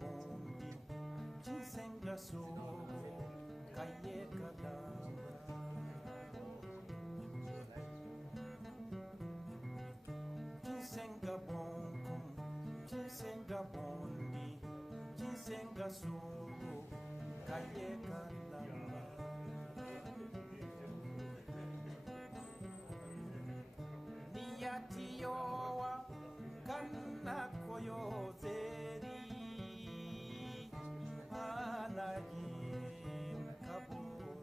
bombi Chinsenga sogo Kaye kadamba Chinsenga bonkum Chinsenga bondi Chinsenga sogo Kaye kadamba Niyati yowa Kana koyo zeri Anagim kaboro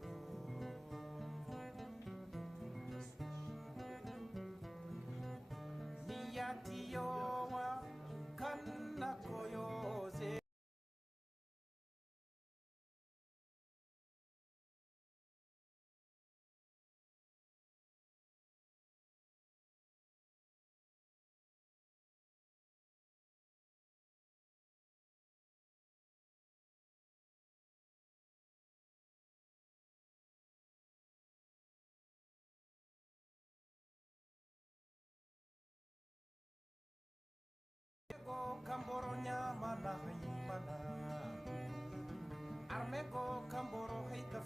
Niyati yowa Kana koyo zeri Kamboro nyama na himana Armego kamboro heika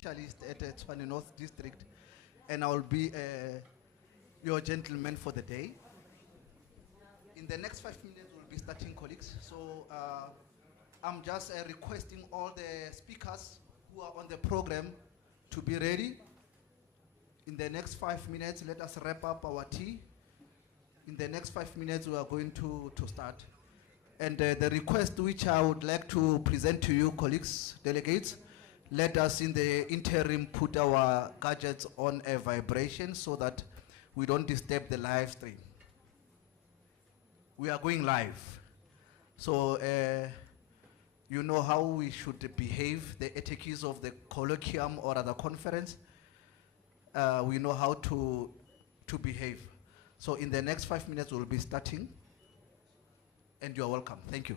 Specialist at Tshwane North District, and I will be your gentleman for the day. In the next 5 minutes, we'll be starting, colleagues. So I'm just requesting all the speakers who are on the program to be ready. In the next 5 minutes, let us wrap up our tea. In the next 5 minutes, we are going to start. And the request which I would like to present to you, colleagues, delegates, let us in the interim put our gadgets on a vibration so that we don't disturb the live stream. We are going live. So you know how we should behave, the etiquette of the colloquium or other conference. We know how to behave. So in the next 5 minutes, we'll be starting. And you are welcome. Thank you.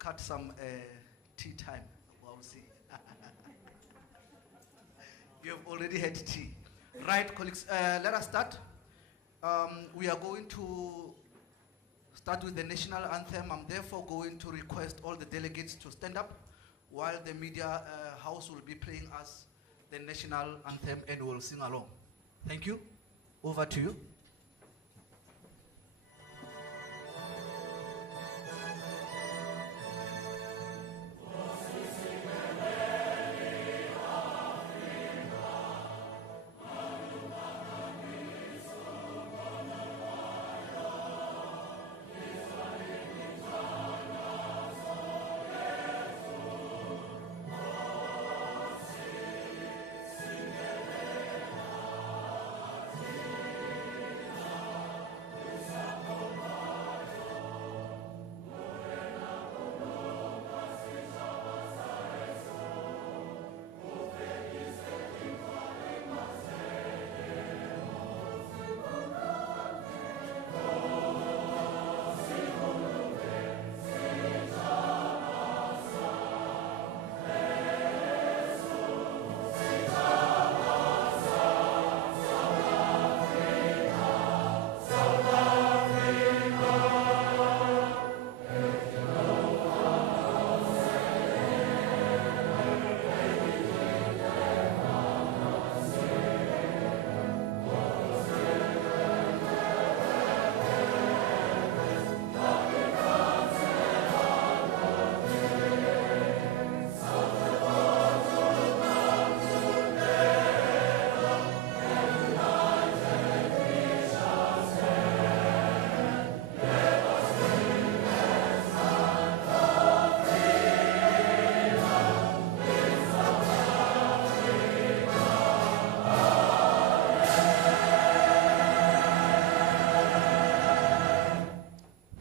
cut some tea time. We'll see. You have already had tea. Right, colleagues, let us start. We are going to start with the national anthem. I'm therefore going to request all the delegates to stand up while the media house will be playing us the national anthem and we'll sing along. Thank you. Over to you.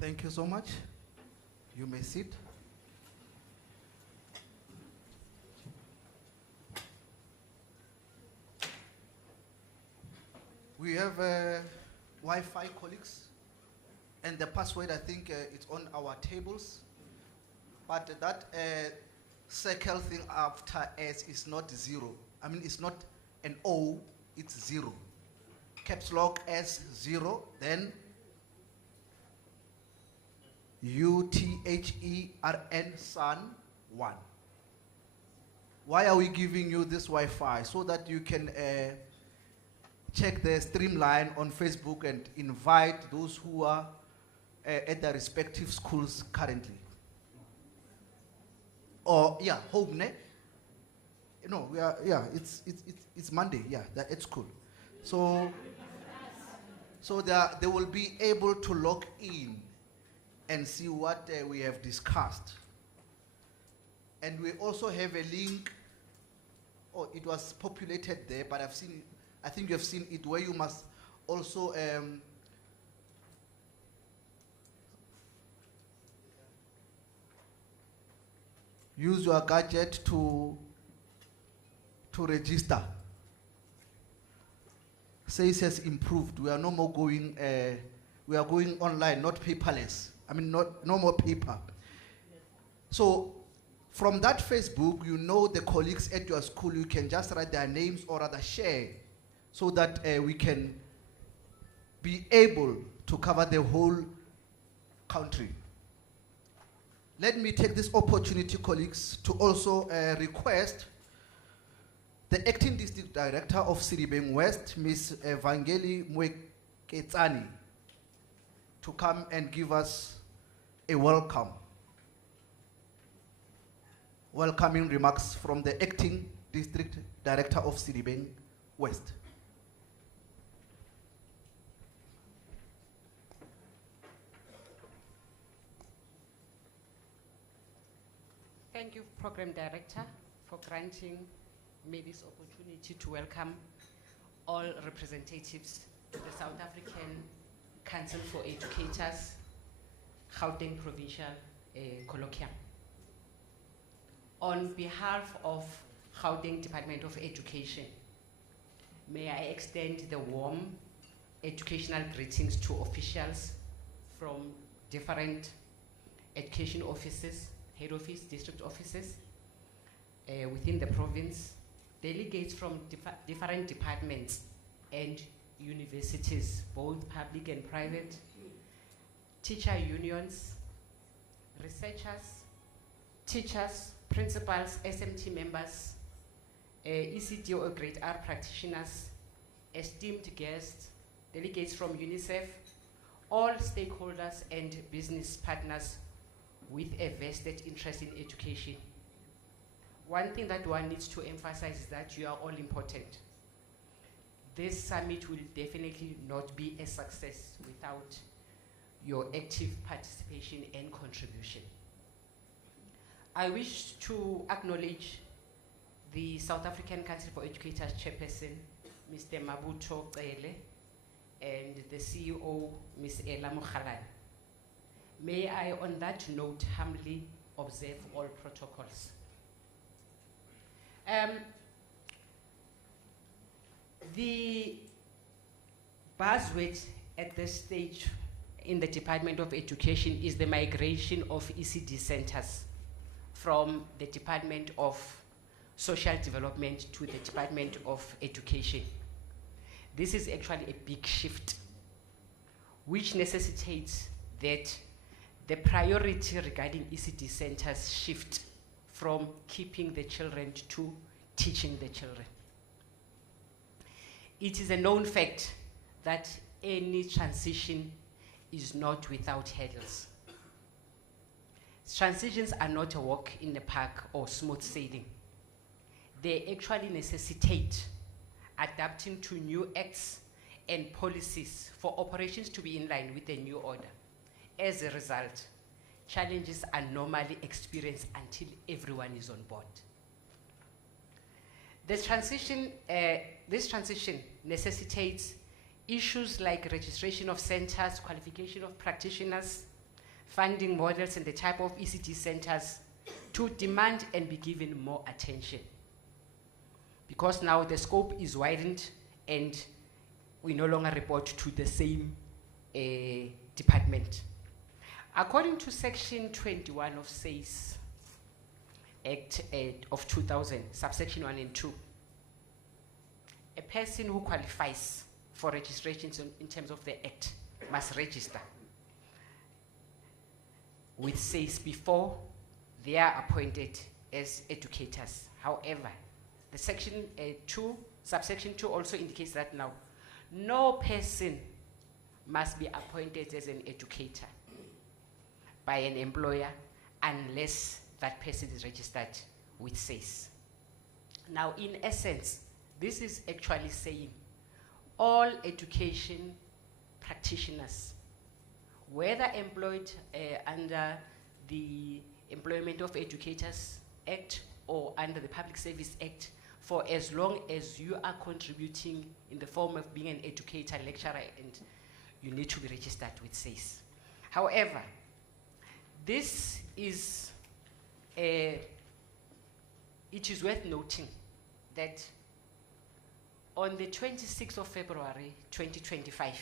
Thank you so much. You may sit. We have Wi-Fi colleagues, and the password, I think it's on our tables, but that circle thing after S is not zero. I mean, it's not an O, it's zero. Caps lock S0, then UTHERN Sun 1. Why are we giving you this Wi-Fi? So that you can check the streamline on Facebook and invite those who are at their respective schools currently. Or yeah, home, ne? No, we are, yeah, it's Monday, yeah, it's cool. So they will be able to log in and see what we have discussed. And we also have a link. Oh, it was populated there, but I think you have seen it, where you must also use your gadget to register. Says has improved. We are no more going. We are going online, not paperless. I mean, no more paper. So from that Facebook, you know the colleagues at your school, you can just write their names or rather share so that we can be able to cover the whole country. Let me take this opportunity, colleagues, to also request the Acting District Director of Siribeng West, Ms. Vangeli Mweketsani, to come and give us a welcoming remarks from the Acting District Director of Siribeng West. Thank you, Program Director, for granting me this opportunity to welcome all representatives to the South African Council for Educators, Gauteng Provincial Colloquium. On behalf of Gauteng Department of Education, may I extend the warm educational greetings to officials from different education offices, head office, district offices within the province, delegates from different departments and universities, both public and private, teacher unions, researchers, teachers, principals, SMT members, ECD or grade R practitioners, esteemed guests, delegates from UNICEF, all stakeholders and business partners with a vested interest in education. One thing that one needs to emphasize is that you are all important. This summit will definitely not be a success without your active participation and contribution. I wish to acknowledge the South African Council for Educators Chairperson, Mr. Mabuto Qele, and the CEO, Ms. Ella Mokhalane. May I, on that note, humbly observe all protocols. The buzzword at this stage in the Department of Education is the migration of ECD centers from the Department of Social Development to the Department of Education. This is actually a big shift, which necessitates that the priority regarding ECD centers shift from keeping the children to teaching the children. It is a known fact that any transition is not without hurdles. Transitions are not a walk in the park or smooth sailing. They actually necessitate adapting to new acts and policies for operations to be in line with the new order. As a result, challenges are normally experienced until everyone is on board. This transition necessitates issues like registration of centers, qualification of practitioners, funding models, and the type of ECD centers to demand and be given more attention. Because now the scope is widened and we no longer report to the same department. According to Section 21 of SACE Act of 2000, subsection 1 and 2, a person who qualifies for registration in terms of the Act must register with SACE before they are appointed as educators. However, the section 2, subsection 2 also indicates that now no person must be appointed as an educator by an employer unless that person is registered with SACE. Now, in essence, this is actually saying all education practitioners, whether employed under the Employment of Educators Act or under the Public Service Act, for as long as you are contributing in the form of being an educator, lecturer, and you need to be registered with SACE. However, this is it is worth noting that on the 26th of February 2025,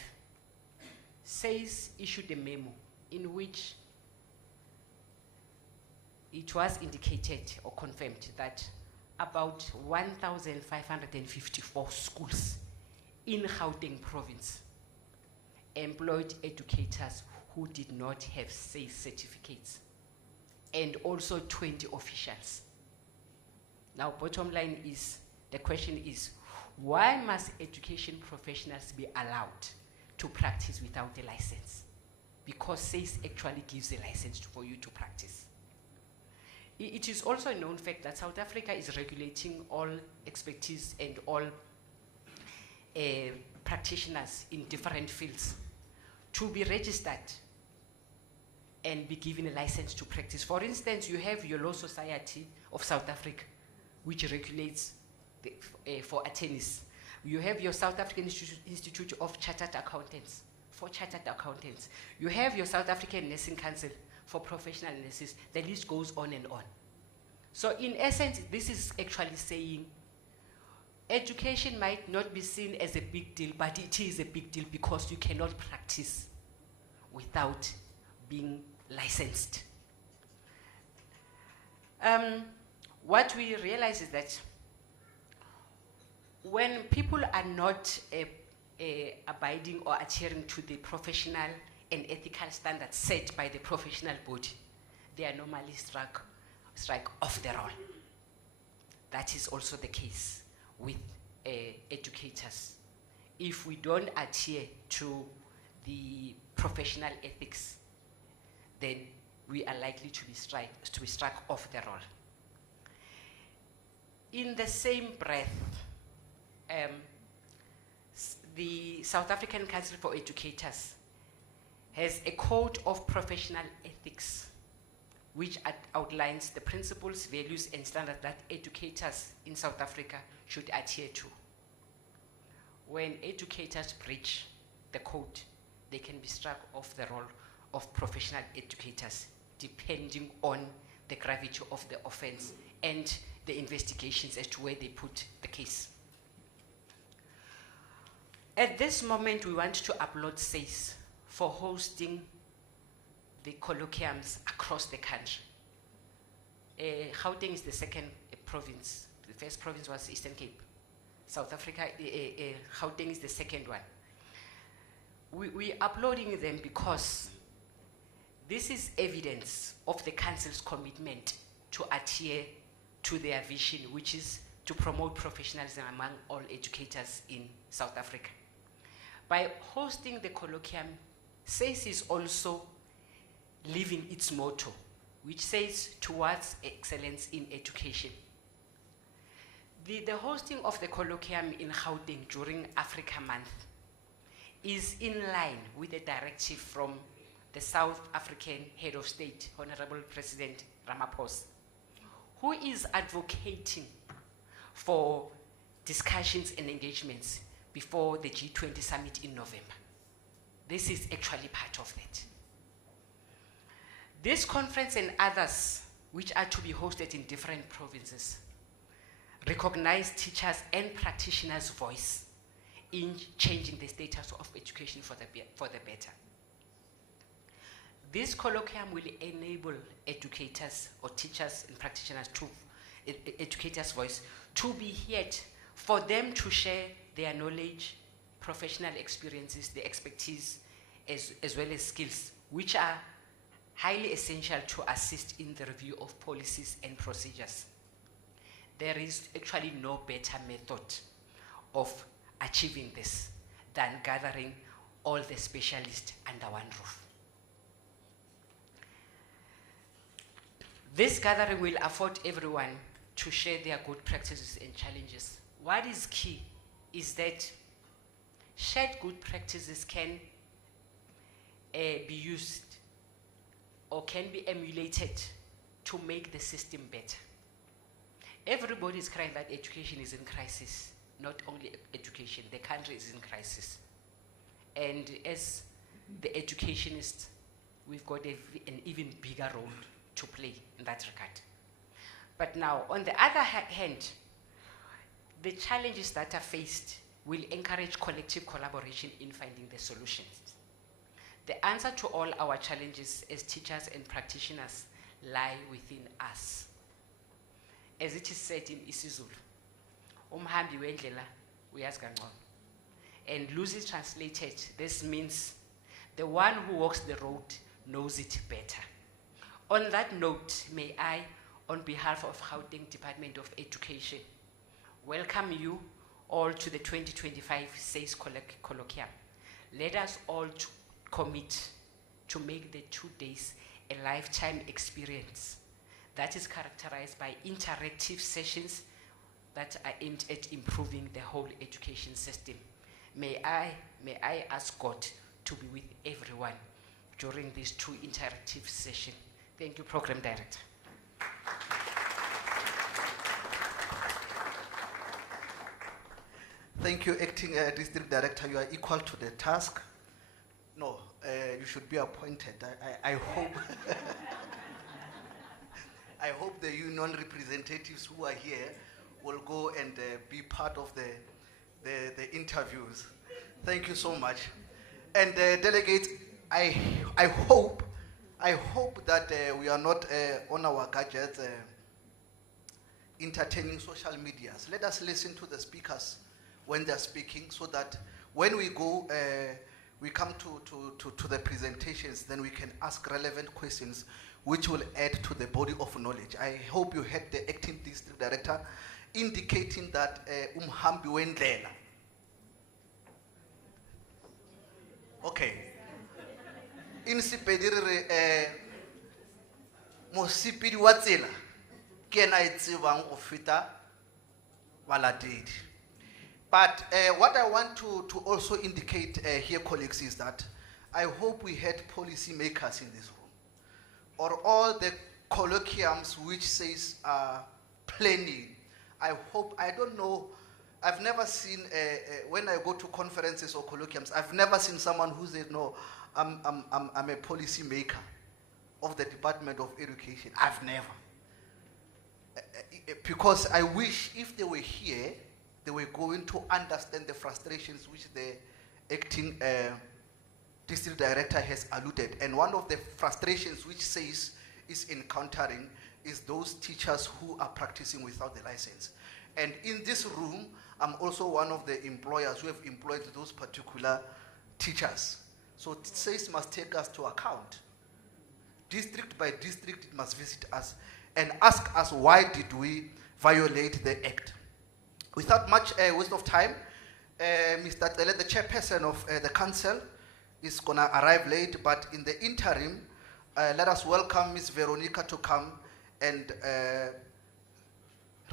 SACE issued a memo in which it was indicated or confirmed that about 1,554 schools in Gauteng province employed educators who did not have SACE certificates, and also 20 officials. Now, bottom line is, the question is, why must education professionals be allowed to practice without a license? Because SACE actually gives a license for you to practice. It is also a known fact that South Africa is regulating all expertise and all practitioners in different fields to be registered and be given a license to practice. For instance, you have your Law Society of South Africa, which regulates for attorneys. You have your South African Institute of Chartered Accountants for chartered accountants. You have your South African Nursing Council for professional nurses. The list goes on and on. So in essence, this is actually saying education might not be seen as a big deal, but it is a big deal because you cannot practice without being licensed. What we realize is that when people are not abiding or adhering to the professional and ethical standards set by the professional body, they are normally strike off the roll. That is also the case with educators. If we don't adhere to the professional ethics, then we are likely to be struck off the roll. In the same breath, the South African Council for Educators has a code of professional ethics which outlines the principles, values, and standards that educators in South Africa should adhere to. When educators breach the code, they can be struck off the roll of professional educators, depending on the gravity of the offense and the investigations as to where they put the case. At this moment, we want to applaud SACE for hosting the colloquiums across the country. Gauteng is the second province. The first province was Eastern Cape. South Africa, Gauteng is the second one. We are applauding them because this is evidence of the Council's commitment to adhere to their vision, which is to promote professionalism among all educators in South Africa. By hosting the colloquium, SACE is also living its motto, which says towards excellence in education. The hosting of the colloquium in Gauteng during Africa Month is in line with a directive from the South African Head of State, Honorable President Ramaphosa, who is advocating for discussions and engagements before the G20 summit in November. This is actually part of that. This conference and others, which are to be hosted in different provinces, recognize teachers' and practitioners' voice in changing the status of education for the better. This colloquium will enable educators or teachers and practitioners to, educators' voice, to be heard, for them to share their knowledge, professional experiences, their expertise, as well as skills, which are highly essential to assist in the review of policies and procedures. There is actually no better method of achieving this than gathering all the specialists under one roof. This gathering will afford everyone to share their good practices and challenges. What is key is that shared good practices can be used or can be emulated to make the system better. Everybody is crying that education is in crisis. Not only education, the country is in crisis. And as the educationists, we've got an even bigger role to play in that regard. But now, on the other hand, the challenges that are faced will encourage collective collaboration in finding the solutions. The answer to all our challenges as teachers and practitioners lie within us. As it is said in isiZulu, umhambi wendlela uyazi kangcono. And loosely translated, this means the one who walks the road knows it better. On that note, may I, on behalf of Gauteng Department of Education, welcome you all to the 2025 SACE Colloquium. Let us all commit to make the 2 days a lifetime experience that is characterized by interactive sessions that are aimed at improving the whole education system. May I ask God to be with everyone during these 2 interactive sessions. Thank you, Program Director. Thank you, Acting District Director. You are equal to the task. No, you should be appointed. I hope. I hope the union representatives who are here will go and be part of the interviews. Thank you so much. And delegates, I hope that we are not on our gadgets entertaining social medias. Let us listen to the speakers when they're speaking so that when we go, we come to the presentations, then we can ask relevant questions which will add to the body of knowledge. I hope you heard the acting district director indicating that umhambi wendlela. Okay. In Sipediri, mosipidi wa tsela ke ena e tsebang go feta balatedi. But what I want to also indicate here, colleagues, is that I hope we had policy makers in this room, or all the colloquiums which says planning. I hope, I don't know, I've never seen, when I go to conferences or colloquiums, I've never seen someone who said, no, I'm a policy maker of the Department of Education. I've never. Because I wish if they were here, they were going to understand the frustrations which the acting district director has alluded. And one of the frustrations which says is encountering is those teachers who are practicing without the license. And in this room, I'm also one of the employers who have employed those particular teachers. So SACE must take us to account. District by district, it must visit us and ask us why did we violate the act. Without much waste of time, Mr. Tele, the chairperson of the council, is going to arrive late, but in the interim, let us welcome Ms. Veronica to come and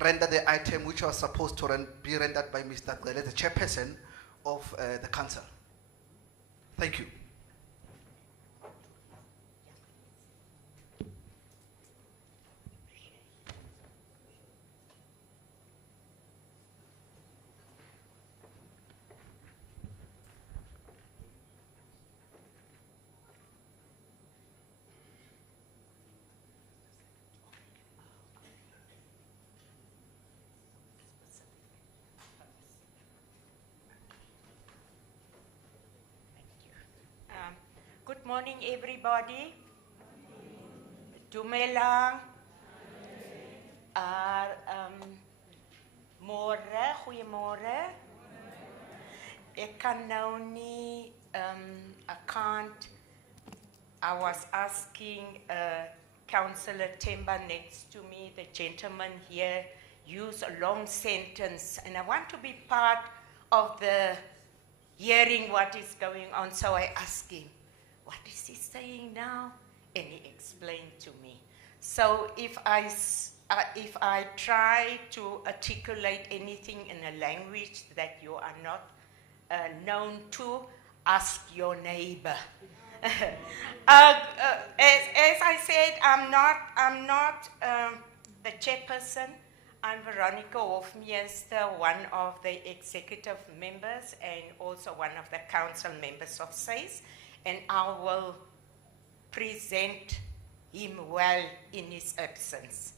render the item which was supposed to be rendered by Mr. Tele, the chairperson of the council. Thank you. Good morning, everybody. Dumelang. Môre, goeiemôre. Ek kan nou nie, I was asking Councillor Temba next to me, the gentleman here, use a long sentence, and I want to be part of the hearing what is going on, so I asked him, what is he saying now? And he explained to me. So if I try to articulate anything in a language that you are not known to, ask your neighbor. As I said, I'm not the chairperson. I'm Veronica Hofmeester, one of the executive members and also one of the council members of SACE. And I will present him well in his absence.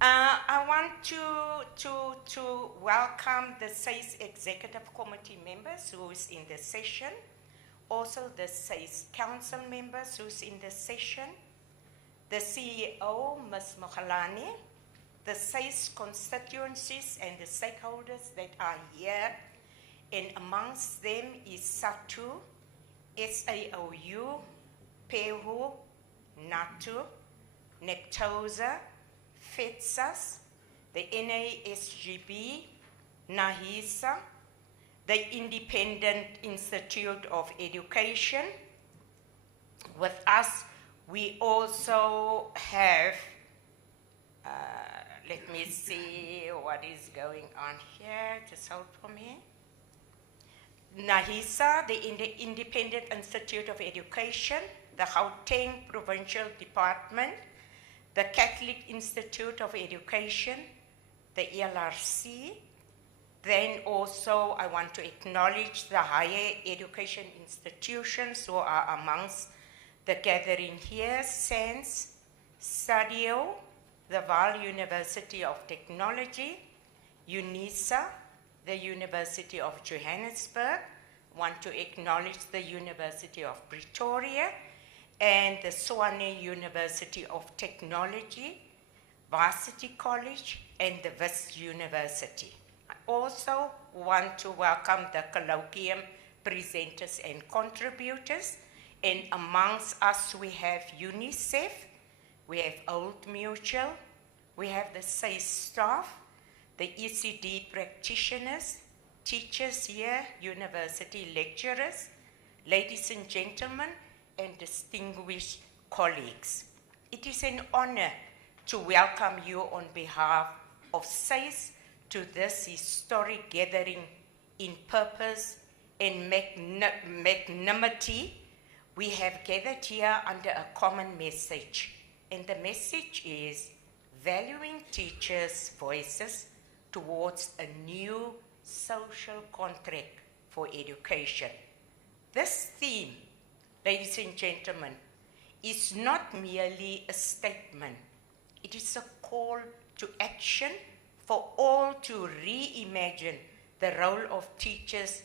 I want to welcome the SACE Executive Committee members who's in the session, also the SACE Council members who's in the session, the CEO, Ms. Mogalani, the SACE constituencies and the stakeholders that are here, and amongst them is SATU, SAOU, PEHU, NATU, NECTOSA, FETSAS, the NASGB, NAHISA, the Independent Institute of Education. With us, we also have, let me see what is going on here, just hold for me. NAHISA, the Independent Institute of Education, the Gauteng Provincial Department, the Catholic Institute of Education, the ELRC. Then also I want to acknowledge the higher education institutions who are amongst the gathering here, SANS, SADIO, the Vaal University of Technology, UNISA, the University of Johannesburg, want to acknowledge the University of Pretoria, and the Swane University of Technology. Varsity College, and the Wits University. I also want to welcome the Colloquium presenters and contributors. And amongst us, we have UNICEF, we have Old Mutual, we have the SACE staff, the ECD practitioners, teachers here, university lecturers, ladies and gentlemen, and distinguished colleagues. It is an honor to welcome you on behalf of SACE to this historic gathering in purpose and magnanimity. We have gathered here under a common message, and the message is valuing teachers' voices towards a new social contract for education. This theme, ladies and gentlemen, is not merely a statement. It is a call to action for all to reimagine the role of teachers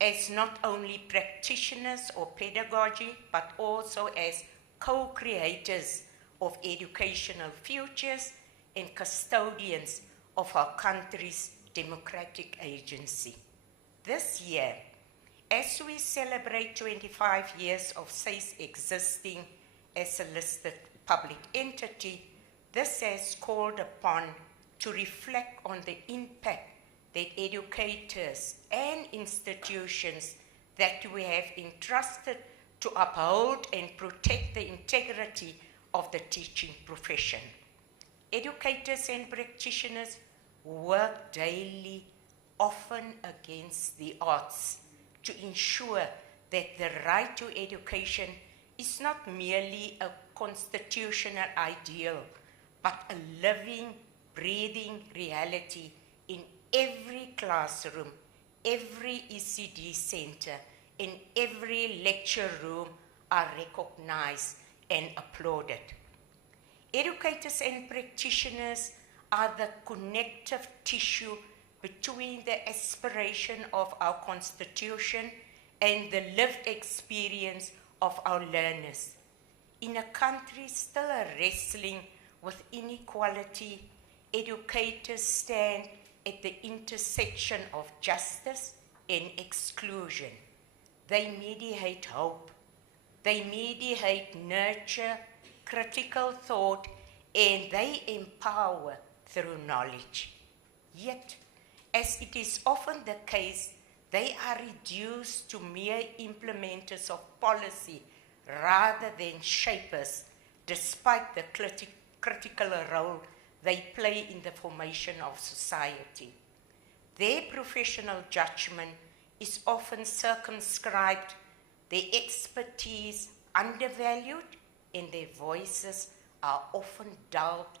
as not only practitioners of pedagogy, but also as co-creators of educational futures and custodians of our country's democratic agency. This year, as we celebrate 25 years of SACE existing as a listed public entity, this has called upon to reflect on the impact that educators and institutions that we have entrusted to uphold and protect the integrity of the teaching profession. Educators and practitioners work daily, often against the odds, to ensure that the right to education is not merely a constitutional ideal, but a living, breathing reality in every classroom, every ECD center, in every lecture room are recognized and applauded. Educators and practitioners are the connective tissue between the aspiration of our Constitution and the lived experience of our learners. In a country still wrestling with inequality, educators stand at the intersection of justice and exclusion. They mediate hope. They mediate nurture, critical thought, and they empower through knowledge. Yet, as it is often the case, they are reduced to mere implementers of policy rather than shapers, despite the critical role they play in the formation of society. Their professional judgment is often circumscribed, their expertise undervalued, and their voices are often dulled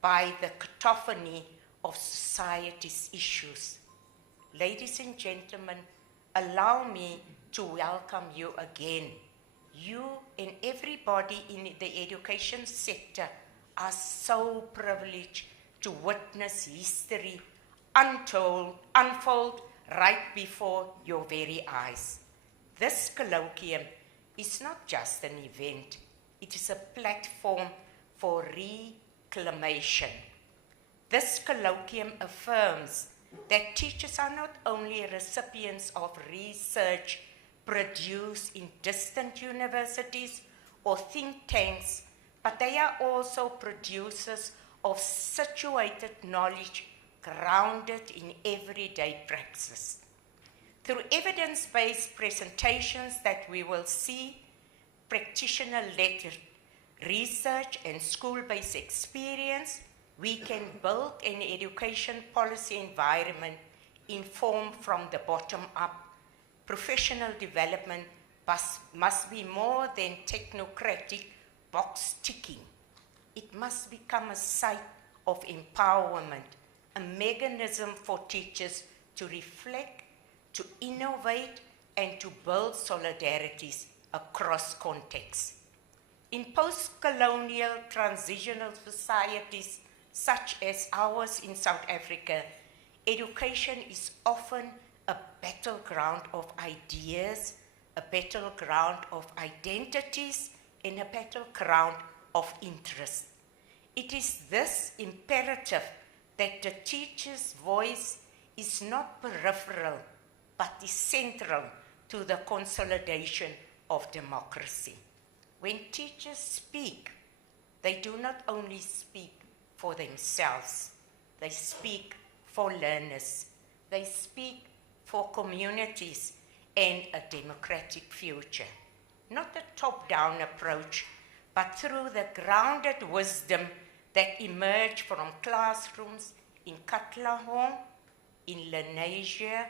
by the cacophony of society's issues. Ladies and gentlemen, allow me to welcome you again. You and everybody in the education sector are so privileged to witness history unfold right before your very eyes. This colloquium is not just an event, it is a platform for reclamation. This colloquium affirms that teachers are not only recipients of research produced in distant universities or think tanks, but they are also producers of situated knowledge grounded in everyday praxis. Through evidence-based presentations that we will see, practitioner-led research and school-based experience, we can build an education policy environment informed from the bottom up. Professional development must be more than technocratic box ticking. It must become a site of empowerment, a mechanism for teachers to reflect, to innovate, and to build solidarities across contexts. In post-colonial transitional societies such as ours in South Africa, education is often a battleground of ideas, a battleground of identities, and a battleground of interest. It is this imperative that the teacher's voice is not peripheral, but is central to the consolidation of democracy. When teachers speak, they do not only speak for themselves, they speak for learners, they speak for communities and a democratic future. Not a top-down approach, but through the grounded wisdom that emerged from classrooms in Katlehong, in Lenasia,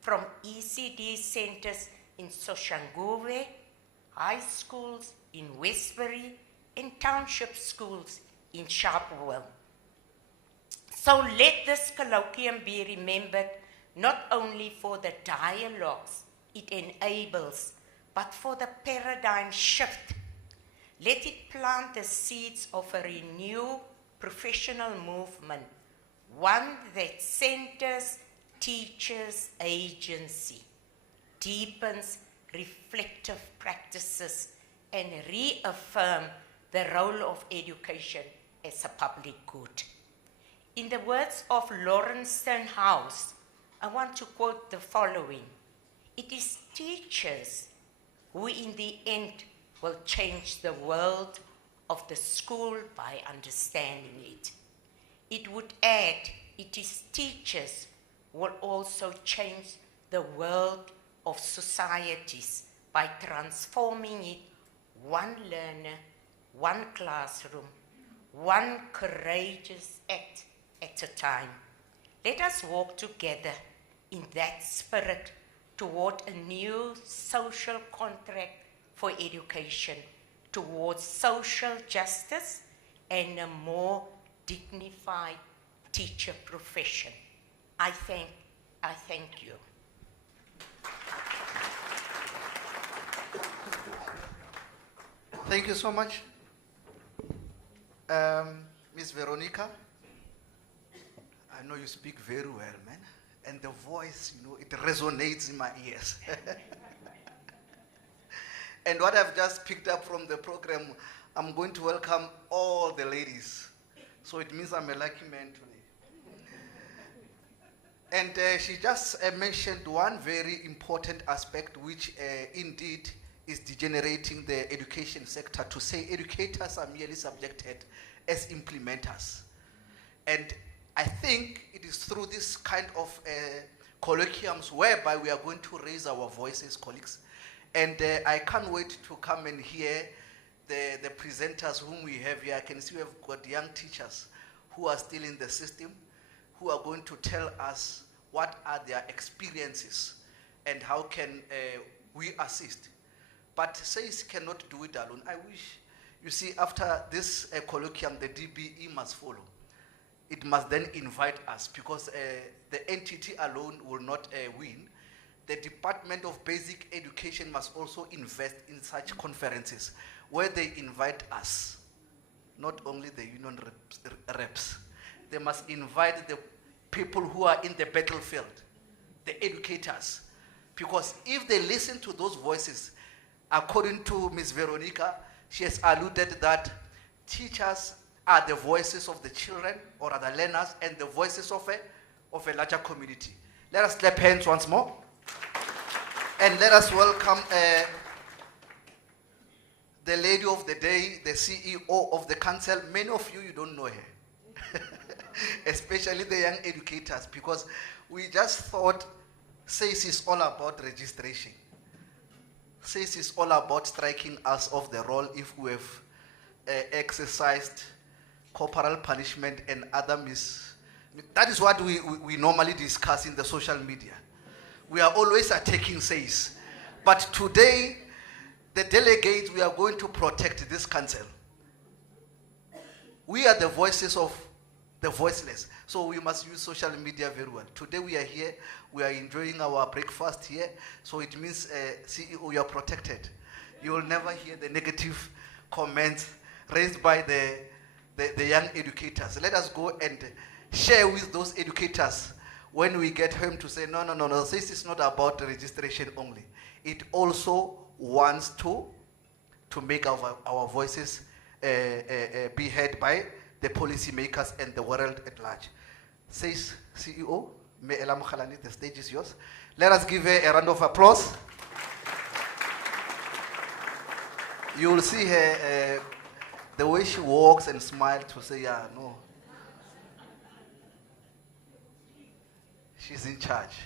from ECD centers in Soshanguve, high schools in Westbury, and township schools in Sharpeville. So let this colloquium be remembered not only for the dialogues it enables, but for the paradigm shift. Let it plant the seeds of a renewed professional movement, one that centers teachers' agency, deepens reflective practices, and reaffirm the role of education as a public good. In the words of Lawrence Sternhouse, I want to quote the following: "It is teachers who in the end will change the world of the school by understanding it." It would add, it is teachers who will also change the world of societies by transforming it one learner, one classroom, one courageous act at a time. Let us walk together in that spirit toward a new social contract for education, towards social justice and a more dignified teacher profession. I thank you. Thank you so much. Miss Veronica, I know you speak very well, man. And the voice, it resonates in my ears. And what I've just picked up from the program, I'm going to welcome all the ladies. So it means I'm a lucky man today. And she just mentioned one very important aspect, which indeed is degenerating the education sector, to say educators are merely subjected as implementers. And I think it is through this kind of colloquiums whereby we are going to raise our voices, colleagues. And I can't wait to come and hear the presenters whom we have here. I can see we have got young teachers who are still in the system, who are going to tell us what are their experiences and how can we assist. But SACE cannot do it alone. I wish, you see, after this colloquium, the DBE must follow. It must then invite us, because the entity alone will not win. The Department of Basic Education must also invest in such conferences where they invite us, not only the union reps. They must invite the people who are in the battlefield, the educators. Because if they listen to those voices, according to Ms. Veronica, she has alluded that teachers are the voices of the children or other learners and the voices of a larger community. Let us clap hands once more. And let us welcome the lady of the day, the CEO of the council. Many of you don't know her, especially the young educators, because we just thought SACE is all about registration. SACE is all about striking us off the roll if we have exercised corporal punishment and other that is what we normally discuss in the social media. We are always attacking SACE. But today, the delegates, we are going to protect this council. We are the voices of the voiceless. So we must use social media very well. Today we are here, we are enjoying our breakfast here. So it means, CEO, you are protected. You will never hear the negative comments raised by the young educators. Let us go and share with those educators when we get home to say, no, this is not about registration only. It also wants to make our voices be heard by the policymakers, and the world at large. Says CEO, May Ella Mokhalane, the stage is yours. Let us give her a round of applause. You will see her, the way she walks and smiles to say, yeah, no. She's in charge.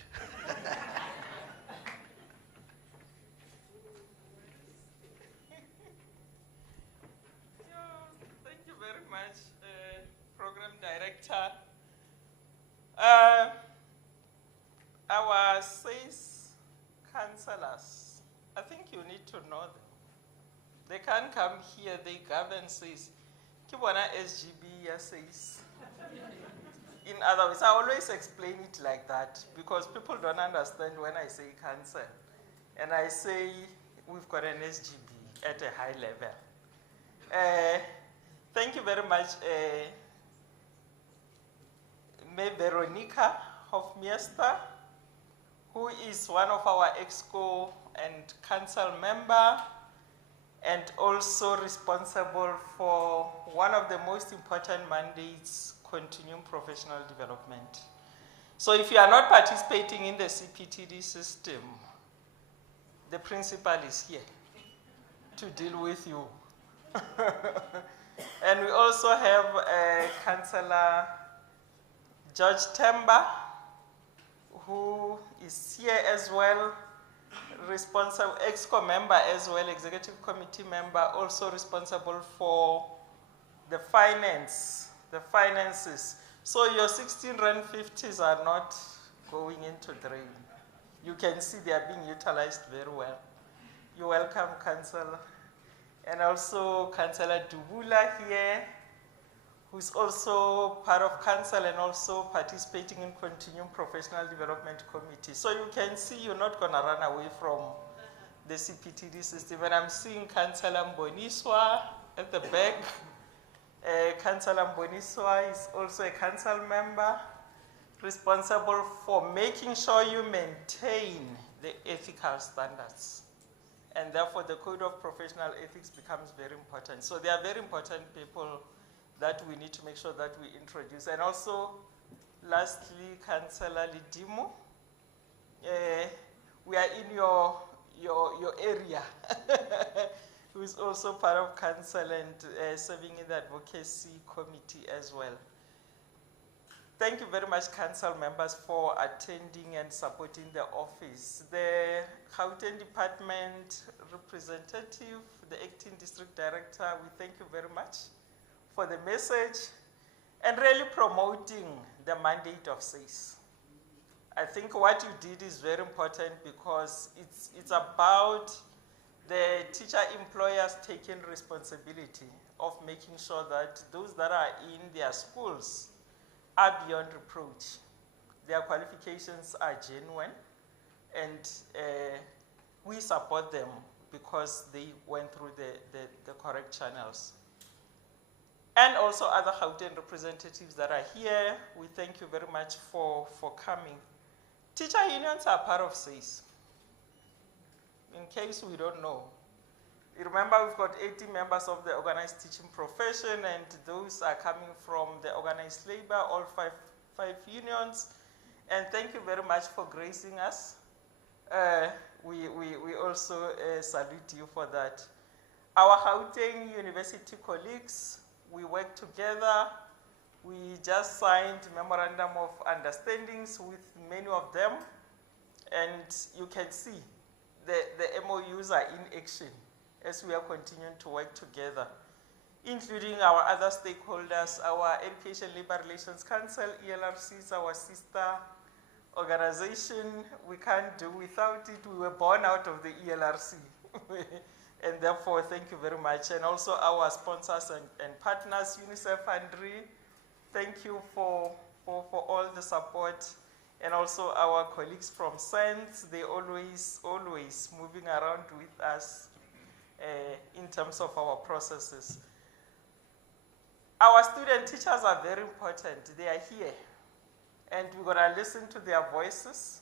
Thank you very much, Program Director. Our SACE councillors, I think you need to know them. They can't come here, they govern SACE. Kibwana SGB SACE. In other words, I always explain it like that because people don't understand when I say council. And I say we've got an SGB at a high level. Thank you very much, May Veronica Hofmeister, who is one of our EXCO and council member, and also responsible for one of the most important mandates, continuing professional development. So if you are not participating in the CPTD system, the principal is here to deal with you. And we also have Councillor George Temba, who is here as well, responsible, EXCO member as well, executive committee member, also responsible for the finances. So your 16 Rand 50s are not going into drain. You can see they are being utilized very well. You're welcome, Councillor. And also Councillor Dubula here, who's also part of council and also participating in continuing professional development committee. So you can see you're not gonna run away from the CPTD system. And I'm seeing Councillor Mboniswa at the back. Councillor Mboniswa is also a council member responsible for making sure you maintain the ethical standards. And therefore the code of professional ethics becomes very important. So they are very important people that we need to make sure that we introduce. And also, lastly, Councillor Lidimo, we are in your area, who is also part of council and serving in the advocacy committee as well. Thank you very much, council members, for attending and supporting the office. The Gauteng Department representative, the acting district director, we thank you very much for the message and really promoting the mandate of SACE. I think what you did is very important because it's about the teacher employers taking responsibility of making sure that those that are in their schools are beyond reproach. Their qualifications are genuine, and we support them because they went through the correct channels. And also other Gauteng representatives that are here, we thank you very much for coming. Teacher unions are part of SACE. In case we don't know. You remember we've got 80 members of the organized teaching profession, and those are coming from the organized labor, all five unions. And thank you very much for gracing us. We also salute you for that. Our Gauteng University colleagues, we work together. We just signed memorandum of understandings with many of them, and you can see the MOUs are in action as we are continuing to work together, including our other stakeholders, our Education Labor Relations Council, ELRC is our sister organization. We can't do without it. We were born out of the ELRC. And therefore, thank you very much. And also our sponsors and partners, UNICEF and RE, thank you for all the support. And also our colleagues from SENS, they always moving around with us in terms of our processes. Our student teachers are very important. They are here. And we're gonna listen to their voices.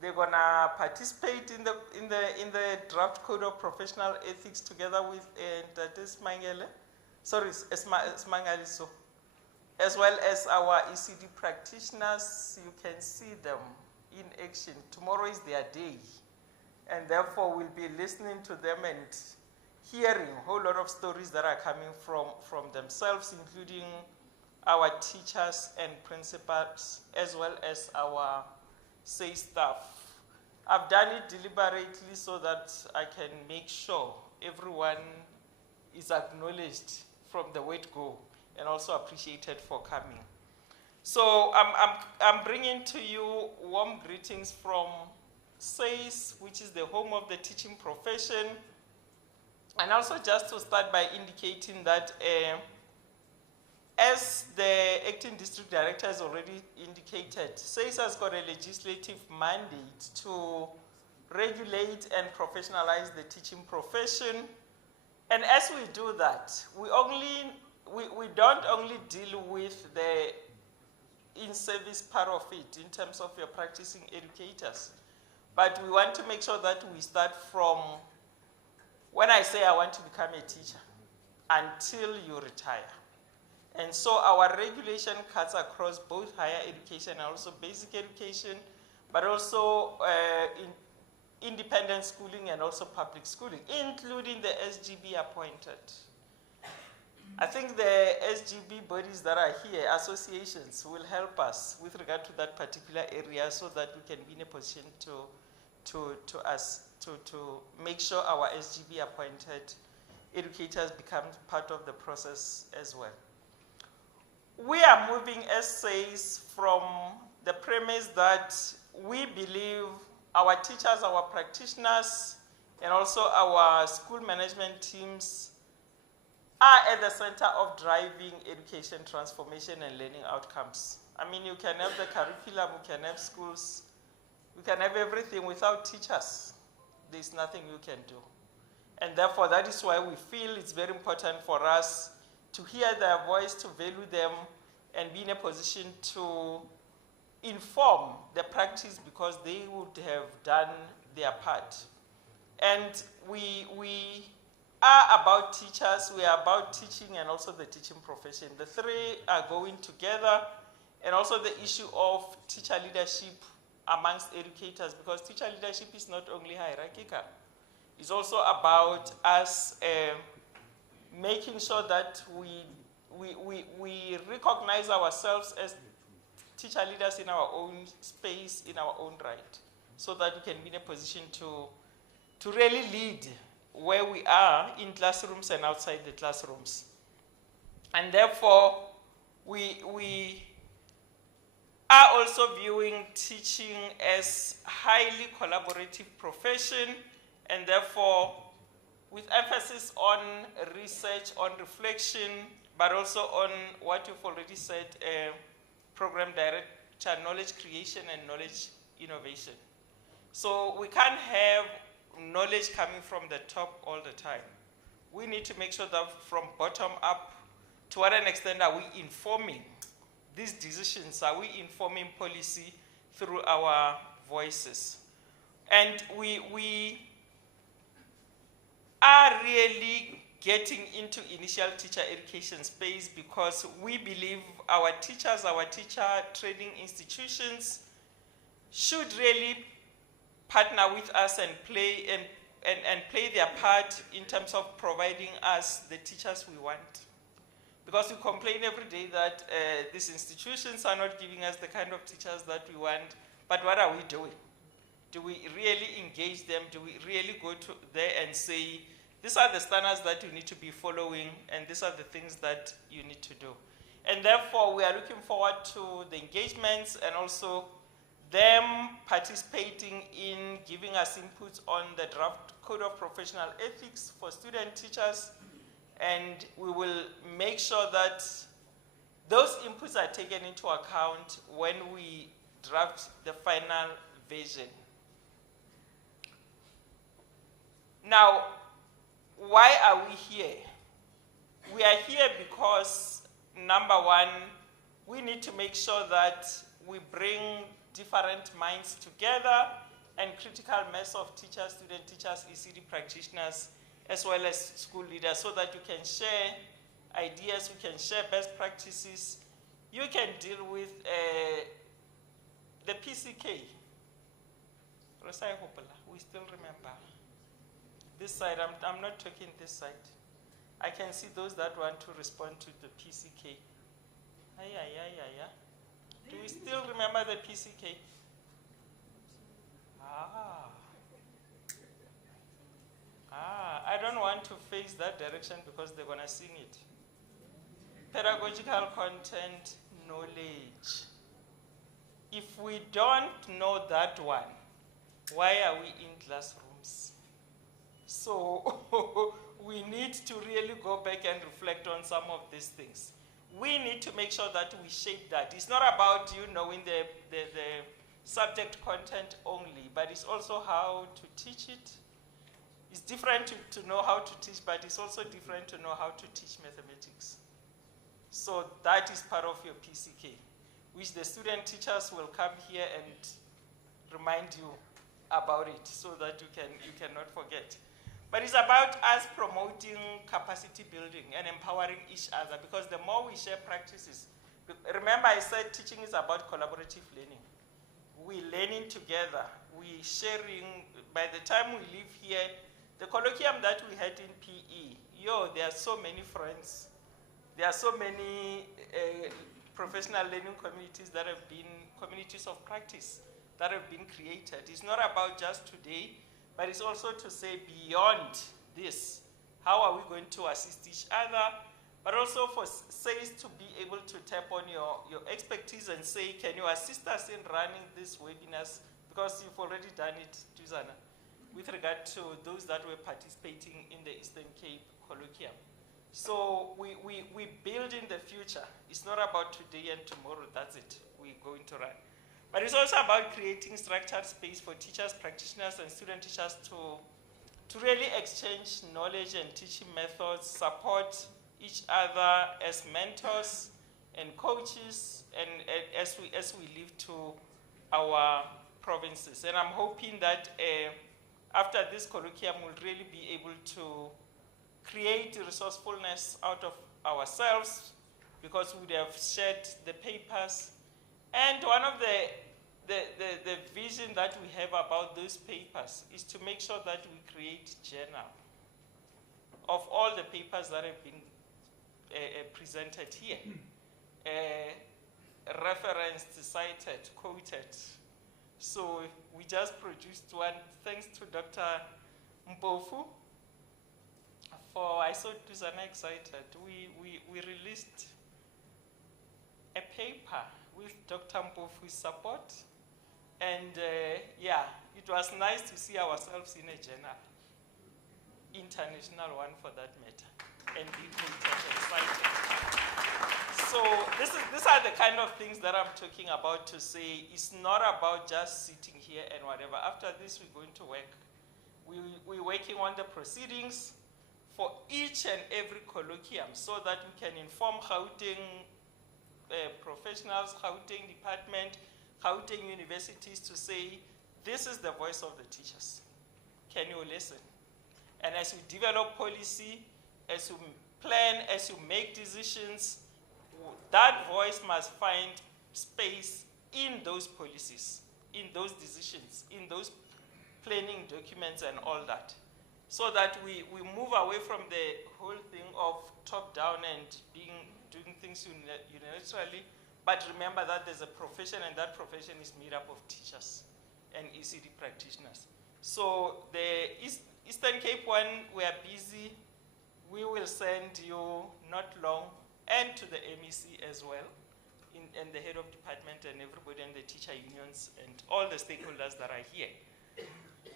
They're gonna participate in the draft code of professional ethics together with Smangele. Sorry, Smangaliso. as well as our ECD practitioners. You can see them in action. Tomorrow is their day, and therefore we'll be listening to them and hearing a whole lot of stories that are coming from themselves, including our teachers and principals, as well as our SAY staff. I've done it deliberately so that I can make sure everyone is acknowledged from the word go and also appreciated for coming. So I'm bringing to you warm greetings from SAYS, which is the home of the teaching profession. And also just to start by indicating that as the acting district director has already indicated, SAYS has got a legislative mandate to regulate and professionalize the teaching profession. And as we do that, we don't only deal with the in-service part of it in terms of your practicing educators, but we want to make sure that we start from when I say I want to become a teacher until you retire. And so our regulation cuts across both higher education and also basic education, but also independent schooling and also public schooling, including the SGB appointed. I think the SGB bodies that are here, associations, will help us with regard to that particular area so that we can be in a position to make sure our SGB appointed educators become part of the process as well. We are moving essays from the premise that we believe our teachers, our practitioners, and also our school management teams are at the center of driving education transformation and learning outcomes. I mean, you can have the curriculum, you can have schools, you can have everything without teachers. There's nothing you can do. And therefore, that is why we feel it's very important for us to hear their voice, to value them, and be in a position to inform the practice because they would have done their part. And we are about teachers, we are about teaching and also the teaching profession. The three are going together, and also the issue of teacher leadership amongst educators, because teacher leadership is not only hierarchical, it's also about us making sure that we recognize ourselves as teacher leaders in our own space, in our own right, so that we can be in a position to really lead where we are in classrooms and outside the classrooms. And therefore, we are also viewing teaching as highly collaborative profession, and therefore with emphasis on research, on reflection, but also on what you've already said, program director, knowledge creation and knowledge innovation. So we can't have knowledge coming from the top all the time. We need to make sure that from bottom up, to what an extent are we informing these decisions? Are we informing policy through our voices? And we are really getting into initial teacher education space because we believe our teachers, our teacher training institutions should really partner with us and play their part in terms of providing us the teachers we want. Because we complain every day that these institutions are not giving us the kind of teachers that we want, but what are we doing? Do we really engage them? Do we really go to there and say, these are the standards that you need to be following, and these are the things that you need to do? And therefore, we are looking forward to the engagements and also them participating in giving us inputs on the draft Code of Professional Ethics for student teachers, and we will make sure that those inputs are taken into account when we draft the final version. Now, why are we here? We are here because, number one, we need to make sure that we bring different minds together and critical mass of teachers, student teachers, ECD practitioners, as well as school leaders, so that you can share ideas, we can share best practices, you can deal with the PCK. We still remember. This side, I'm not talking this side. I can see those that want to respond to the PCK. Do we still remember the PCK? I don't want to face that direction because they're going to sing it. Pedagogical content, knowledge. If we don't know that one, why are we in classrooms? So we need to really go back and reflect on some of these things. We need to make sure that we shape that. It's not about you knowing the subject content only, but it's also how to teach it. It's different to know how to teach, but it's also different to know how to teach mathematics. So that is part of your PCK, which the student teachers will come here and remind you about it so that you cannot forget. But it's about us promoting capacity building and empowering each other, because the more we share practices, remember I said teaching is about collaborative learning. We're learning together, we're sharing. By the time we leave here, the colloquium that we had in PE, there are so many friends. There are so many professional learning communities that have been communities of practice that have been created. It's not about just today, but it's also to say beyond this, how are we going to assist each other, but also for SAYS to be able to tap on your expertise and say, can you assist us in running these webinars? Because you've already done it, Tuzana, with regard to those that were participating in the Eastern Cape Colloquium. So we build in the future. It's not about today and tomorrow, that's it, we're going to run. But it's also about creating structured space for teachers, practitioners, and student teachers to really exchange knowledge and teaching methods, support each other as mentors and coaches, and as we live to our provinces. And I'm hoping that after this colloquium, we'll really be able to create resourcefulness out of ourselves, because we would have shared the papers. And one of the vision that we have about those papers is to make sure that we create journal of all the papers that have been presented here, referenced, cited, quoted. So we just produced one, thanks to Dr. Mpofu. I saw Tuzana excited. We released a paper with Dr. Mpofu's support, and it was nice to see ourselves in a journal, international one for that matter, and people get excited. So these are the kind of things that I'm talking about, to say it's not about just sitting here and whatever. After this, we're going to work. We're working on the proceedings for each and every colloquium, so that we can inform Gauteng professionals, Gauteng department, Gauteng universities, to say, this is the voice of the teachers. Can you listen? And as we develop policy, as you plan, as you make decisions, that voice must find space in those policies, in those decisions, in those planning documents and all that. So that we move away from the whole thing of top-down and doing things unilaterally, but remember that there's a profession, and that profession is made up of teachers and ECD practitioners. So the Eastern Cape one, we are busy. We will send you not long, and to the MEC as well, and the head of department and everybody, and the teacher unions and all the stakeholders that are here.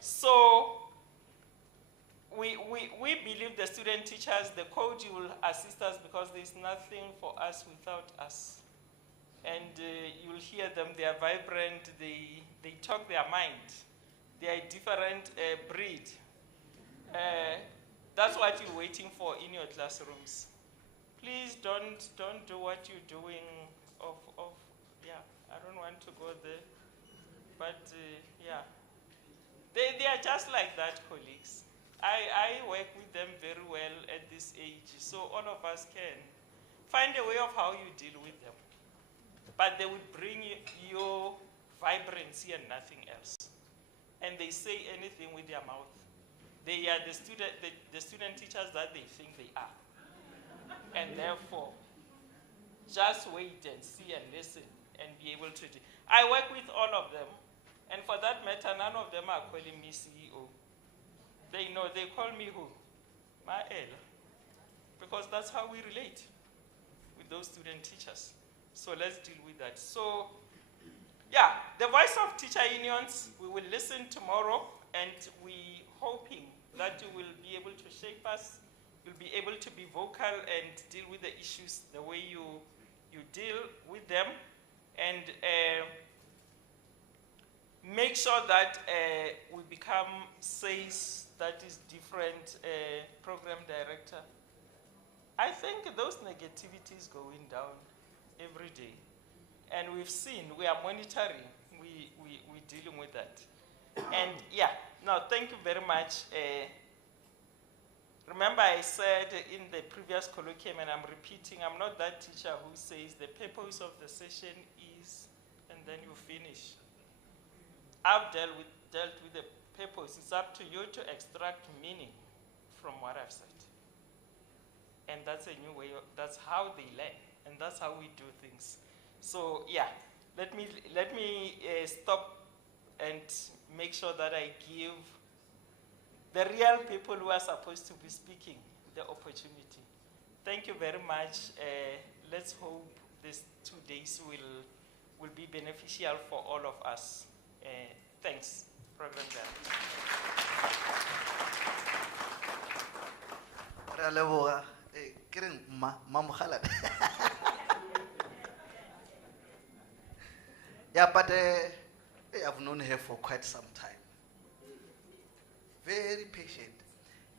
So we believe the student teachers, the coach will assist us, because there's nothing for us without us. And you'll hear them, they are vibrant, they talk their mind. They are a different breed. That's what you're waiting for in your classrooms. Please don't do what you're doing I don't want to go there. But they are just like that, colleagues. I work with them very well at this age, so all of us can find a way of how you deal with them. but they would bring your vibrancy and nothing else. And they say anything with their mouth. They are the student teachers that they think they are. And therefore, just wait and see and listen and be able to do. I work with all of them. And for that matter, none of them are calling me CEO. They know, they call me who? Maela. Because that's how we relate with those student teachers. So let's deal with that. So, yeah, the voice of teacher unions, we will listen tomorrow, and we hoping that you will be able to shape us, you'll be able to be vocal and deal with the issues the way you deal with them, and make sure that we become SACE, that is different program director. I think those negativities going down every day. And we've seen, we are monitoring, we're dealing with that. And yeah, no, thank you very much. Remember I said in the previous colloquium, and I'm repeating, I'm not that teacher who says the purpose of the session is, and then you finish. I've dealt with the purpose. It's up to you to extract meaning from what I've said. And that's a new way, that's how they learn, and that's how we do things. So yeah, let me stop and make sure that I give the real people who are supposed to be speaking the opportunity. Thank you very much. Let's hope these 2 days will be beneficial for all of us. Thanks, Program Director. Yeah, but I've known her for quite some time. Very patient.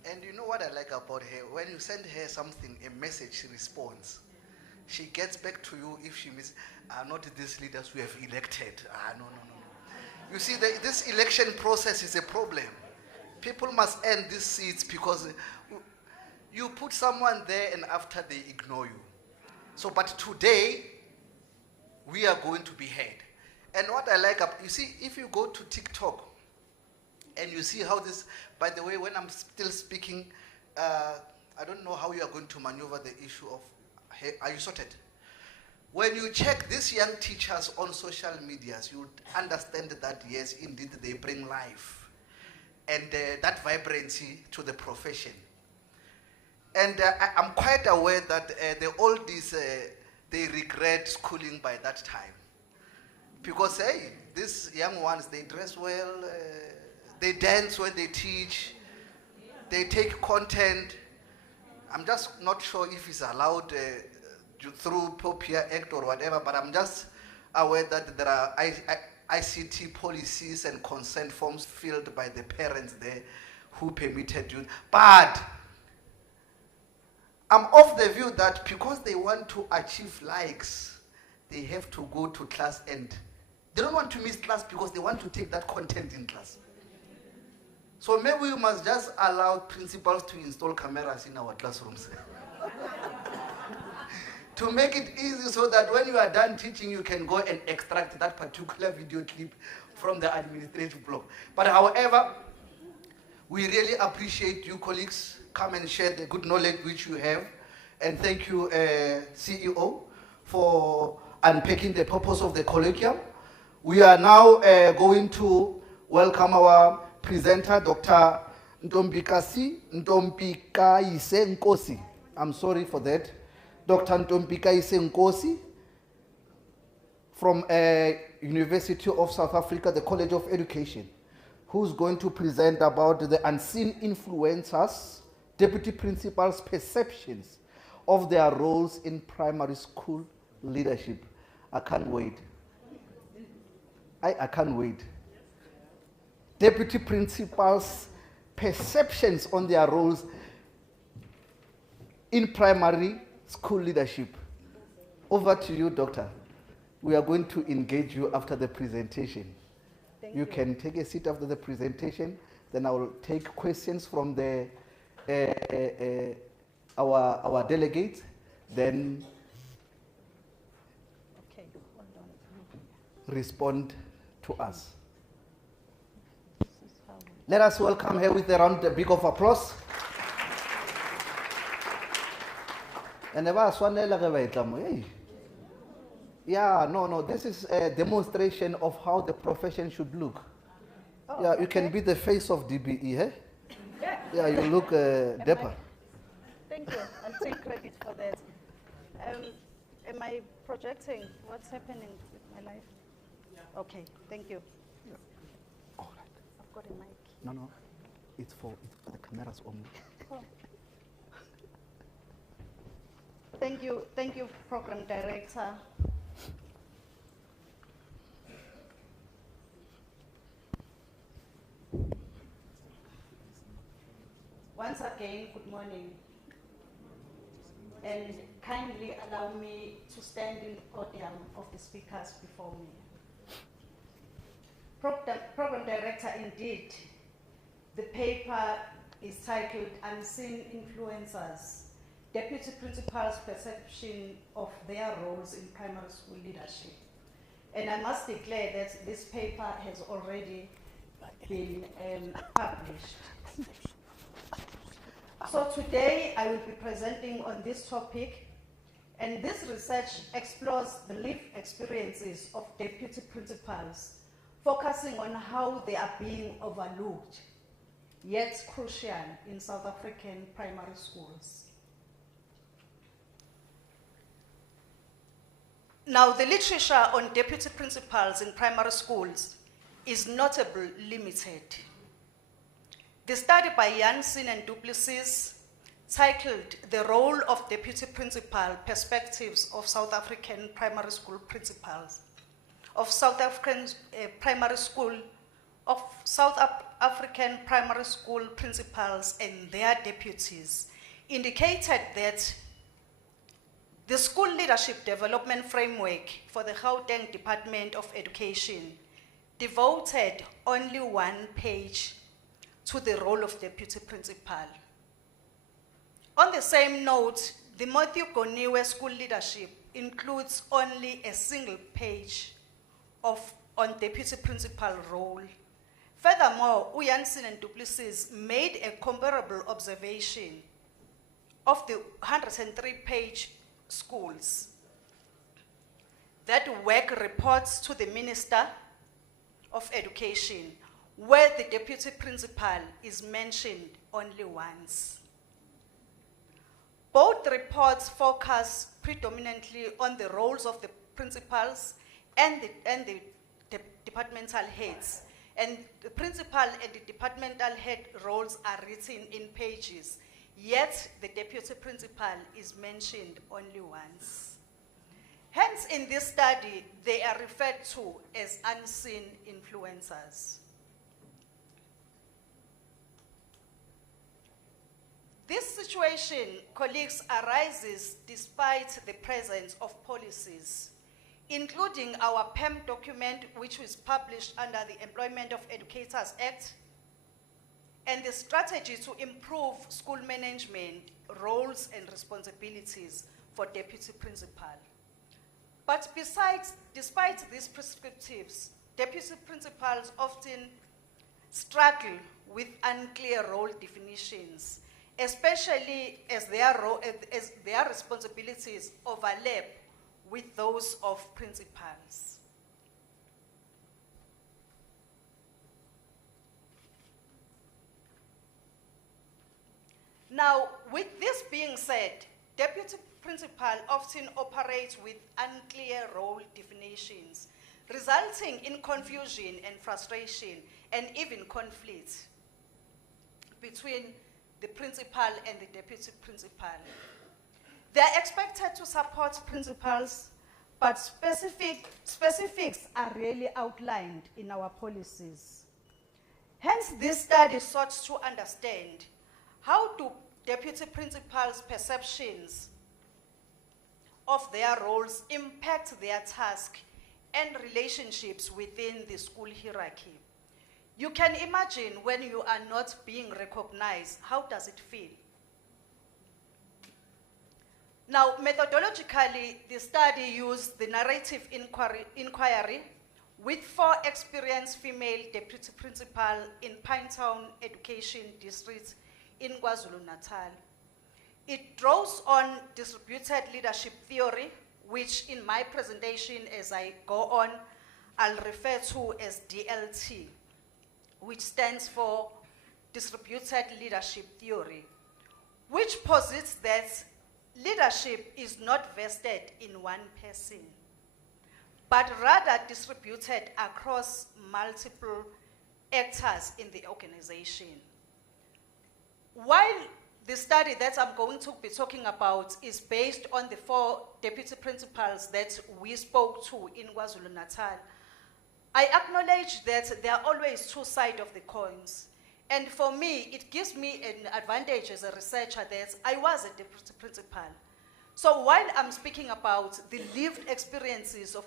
And you know what I like about her? When you send her something, a message, she responds. She gets back to you if she misses, not these leaders we have elected. No. You see, this election process is a problem. People must earn these seats because you put someone there and after they ignore you. So, but today, we are going to be heard. And what I like, you see, if you go to TikTok and you see how this, by the way, when I'm still speaking, I don't know how you are going to maneuver the issue of, hey, are you sorted? When you check these young teachers on social medias, you understand that, yes, indeed, they bring life and that vibrancy to the profession. And I'm quite aware that the oldies, they regret schooling by that time. Because, hey, these young ones, they dress well, they dance when they teach, they take content. I'm just not sure if it's allowed through POPIA Act or whatever, but I'm just aware that there are ICT policies and consent forms filled by the parents there who permitted you. But I'm of the view that because they want to achieve likes, they have to go to class, and they don't want to miss class because they want to take that content in class. So maybe we must just allow principals to install cameras in our classrooms to make it easy so that when you are done teaching, you can go and extract that particular video clip from the administrative block. But however, we really appreciate you colleagues. Come and share the good knowledge which you have. And thank you, CEO, for unpacking the purpose of the colloquium. We are now going to welcome our presenter, Dr. Ntombikaise Nkosi. I'm sorry for that. Dr. Ntombikaise Nkosi from University of South Africa, the College of Education, who's going to present about the unseen influencers, deputy principals' perceptions of their roles in primary school leadership. I can't wait. I can't wait. Deputy principals' perceptions on their roles in primary school leadership. Over to you, Doctor. We are going to engage you after the presentation. You can take a seat after the presentation. Then I will take questions from the our delegates. Then okay. Okay, hold on. respond to us. This is how we- Let us welcome her with a round big of applause. And yeah, no, this is a demonstration of how the profession should look. Oh, Yeah, you can okay. be the face of DBE, eh? Yeah. Yeah, you look dapper. Thank you. I'll take credit for that. Am I projecting what's happening with my life? Yeah. Okay, thank you. All right. I've got a mic. No, it's for the cameras only. Oh. Thank you, Program Director. Once again, good morning. And kindly allow me to stand in the podium of the speakers before me. Program Director, indeed, the paper is titled Unseen Influencers, Deputy Principal's Perception of Their Roles in Primary School Leadership. And I must declare that this paper has already been published. So today I will be presenting on this topic, and this research explores the lived experiences of deputy principals, focusing on how they are being overlooked, yet crucial in South African primary schools. Now, the literature on deputy principals in primary schools is notably limited. The study by Janssen and Duplessis, titled The Role of Deputy Principal, Perspectives of South African Primary School Principals, of South African primary school, of African primary school principals and their deputies, indicated that the School Leadership Development Framework for the Gauteng Department of Education devoted only one page to the role of deputy principal. On the same note, the Matthew Goniwe School Leadership includes only a single page on deputy principal role. Furthermore, Janssen and Duplessis made a comparable observation of the 103-page schools that work reports to the Minister of Education, where the deputy principal is mentioned only once. Both reports focus predominantly on the roles of the principals and the departmental heads. And the principal and the departmental head roles are written in pages, yet the deputy principal is mentioned only once. Hence, in this study, they are referred to as unseen influencers. This situation, colleagues, arises despite the presence of policies, including our PEM document, which was published under the Employment of Educators Act, and the strategy to improve school management roles and responsibilities for deputy principal. But despite these prescriptives, deputy principals often struggle with unclear role definitions, especially as their responsibilities overlap with those of principals. Now, with this being said, deputy principal often operates with unclear role definitions, resulting in confusion and frustration and even conflict between the principal and the deputy principal. They are expected to support principals, but specifics are rarely outlined in our policies. Hence, this study sought to understand how do deputy principals' perceptions of their roles impact their task and relationships within the school hierarchy. You can imagine when you are not being recognized, how does it feel? Now, methodologically, the study used the narrative inquiry with 4 experienced female deputy principal in Pinetown Education District in KwaZulu-Natal. It draws on distributed leadership theory, which in my presentation as I go on, I'll refer to as DLT, which stands for Distributed Leadership Theory, which posits that leadership is not vested in one person, but rather distributed across multiple actors in the organization. While the study that I'm going to be talking about is based on the 4 deputy principals that we spoke to in KwaZulu-Natal, I acknowledge that there are always 2 sides of the coins. And for me, it gives me an advantage as a researcher that I was a deputy principal. So while I'm speaking about the lived experiences of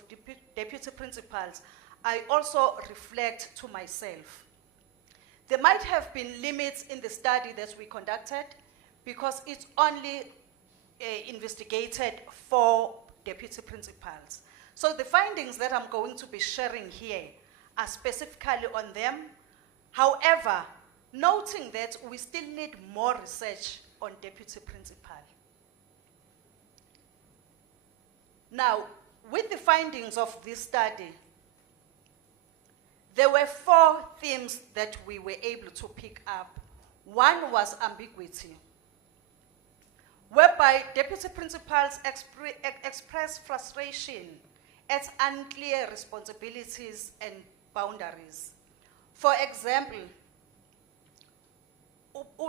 deputy principals, I also reflect to myself. There might have been limits in the study that we conducted because it only investigated 4 deputy principals. So the findings that I'm going to be sharing here are specifically on them. However, noting that we still need more research on deputy principal. Now, with the findings of this study, there were 4 themes that we were able to pick up. One was ambiguity, whereby deputy principals express frustration at unclear responsibilities and boundaries. For example,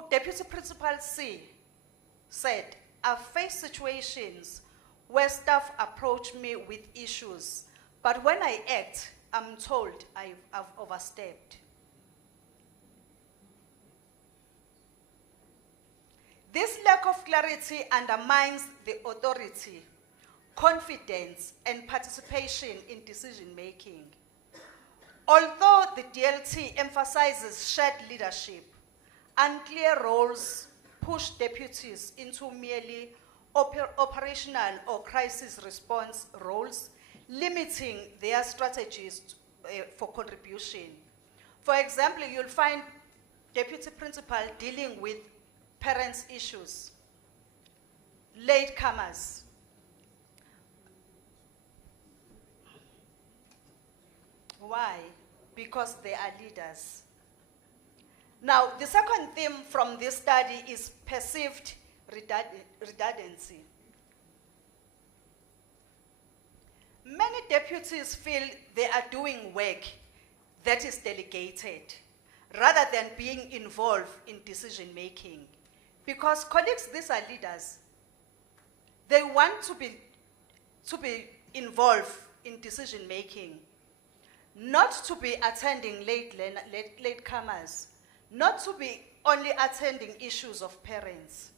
Deputy Principal C said, "I face situations where staff approach me with issues, but when I act, I'm told I've overstepped." This lack of clarity undermines the authority, confidence, and participation in decision-making. Although the DLT emphasizes shared leadership, unclear roles push deputies into merely operational or crisis response roles, limiting their strategies for contribution. For example, you'll find deputy principal dealing with parents' issues, latecomers. Why? Because they are leaders. Now, the second theme from this study is perceived redundancy. Many deputies feel they are doing work that is delegated rather than being involved in decision-making. Because colleagues, these are leaders. They want to be involved in decision-making, not to be attending latecomers, not to be only attending issues of parents.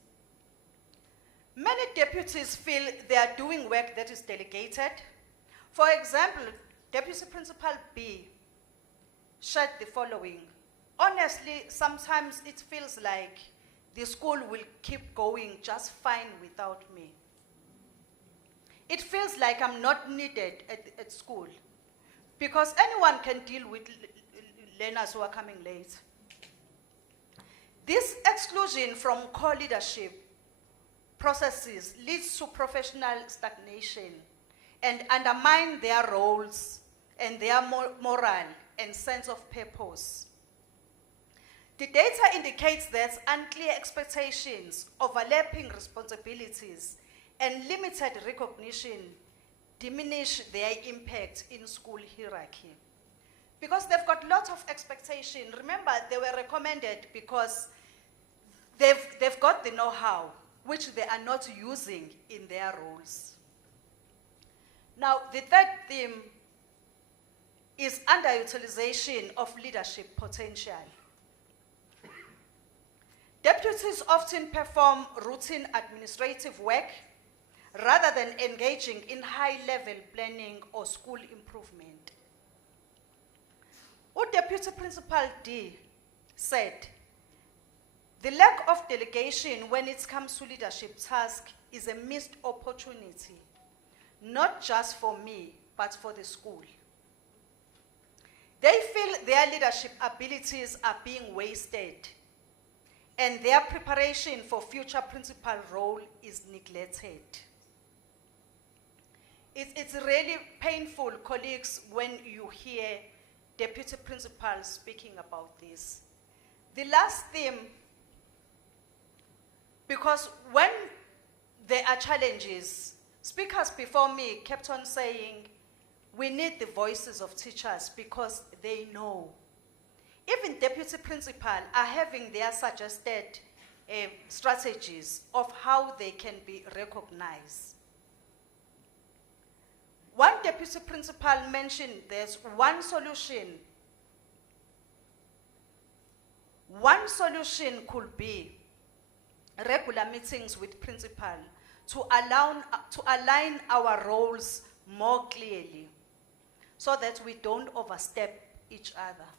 Many deputies feel they are doing work that is delegated. For example, Deputy Principal B shared the following: "Honestly, sometimes it feels like the school will keep going just fine without me. It feels like I'm not needed at school because anyone can deal with learners who are coming late." This exclusion from core leadership processes leads to professional stagnation and undermine their roles and their morale and sense of purpose. The data indicates that unclear expectations, overlapping responsibilities, and limited recognition diminish their impact in school hierarchy. Because they've got lots of expectation. Remember, they were recommended because they've got the know-how, which they are not using in their roles. Now, the third theme is underutilization of leadership potential. Deputies often perform routine administrative work rather than engaging in high-level planning or school improvement. Deputy Principal D said, The lack of delegation when it comes to leadership task is a missed opportunity, not just for me, but for the school. They feel their leadership abilities are being wasted, and their preparation for future principal role is neglected. It's really painful, colleagues, when you hear deputy principals speaking about this. The last theme, because when there are challenges, speakers before me kept on saying, we need the voices of teachers because they know. Even deputy principal are having their suggested strategies of how they can be recognized. One deputy principal mentioned there's one solution. One solution could be regular meetings with principal to align our roles more clearly so that we don't overstep each other.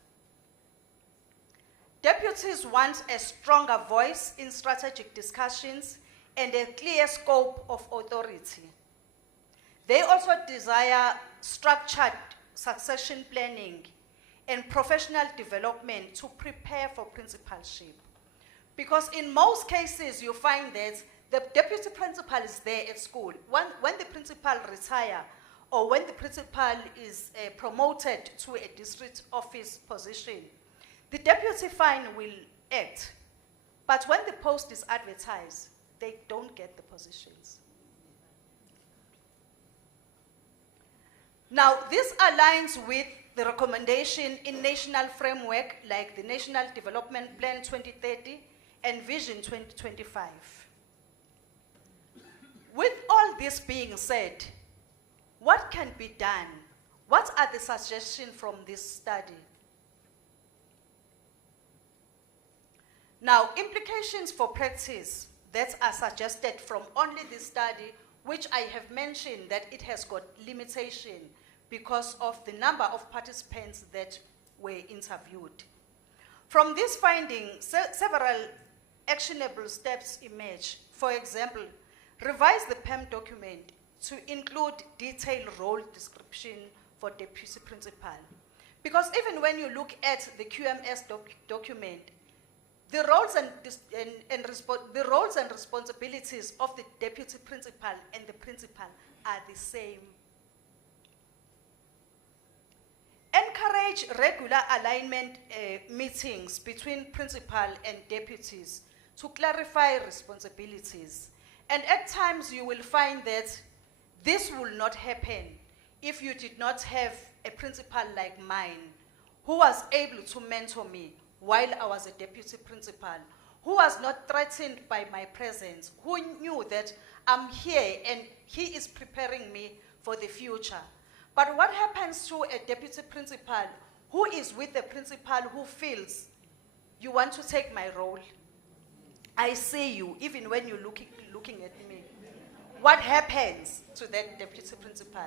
Deputies want a stronger voice in strategic discussions and a clear scope of authority. They also desire structured succession planning and professional development to prepare for principalship. Because in most cases, you find that the deputy principal is there at school. When the principal retires, or when the principal is promoted to a district office position, the deputy fine will act. But when the post is advertised, they don't get the positions. Now, this aligns with the recommendation in national framework like the National Development Plan 2030 and Vision 2025. With all this being said, what can be done? What are the suggestions from this study? Now, implications for practice that are suggested from only this study, which I have mentioned that it has got limitation because of the number of participants that were interviewed. From this finding, several actionable steps emerge. For example, revise the PEM document to include detailed role description for deputy principal. Because even when you look at the QMS document, the roles and responsibilities of the deputy principal and the principal are the same. Encourage regular alignment meetings between principal and deputies to clarify responsibilities. And at times you will find that this will not happen if you did not have a principal like mine who was able to mentor me while I was a deputy principal, who was not threatened by my presence, who knew that I'm here and he is preparing me for the future. But what happens to a deputy principal who is with the principal who feels, you want to take my role? I see you, even when you're looking at me. What happens to that deputy principal?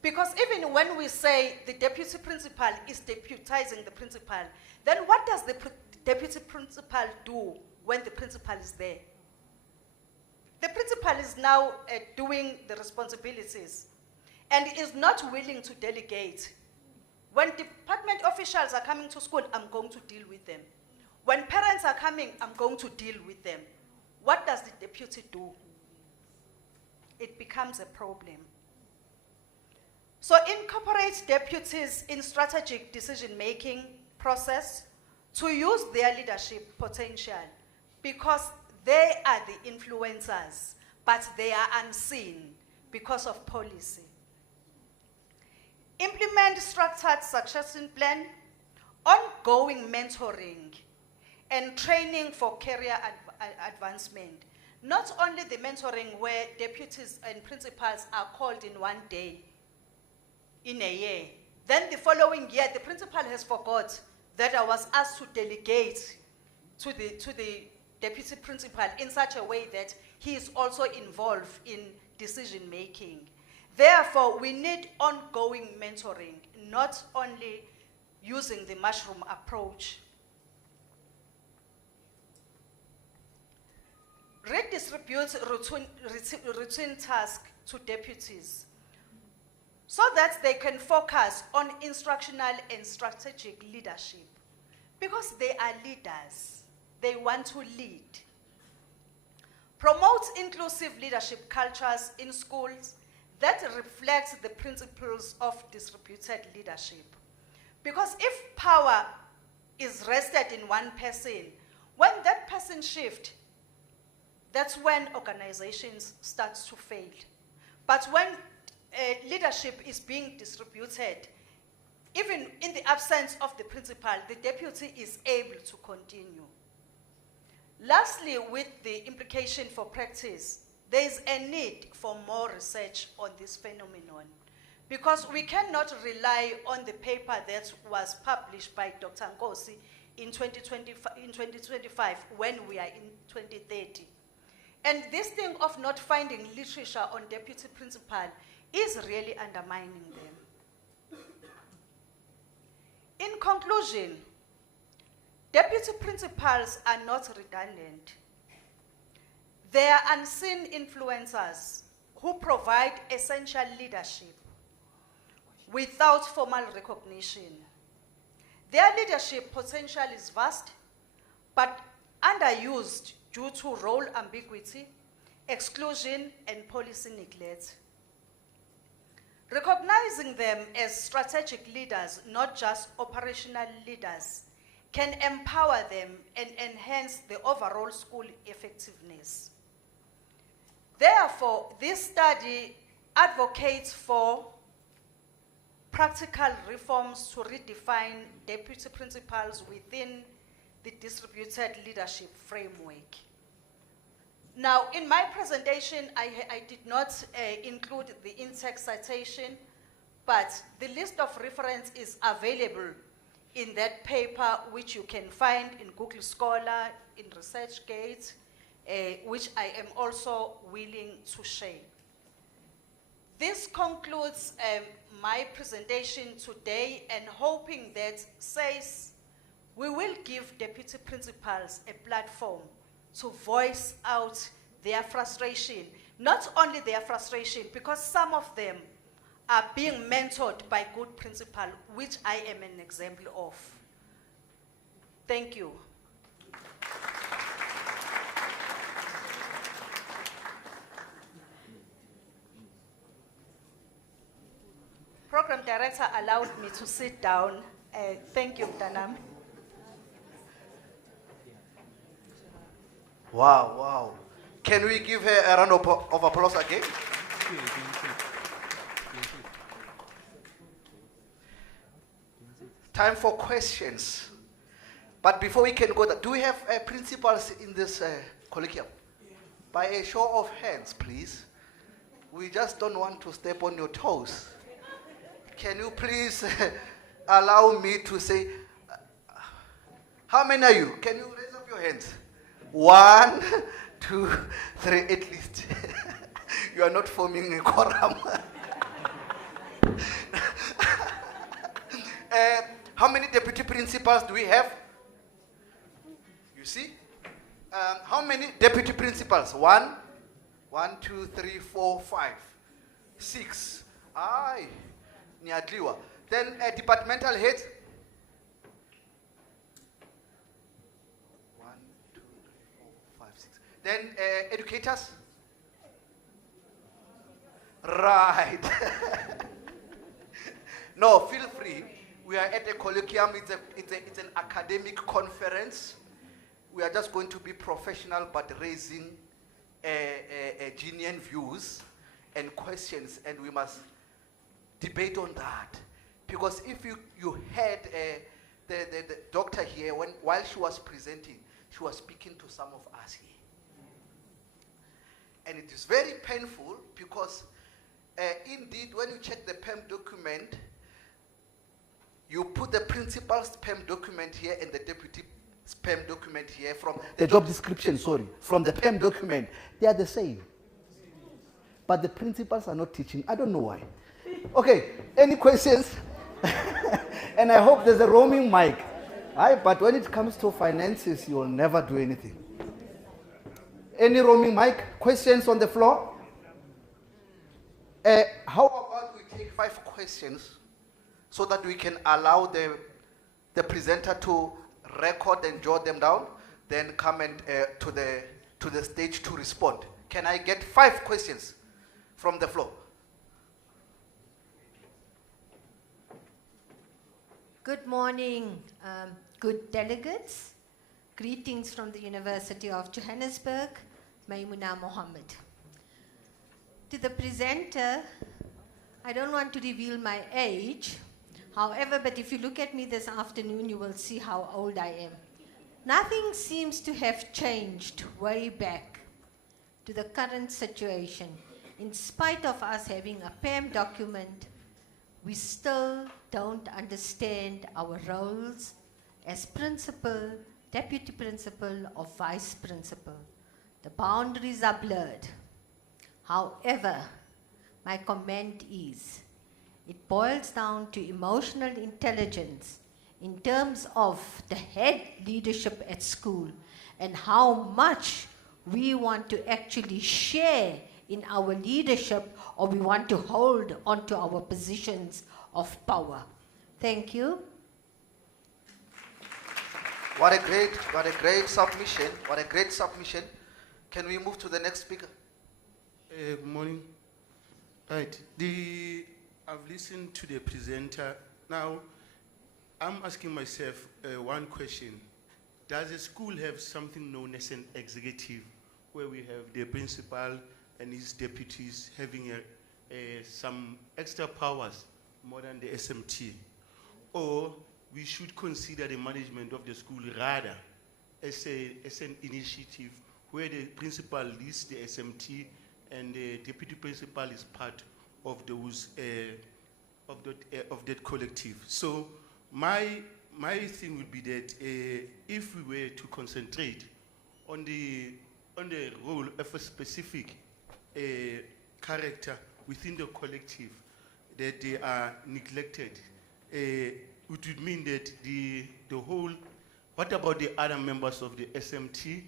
Because even when we say the deputy principal is deputizing the principal, then what does the deputy principal do when the principal is there? The principal is now doing the responsibilities and is not willing to delegate. When department officials are coming to school, I'm going to deal with them. When parents are coming, I'm going to deal with them. What does the deputy do? It becomes a problem. So incorporate deputies in strategic decision-making process to use their leadership potential, because they are the influencers, but they are unseen because of policy. Implement structured succession plan, ongoing mentoring, and training for career advancement. Not only the mentoring where deputies and principals are called in one day, in a year. Then the following year, the principal has forgot that I was asked to delegate to the deputy principal in such a way that he is also involved in decision making. Therefore, we need ongoing mentoring, not only using the mushroom approach. redistribute routine tasks to deputies so that they can focus on instructional and strategic leadership. Because they are leaders, they want to lead. Promote inclusive leadership cultures in schools that reflect the principles of distributed leadership. Because if power is rested in one person, when that person shifts, that's when organizations start to fail. But when leadership is being distributed, even in the absence of the principal, the deputy is able to continue. Lastly, with the implication for practice, there is a need for more research on this phenomenon, because we cannot rely on the paper that was published by Dr. Nkosi in 2025 when we are in 2030. And this thing of not finding literature on deputy principal is really undermining them. In conclusion, deputy principals are not redundant. They are unseen influencers who provide essential leadership without formal recognition. Their leadership potential is vast, but underused due to role ambiguity, exclusion, and policy neglect. Recognizing them as strategic leaders, not just operational leaders, can empower them and enhance the overall school effectiveness. Therefore, this study advocates for practical reforms to redefine deputy principals within the distributed leadership framework. Now, in my presentation, I did not include the in-text citation, but the list of reference is available in that paper, which you can find in Google Scholar, in ResearchGate, which I am also willing to share. This concludes my presentation today, and hoping that says we will give deputy principals a platform to voice out their frustration. Not only their frustration, because some of them are being mentored by good principal, which I am an example of. Thank you. Program director allowed me to sit down. Thank you, Mtanam. Wow, wow. Can we give her a round of applause again? Time for questions. But before we can go, do we have principals in this colloquium? By a show of hands, please. We just don't want to step on your toes. Can you please allow me to say, how many are you? Can you raise up your hands? 1, 2, 3, at least. You are not forming a quorum. How many deputy principals do we have? You see? How many deputy principals? 1, 2, 3, 4, 5, 6. Aye. Niadliwa. Then departmental heads. 1, 2, 3, 4, 5, 6. Then educators. Right. No, feel free. We are at a colloquium. It's an academic conference. We are just going to be professional, but raising genuine views and questions, and we must debate on that. Because if you had the doctor here, while she was presenting, she was speaking to some of us here. And it is very painful because indeed, when you check the PEM document, you put the principal's PEM document here and the deputy PEM document here from the job description, from the PEM document. They are the same. But the principals are not teaching. I don't know why. Okay, any questions? And I hope there's a roaming mic. But when it comes to finances, you will never do anything. Any roaming mic? Questions on the floor? How about we take 5 questions so that we can allow the presenter to record and jot them down, then come and to the stage to respond. Can I get 5 questions from the floor? Good morning, good delegates. Greetings from the University of Johannesburg, Maimuna Mohammed. To the presenter, I don't want to reveal my age. However, but if you look at me this afternoon, you will see how old I am. Nothing seems to have changed way back to the current situation. In spite of us having a PAM document, we still don't understand our roles as principal, deputy principal, or vice principal. The boundaries are blurred. However, my comment is, it boils down to emotional intelligence in terms of the head leadership at school and how much we want to actually share in our leadership, or we want to hold onto our positions of power. Thank you. What a great submission. What a great submission. Can we move to the next speaker? Good morning. Right. I've listened to the presenter. Now, I'm asking myself one question. Does a school have something known as an executive, where we have the principal and his deputies having some extra powers more than the SMT? Or we should consider the management of the school rather as an initiative where the principal leads the SMT and the deputy principal is part of those of that collective. So my thing would be that if we were to concentrate on the role of a specific character within the collective, that they are neglected, it would mean that the whole. What about the other members of the SMT?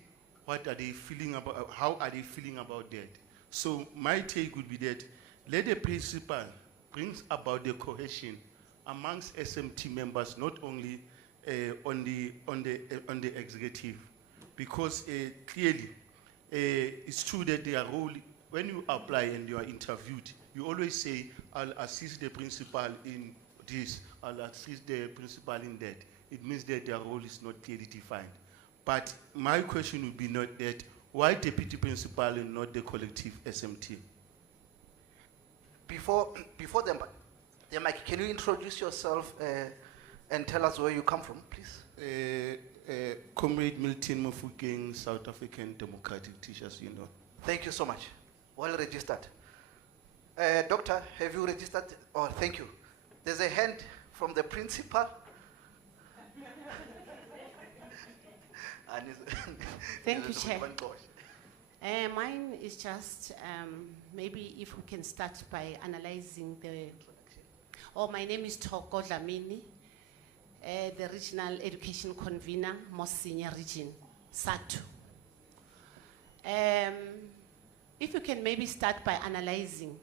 What are they feeling about? How are they feeling about that? So my take would be that let the principal brings about the cohesion amongst SMT members, not only on the executive, because clearly it's true that their role, when you apply and you are interviewed, you always say, I'll assist the principal in this, I'll assist the principal in that. It means that their role is not clearly defined. But my question would be not that, why deputy principal and not the collective SMT? Before the mic, can you introduce yourself and tell us where you come from, please? Comrade Milton Mofokeng, South African Democratic Teachers Union. Thank you so much. Well registered. Doctor, have you registered? Oh, thank you. There's a hand from the principal. Thank you, Chair. Mine is just, maybe if we can start by analyzing my name is Toko Dlamini, the Regional Education Convener, most senior region, SATU. If you can maybe start by analyzing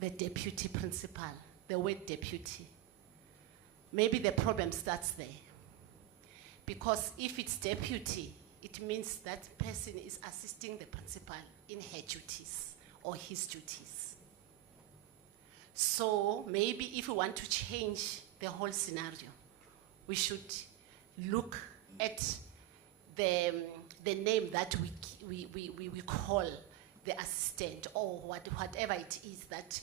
the deputy principal, the word deputy. Maybe the problem starts there. Because if it's deputy, it means that person is assisting the principal in her duties or his duties. So maybe if we want to change the whole scenario, we should look at the name that we call the assistant, or whatever it is that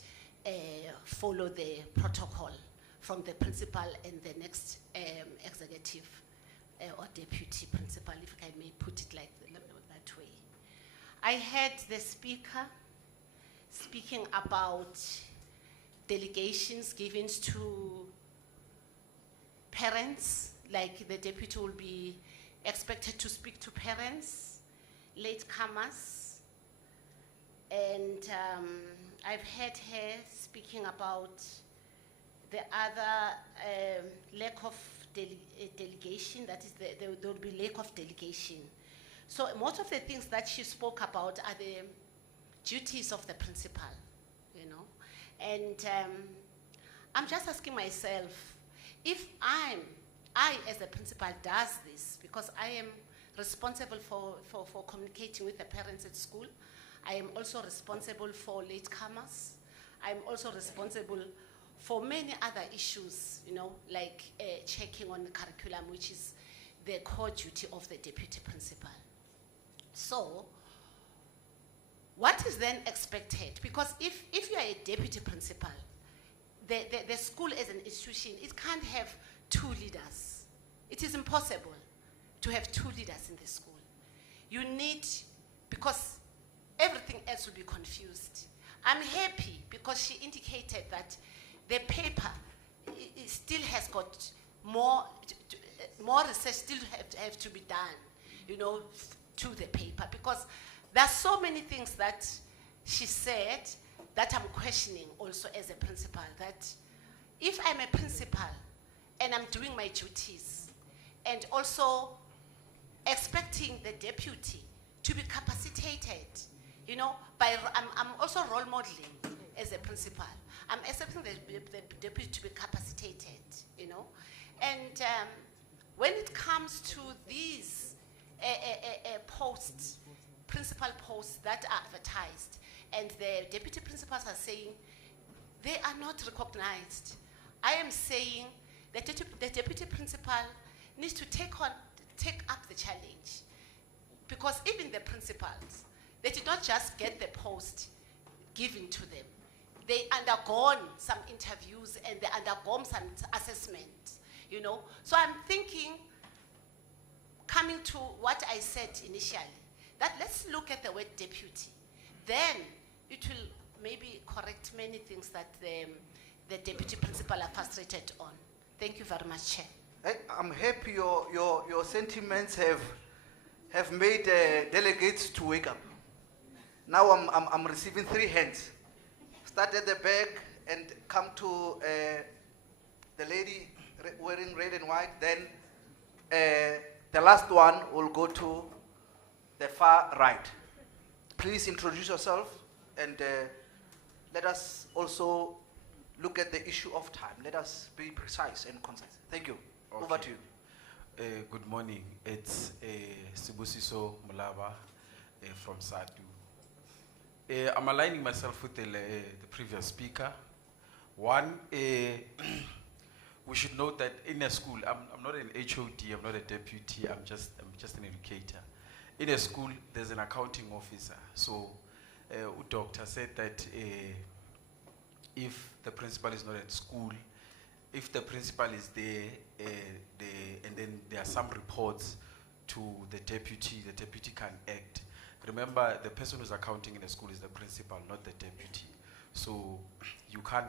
follow the protocol from the principal and the next executive or deputy principal, if I may put it like that way. I heard the speaker speaking about delegations given to parents, like the deputy will be expected to speak to parents, latecomers, and I've heard her speaking about the other lack of delegation, that is, there will be lack of delegation. So most of the things that she spoke about are the duties of the principal, you know. And I'm just asking myself, if I as a principal does this, because I am responsible for communicating with the parents at school, I am also responsible for latecomers, I'm also responsible for many other issues, you know, like checking on the curriculum, which is the core duty of the deputy principal. So, what is then expected? Because if you are a deputy principal, the school as an institution, it can't have two leaders. It is impossible to have two leaders in the school. You need, because everything else will be confused. I'm happy because she indicated that the paper it still has got more research still have to be done, you know, to the paper, because there are so many things that she said that I'm questioning also as a principal, that if I'm a principal and I'm doing my duties and also expecting the deputy to be capacitated, you know, I'm also role modeling as a principal. I'm expecting the deputy to be capacitated, you know. And when it comes to these posts, principal posts that are advertised, and the deputy principals are saying they are not recognized, I am saying that the deputy principal needs to take up the challenge, because even the principals, they did not just get the post given to them. They undergone some interviews and they undergone some assessments, you know. So I'm thinking, coming to what I said initially, that let's look at the word deputy. Then it will maybe correct many things that the deputy principal are frustrated on. Thank you very much, Chair. I'm happy your sentiments have made delegates to wake up. Now I'm receiving 3 hands. Start at the back and come to the lady wearing red and white. Then the last one will go to the far right. Please introduce yourself and let us also look at the issue of time. Let us be precise and concise. Thank you. Okay. Over to you. Good morning. It's Sibusiso Mulaba from SADU. I'm aligning myself with the previous speaker. One, we should note that in a school, I'm not an HOD, I'm not a deputy, I'm just an educator. In a school, there's an accounting officer. So, doctor said that if the principal is not at school, if the principal is there, and then there are some reports to the deputy can act. Remember, the person who's accounting in the school is the principal, not the deputy. So you can't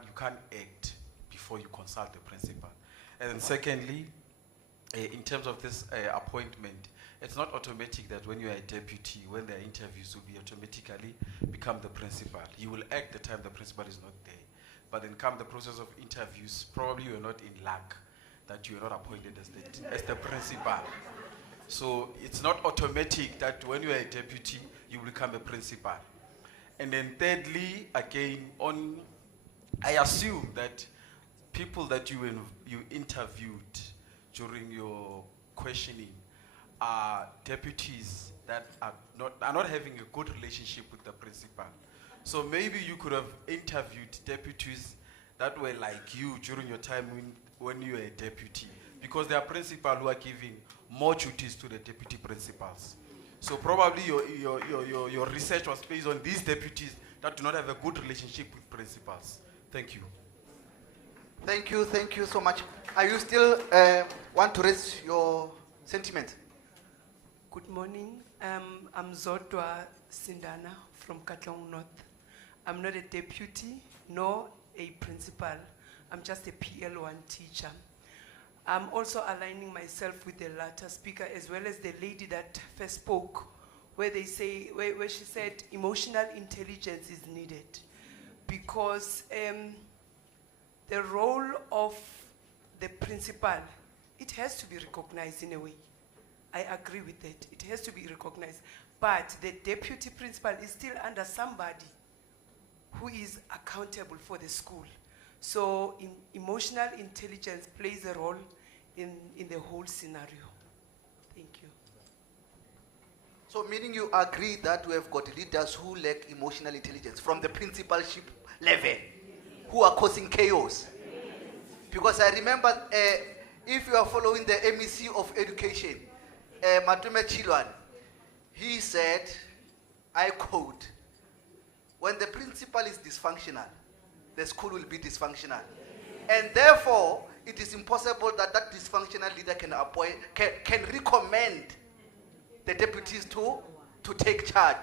act before you consult the principal. And then secondly, in terms of this appointment, it's not automatic that when you are a deputy, when there are interviews, you'll be automatically become the principal. You will act the time the principal is not there. But then come the process of interviews, probably you're not in luck that you're not appointed as the principal. So it's not automatic that when you are a deputy, you will become a principal. And then thirdly, again, I assume that people that you interviewed during your questioning are deputies that are not having a good relationship with the principal. So maybe you could have interviewed deputies that were like you during your time when you were a deputy, because there are principals who are giving more duties to the deputy principals. So probably your research was based on these deputies that do not have a good relationship with principals. Thank you. Thank you so much. Are you still want to raise your sentiment? Good morning. I'm Zodwa Sindana from Katlong North. I'm not a deputy nor a principal. I'm just a PL1 teacher. I'm also aligning myself with the latter speaker as well as the lady that first spoke, where she said emotional intelligence is needed, because the role of the principal, it has to be recognized in a way. I agree with that. It has to be recognized. But the deputy principal is still under somebody who is accountable for the school. So emotional intelligence plays a role in the whole scenario. Thank you. So meaning you agree that we have got leaders who lack emotional intelligence from the principalship level, who are causing chaos. Because I remember, if you are following the MEC of Education, Matume Chilwan, he said, I quote, when the principal is dysfunctional, the school will be dysfunctional. And therefore, it is impossible that that dysfunctional leader can appoint, can recommend the deputies to take charge.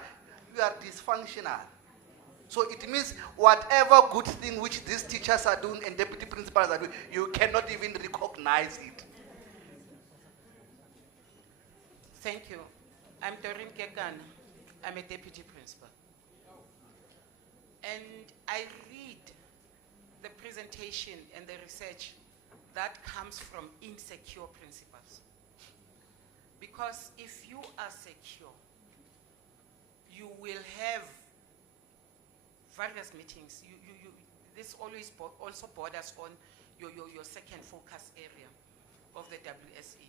You are dysfunctional. So it means whatever good thing which these teachers are doing and deputy principals are doing, you cannot even recognize it. Thank you. I'm Doreen Kekan. I'm a deputy principal. And I read the presentation and the research that comes from insecure principals. Because if you are secure, you will have various meetings. This always also borders on your second focus area of the WSE,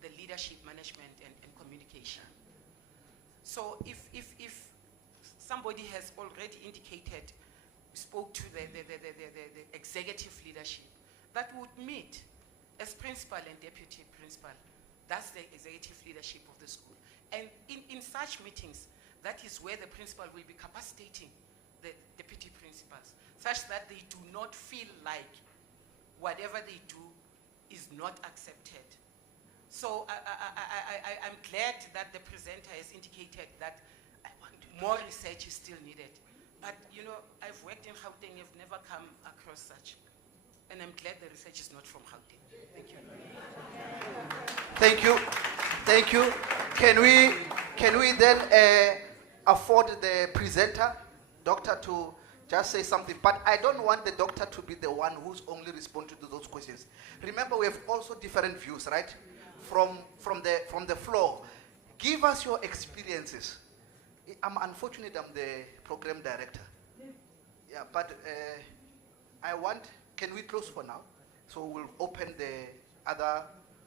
the leadership management and communication. So if somebody has already indicated, spoke to the executive leadership, that would meet as principal and deputy principal. That's the executive leadership of the school. And in such meetings, that is where the principal will be capacitating the deputy principals, such that they do not feel like whatever they do is not accepted. So I'm glad that the presenter has indicated that more research is still needed. But you know, I've worked in Gauteng, I've never come across such. And I'm glad the research is not from Gauteng. Thank you. Thank you. Thank you. Can we then afford the presenter, doctor, to just say something? But I don't want the doctor to be the one who's only responding to those questions. Remember, we have also different views, right? From the floor. Give us your experiences. I'm unfortunate I'm the program director. Yeah, but can we close for now? So we'll open the other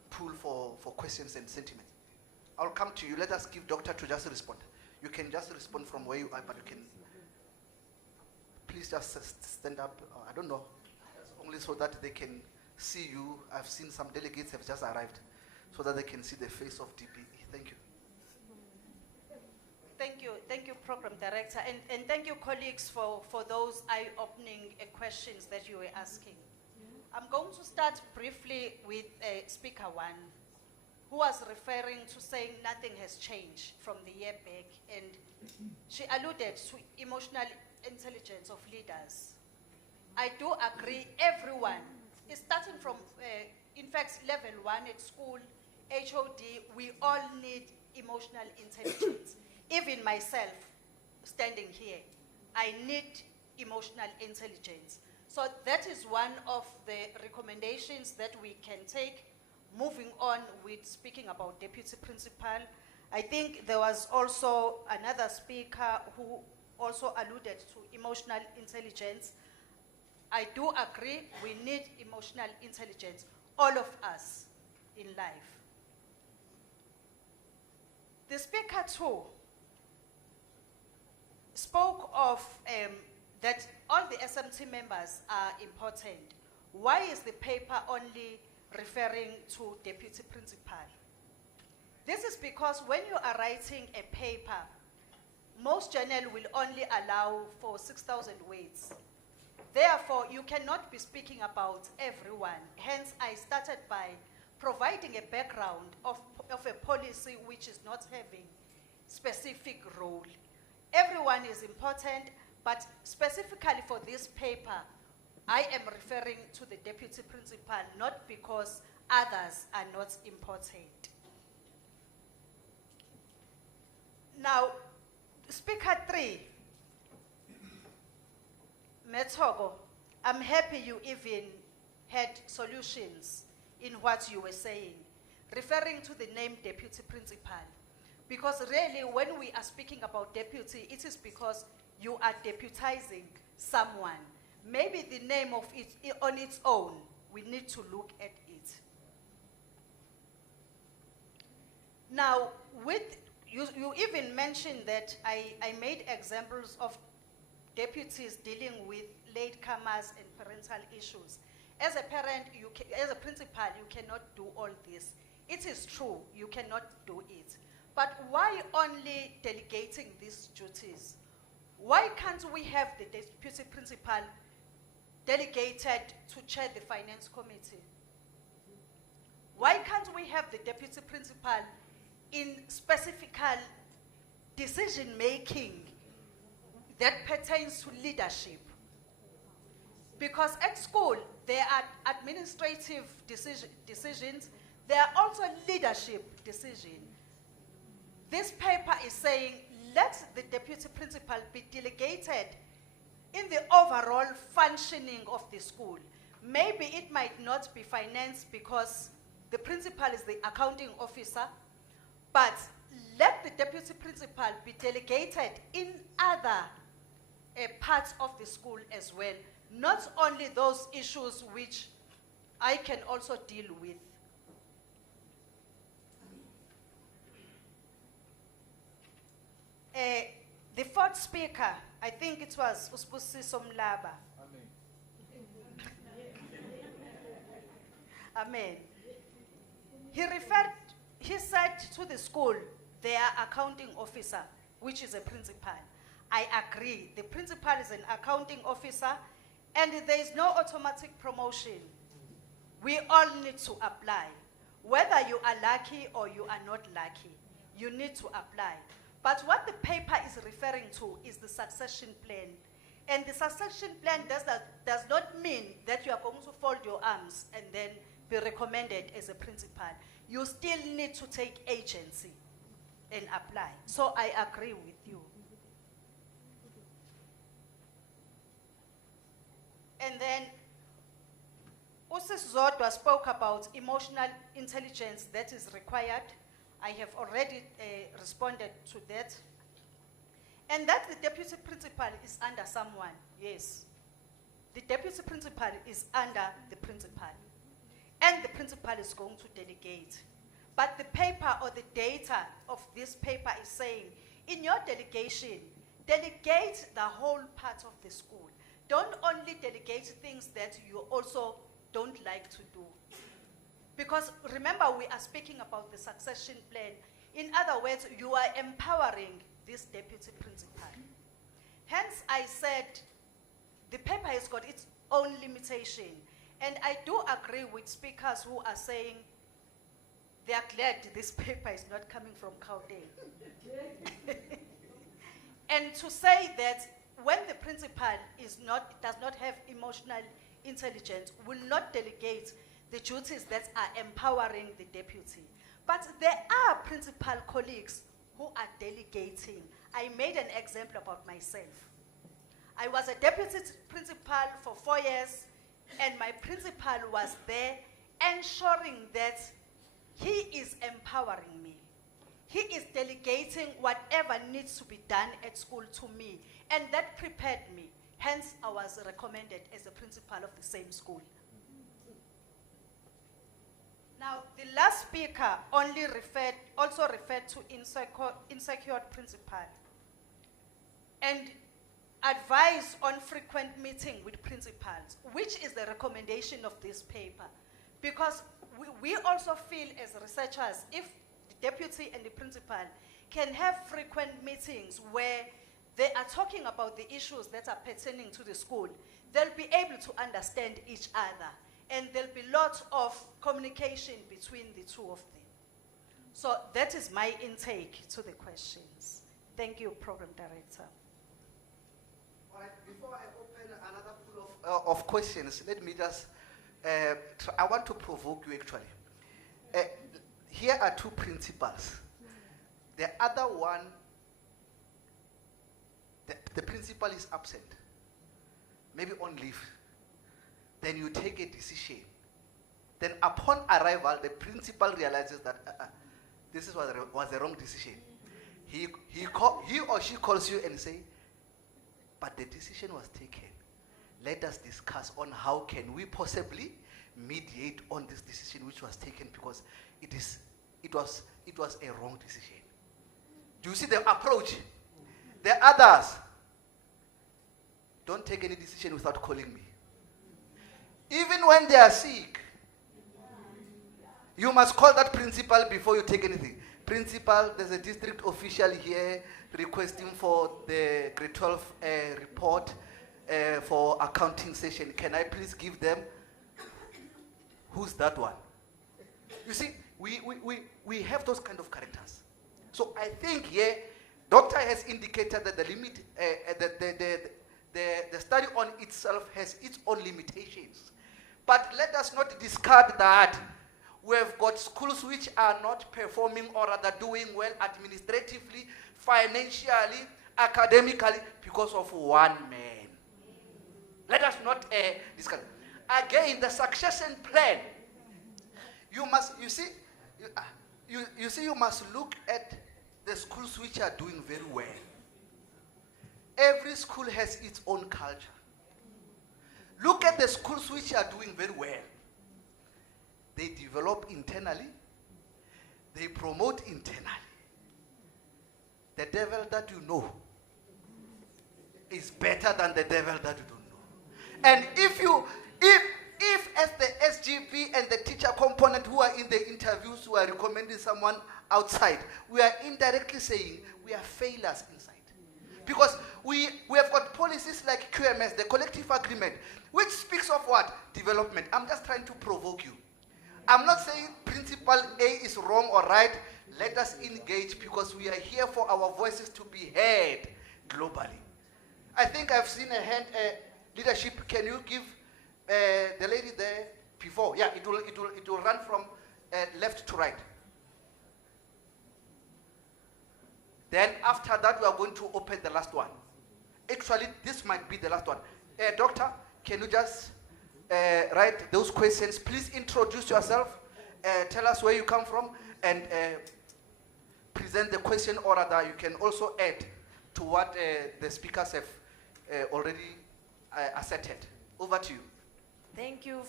pool for questions and sentiments. I'll come to you. Let us give doctor to just respond. You can just respond from where you are, but you can please just stand up. I don't know, only so that they can see you. I've seen some delegates have just arrived, so that they can see the face of DPE. Thank you. Thank you, Program Director, and thank you, colleagues, for those eye-opening questions that you were asking. I'm going to start briefly with Speaker 1, who was referring to saying nothing has changed from the year back, and she alluded to emotional intelligence of leaders. I do agree, everyone, starting from, in fact, level 1 at school, HOD, we all need emotional intelligence. Even myself, standing here, I need emotional intelligence. So that is one of the recommendations that we can take. Moving on with speaking about deputy principal, I think there was also another speaker who also alluded to emotional intelligence. I do agree, we need emotional intelligence, all of us in life. The speaker too spoke of that all the SMT members are important. Why is the paper only referring to deputy principal? This is because when you are writing a paper, most journal will only allow for 6,000 words. Therefore, you cannot be speaking about everyone. Hence, I started by providing a background of a policy which is not having specific role. Everyone is important, but specifically for this paper, I am referring to the deputy principal, not because others are not important. Now, Speaker 3, Metogo, I'm happy you even had solutions in what you were saying. referring to the name deputy principal. Because really, when we are speaking about deputy, it is because you are deputizing someone. Maybe the name of it on its own, we need to look at it. Now, you even mentioned that I made examples of deputies dealing with latecomers and parental issues. As a parent, as a principal, you cannot do all this. It is true, you cannot do it. But why only delegating these duties? Why can't we have the deputy principal delegated to chair the finance committee? Why can't we have the deputy principal in specific decision making that pertains to leadership? Because at school, there are administrative decisions, there are also leadership decisions. This paper is saying, let the deputy principal be delegated in the overall functioning of the school. Maybe it might not be finance because the principal is the accounting officer, but let the deputy principal be delegated in other parts of the school as well, not only those issues which I can also deal with. The fourth speaker, I think it was Usbusiso Mlaba. Amen. He said to the school, their accounting officer, which is a principal. I agree. The principal is an accounting officer, and there is no automatic promotion. We all need to apply. Whether you are lucky or you are not lucky, you need to apply. But what the paper is referring to is the succession plan. And the succession plan does not mean that you are going to fold your arms and then be recommended as a principal. You still need to take agency and apply. So I agree with you. And then Usis Zodwa spoke about emotional intelligence that is required. I have already responded to that. And that the deputy principal is under someone, yes. The deputy principal is under the principal. And the principal is going to delegate. But the paper or the data of this paper is saying, in your delegation, delegate the whole part of the school. Don't only delegate things that you also don't like to do. Because remember, we are speaking about the succession plan. In other words, you are empowering this deputy principal. Hence, I said the paper has got its own limitation. And I do agree with speakers who are saying they are glad this paper is not coming from Gauteng. And to say that when the principal does not have emotional intelligence, will not delegate the duties that are empowering the deputy. But there are principal colleagues who are delegating. I made an example about myself. I was a deputy principal for 4 years, and my principal was there ensuring that he is empowering me. He is delegating whatever needs to be done at school to me, and that prepared me. Hence, I was recommended as a principal of the same school. Now, the last speaker also referred to insecure principal and advise on frequent meeting with principals, which is the recommendation of this paper. Because we also feel as researchers, if the deputy and the principal can have frequent meetings where they are talking about the issues that are pertaining to the school, they'll be able to understand each other. And there'll be lots of communication between the two of them. So that is my intake to the questions. Thank you, Program Director. All right, before I open another pool of questions, let me just, I want to provoke you actually. Here are two principals. The other one, the principal is absent, maybe on leave. Then you take a decision Then upon arrival, the principal realizes that this was the wrong decision. He or she calls you and say, but the decision was taken. Let us discuss on how can we possibly mediate on this decision which was taken, because it was a wrong decision. Do you see the approach? The others don't take any decision without calling me. Even when they are sick, you must call that principal before you take anything. Principal, there's a district official here requesting for the grade 12 report for accounting session. Can I please give them? Who's that one? You see, we have those kind of characters. So I think here, doctor has indicated that the limit, the study on itself has its own limitations. But let us not discard that we have got schools which are not performing or rather doing well administratively, financially, academically, because of one man. Let us not discard. Again, the succession plan. You must look at the schools which are doing very well. Every school has its own culture. Look at the schools which are doing very well. They develop internally. They promote internally. The devil that you know is better than the devil that you don't know. And if as the SGP and the teacher component who are in the interviews who are recommending someone outside, we are indirectly saying we are failures inside. Because we have got policies like QMS, the collective agreement, which speaks of what? Development. I'm just trying to provoke you. I'm not saying principle A is wrong or right. Let us engage, because we are here for our voices to be heard globally. I think I've seen a hand, leadership. Can you give the lady there before? Yeah, it will run from left to right. Then after that, we are going to open the last one. Actually, this might be the last one. Doctor, can you just write those questions? Please introduce yourself, tell us where you come from, and present the question, or rather, you can also add to what the speakers have already asserted. Over to you. Thank you,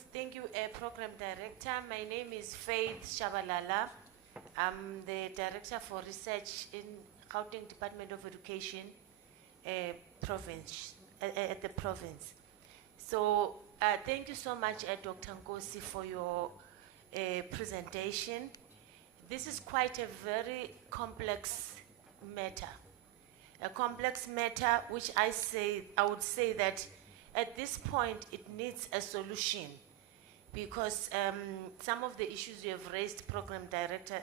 Program Director. My name is Faith Shabalala. I'm the Director for Research in Gauteng Department of Education province, at the province. So thank you so much, Dr. Nkosi, for your presentation. This is quite a very complex matter. A complex matter which I would say that at this point it needs a solution, because some of the issues you have raised, Program Director,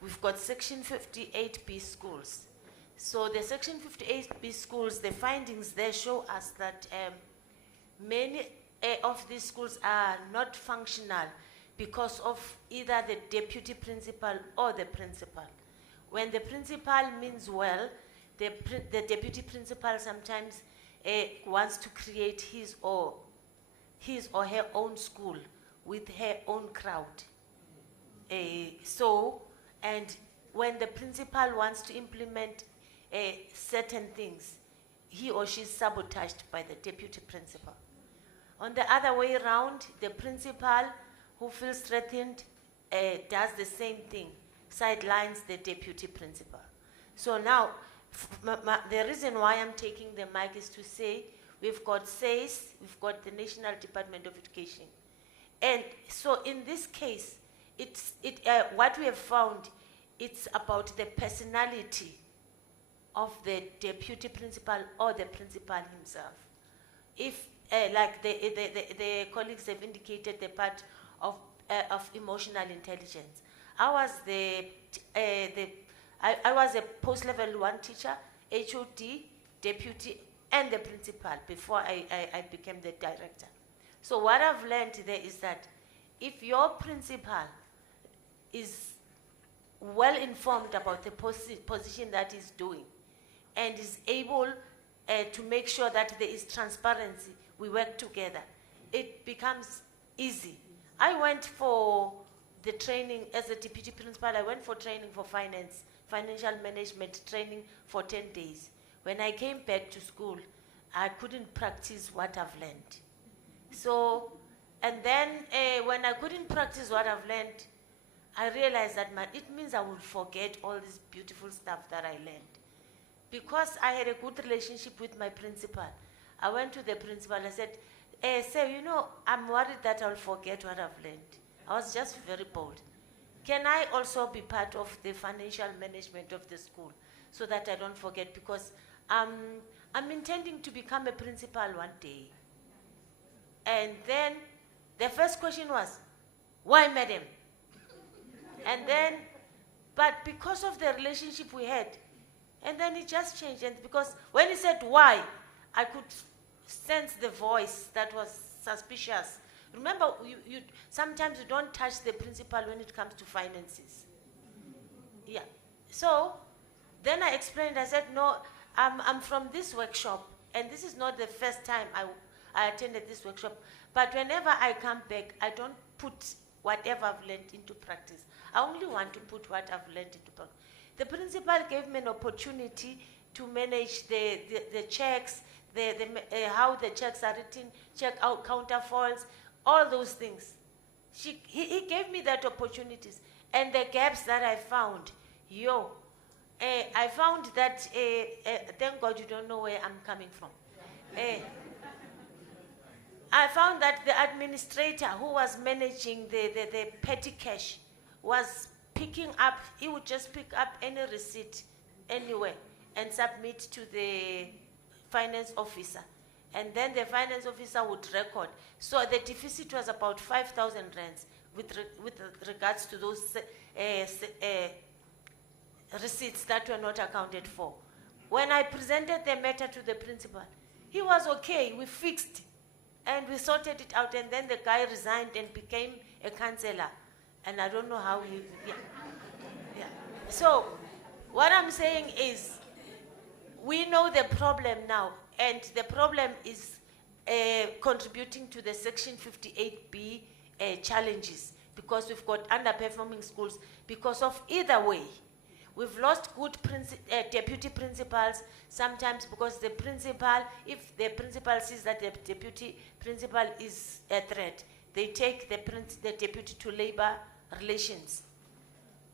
we've got Section 58B schools. So the Section 58B schools, the findings there show us that many of these schools are not functional because of either the deputy principal or the principal. When the principal means well, the deputy principal sometimes wants to create his or her own school with her own crowd. And when the principal wants to implement certain things, he or she is sabotaged by the deputy principal. On the other way around, the principal who feels threatened does the same thing, sidelines the deputy principal. So now, the reason why I'm taking the mic is to say, we've got SACE, we've got the National Department of Education. And so in this case, what we have found, it's about the personality of the deputy principal or the principal himself. If, like the colleagues have indicated, the part of emotional intelligence. I was a post-level 1 teacher, HOD, deputy, and the principal before I became the director. So what I've learned there is that if your principal is well informed about the position that he's doing and is able to make sure that there is transparency, we work together, it becomes easy. I went for the training as a deputy principal. I went for training for financial management training for 10 days. When I came back to school, I couldn't practice what I've learned. So, and then when I couldn't practice what I've learned, I realized that it means I would forget all this beautiful stuff that I learned. Because I had a good relationship with my principal, I went to the principal, I said, sir, you know, I'm worried that I'll forget what I've learned. I was just very bold. Can I also be part of the financial management of the school so that I don't forget? Because I'm intending to become a principal one day. And then the first question was, why, madam? And then, but because of the relationship we had, and then it just changed. And because when he said why, I could sense the voice that was suspicious. Remember, sometimes you don't touch the principal when it comes to finances. Yeah. So then I explained, I said, no, I'm from this workshop, and this is not the first time I attended this workshop. But whenever I come back, I don't put whatever I've learned into practice. I only want to put what I've learned into practice. The principal gave me an opportunity to manage the checks, how the checks are written, check out counterfoils, all those things. He gave me that opportunities. And the gaps that I found, I found that, thank God you don't know where I'm coming from. I found that the administrator who was managing the petty cash was picking up, he would just pick up any receipt anywhere and submit to the finance officer. And then the finance officer would record. So the deficit was about 5,000 rands with regards to those receipts that were not accounted for. When I presented the matter to the principal, he was okay, we fixed and we sorted it out, and then the guy resigned and became a councillor. And I don't know how he, yeah. So what I'm saying is, we know the problem now, and the problem is contributing to the Section 58B challenges, because we've got underperforming schools because of either way. We've lost good deputy principals, sometimes because the principal, if the principal sees that the deputy principal is a threat, they take the deputy to labor relations.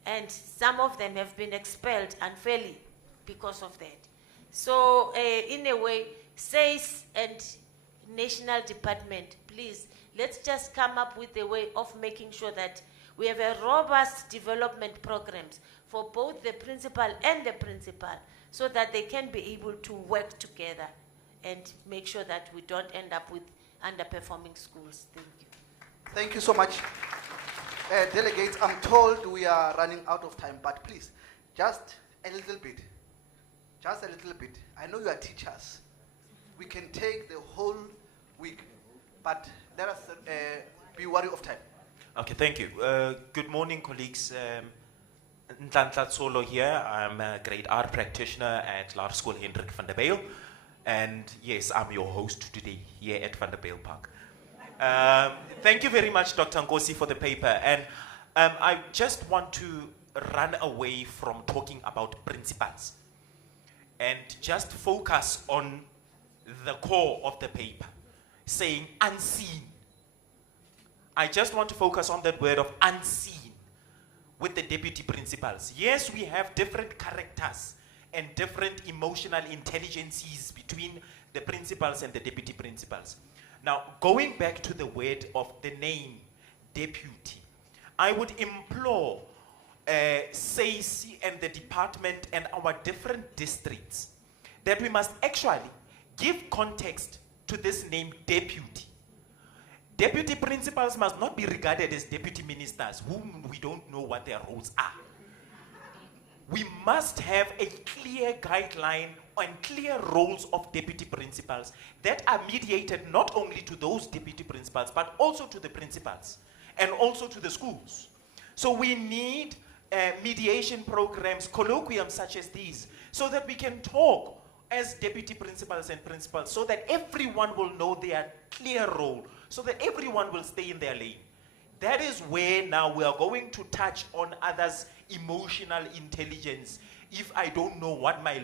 And some of them have been expelled unfairly because of that. So in a way, SACE and National Department, please, let's just come up with a way of making sure that we have a robust development programs for both the principal and the principal, so that they can be able to work together and make sure that we don't end up with underperforming schools. Thank you. Thank you so much. Delegates, I'm told we are running out of time, but please, just a little bit. Just a little bit. I know you are teachers. We can take the whole week, but let us be wary of time. Okay, thank you. Good morning, colleagues. Ntlanhla Tsolo here. I'm a grade R practitioner at Law School Hendrik van der Bijl. And yes, I'm your host today here at Van der Bijl Park. Thank you very much, Dr. Nkosi, for the paper. And I just want to run away from talking about principles and just focus on the core of the paper, saying unseen. I just want to focus on that word of unseen with the deputy principals. Yes, we have different characters and different emotional intelligences between the principals and the deputy principals. Now, going back to the word of the name deputy, I would implore SACE and the department and our different districts that we must actually give context to this name deputy. Deputy principals must not be regarded as deputy ministers, whom we don't know what their roles are. We must have a clear guideline and clear roles of deputy principals that are mediated not only to those deputy principals, but also to the principals and also to the schools. So we need mediation programs, colloquiums such as these, so that we can talk as deputy principals and principals, so that everyone will know their clear role, so that everyone will stay in their lane. That is where now we are going to touch on others' emotional intelligence. If I don't know what my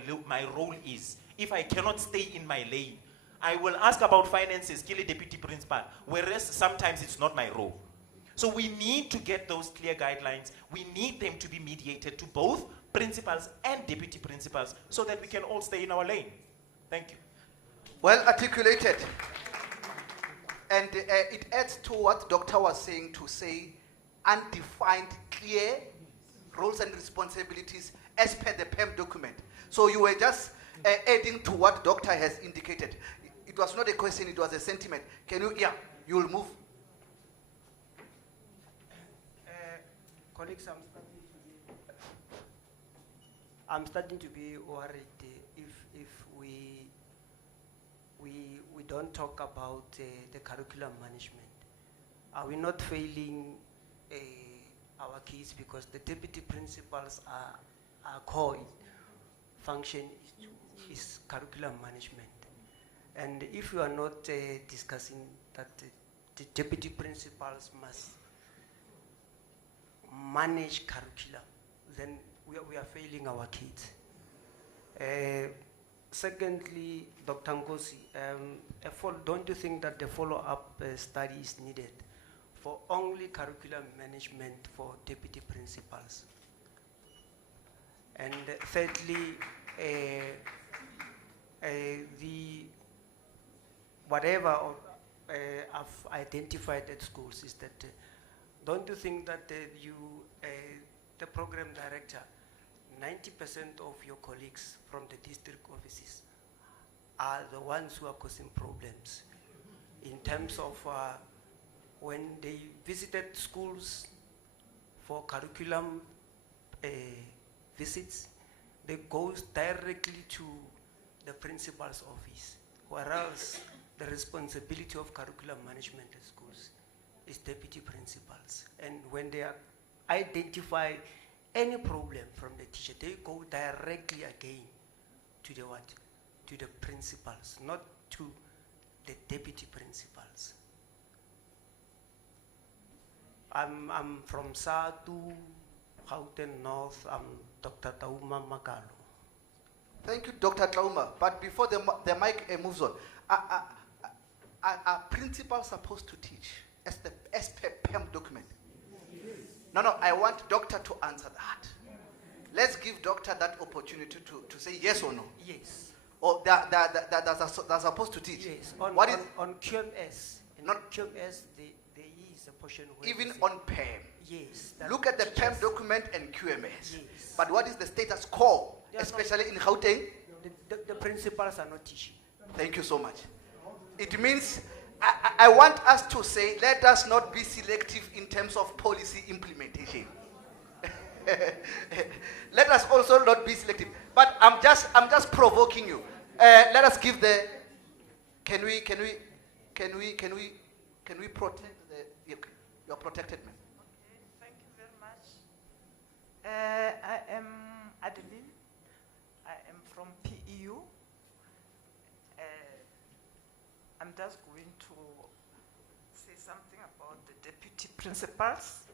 role is, if I cannot stay in my lane, I will ask about finances, kill a deputy principal, whereas sometimes it's not my role. So we need to get those clear guidelines. We need them to be mediated to both principals and deputy principals so that we can all stay in our lane. Thank you. Well articulated. And it adds to what Doctor was saying, to say undefined, clear roles and responsibilities as per the PEM document. So you were just adding to what Doctor has indicated. It was not a question, it was a sentiment. Can you, yeah, you will move. Colleagues, I'm starting to be worried if we don't talk about the curriculum management. Are we not failing our kids, because the deputy principals are core function is curriculum management, and if we are not discussing that the deputy principals must manage curriculum, then we are failing our kids. Secondly, Dr. Nkosi, don't you think that the follow-up study is needed for only curriculum management for deputy principals? And thirdly, the whatever I've identified at schools is that don't you think that the program director, 90% of your colleagues from the district offices are the ones who are causing problems in terms of when they visited schools for curriculum visits, they go directly to the principal's office, whereas the responsibility of curriculum management at schools is deputy principals. And when they identify any problem from the teacher, they go directly again to the what? To the principals, not to the deputy principals. I'm from Satu, Gauteng North. I'm Dr. Tauma Makalo. Thank you, Dr. Tauma. But before the mic moves on, are principals supposed to teach as per PEM document? No, I want doctor to answer that. Let's give doctor that opportunity to say yes or no. Yes. Or they're supposed to teach. Yes. On QMS. Not QMS, there is a portion where even on PEM. Yes. Look at the PEM document and QMS. Yes. But what is the status quo, especially in Gauteng? The principals are not teaching. Thank you so much. It means I want us to say, let us not be selective in terms of policy implementation. Let us also not be selective. But I'm just provoking you. Let us give the. Can we protect you're protected, man. Okay, thank you very much. I am Adeline. I am from PEU. I'm just going to say something about the deputy principals.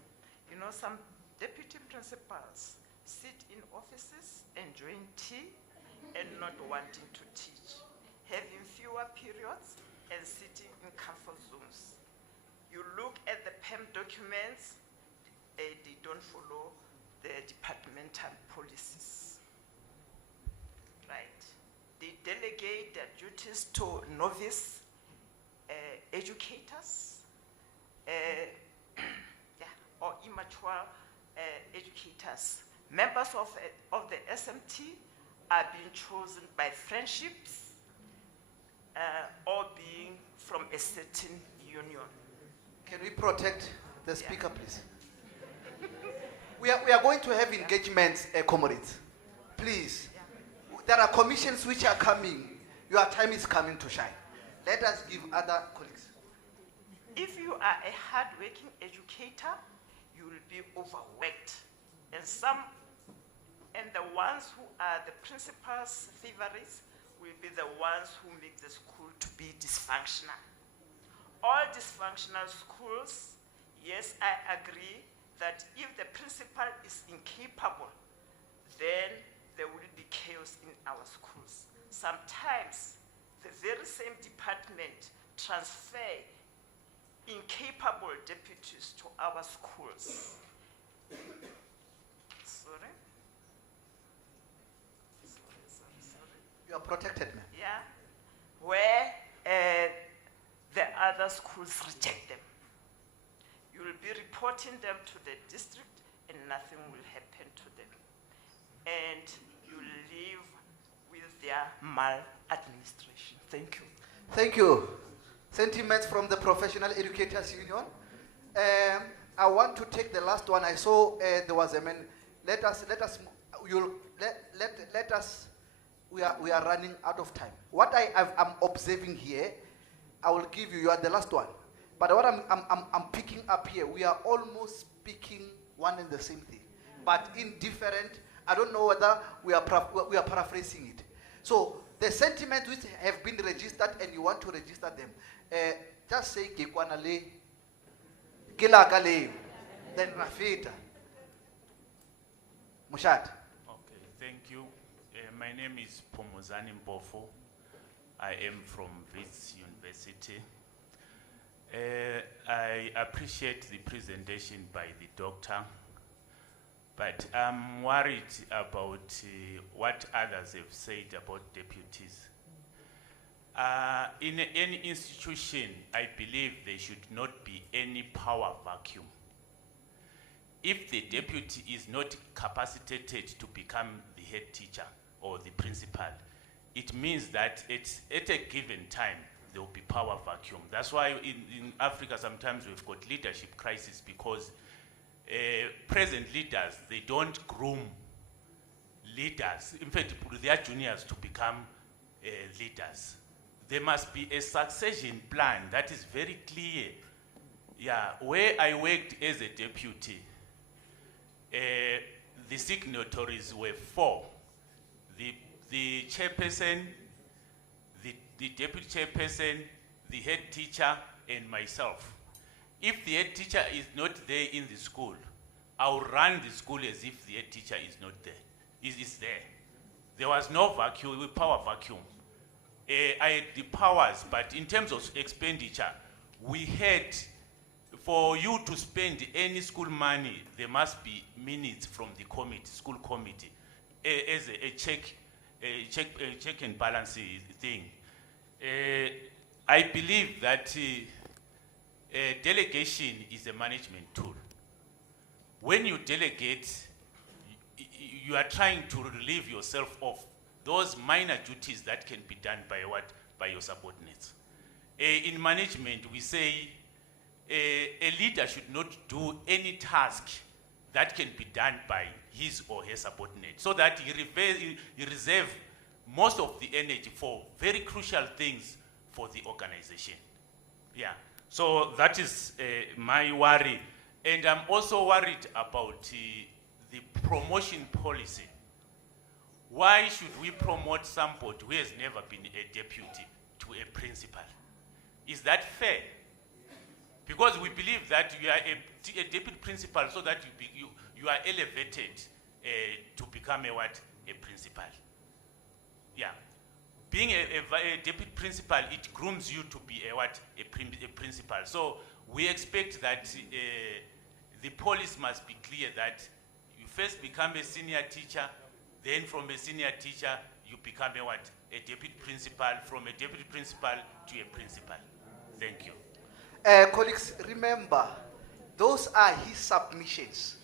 You know, some deputy principals sit in offices, enjoying tea, and not wanting to teach, having fewer periods and sitting in comfort zones. You look at the PEM documents, they don't follow the departmental policies. Right? They delegate their duties to novice educators, or immature educators. Members of the SMT are being chosen by friendships or being from a certain union. Can we protect the speaker, please? We are going to have engagements, comrades. Please. There are commissions which are coming. Your time is coming to shine. Let us give other colleagues. If you are a hard-working educator, you will be overworked. And the ones who are the principal's favorites will be the ones who make the school to be dysfunctional. All dysfunctional schools Yes, I agree that if the principal is incapable, then there will be chaos in our schools. Sometimes the very same department transfer incapable deputies to our schools. Sorry? Sorry. You are protected, ma'am. Yeah, where the other schools reject them. You will be reporting them to the district and nothing will happen to them. And you live with their maladministration. Thank you. Thank you. Sentiments from the Professional Educators Union. I want to take the last one. I saw there was a man. Let us, we are running out of time. What I'm observing here, I will give you, you are the last one. But what I'm picking up here, we are almost speaking one and the same thing. But in different, I don't know whether we are paraphrasing it. So the sentiments which have been registered and you want to register them, just say Kikwanale, Kilakale, then Rafita. Mushat. Okay, thank you. My name is Pomozani Mbofo. I am from Wits University. I appreciate the presentation by the doctor, but I'm worried about what others have said about deputies. In any institution, I believe there should not be any power vacuum. If the deputy is not capacitated to become the head teacher or the principal, it means that it's at a given time there will be power vacuum. That's why in Africa sometimes we've got leadership crisis, because present leaders, they don't groom leaders. In fact, their juniors to become leaders. There must be a succession plan that is very clear. Yeah, where I worked as a deputy, the signatories were 4. The chairperson, the deputy chairperson, the head teacher, and myself. If the head teacher is not there in the school, I'll run the school as if the head teacher is not there. Is there. There was no vacuum, power vacuum. I had the powers, but in terms of expenditure, we had, for you to spend any school money, there must be minutes from the committee, school committee, as a check and balance thing. I believe that delegation is a management tool. When you delegate, you are trying to relieve yourself of those minor duties that can be done by by your subordinates. In management, we say a leader should not do any task that can be done by his or her subordinate, so that he reserve most of the energy for very crucial things for the organization. Yeah, so that is my worry. And I'm also worried about the promotion policy. Why should we promote somebody who has never been a deputy to a principal? Is that fair? Because we believe that you are a deputy principal so that you are elevated to become a principal. Yeah. Being a deputy principal, it grooms you to be a principal. So we expect that the policy must be clear that you first become a senior teacher, then from a senior teacher, you become a deputy principal, from a deputy principal to a principal. Thank you. Colleagues, remember, those are his submissions.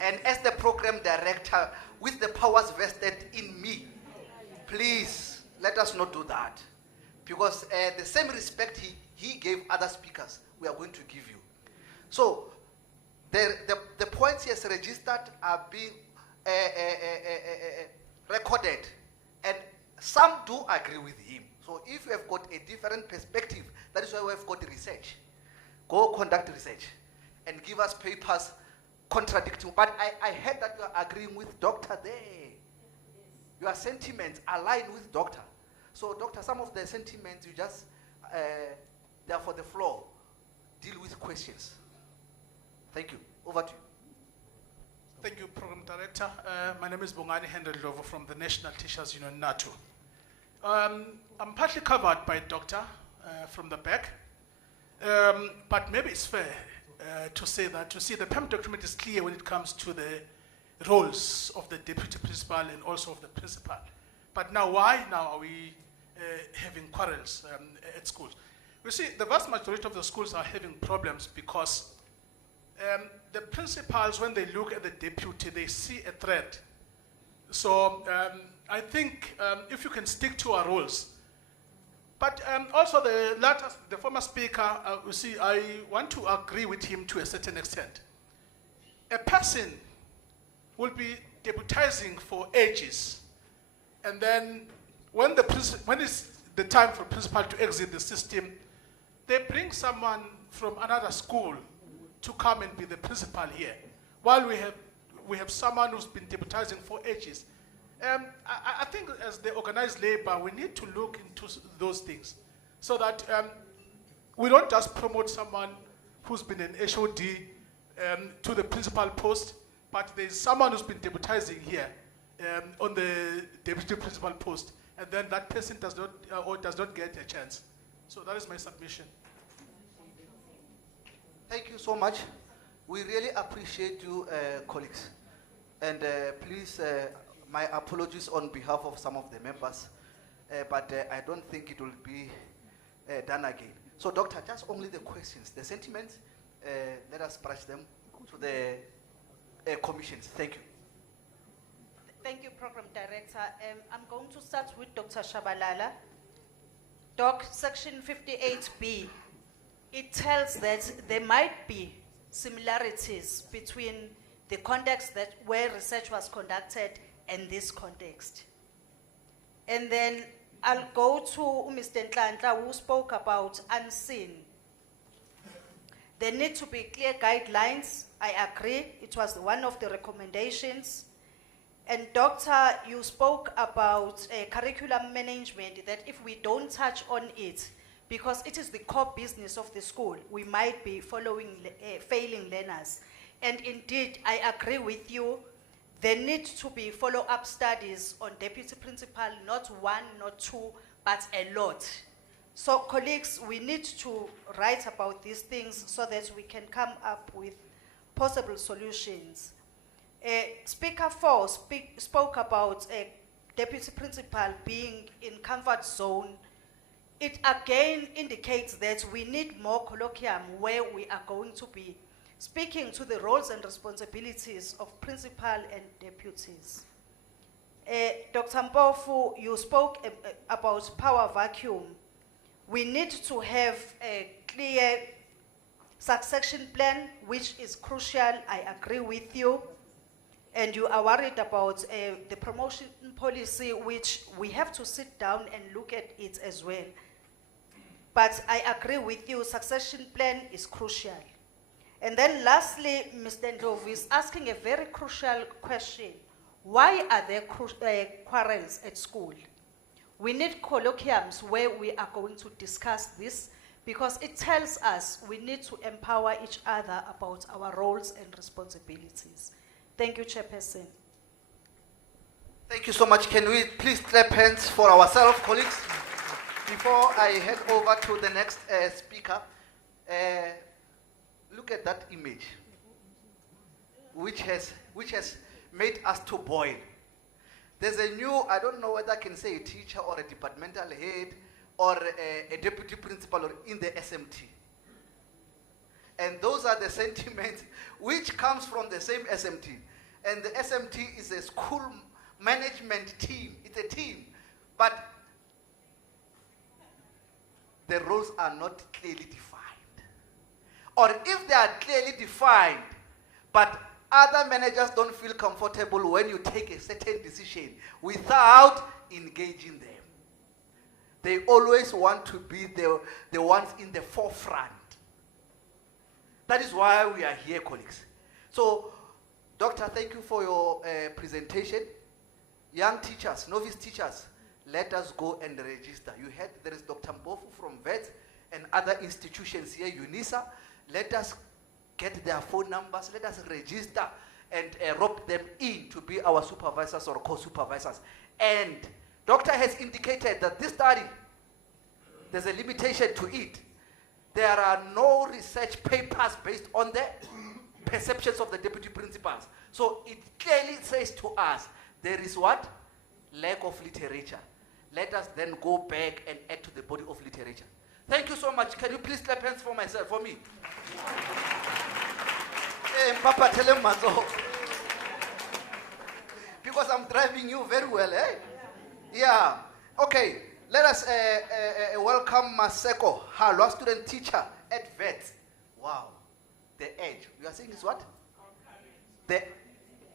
And as the program director, with the powers vested in me, please, let us not do that. Because the same respect he gave other speakers, we are going to give you. So, the points he has registered are being recorded. And some do agree with him. So if you have got a different perspective, that is why we have got research. Go conduct research and give us papers contradicting. But I heard that you are agreeing with Doctor there. Your sentiments align with Doctor. So Doctor, some of the sentiments you just, they are for the floor. Deal with questions. Thank you. Over to you. Thank you, Program Director. My name is Bongani Henry Lovo from the National Teachers Union, NATO. I'm partly covered by Doctor from the back, but maybe it's fair to say that, you see, the PEM document is clear when it comes to the roles of the deputy principal and also of the principal. But now, why now are we having quarrels at schools? You see, the vast majority of the schools are having problems because the principals, when they look at the deputy, they see a threat. So I think if you can stick to our roles. But also the former speaker, you see, I want to agree with him to a certain extent. A person will be deputizing for ages, and then when it's the time for principal to exit the system, they bring someone from another school to come and be the principal here, while we have someone who's been deputizing for ages. I think as the organized labor, we need to look into those things so that we don't just promote someone who's been an HOD to the principal post, but there's someone who's been deputizing here on the deputy principal post, and then that person does not get a chance. So that is my submission. Thank you so much. We really appreciate you, colleagues. And please, my apologies on behalf of some of the members, but I don't think it will be done again. So, Doctor, just only the questions. The sentiments, let us brush them to the commissions. Thank you. Thank you, Program Director. I'm going to start with Dr. Shabalala. Doc, Section 58B, it tells that there might be similarities between the context where research was conducted and this context. And then I'll go to Mr. Ntlantla, who spoke about unseen. There need to be clear guidelines. I agree. It was one of the recommendations. And Doctor, you spoke about curriculum management, that if we don't touch on it, because it is the core business of the school, we might be failing learners. And indeed, I agree with you. There need to be follow-up studies on deputy principal, not one, not two, but a lot. So colleagues, we need to write about these things so that we can come up with possible solutions. Speaker 4 spoke about a deputy principal being in comfort zone. It again indicates that we need more colloquium where we are going to be speaking to the roles and responsibilities of principal and deputies. Dr. Mpofu, you spoke about power vacuum. We need to have a clear succession plan, which is crucial. I agree with you. And you are worried about the promotion policy, which we have to sit down and look at it as well. But I agree with you, succession plan is crucial. And then lastly, Mr. Ndlovu is asking a very crucial question. Why are there quarrels at school? We need colloquiums where we are going to discuss this, because it tells us we need to empower each other about our roles and responsibilities. Thank you, Chairperson. Thank you so much. Can we please clap hands for ourselves, colleagues? Before I head over to the next speaker, look at that image, which has made us to boil. There's a new, I don't know whether I can say a teacher or a departmental head or a deputy principal or in the SMT. And those are the sentiments which comes from the same SMT. And the SMT is a school management team. It's a team. But the roles are not clearly defined. Or if they are clearly defined, but other managers don't feel comfortable when you take a certain decision without engaging them. They always want to be the ones in the forefront. That is why we are here, colleagues. So, Doctor, thank you for your presentation. Young teachers, novice teachers, let us go and register. You heard there is Dr. Mpofu from VET and other institutions here, UNISA. Let us get their phone numbers, let us register and rope them in to be our supervisors or co-supervisors. And doctor has indicated that this study, there's a limitation to it. There are no research papers based on the perceptions of the deputy principals. So it clearly says to us, there is what? Lack of literature. Let us then go back and add to the body of literature. Thank you so much. Can you please clap hands for myself, for me? Papa, tell him Mazo. Because I'm driving you very well, eh? Yeah. Okay. Let us welcome Maseko, her law student teacher at VET. Wow. The edge. You are saying is what?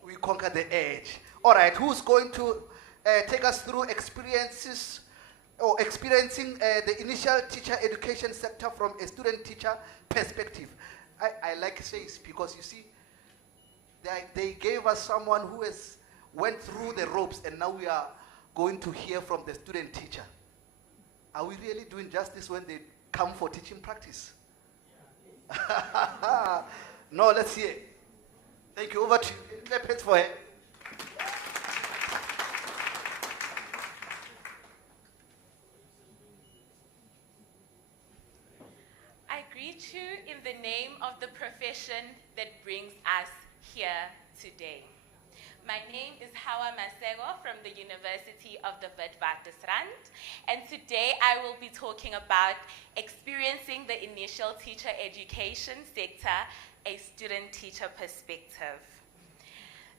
We conquer the edge. All right. Who's going to take us through experiences or experiencing the initial teacher education sector from a student teacher perspective? I like SACE because you see, they gave us someone who has went through the ropes, and now we are going to hear from the student teacher. Are we really doing justice when they come for teaching practice? No, let's hear. Thank you. Over to you. Clap hands for her. I greet you in the name of the profession that brings us here today. My name is Hawa Masego from the University of the Witwatersrand, and today I will be talking about experiencing the initial teacher education sector, a student-teacher perspective.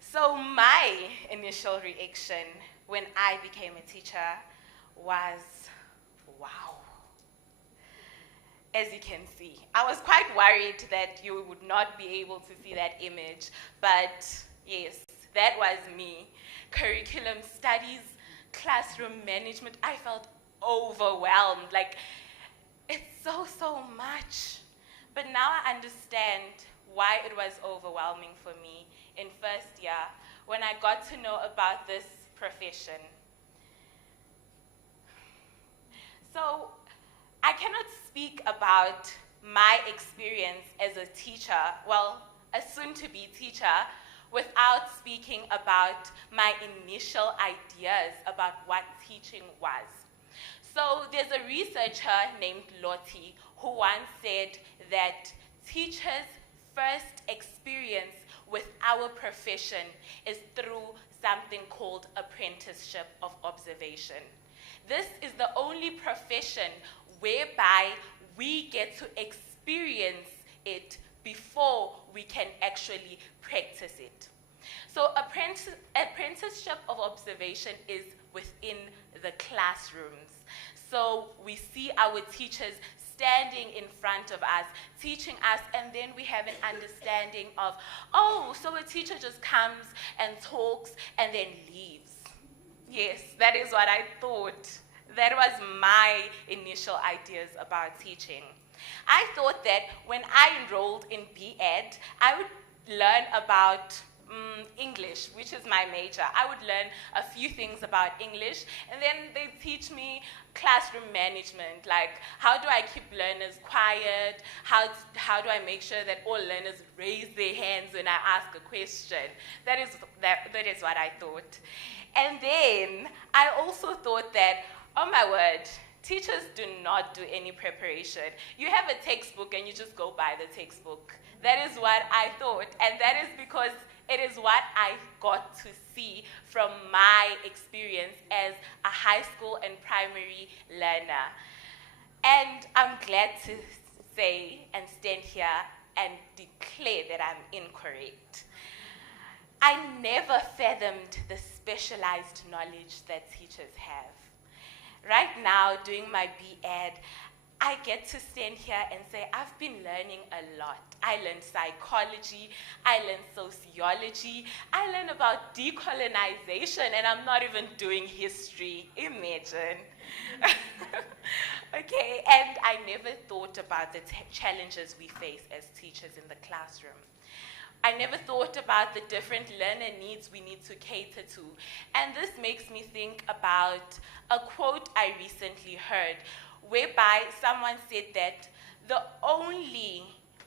So my initial reaction when I became a teacher was, wow. As you can see, I was quite worried that you would not be able to see that image, but yes, that was me. Curriculum studies, classroom management, I felt overwhelmed. Like, it's so much. But now I understand why it was overwhelming for me in first year when I got to know about this profession. So, I cannot speak about my experience as a teacher, well, a soon-to-be teacher, without speaking about my initial ideas about what teaching was. So there's a researcher named Lottie who once said that teachers' first experience with our profession is through something called apprenticeship of observation. This is the only profession whereby we get to experience it before we can actually practice it. So apprenticeship of observation is within the classrooms. So we see our teachers standing in front of us, teaching us, and then we have an understanding of, oh, so a teacher just comes and talks and then leaves. Yes, that is what I thought. That was my initial ideas about teaching. I thought that when I enrolled in B.Ed, I would learn about English, which is my major. I would learn a few things about English, and then they teach me classroom management, like how do I keep learners quiet, how do I make sure that all learners raise their hands when I ask a question. That is what I thought. And then I also thought that, oh my word, teachers do not do any preparation. You have a textbook and you just go by the textbook. That is what I thought, and that is because it is what I got to see from my experience as a high school and primary learner. And I'm glad to say and stand here and declare that I'm incorrect. I never fathomed the specialized knowledge that teachers have. Right now, doing my B.Ed, I get to stand here and say, I've been learning a lot. I learned psychology, I learned sociology, I learned about decolonization, and I'm not even doing history. Imagine. Okay, and I never thought about the challenges we face as teachers in the classroom. I never thought about the different learner needs we need to cater to. And this makes me think about a quote I recently heard, whereby someone said that the only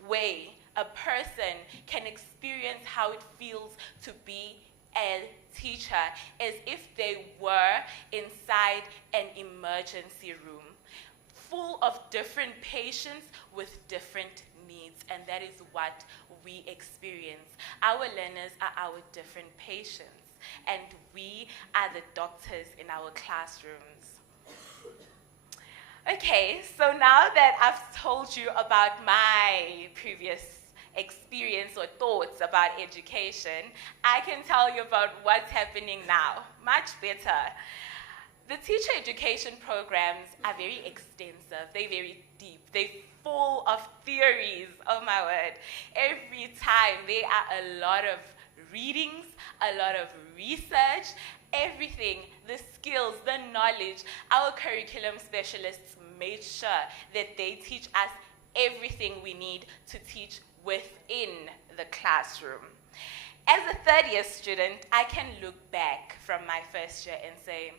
way a person can experience how it feels to be a teacher as if they were inside an emergency room, full of different patients with different needs, and that is what we experience. Our learners are our different patients, and we are the doctors in our classrooms. Okay, so now that I've told you about my previous experience or thoughts about education, I can tell you about what's happening now. Much better. The teacher education programs are very extensive. They're very deep. They're full of theories. Oh my word. Every time there are a lot of readings, a lot of research, everything, the skills, the knowledge. Our curriculum specialists made sure that they teach us everything we need to teach within the classroom. As a third-year student, I can look back from my first year and say,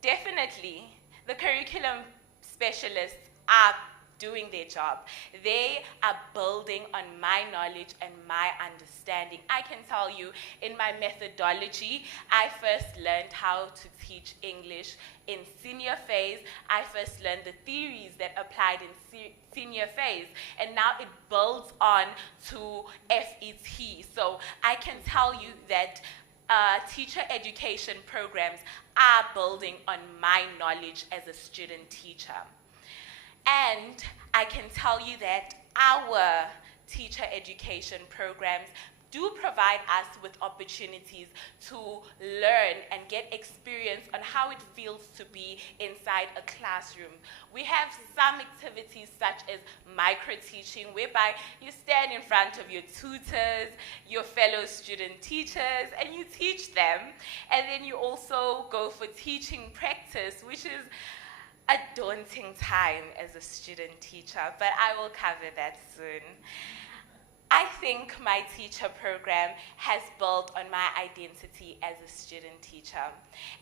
definitely, the curriculum specialists are doing their job. They are building on my knowledge and my understanding. I can tell you, in my methodology, I first learned how to teach English in senior phase. I first learned the theories that applied in senior phase, and now it builds on to FET. So I can tell you that teacher education programs are building on my knowledge as a student teacher. And I can tell you that our teacher education programs do provide us with opportunities to learn and get experience on how it feels to be inside a classroom. We have some activities such as micro-teaching, whereby you stand in front of your tutors, your fellow student teachers, and you teach them. And then you also go for teaching practice, which is a daunting time as a student teacher, but I will cover that soon. I think my teacher program has built on my identity as a student teacher.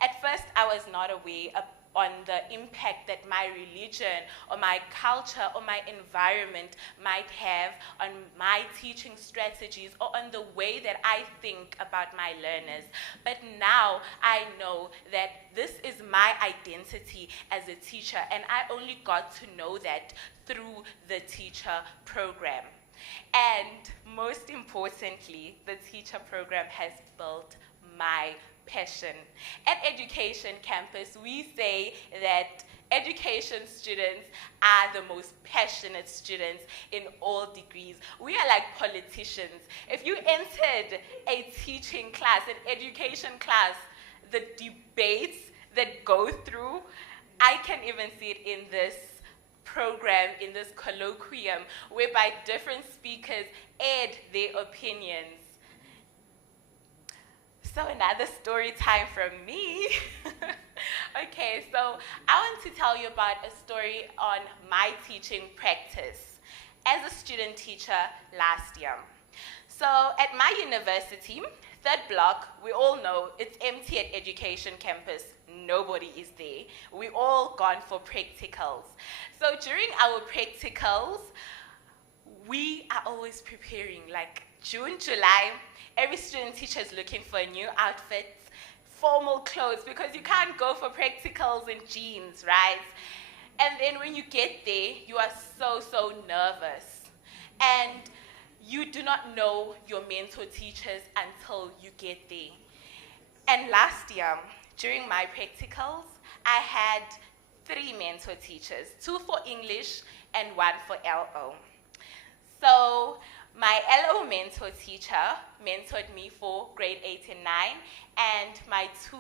At first, I was not aware on the impact that my religion or my culture or my environment might have on my teaching strategies or on the way that I think about my learners. But now I know that this is my identity as a teacher, and I only got to know that through the teacher program. And most importantly, the teacher program has built my passion. At Education Campus, we say that education students are the most passionate students in all degrees. We are like politicians. If you entered a teaching class, an education class, the debates that go through, I can even see it in this program, in this colloquium, whereby different speakers add their opinions. So another story time from me. Okay, so I want to tell you about a story on my teaching practice as a student teacher last year. So at my university, third block, we all know it's empty at Education Campus. Nobody is there. We all gone for practicals. So during our practicals, we are always preparing, like June, July, every student teacher is looking for a new outfit, formal clothes, because you can't go for practicals in jeans, right? And then when you get there, you are so nervous. And you do not know your mentor teachers until you get there. And last year, during my practicals, I had 3 mentor teachers, 2 for English and 1 for LO. So my LO mentor teacher mentored me for grade 8 and 9, and my 2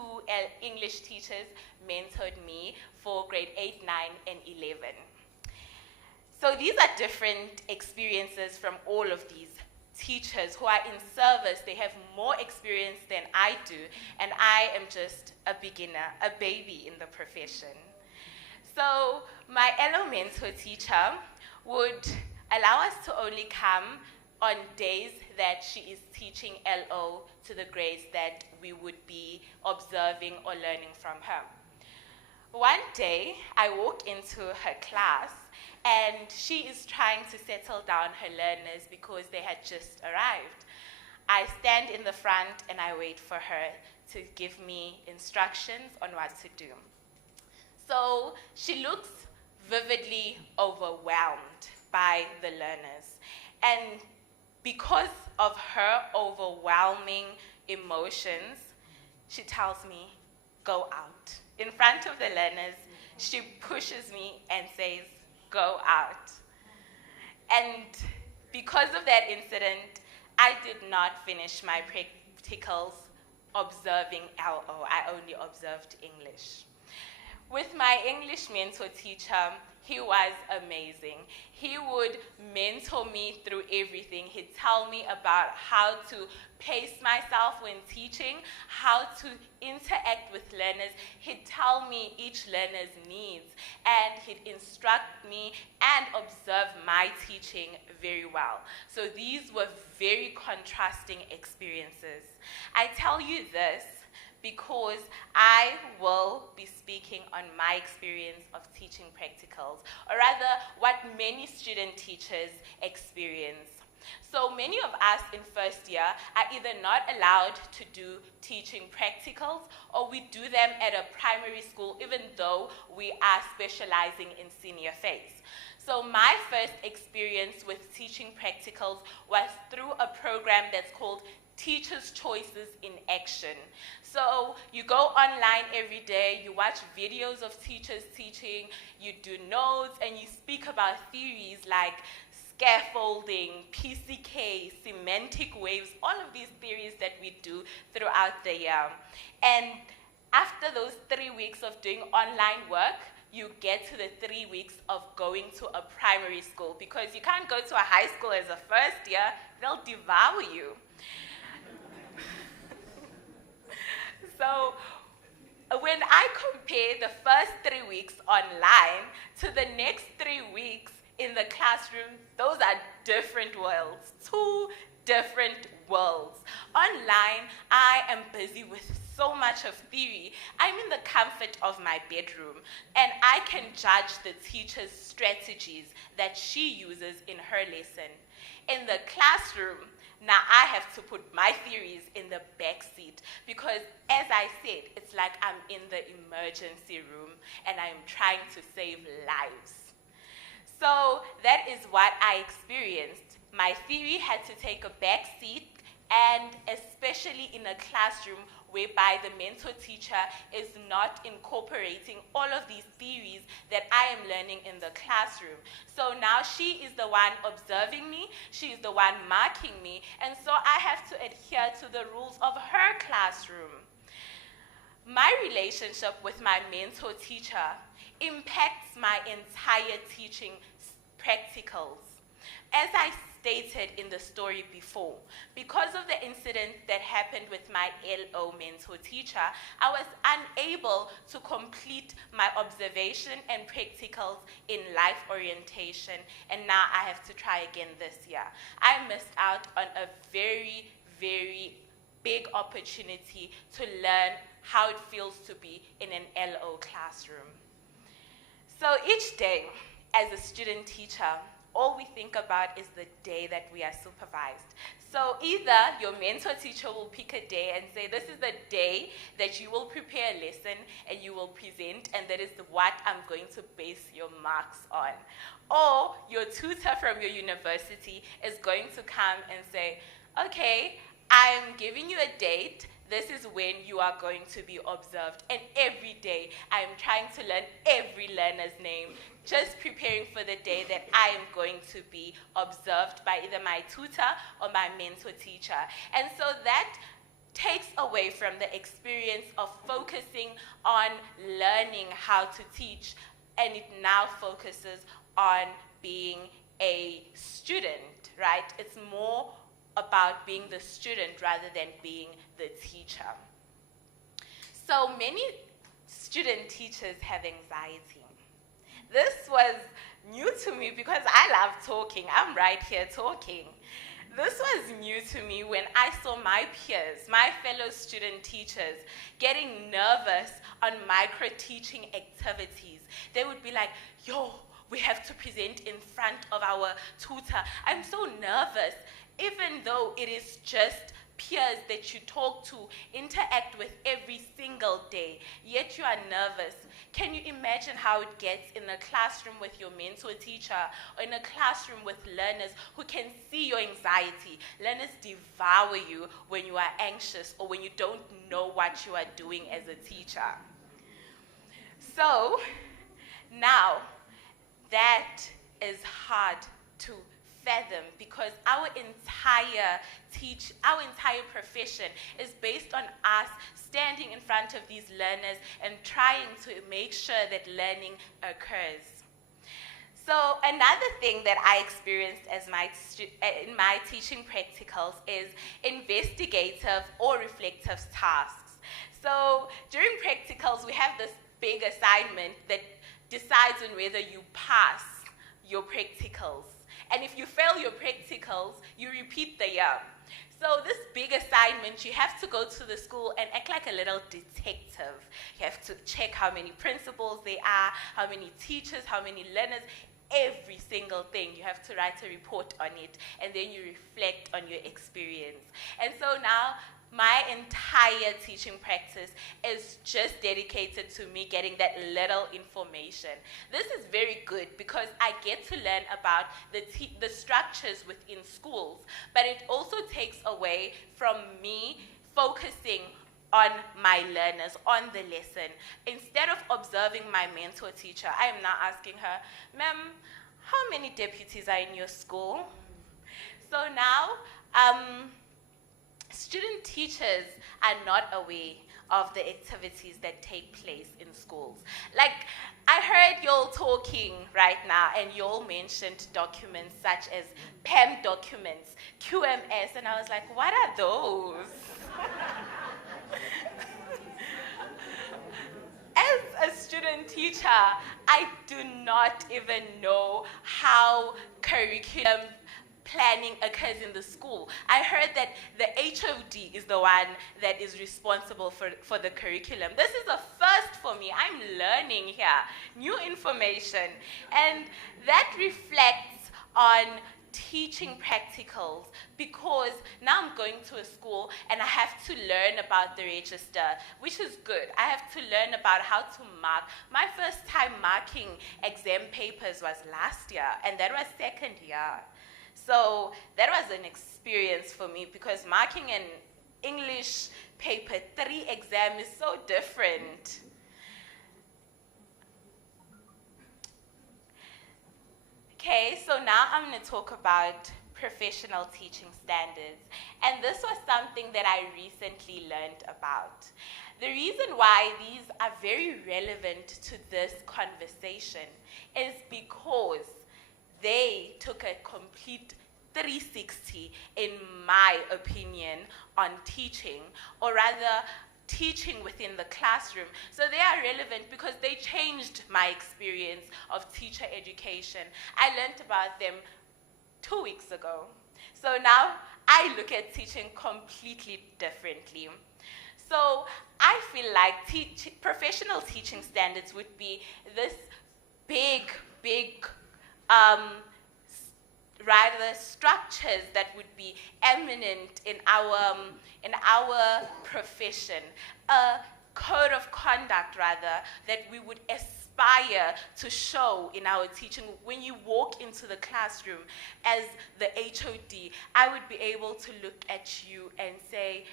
English teachers mentored me for grade 8, 9, and 11. So these are different experiences from all of these teachers who are in service. They have more experience than I do, and I am just a beginner, a baby in the profession. So my LO mentor teacher would allow us to only come on days that she is teaching LO to the grades that we would be observing or learning from her. One day, I walked into her class, and she is trying to settle down her learners because they had just arrived. I stand in the front and I wait for her to give me instructions on what to do. So she looks vividly overwhelmed by the learners. And because of her overwhelming emotions, she tells me, go out. In front of the learners, she pushes me and says, go out. And because of that incident, I did not finish my practicals observing LO. I only observed English. With my English mentor teacher, he was amazing. He would mentor me through everything. He'd tell me about how to pace myself when teaching, how to interact with learners. He'd tell me each learner's needs, and he'd instruct me and observe my teaching very well. So these were very contrasting experiences. I tell you this because I will be speaking on my experience of teaching practicals, or rather what many student teachers experience. So many of us in first year are either not allowed to do teaching practicals, or we do them at a primary school even though we are specializing in senior phase. So my first experience with teaching practicals was through a program that's called Teachers' Choices in Action. So you go online every day, you watch videos of teachers teaching, you do notes, and you speak about theories like scaffolding, PCK, semantic waves, all of these theories that we do throughout the year. And after those 3 weeks of doing online work, you get to the 3 weeks of going to a primary school, because you can't go to a high school as a first year, they'll devour you. So when I compare the first 3 weeks online to the next 3 weeks in the classroom, those are different worlds, two different worlds. Online, I am busy with so much of theory. I'm in the comfort of my bedroom, and I can judge the teacher's strategies that she uses in her lesson. In the classroom, now I have to put my theories in the back seat, because as I said, it's like I'm in the emergency room and I'm trying to save lives. So that is what I experienced. My theory had to take a back seat, and especially in a classroom whereby the mentor teacher is not incorporating all of these theories that I am learning in the classroom. So now she is the one observing me, she is the one marking me, and so I have to adhere to the rules of her classroom. My relationship with my mentor teacher impacts my entire teaching practicals. As I stated in the story before, because of the incident that happened with my LO mentor teacher, I was unable to complete my observation and practicals in life orientation, and now I have to try again this year. I missed out on a very, very big opportunity to learn how it feels to be in an LO classroom. So each day, as a student teacher, all we think about is the day that we are supervised. So either your mentor teacher will pick a day and say, this is the day that you will prepare a lesson and you will present, and that is what I'm going to base your marks on. Or your tutor from your university is going to come and say, okay, I'm giving you a date. This is when you are going to be observed. And every day, I'm trying to learn every learner's name, just preparing for the day that I am going to be observed by either my tutor or my mentor teacher. And so that takes away from the experience of focusing on learning how to teach, and it now focuses on being a student, right? It's more about being the student rather than being the teacher. So many student teachers have anxiety. This was new to me because I love talking. I'm right here talking. This was new to me when I saw my peers, my fellow student teachers, getting nervous on micro-teaching activities. They would be like, yo, we have to present in front of our tutor. I'm so nervous, even though it is just peers that you talk to, interact with every single day, yet you are nervous. Can you imagine how it gets in a classroom with your mentor teacher, or in a classroom with learners who can see your anxiety? Learners devour you when you are anxious or when you don't know what you are doing as a teacher. So now that is hard to fathom, because our entire profession is based on us standing in front of these learners and trying to make sure that learning occurs. So another thing that I experienced as in my teaching practicals is investigative or reflective tasks. So during practicals, we have this big assignment that decides on whether you pass your practicals. And if you fail your practicals, you repeat the year. So this big assignment, you have to go to the school and act like a little detective. You have to check how many principals there are, how many teachers, how many learners, every single thing. You have to write a report on it, and then you reflect on your experience. And so now, my entire teaching practice is just dedicated to me getting that little information. This is very good because I get to learn about the structures within schools, but it also takes away from me focusing on my learners, on the lesson. Instead of observing my mentor teacher, I am now asking her, "Ma'am, how many deputies are in your school?" So now, student teachers are not aware of the activities that take place in schools. Like, I heard y'all talking right now, and y'all mentioned documents such as PAM documents, QMS, and I was like, what are those? As a student teacher, I do not even know how curriculum planning occurs in the school. I heard that the HOD is the one that is responsible for the curriculum. This is a first for me. I'm learning here, new information. And that reflects on teaching practicals, because now I'm going to a school and I have to learn about the register, which is good. I have to learn about how to mark. My first time marking exam papers was last year, and that was second year. So that was an experience for me, because marking an English paper 3 exam is so different. Okay, so now I'm going to talk about professional teaching standards. And this was something that I recently learned about. The reason why these are very relevant to this conversation is because they took a complete 360, in my opinion, on teaching, or rather teaching within the classroom. So they are relevant because they changed my experience of teacher education. I learned about them 2 weeks ago. So now I look at teaching completely differently. So I feel like professional teaching standards would be this big, rather structures that would be eminent in our profession, a code of conduct rather that we would aspire to show in our teaching. When you walk into the classroom as the HOD, I would be able to look at you and say,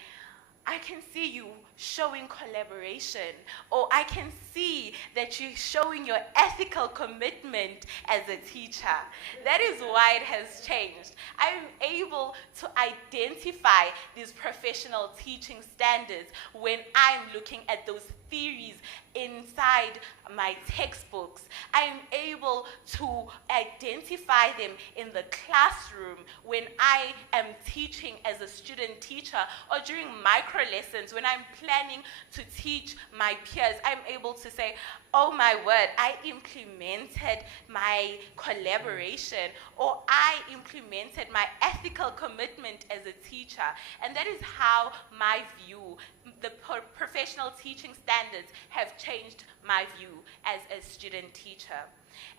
I can see you showing collaboration, or I can see that you're showing your ethical commitment as a teacher. That is why it has changed. I'm able to identify these professional teaching standards when I'm looking at those theories inside my textbooks. I'm able to identify them in the classroom when I am teaching as a student teacher, or during micro lessons when I'm planning to teach my peers. I'm able to say, oh my word, I implemented my collaboration, or I implemented my ethical commitment as a teacher. And that is how my view, the professional teaching standards have changed my view as a student teacher.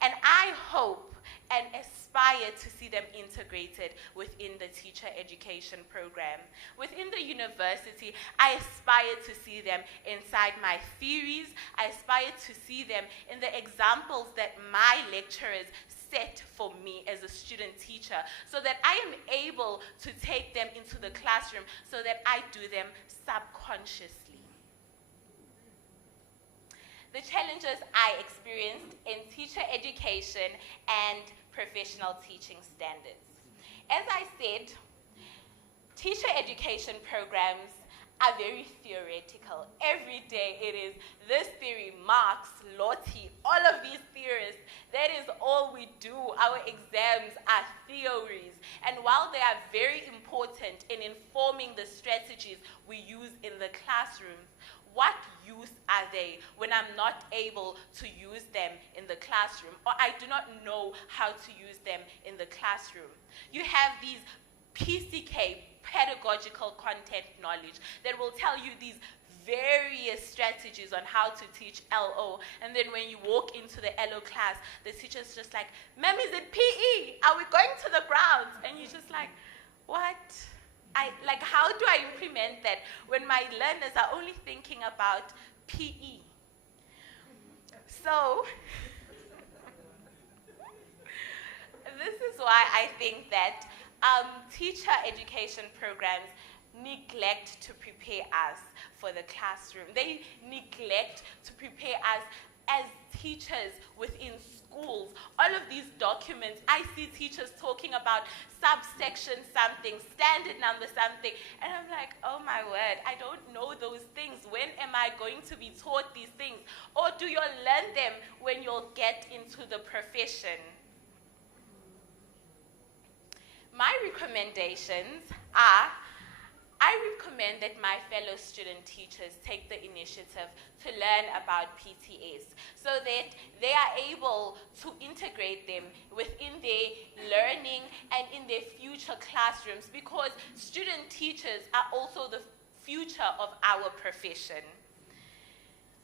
And I hope and aspire to see them integrated within the teacher education program. Within the university, I aspire to see them inside my theories. I aspire to see them in the examples that my lecturers set for me as a student teacher, so that I am able to take them into the classroom, so that I do them subconsciously. The challenges I experienced in teacher education and professional teaching standards. As I said, teacher education programs are very theoretical. Every day it is this theory, Marx, Lottie, all of these theorists, that is all we do. Our exams are theories. And while they are very important in informing the strategies we use in the classrooms, what use are they when I'm not able to use them in the classroom, or I do not know how to use them in the classroom? You have these PCK, pedagogical content knowledge, that will tell you these various strategies on how to teach LO, and then when you walk into the LO class, the teacher's just like, "Ma'am, is it PE? Are we going to the grounds?" And you're just like, what? How do I implement that when my learners are only thinking about PE? So, this is why I think that teacher education programs neglect to prepare us for the classroom. They neglect to prepare us as teachers within schools. All of these documents, I see teachers talking about subsection something, standard number something, and I'm like, oh my word, I don't know those things. When am I going to be taught these things? Or do you learn them when you'll get into the profession? My recommendations are, I recommend that my fellow student teachers take the initiative to learn about PTS, so that they are able to integrate them within their learning and in their future classrooms, because student teachers are also the future of our profession.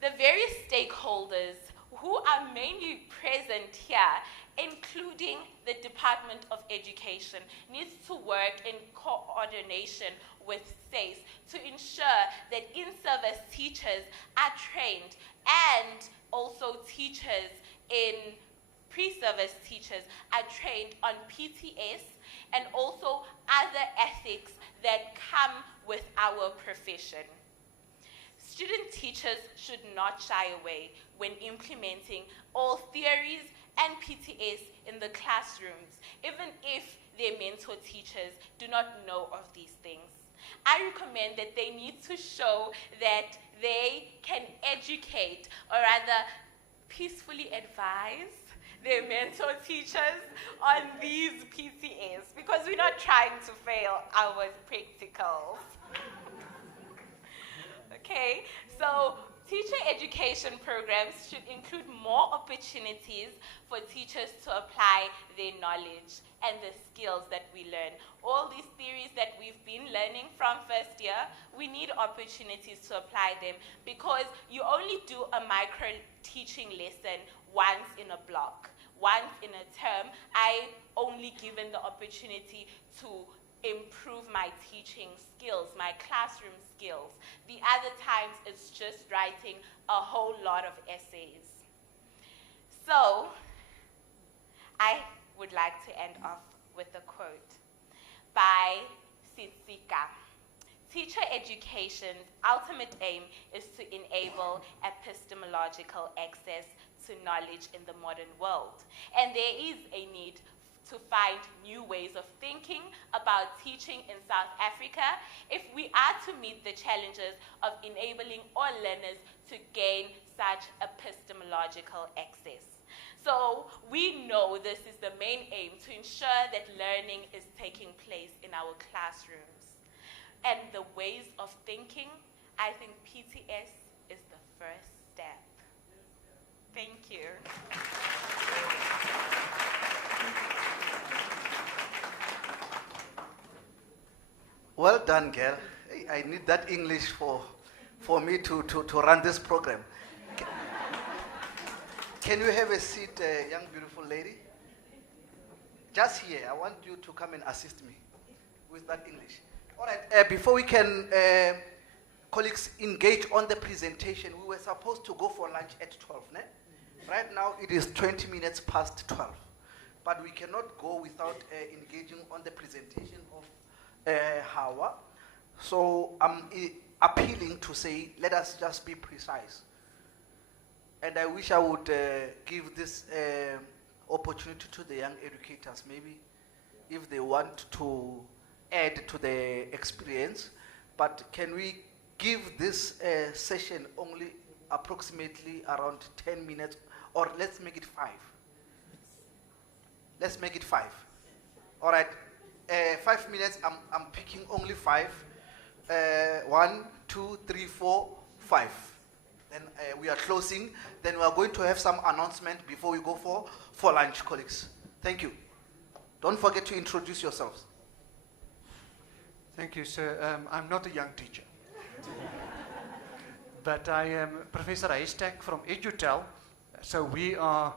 The various stakeholders who are mainly present here, including the Department of Education, needs to work in coordination with SACE to ensure that in-service teachers are trained, and also teachers in pre-service teachers are trained on PTS and also other ethics that come with our profession. Student teachers should not shy away when implementing all theories and PTS in the classrooms, even if their mentor teachers do not know of these things. I recommend that they need to show that they can educate, or rather peacefully advise their mentor teachers on these PTS, because we're not trying to fail our practicals. Okay, so teacher education programs should include more opportunities for teachers to apply their knowledge and the skills that we learn. All these theories that we've been learning from first year, we need opportunities to apply them, because you only do a micro teaching lesson once in a block, once in a term. I only given the opportunity to improve my teaching skills, my classroom skills. The other times it's just writing a whole lot of essays. So, I would like to end off with a quote by Sitsika. Teacher education's ultimate aim is to enable epistemological access to knowledge in the modern world. And there is a need to find new ways of thinking about teaching in South Africa if we are to meet the challenges of enabling all learners to gain such epistemological access. So we know this is the main aim, to ensure that learning is taking place in our classrooms. And the ways of thinking, I think PTS is the first step. Thank you. Well done, girl. Hey, I need that English for for me to run this program. Can you have a seat, young beautiful lady? Just here, I want you to come and assist me with that English. All right, before we can, colleagues, engage on the presentation, we were supposed to go for lunch at 12, ne? Right now, it is 20 minutes past 12. But we cannot go without engaging on the presentation of Hawa. So I'm appealing to say, let us just be precise. And I wish I would give this opportunity to the young educators, maybe if they want to add to the experience. But can we give this session only approximately around 10 minutes, or let's make it 5. Let's make it 5. All right, 5 minutes, I'm picking only 5. 1, 2, 3, 4, 5. Then we are closing. Then we are going to have some announcement before we go for lunch, colleagues. Thank you. Don't forget to introduce yourselves. Thank you, sir. I'm not a young teacher. But I am Professor Haystack from EduTel. So we are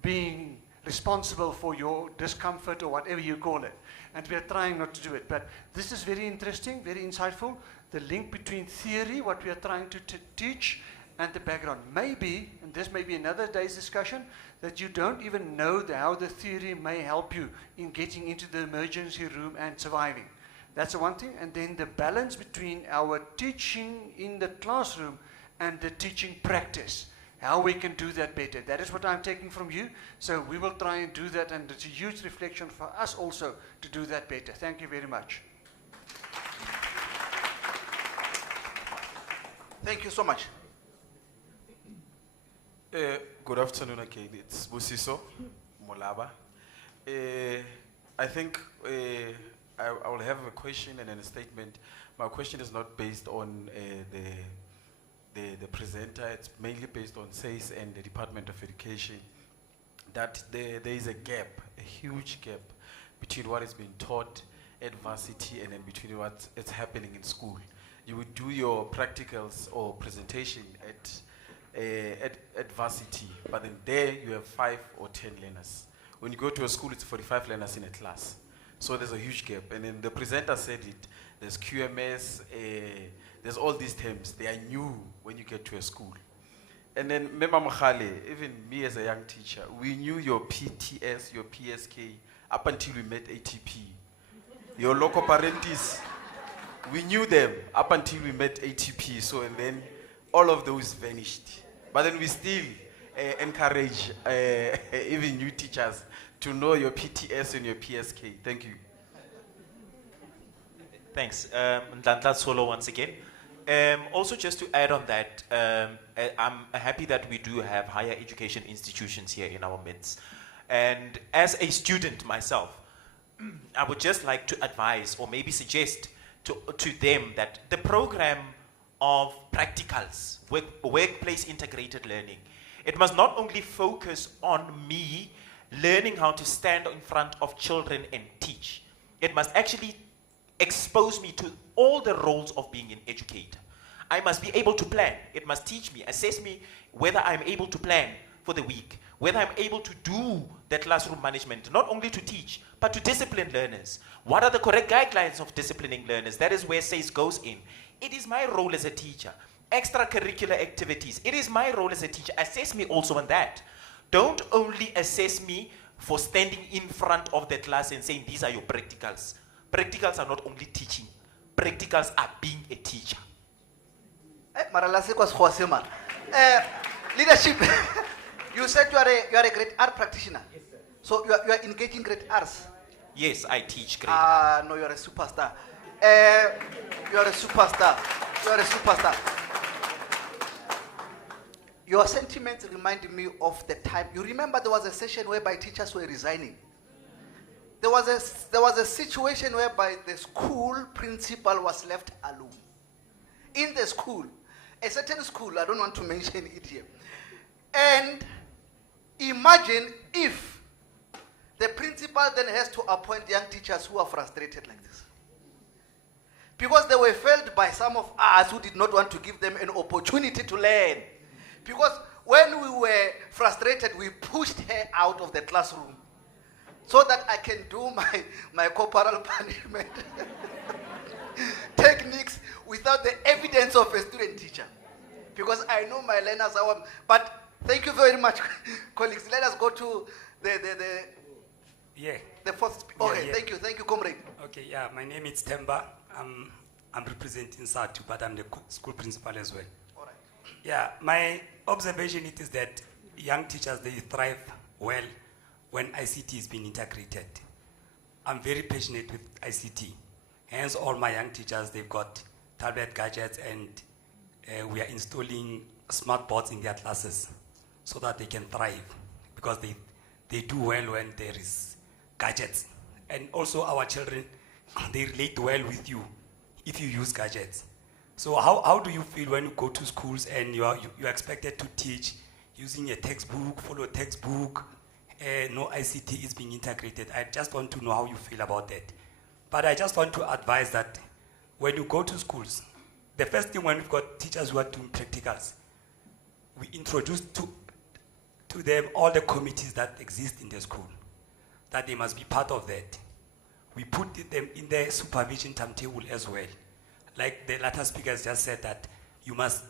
being responsible for your discomfort or whatever you call it. And we are trying not to do it. But this is very interesting, very insightful. The link between theory, what we are trying to teach, and the background. Maybe, and this may be another day's discussion, that you don't even know how the theory may help you in getting into the emergency room and surviving. That's the one thing. And then the balance between our teaching in the classroom and the teaching practice. How we can do that better. That is what I'm taking from you. So we will try and do that, and it's a huge reflection for us also to do that better. Thank you very much. Thank you so much. Good afternoon again. It's Busiso Molaba. I think I will have a question and then a statement. My question is not based on the presenter. It's mainly based on SACE and the Department of Education. That there is a gap, a huge gap, between what is being taught at varsity and then between what is happening in school. You would do your practicals or presentation at varsity, but then there you have 5 or 10 learners. When you go to a school, it's 45 learners in a class. So there's a huge gap. And then the presenter said it, there's QMS, there's all these terms. They are new when you get to a school. And then, Mema Mokhale, even me as a young teacher, we knew your PTS, your PSK, up until we met ATP. Your local parentis, we knew them up until we met ATP. So, and then all of those vanished. But then we still encourage even new teachers to know your PTS and your PSK. Thank you. Thanks. Ndlandla Solo once again. Also, just to add on that, I'm happy that we do have higher education institutions here in our midst. And as a student myself, I would just like to advise or maybe suggest to them that the program of practicals, workplace integrated learning, it must not only focus on me learning how to stand in front of children and teach. It must actually expose me to all the roles of being an educator. I must be able to plan. It must teach me, assess me whether I'm able to plan for the week, whether I'm able to do the classroom management, not only to teach, but to discipline learners. What are the correct guidelines of disciplining learners? That is where SACE goes in. It is my role as a teacher. Extracurricular activities. It is my role as a teacher. Assess me also on that. Don't only assess me for standing in front of the class and saying, these are your practicals. Practicals are not only teaching. Practicals are being a teacher. Leadership, you said you are a great art practitioner. Yes, sir. So you are engaging great arts. Yes, I teach great art. No, you are a superstar. You are a superstar. You are a superstar. Your sentiments remind me of the time. You remember there was a session whereby teachers were resigning. There was a situation whereby the school principal was left alone. In the school, a certain school, I don't want to mention it here. And imagine if the principal then has to appoint young teachers who are frustrated like this. Because they were felt by some of us who did not want to give them an opportunity to learn. Because when we were frustrated, we pushed her out of the classroom so that I can do my corporal punishment techniques without the evidence of a student teacher. Because I know my learners are. But thank you very much, colleagues. Let us go to the fourth. Okay, thank you, comrade. Okay, yeah, my name is Temba. I'm representing SATU, but I'm the school principal as well. All right. Yeah, my observation it is that young teachers, they thrive well when ICT is being integrated. I'm very passionate with ICT. Hence, all my young teachers, they've got tablet gadgets, and we are installing smart boards in their classes so that they can thrive, because they do well when there is gadgets. And also our children, they relate well with you if you use gadgets. So how do you feel when you go to schools and you're expected to teach using a textbook, follow a textbook, no ICT is being integrated? I just want to know how you feel about that. But I just want to advise that when you go to schools, the first thing when we've got teachers who are doing practicals, we introduce to them all the committees that exist in the school, that they must be part of that. We put them in the supervision timetable as well. Like the latter speakers just said, that you must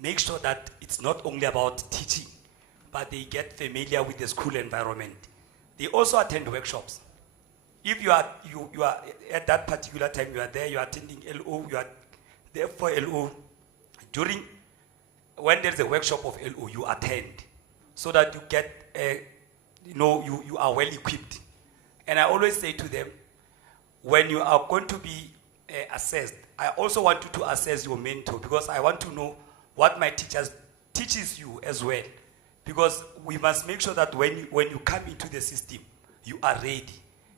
make sure that it's not only about teaching, but they get familiar with the school environment. They also attend workshops. If you are at that particular time, you are there, you are attending LO, you are there for LO. When there's a workshop of LO, you attend, so that you get, you are well equipped. And I always say to them, when you are going to be assessed, I also want you to assess your mentor, because I want to know what my teachers teaches you as well. Because we must make sure that when you come into the system, you are ready.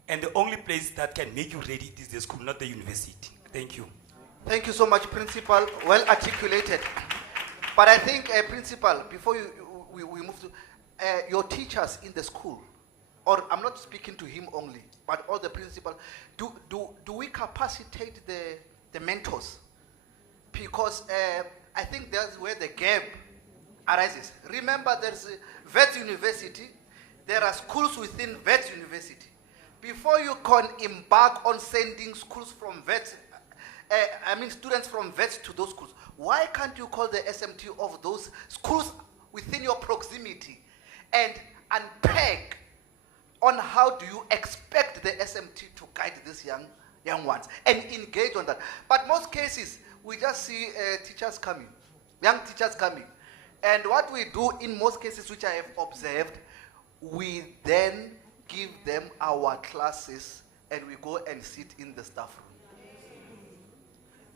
And the only place that can make you ready is the school, not the university. Thank you. Thank you so much, Principal. Well articulated. But I think, Principal, before we move to your teachers in the school, or I'm not speaking to him only, but all the principals, do we capacitate the mentors? Because I think that's where the gap arises. Remember, there's Wits University. There are schools within Wits University. Before you can embark on sending schools from students from Wits to those schools, why can't you call the SMT of those schools within your proximity and unpack on how do you expect the SMT to guide these young ones and engage on that? But most cases, we just see teachers coming, young teachers coming. And what we do in most cases, which I have observed, we then give them our classes and we go and sit in the staff room.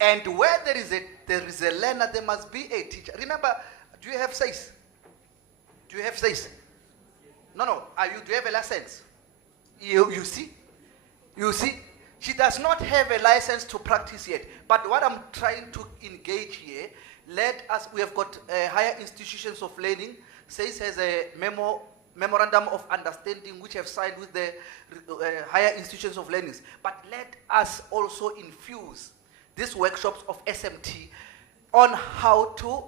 And where there is a learner, there must be a teacher. Remember, do you have SAIS? Do you have SAIS? No. Do you have a license? You see? You see? She does not have a license to practice yet. But what I'm trying to engage here, we have got higher institutions of learning. SAIS has a memorandum of understanding which have signed with the higher institutions of learning. But let us also infuse these workshops of SMT on how to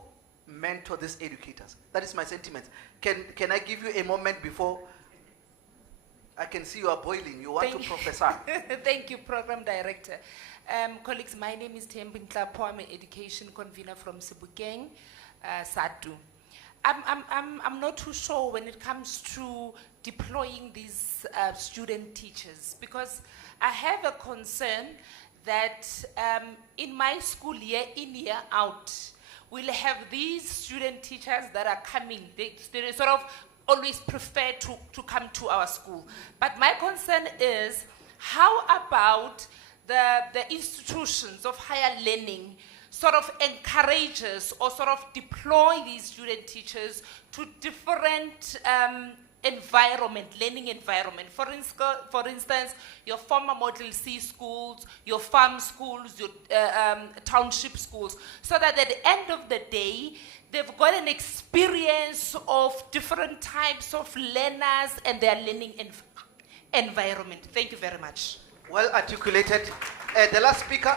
mentor these educators. That is my sentiment. Can I give you a moment before? I can see you are boiling. You want to prophesy. Thank you, Program Director. Colleagues, my name is Tembin Klapo. I'm an education convener from Sebokeng, SATU. I'm not too sure when it comes to deploying these student teachers, because I have a concern that in my school, year in, year out, we'll have these student teachers that are coming. They sort of always prefer to come to our school. But my concern is, how about the institutions of higher learning sort of encourages or sort of deploy these student teachers to different learning environment. For instance, your former Model C schools, your farm schools, your township schools, so that at the end of the day, they've got an experience of different types of learners and their learning environment. Thank you very much. Well articulated. The last speaker.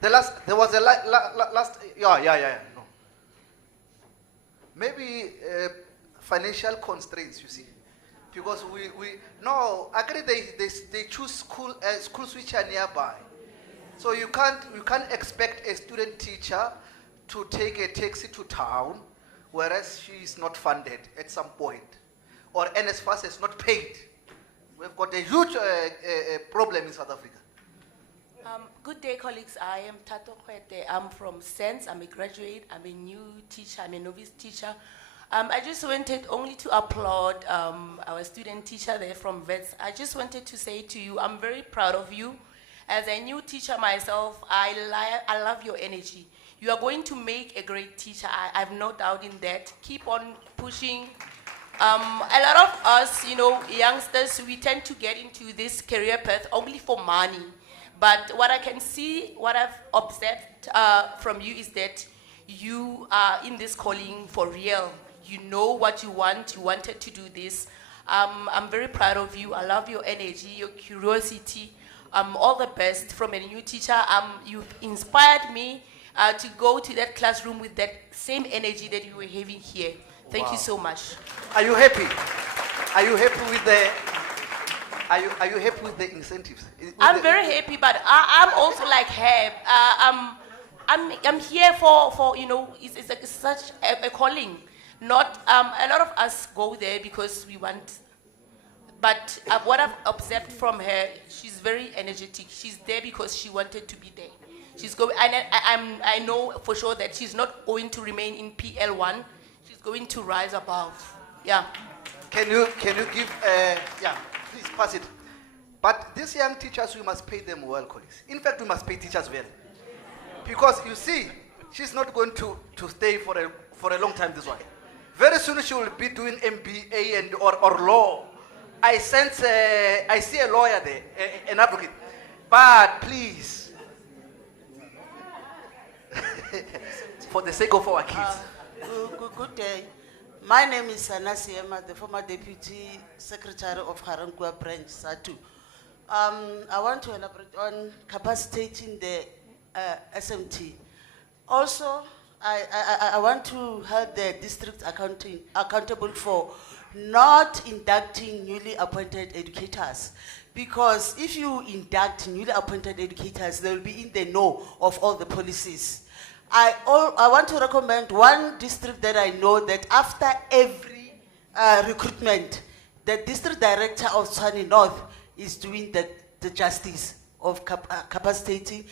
There was a last, yeah. No. Maybe financial constraints, you see. Because no, agree they choose schools which are nearby. So you can't expect a student teacher to take a taxi to town, whereas she is not funded at some point. Or NSFAS is not paid. We've got a huge problem in South Africa. Good day, colleagues. I am Tato Kwete. I'm from SENS. I'm a graduate. I'm a new teacher. I'm a novice teacher. I just wanted only to applaud our student teacher there from VETS. I just wanted to say to you, I'm very proud of you. As a new teacher myself, I love your energy. You are going to make a great teacher. I have no doubt in that. Keep on pushing. A lot of us, youngsters, we tend to get into this career path only for money. But what I can see, what I've observed from you is that you are in this calling for real. You know what you want. You wanted to do this. I'm very proud of you. I love your energy, your curiosity. All the best from a new teacher. You've inspired me to go to that classroom with that same energy that you were having here. Thank you so much. Are you happy? Are you happy with the? Are you happy with the incentives? I'm very happy, but I'm also like her. I'm here for it's such a calling. Not a lot of us go there because we want. But what I've observed from her, she's very energetic. She's there because she wanted to be there. She's going, and I know for sure that she's not going to remain in PL1. She's going to rise above. Yeah. Can you give? Please pass it. But these young teachers, we must pay them well, colleagues. In fact, we must pay teachers well, because you see, she's not going to stay for a long time. This one, very soon she will be doing MBA and or law. I see a lawyer there, an advocate. But please, for the sake of our kids. Good day. My name is Sana Siema, the former Deputy Secretary of Harankua Branch, SATU. I want to elaborate on capacitating the SMT. Also, I want to hold the district accountable for not inducting newly appointed educators. Because if you induct newly appointed educators, they will be in the know of all the policies. I want to recommend one district that I know that after every recruitment, the district director of Tshwane North is doing the justice of capacitating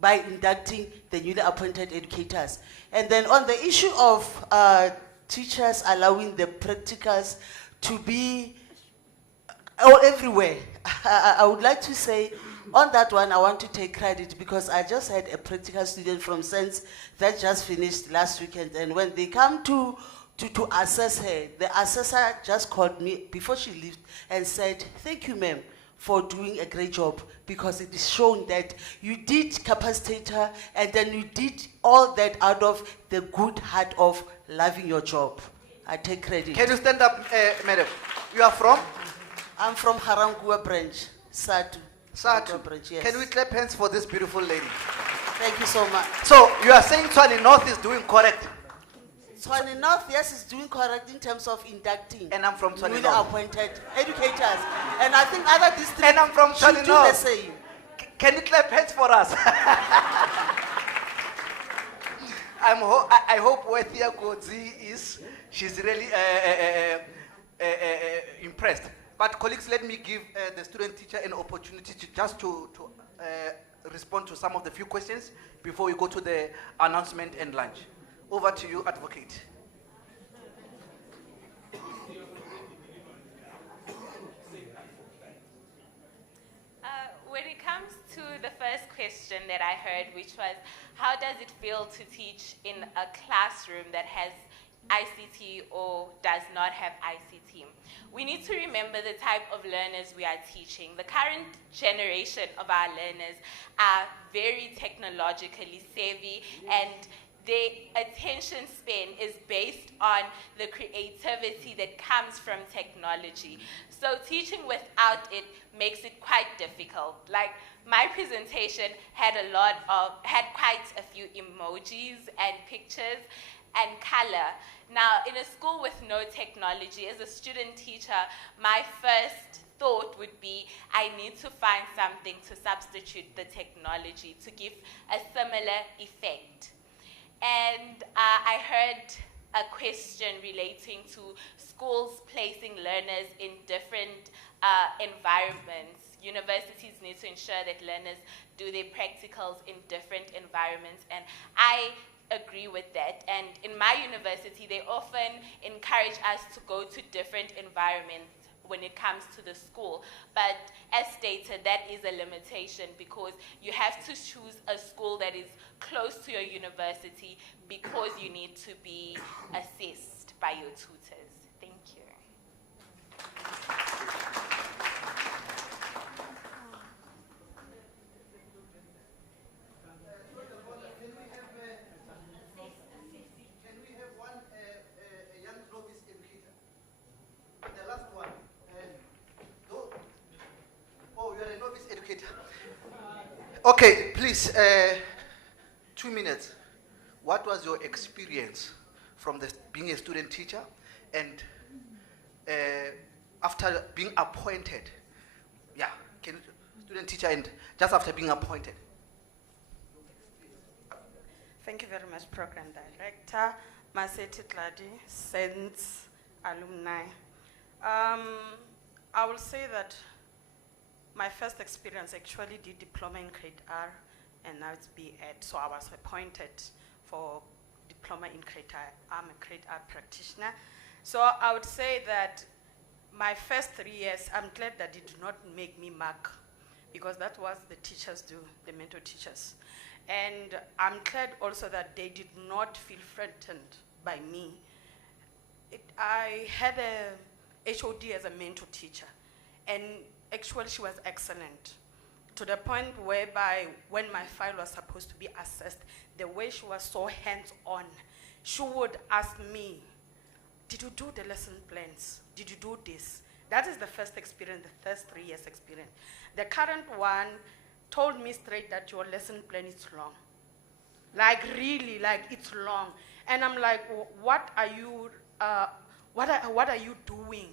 by inducting the newly appointed educators. And then on the issue of teachers allowing the practicals to be everywhere, I would like to say, on that one, I want to take credit because I just had a practical student from SENS that just finished last weekend. And when they come to assess her, the assessor just called me before she left and said, "Thank you, ma'am, for doing a great job, because it is shown that you did capacitate her and then you did all that out of the good heart of loving your job." I take credit. Can you stand up, madam? You are from? I'm from Harankua Branch, SATU. SATU. Branch, yes. Can we clap hands for this beautiful lady? Thank you so much. So you are saying Tshwane North is doing correct? Tshwane North, yes, is doing correct in terms of inducting. And I'm from Tshwane newly North. appointed educators. And I think other districts And I'm from should Tshwane do North. the same. Can you clap hands for us? I hope where Thea Godzi is, she's really impressed. But colleagues, let me give the student teacher an opportunity to respond to some of the few questions before we go to the announcement and lunch. Over to you, advocate. When it comes to the first question that I heard, which was, how does it feel to teach in a classroom that has ICT or does not have ICT? We need to remember the type of learners we are teaching. The current generation of our learners are very technologically savvy, and their attention span is based on the creativity that comes from technology. So teaching without it makes it quite difficult. Like, my presentation had quite a few emojis and pictures and color. Now, in a school with no technology, as a student teacher, my first thought would be, I need to find something to substitute the technology to give a similar effect. And I heard a question relating to schools placing learners in different environments. Universities need to ensure that learners do their practicals in different environments, and I agree with that. And in my university, they often encourage us to go to different environments when it comes to the school. But as stated, that is a limitation, because you have to choose a school that is close to your university because you need to be assessed by your tutors. Thank you. Okay, please, 2 minutes. What was your experience from being a student teacher, and after being appointed? Yeah, student teacher, and just after being appointed. Thank you very much, Program Director, Maseti Tladi, SENS alumni. I will say that my first experience actually did diploma in grade R, and now it's B.Ed. So I was appointed for diploma in grade R. I'm a grade R practitioner. So I would say that my first 3 years, I'm glad that it did not make me mark, because that was the teachers do, the mentor teachers. And I'm glad also that they did not feel threatened by me. I had a HOD as a mentor teacher, and actually she was excellent, to the point whereby when my file was supposed to be assessed, the way she was so hands-on, she would ask me, did you do the lesson plans? Did you do this? That is the first experience, the first 3 years experience. The current one told me straight that your lesson plan is long. Like really, like it's long. And I'm like, what are you doing?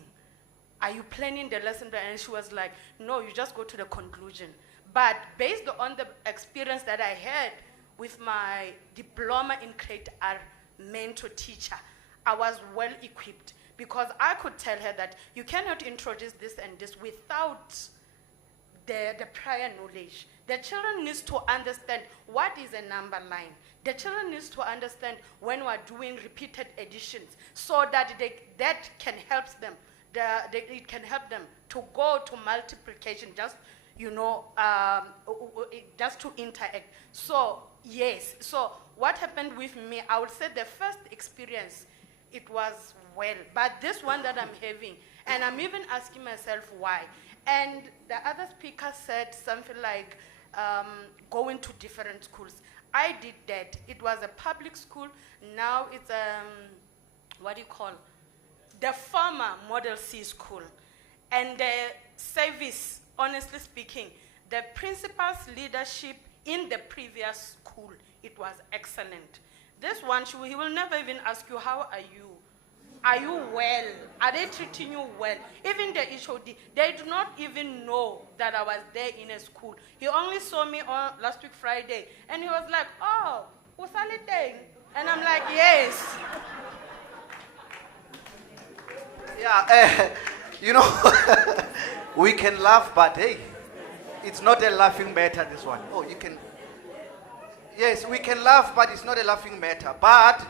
Are you planning the lesson plan? And she was like, no, you just go to the conclusion. But based on the experience that I had with my diploma in grade R mentor teacher, I was well equipped, because I could tell her that you cannot introduce this and this without the prior knowledge. The children needs to understand what is a number line. The children needs to understand when we're doing repeated additions, so that that can help them. It can help them to go to multiplication, just just to interact. So yes, so what happened with me, I would say the first experience, it was well, but this one that I'm having, and I'm even asking myself why. And the other speaker said something like going to different schools. I did that. It was a public school. Now it's what do you call? The former Model C school. And the service, honestly speaking, the principal's leadership in the previous school, it was excellent. This one, he will never even ask you, how are you? Are you well? Are they treating you well? Even the HOD, they do not even know that I was there in a school. He only saw me on last week Friday, and he was like, oh, Usalite. And I'm like, yes. Yeah, we can laugh, but hey, it's not a laughing matter, this one. Oh, you can. Yes, we can laugh, but it's not a laughing matter. But,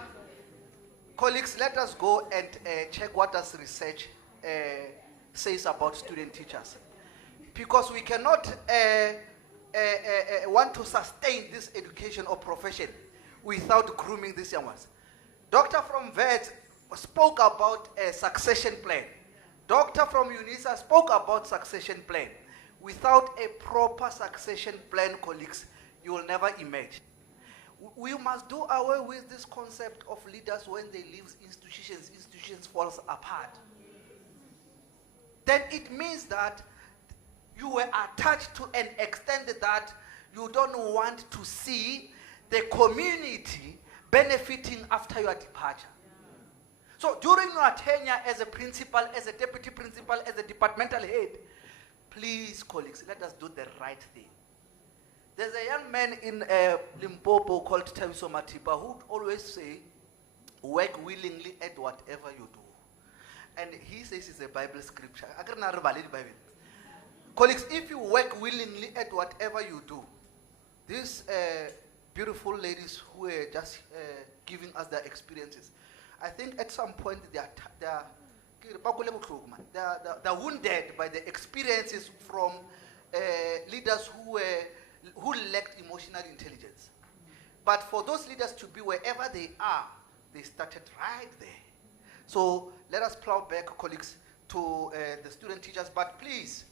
colleagues, let us go and check what does research says about student teachers. Because we cannot want to sustain this education or profession without grooming these young ones. Doctor from VET spoke about a succession plan. Doctor from UNISA spoke about succession plan. Without a proper succession plan, colleagues, you will never emerge. We must do away with this concept of leaders when they leave institutions falls apart. Then it means that you were attached to an extent that you don't want to see the community benefiting after your departure. So during your tenure as a principal, as a deputy principal, as a departmental head, please, colleagues, let us do the right thing. There's a young man in Limpopo called Tabiso Matiba who would always say, work willingly at whatever you do. And he says it's a Bible scripture. Colleagues, if you work willingly at whatever you do, these beautiful ladies who are just giving us their experiences, I think at some point they're wounded by the experiences from leaders who lacked emotional intelligence. But for those leaders to be wherever they are, they started right there. So let us plow back, colleagues, to the student teachers. But please,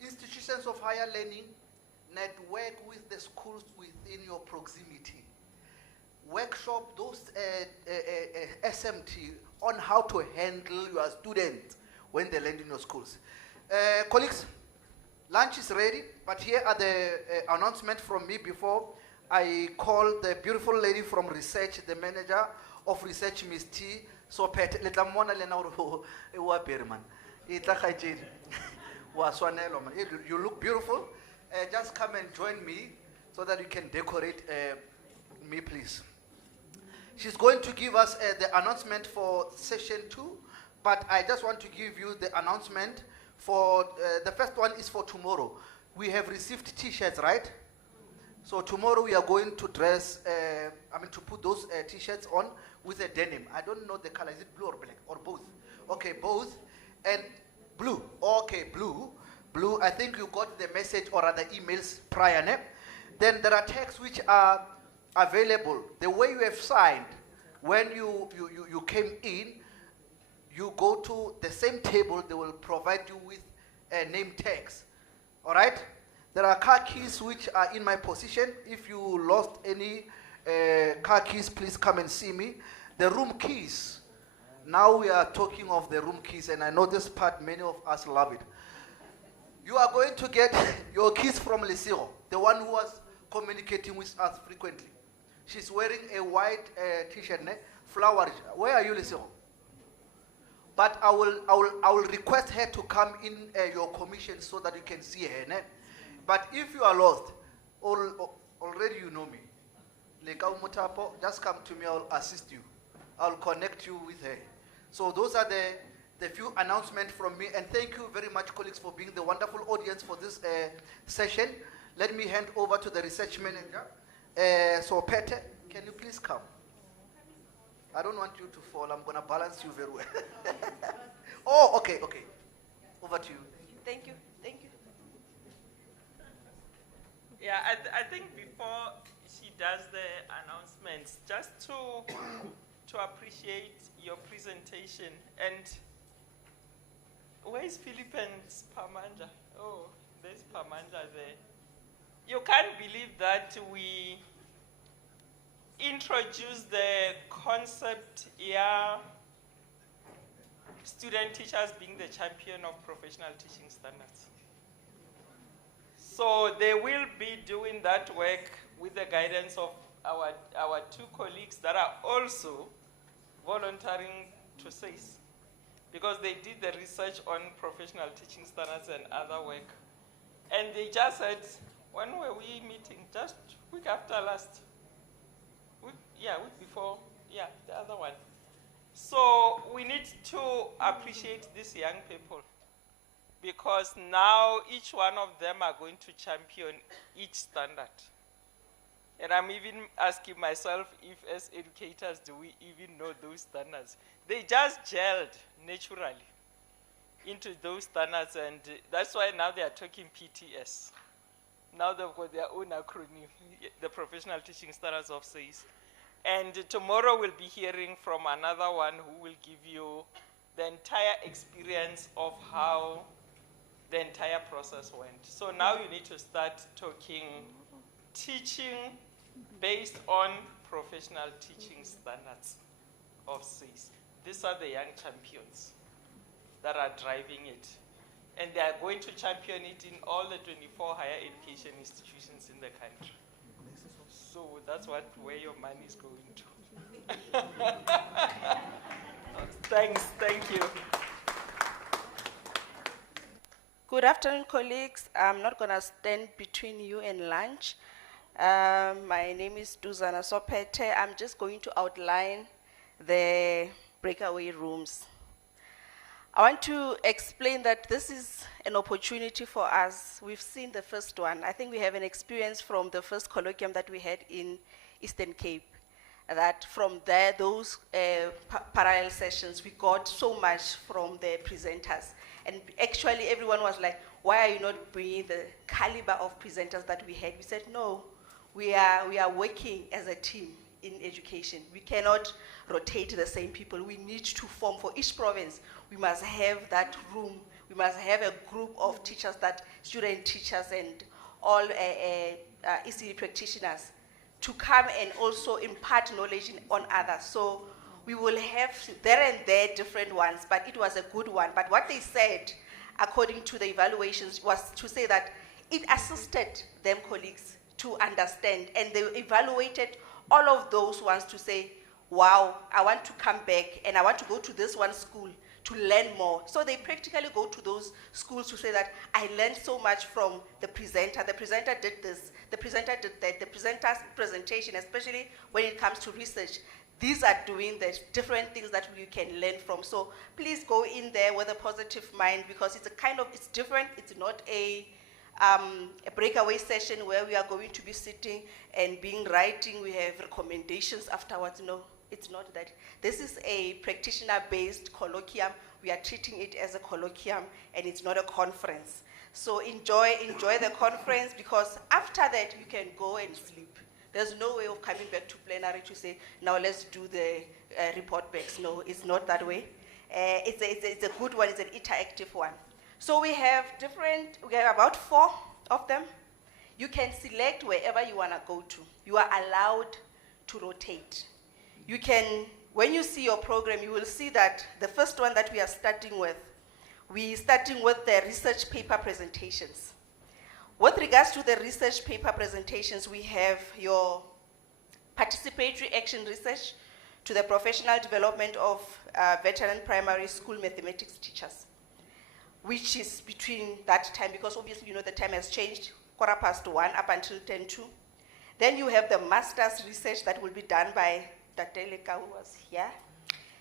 institutions of higher learning, network with the schools within your proximity. Workshop those SMT on how to handle your students when they land in your schools. Colleagues, lunch is ready, but here are the announcements from me before I call the beautiful lady from research, the manager of research, Ms. T. So, Pet, let them want you look beautiful. Just come and join me so that you can decorate me, please. She's going to give us the announcement for session 2, but I just want to give you the announcement for the first one is for tomorrow. We have received t-shirts, right? So tomorrow we are going to dress, to put those t-shirts on with a denim. I don't know the color, is it blue or black or both? Okay, both. And blue, okay, blue. Blue, I think you got the message or other emails prior, ne? Then there are texts which are available. The way you have signed, when you came in, you go to the same table, they will provide you with a name tags. All right? There are car keys which are in my possession. If you lost any car keys, please come and see me. The room keys. Now we are talking of the room keys, and I know this part, many of us love it. You are going to get your keys from Lesiro, the one who was communicating with us frequently. She's wearing a white t-shirt, flowery. Where are you, Lesiro? But I will request her to come in your commission so that you can see her. Ne? But if you are lost, already you know me. Just come to me, I'll assist you. I'll connect you with her. So those are the few announcements from me. And thank you very much, colleagues, for being the wonderful audience for this session. Let me hand over to the research manager. So Pete, can you please come? I don't want you to fall. I'm going to balance you very well. Oh, okay. Over to you. Thank you. Yeah, I think before she does the announcements, just to appreciate your presentation. And where is Philippines Pamanja? Oh, there's Pamanja there. You can't believe that we introduce the concept here, student teachers being the champion of professional teaching standards. So they will be doing that work with the guidance of our two colleagues that are also volunteering to SACE, because they did the research on professional teaching standards and other work. And they just said, when were we meeting? Just week after last. Week before, the other one. So we need to appreciate these young people, because now each one of them are going to champion each standard. And I'm even asking myself if as educators, do we even know those standards? They just gelled naturally into those standards, and that's why now they are talking PTS. Now they've got their own acronym, the Professional Teaching Standards of SACE. And tomorrow we'll be hearing from another one who will give you the entire experience of how the entire process went. So now you need to start talking teaching based on professional teaching standards of SACE. These are the young champions that are driving it. And they are going to champion it in all the 24 higher education institutions in the country. So that's where your money is going to. Thanks, thank you. Good afternoon, colleagues. I'm not going to stand between you and lunch. My name is Duzana Sopete. I'm just going to outline the breakaway rooms. I want to explain that this is an opportunity for us. We've seen the first one. I think we have an experience from the first colloquium that we had in Eastern Cape. That from there, those parallel sessions, we got so much from the presenters. And actually, everyone was like, why are you not bringing the caliber of presenters that we had? We said, no, we are working as a team in education. We cannot rotate the same people. We need to form for each province. We must have that room. We must have a group of teachers, that student teachers and all ECD practitioners, to come and also impart knowledge on others. So we will have there and there different ones, but it was a good one. But what they said, according to the evaluations, was to say that it assisted them colleagues to understand, and they evaluated all of those ones to say, wow, I want to come back and I want to go to this one school to learn more. So they practically go to those schools to say that I learned so much from the presenter. The presenter did this, the presenter did that, the presenter's presentation, especially when it comes to research. These are doing the different things that you can learn from. So please go in there with a positive mind, because it's it's different. It's not a breakaway session where we are going to be sitting and writing. We have recommendations afterwards. No, it's not that. This is a practitioner-based colloquium. We are treating it as a colloquium, and it's not a conference. So enjoy the conference, because after that you can go and sleep. There's no way of coming back to plenary to say, now let's do the report backs. No, it's not that way. It's a good one, it's an interactive one. So we have about 4 of them. You can select wherever you want to go to. You are allowed to rotate. You can, when you see your program, you will see that the first one that we are starting with, we're starting with the research paper presentations. With regards to the research paper presentations, we have your participatory action research to the professional development of veteran primary school mathematics teachers, which is between that time, because obviously you know the time has changed, 1:15 up until 10:02. Then you have the master's research that will be done by Dateleka, who was here.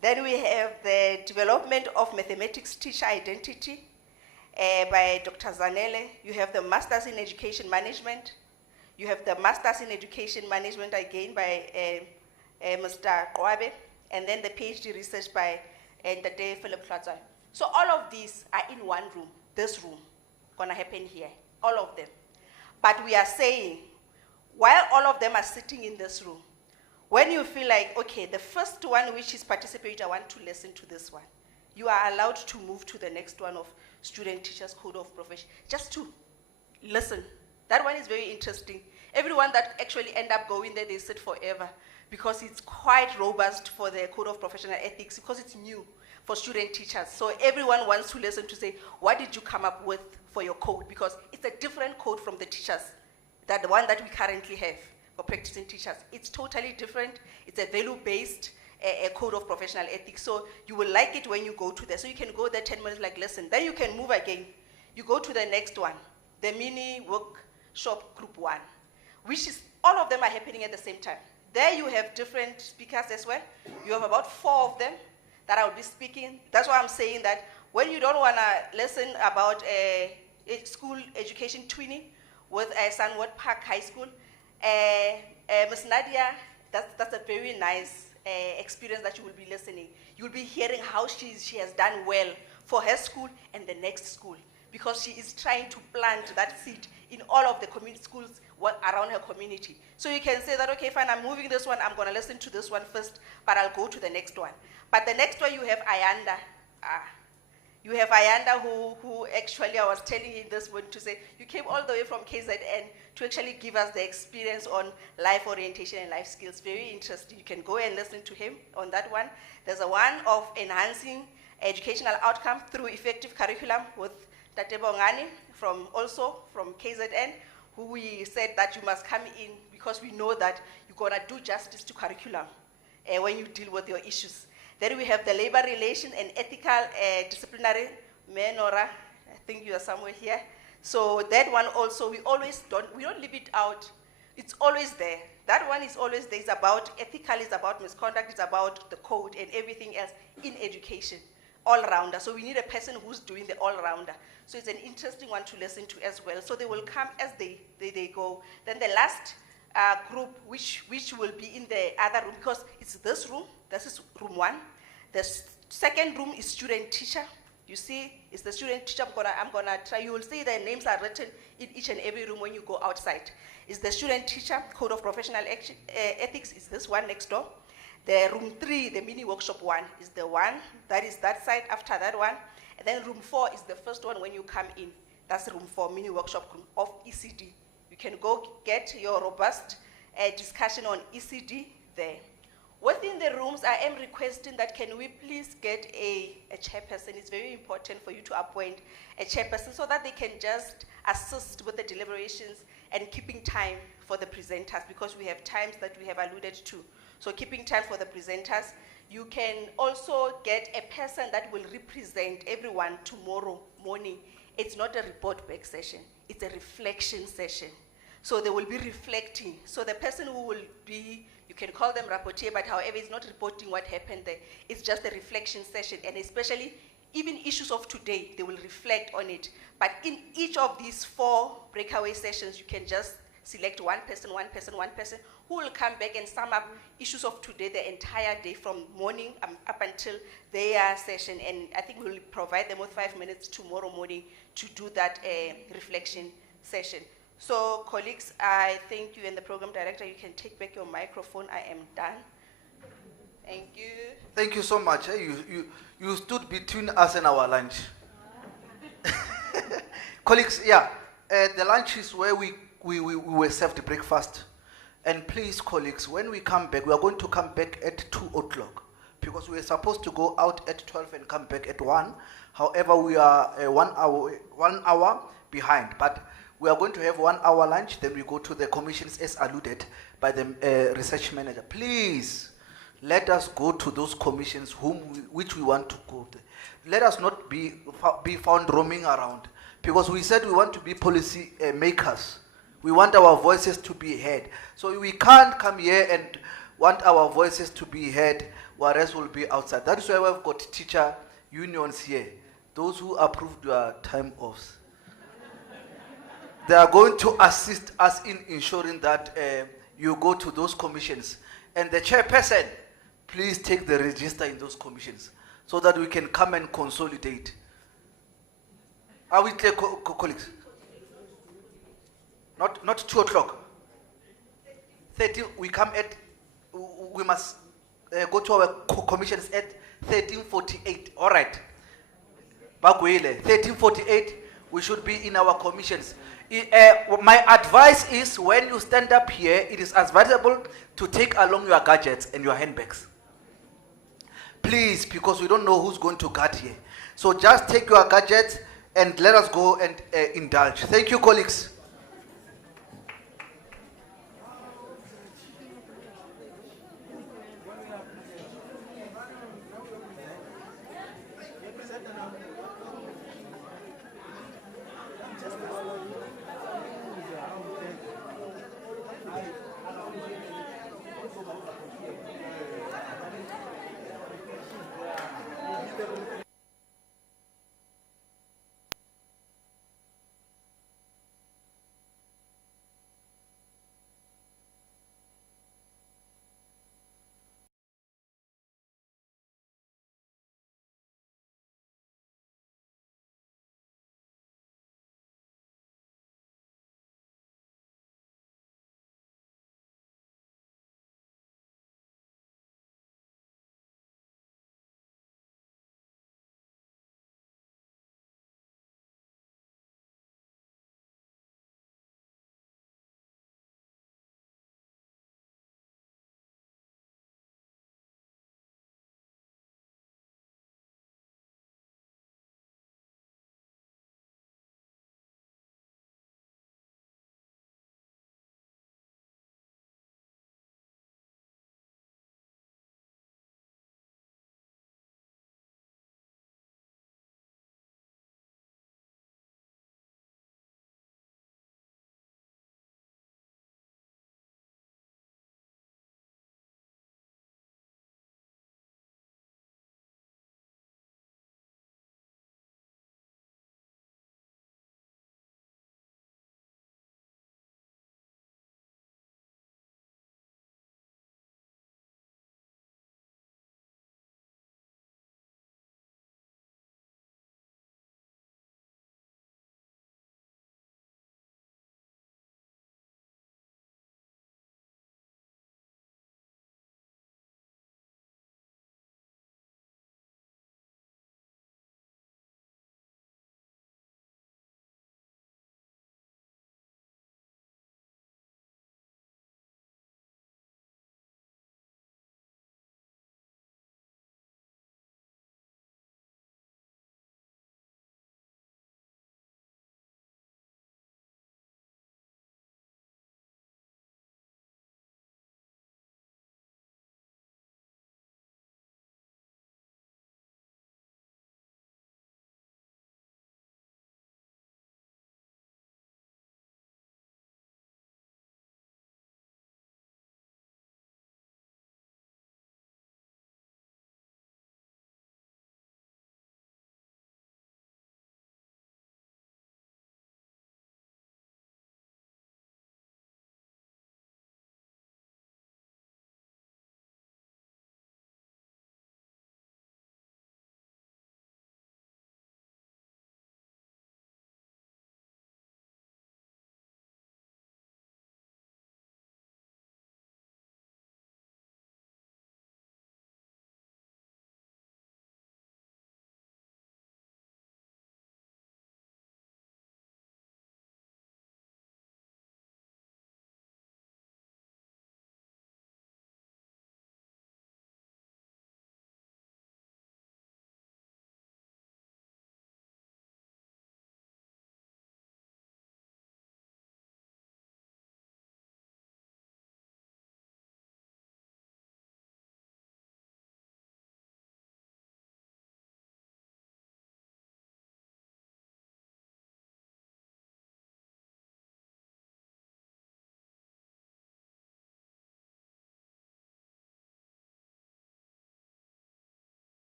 Then we have the development of mathematics teacher identity by Dr. Zanele. You have the master's in education management. You have the master's in education management again by Mr. Kwabe, and then the PhD research by Dr. Philip Plaza. So all of these are in one room, this room, gonna happen here, all of them. But we are saying, while all of them are sitting in this room, when you feel like, okay, the first one which is participate, I want to listen to this one, you are allowed to move to the next one of Student Teachers Code of Profession, just to listen. That one is very interesting. Everyone that actually end up going there, they sit forever, because it's quite robust for the Code of Professional Ethics, because it's new for student teachers. So everyone wants to listen to say, what did you come up with for your code? Because it's a different code from the teachers, the one that we currently have for practicing teachers. It's totally different. It's a value-based a Code of Professional Ethics. So you will like it when you go to there. So you can go there 10 minutes, like listen. Then you can move again. You go to the next one, the mini workshop group 1, which is, all of them are happening at the same time. There you have different speakers as well. You have about 4 of them that I will be speaking. That's why I'm saying that when you don't want to listen about school education twinning with Sunwood Park High School, Ms. Nadia, that's a very nice experience that you will be listening. You will be hearing how she has done well for her school and the next school, because she is trying to plant that seed in all of the community schools around her community. So you can say that, okay, fine, I'm moving this one, I'm going to listen to this one first, but I'll go to the next one. But the next one you have Ayanda. You have Ayanda who actually, I was telling him this one to say, you came all the way from KZN to actually give us the experience on life orientation and life skills. Very interesting. You can go and listen to him on that one. There's a one of enhancing educational outcome through effective curriculum with Tate Bongani also from KZN, who we said that you must come in because we know that you're gonna do justice to curriculum when you deal with your issues. Then we have the labor relations and ethical disciplinary, Nora, I think you are somewhere here. So that one also, we don't leave it out. It's always there. That one is always there. It's about ethical, it's about misconduct, it's about the code and everything else in education, all-rounder. So we need a person who's doing the all-rounder. So it's an interesting one to listen to as well. So they will come as they go. Then the last group, which will be in the other room, because it's this room, this is room 1. The second room is student teacher. You see, it's the student teacher. I'm gonna try. You will see their names are written in each and every room when you go outside. It's the student teacher, code of professional ethics is this one next door. The room 3, the mini workshop 1, is the one that is that side after that one. And then room 4 is the first one when you come in. That's room 4, mini workshop room of ECD. You can go get your robust discussion on ECD there. Within the rooms, I am requesting that can we please get a chairperson. It's very important for you to appoint a chairperson so that they can just assist with the deliberations and keeping time for the presenters, because we have times that we have alluded to. So keeping time for the presenters. You can also get a person that will represent everyone tomorrow morning. It's not a report back session, it's a reflection session. So they will be reflecting. So the person who will be, you can call them rapporteur, but however, it's not reporting what happened there. It's just a reflection session, and especially even issues of today, they will reflect on it. But in each of these 4 breakaway sessions, you can just select one person who will come back and sum up issues of today, the entire day from morning up until their session. And I think we'll provide them with 5 minutes tomorrow morning to do that reflection session. So colleagues, I thank you, and the program director, you can take back your microphone. I am done. Thank you. Thank you so much. You stood between us and our lunch. Colleagues, yeah, the lunch is where we were served breakfast. And please, colleagues, when we come back, we are going to come back at 2 o'clock because we were supposed to go out at 12 and come back at 1. However, we are 1 hour behind. But we are going to have 1 hour lunch, then we go to the commissions as alluded by the research manager. Please, let us go to those commissions which we want to go to. Let us not be found roaming around, because we said we want to be policy makers. We want our voices to be heard. So we can't come here and want our voices to be heard, whereas we'll be outside. That is why we've got teacher unions here, those who approved your time offs. They are going to assist us in ensuring that you go to those commissions. And the chairperson, please take the register in those commissions so that we can come and consolidate. Are we clear, colleagues? Not 2 o'clock. 13, we must go to our commissions at 13:48. All right. Bagwele, 13:48, we should be in our commissions. My advice is when you stand up here, it is advisable to take along your gadgets and your handbags. Please, because we don't know who's going to guard here. So just take your gadgets and let us go and indulge. Thank you, colleagues.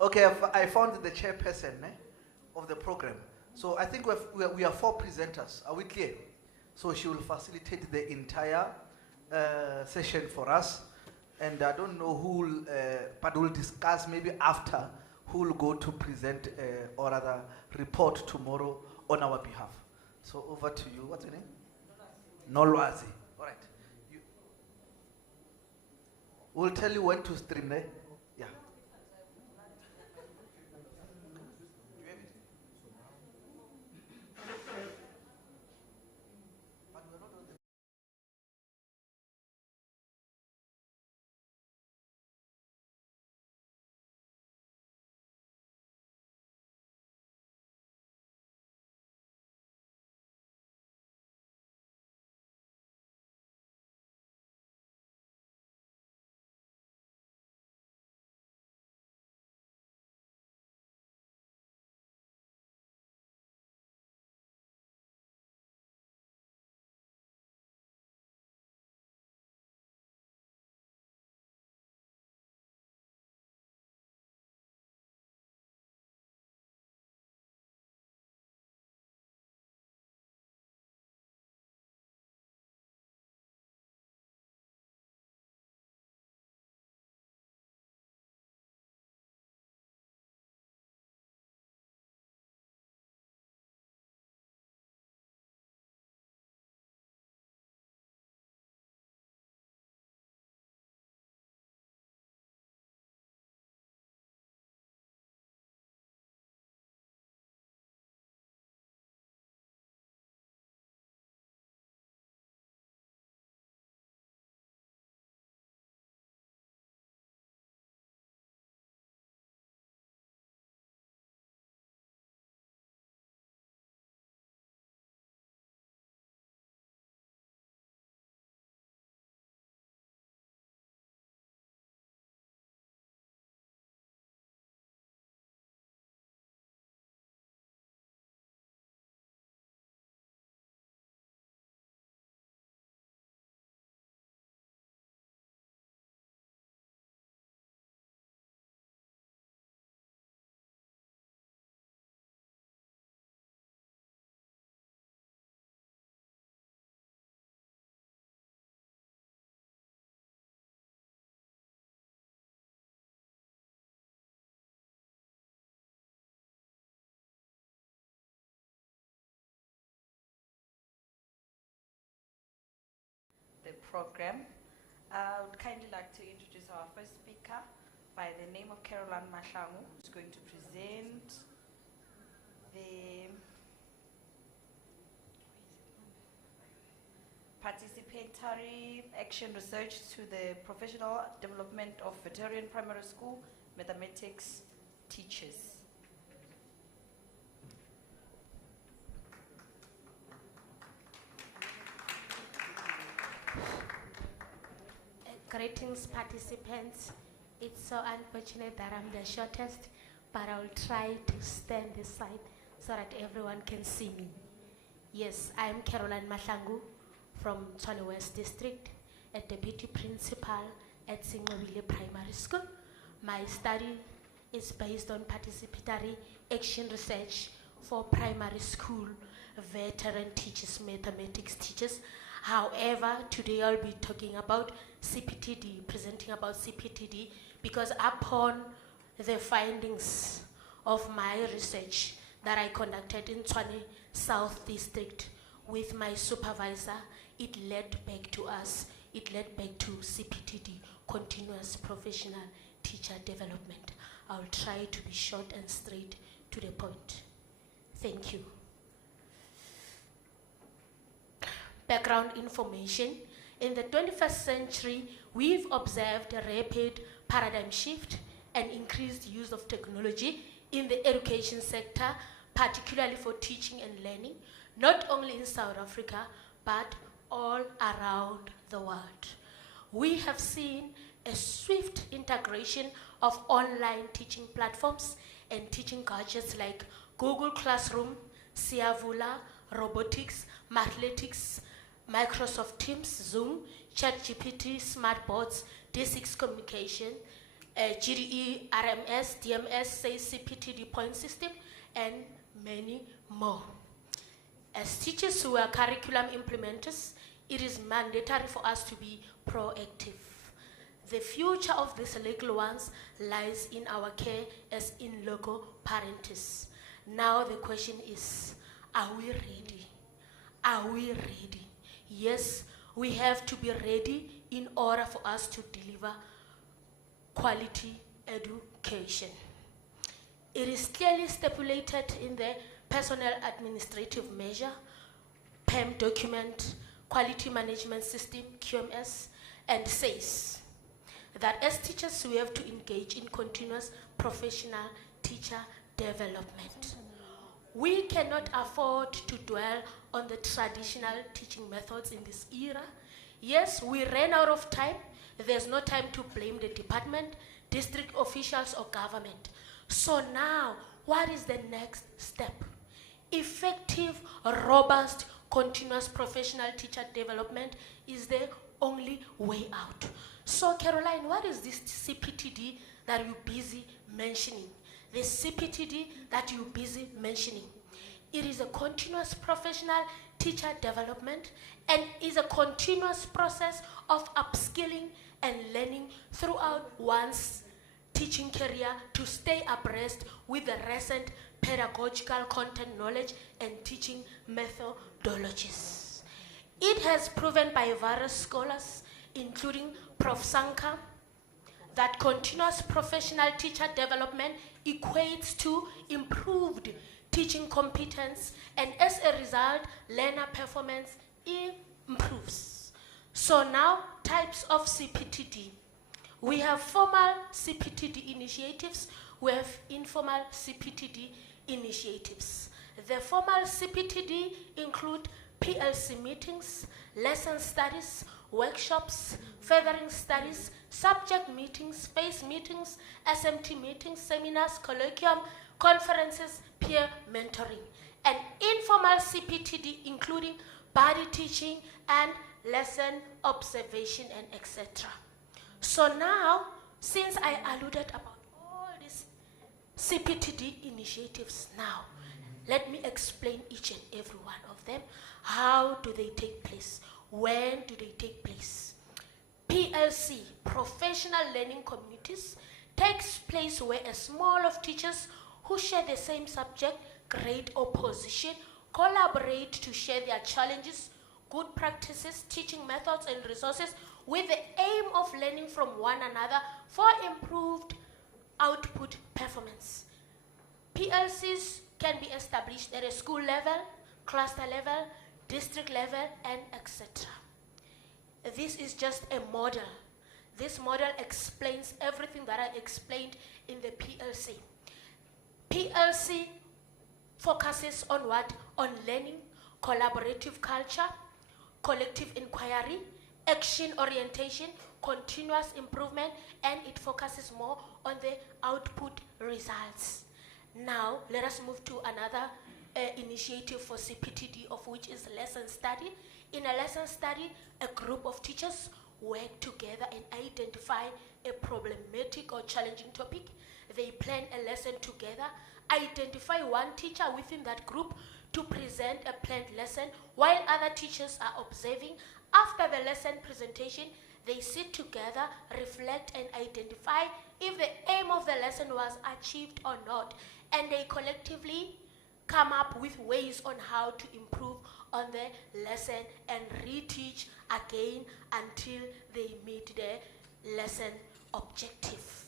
Okay, I found the chairperson of the program. So I think we are 4 presenters. Are we clear? So she will facilitate the entire session for us. And I don't know who will, but we'll discuss maybe after who will go to present or rather report tomorrow on our behalf. So over to you. What's your name? Nolwazi. All right. We'll tell you when to stream, eh? Yeah. The program. I would kindly like to introduce our first speaker by the name of Caroline Mahlangu, who's going to present the participatory action research to the professional development of veteran primary school mathematics teachers. Greetings, participants. It's so unfortunate that I'm the shortest, but I'll try to stand this side so that everyone can see me. Yes, I'm Caroline Mahlangu from Tshwane West District, a deputy principal at Singwabile Primary School. My study is based on participatory action research for primary school veteran teachers, mathematics teachers. However, today I'll be talking about CPTD, presenting about CPTD, because upon the findings of my research that I conducted in Tshwane South District with my supervisor, it led back to us, it led back to CPTD, Continuous Professional Teacher Development. I'll try to be short and straight to the point. Thank you. Background information. In the 21st century, we've observed a rapid paradigm shift and increased use of technology in the education sector, particularly for teaching and learning, not only in South Africa, but all around the world. We have seen a swift integration of online teaching platforms and teaching gadgets like Google Classroom, Siavula, robotics, mathletics, Microsoft Teams, Zoom, ChatGPT, smartboards, D6 communication, GDE, RMS, DMS, say CPTD point system, and many more. As teachers who are curriculum implementers, it is mandatory for us to be proactive. The future of these little ones lies in our care as in loco parentis. Now the question is, are we ready? Are we ready? Yes, we have to be ready in order for us to deliver quality education. It is clearly stipulated in the Personnel Administrative Measure, PEM document, Quality Management System, QMS, and says that as teachers we have to engage in continuous professional teacher development. We cannot afford to dwell on the traditional teaching methods in this era. Yes, we ran out of time. There's no time to blame the department, district officials, or government. So now, what is the next step? Effective, robust, continuous professional teacher development is the only way out. So Caroline, what is this CPTD that you're busy mentioning? The CPTD that you're busy mentioning. It is a continuous professional teacher development and is a continuous process of upskilling and learning throughout one's teaching career to stay abreast with the recent pedagogical content knowledge and teaching methodologies. It has proven by various scholars, including Prof. Sanka, that continuous professional teacher development equates to improved teaching competence, and as a result, learner performance improves. So now, types of CPTD. We have formal CPTD initiatives, we have informal CPTD initiatives. The formal CPTD include PLC meetings, lesson studies, workshops, furthering studies, subject meetings, space meetings, SMT meetings, seminars, colloquium, conferences, peer mentoring. And informal CPTD including body teaching and lesson observation and etc. So now, since I alluded about all these CPTD initiatives now, let me explain each and every one of them. How do they take place? When do they take place? PLC, professional learning communities, takes place where a small of teachers who share the same subject, grade, or position collaborate to share their challenges, good practices, teaching methods, and resources with the aim of learning from one another for improved output performance. PLCs can be established at a school level, cluster level, district level, and etc. This is just a model. This model explains everything that I explained in the PLC. PLC focuses on what? On learning, collaborative culture, collective inquiry, action orientation, continuous improvement, and it focuses more on the output results. Now, let us move to another initiative for CPTD, of which is lesson study. In a lesson study, a group of teachers work together and identify a problematic or challenging topic. They plan a lesson together, identify one teacher within that group to present a planned lesson while other teachers are observing. After the lesson presentation, they sit together, reflect, and identify if the aim of the lesson was achieved or not, and they collectively come up with ways on how to improve on the lesson and reteach again until they meet the lesson objective.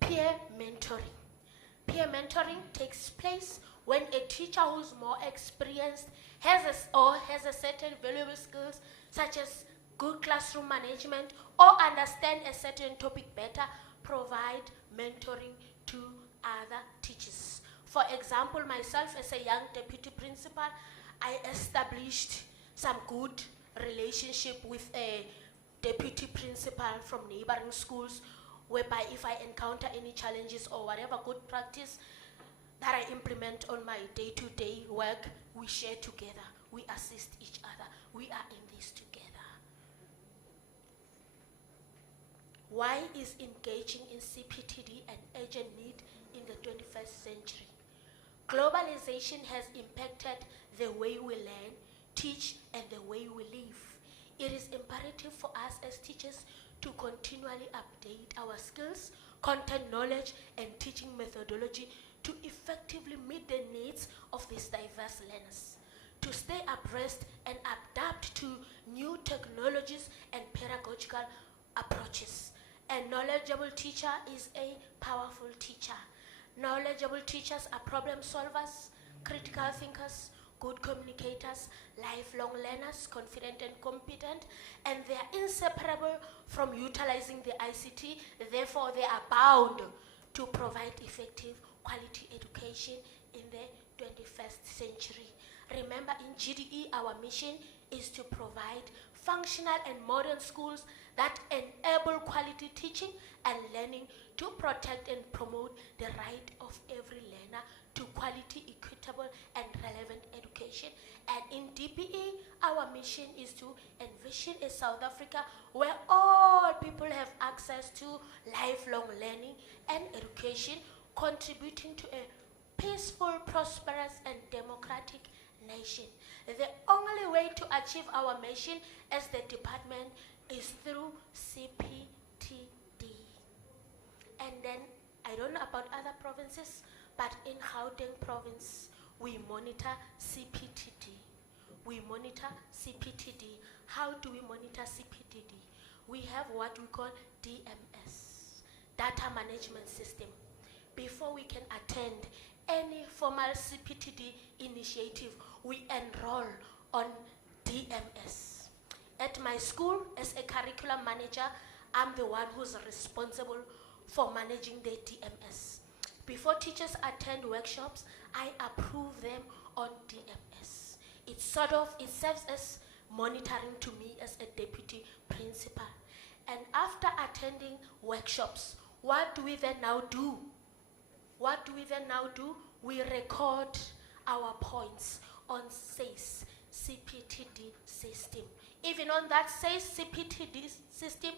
Peer mentoring. Peer mentoring takes place when a teacher who's more experienced has a certain valuable skills such as good classroom management or understand a certain topic better, provide mentoring to other teachers. For example, myself as a young deputy principal, I established some good relationship with a deputy principal from neighboring schools, whereby if I encounter any challenges or whatever good practice that I implement on my day-to-day work, we share together, we assist each other, we are in this together. Why is engaging in CPTD an urgent need in the 21st century? Globalization has impacted the way we learn, teach, and the way we live. It is imperative for us as teachers to continually update our skills, content knowledge, and teaching methodology to effectively meet the needs of these diverse learners, to stay abreast and adapt to new technologies and pedagogical approaches. A knowledgeable teacher is a powerful teacher. Knowledgeable teachers are problem solvers, critical thinkers, good communicators, lifelong learners, confident and competent, and they are inseparable from utilizing the ICT. Therefore, they are bound to provide effective quality education in the 21st century. Remember, in GDE, our mission is to provide functional and modern schools that enable quality teaching and learning, to protect and promote the right of every learner to quality, equitable, and relevant education. And in DPE, our mission is to envision a South Africa where all people have access to lifelong learning and education, contributing to a peaceful, prosperous, and democratic nation. The only way to achieve our mission as the department is through CPTD. And then, I don't know about other provinces, but in Gauteng province, we monitor CPTD. We monitor CPTD. How do we monitor CPTD? We have what we call DMS, Data Management System. Before we can attend any formal CPTD initiative, we enroll on DMS. At my school, as a curriculum manager, I'm the one who's responsible for managing the DMS. Before teachers attend workshops, I approve them on DMS. It serves as monitoring to me as a deputy principal. And after attending workshops, what do we then now do? What do we then now do? We record our points on SACE, CPTD system. Even on that SACE CPTD system,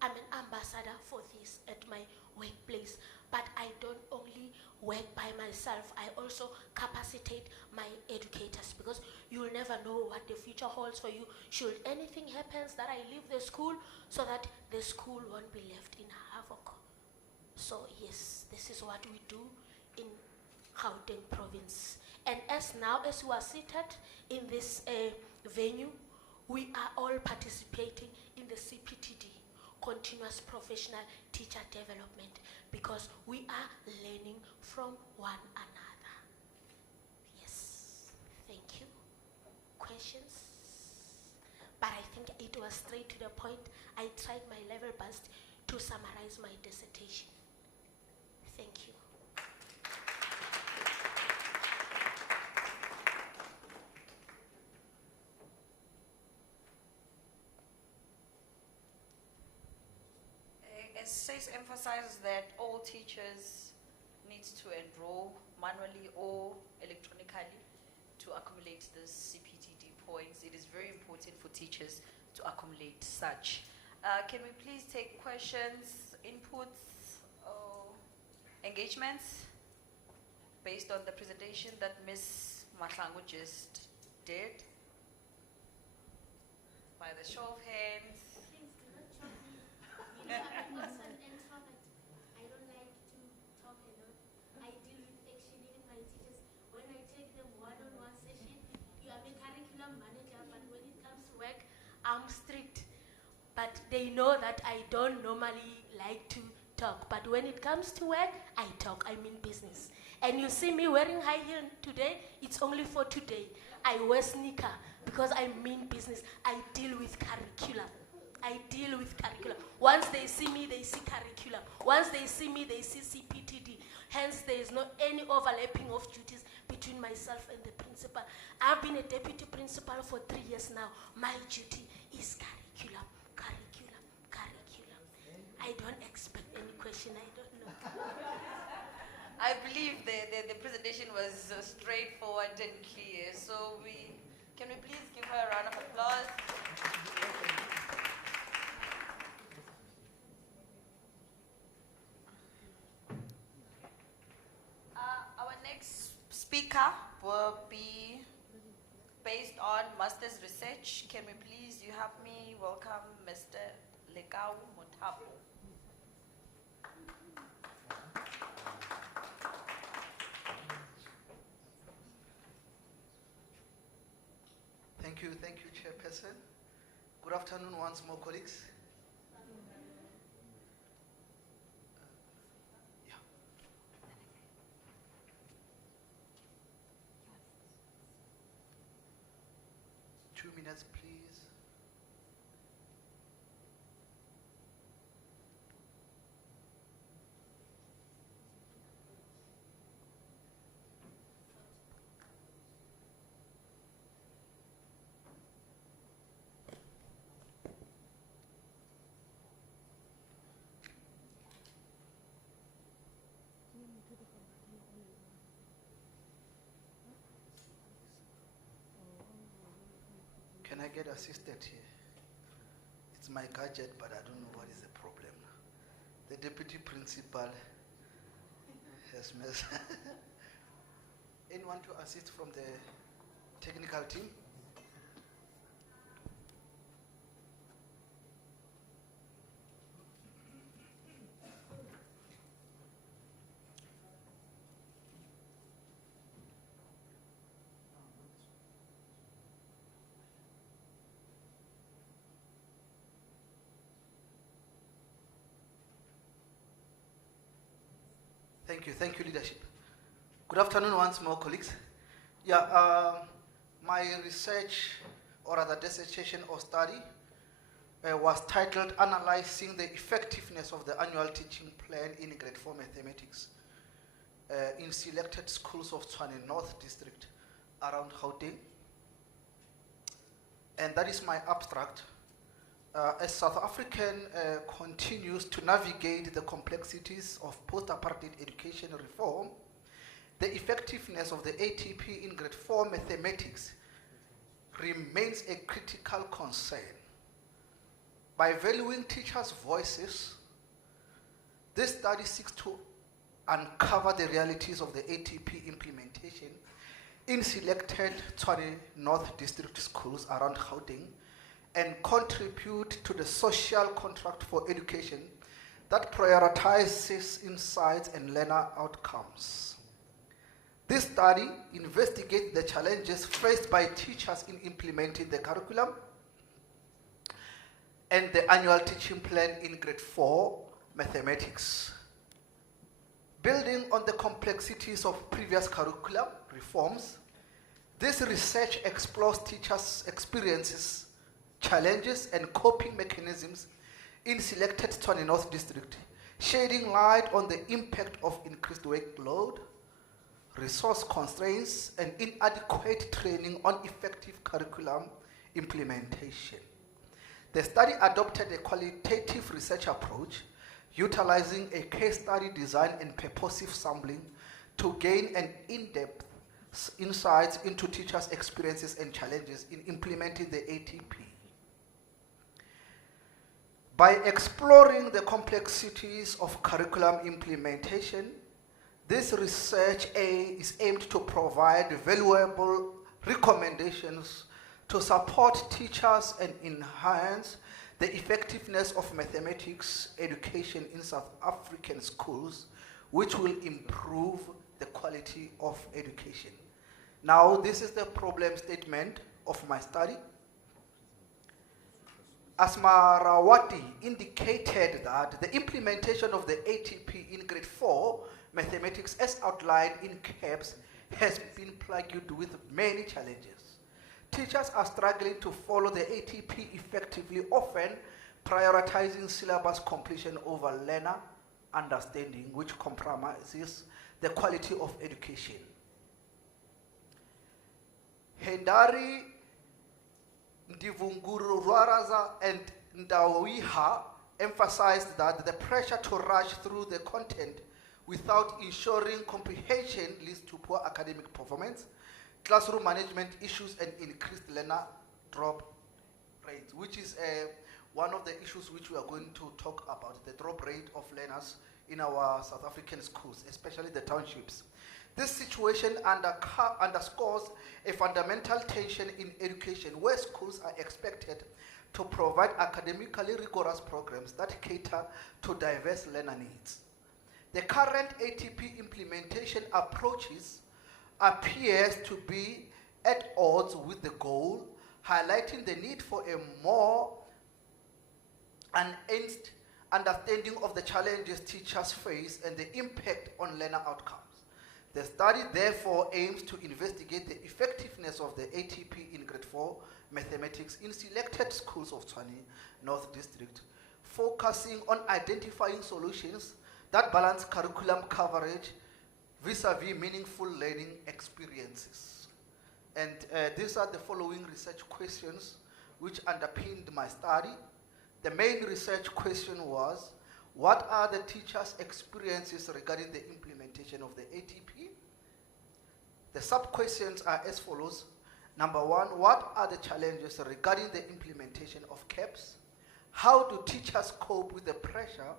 I'm an ambassador for this at my workplace. But I don't only work by myself, I also capacitate my educators, because you'll never know what the future holds for you should anything happens that I leave the school, so that the school won't be left in havoc. So yes, this is what we do in Gauteng province. And as we are seated in this venue, we are all participating in the CPTD, continuous professional teacher development, because we are learning from one another. Yes, thank you. Questions? But I think it was straight to the point. I tried my level best to summarize my dissertation. Thank you. As SACE emphasizes that all teachers need to enroll manually or electronically to accumulate the CPTD points, it is very important for teachers to accumulate such. Can we please take questions, inputs, or engagements based on the presentation that Ms. Mahlangu just did? By the show of hands. I'm an introvert. I don't like to talk a lot. I deal with action, even my teachers. When I take them one-on-one session, you are a curriculum manager, but when it comes to work, I'm strict. But they know that I don't normally like to talk. But when it comes to work, I talk. I mean business. And you see me wearing high heel today, it's only for today. I wear sneaker because I mean business. I deal with curriculum. I deal with curriculum. Once they see me, they see curriculum. Once they see me, they see CPTD. Hence, there is not any overlapping of duties between myself and the principal. I've been a deputy principal for 3 years now. My duty is curriculum, curriculum, curriculum. I don't expect any question, I don't know. I believe the presentation was straightforward and clear. So can we please give her a round of applause? speaker will be based on master's research. Can we please, you have me welcome Mr. Lekau Mothapo. Thank you, Chairperson. Good afternoon once more, colleagues. Yeah. 2 minutes, please. Can I get assisted here? It's my gadget, but I don't know what is the problem. The deputy principal has messed. Anyone to assist from the technical team? Thank you, leadership. Good afternoon once more, colleagues. Yeah, my research, or rather dissertation or study, was titled Analyzing the Effectiveness of the Annual Teaching Plan in Grade 4 Mathematics in selected schools of Tshwane North District around Gauteng. And that is my abstract. As South African continues to navigate the complexities of post-apartheid education reform, the effectiveness of the ATP in grade 4 mathematics remains a critical concern. By valuing teachers' voices, this study seeks to uncover the realities of the ATP implementation in selected Tshwane North District schools around Gauteng and contribute to the social contract for education that prioritizes insights and learner outcomes. This study investigates the challenges faced by teachers in implementing the curriculum and the annual teaching plan in grade 4 mathematics. Building on the complexities of previous curriculum reforms, this research explores teachers' experiences, challenges, and coping mechanisms in selected Tshwane North District, shedding light on the impact of increased workload, resource constraints, and inadequate training on effective curriculum implementation. The study adopted a qualitative research approach, utilizing a case study design and purposive sampling to gain an in-depth insights into teachers' experiences and challenges in implementing the ATP. By exploring the complexities of curriculum implementation, this research is aimed to provide valuable recommendations to support teachers and enhance the effectiveness of mathematics education in South African schools, which will improve the quality of education. Now, this is the problem statement of my study. Asmarawati indicated that the implementation of the ATP in grade 4 mathematics as outlined in CAPS has been plagued with many challenges. Teachers are struggling to follow the ATP effectively, often prioritizing syllabus completion over learner understanding, which compromises the quality of education. Hendari Ndivunguru Rwaraza and Ndawiha emphasized that the pressure to rush through the content without ensuring comprehension leads to poor academic performance, classroom management issues, and increased learner drop rates, which is one of the issues which we are going to talk about, the drop rate of learners in our South African schools, especially the townships. This situation underscores a fundamental tension in education where schools are expected to provide academically rigorous programs that cater to diverse learner needs. The current ATP implementation approaches appears to be at odds with the goal, highlighting the need for a more unearned understanding of the challenges teachers face and the impact on learner outcomes. The study therefore aims to investigate the effectiveness of the ATP in grade 4 mathematics in selected schools of Tshwane North District, focusing on identifying solutions that balance curriculum coverage vis-a-vis meaningful learning experiences. And these are the following research questions which underpinned my study. The main research question was, what are the teachers' experiences regarding the implementation of the ATP? The sub-questions are as follows. Number one, what are the challenges regarding the implementation of CAPS? How do teachers cope with the pressure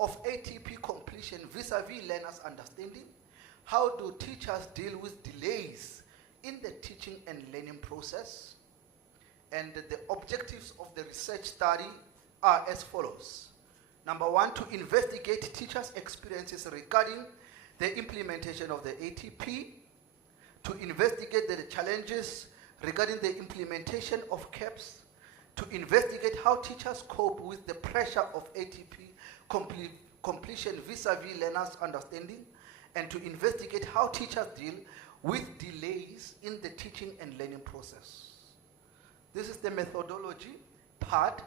of ATP completion vis-a-vis learners' understanding? How do teachers deal with delays in the teaching and learning process? And the objectives of the research study are as follows. Number one, to investigate teachers' experiences regarding the implementation of the ATP, to investigate the challenges regarding the implementation of CAPS, to investigate how teachers cope with the pressure of ATP completion vis-a-vis learners' understanding, and to investigate how teachers deal with delays in the teaching and learning process. This is the methodology part.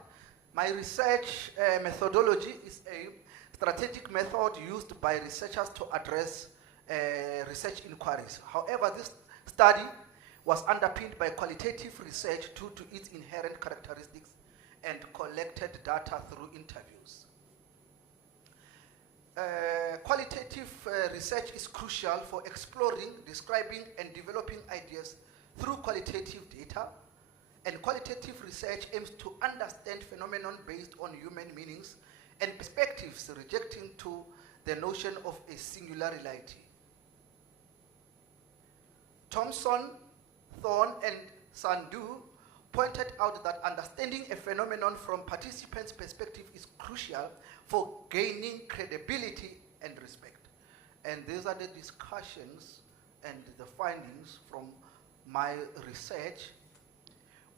My research methodology is a strategic method used by researchers to address research inquiries. However, this study was underpinned by qualitative research due to its inherent characteristics and collected data through interviews. Qualitative research is crucial for exploring, describing, and developing ideas through qualitative data. And qualitative research aims to understand phenomenon based on human meanings and perspectives, rejecting to the notion of a singular reality. Thompson, Thorne, and Sandhu pointed out that understanding a phenomenon from participants' perspective is crucial for gaining credibility and respect. And these are the discussions and the findings from my research.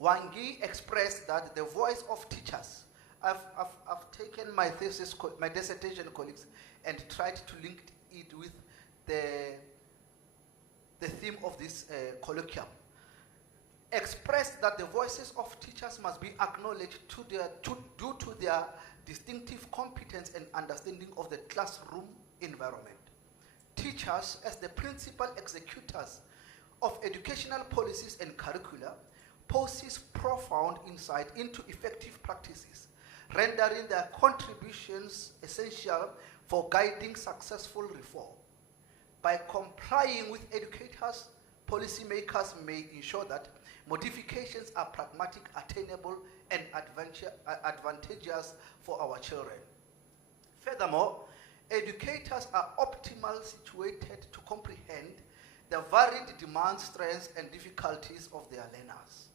Wangi expressed that the voice of teachers, I've taken my thesis, my dissertation colleagues, and tried to link it with the theme of this colloquium. Expressed that the voices of teachers must be acknowledged due to their distinctive competence and understanding of the classroom environment. Teachers, as the principal executors of educational policies and curricula, possess profound insight into effective practices, rendering their contributions essential for guiding successful reform. By complying with educators, policymakers may ensure that modifications are pragmatic, attainable, and advantageous for our children. Furthermore, educators are optimally situated to comprehend the varied demands, strengths, and difficulties of their learners.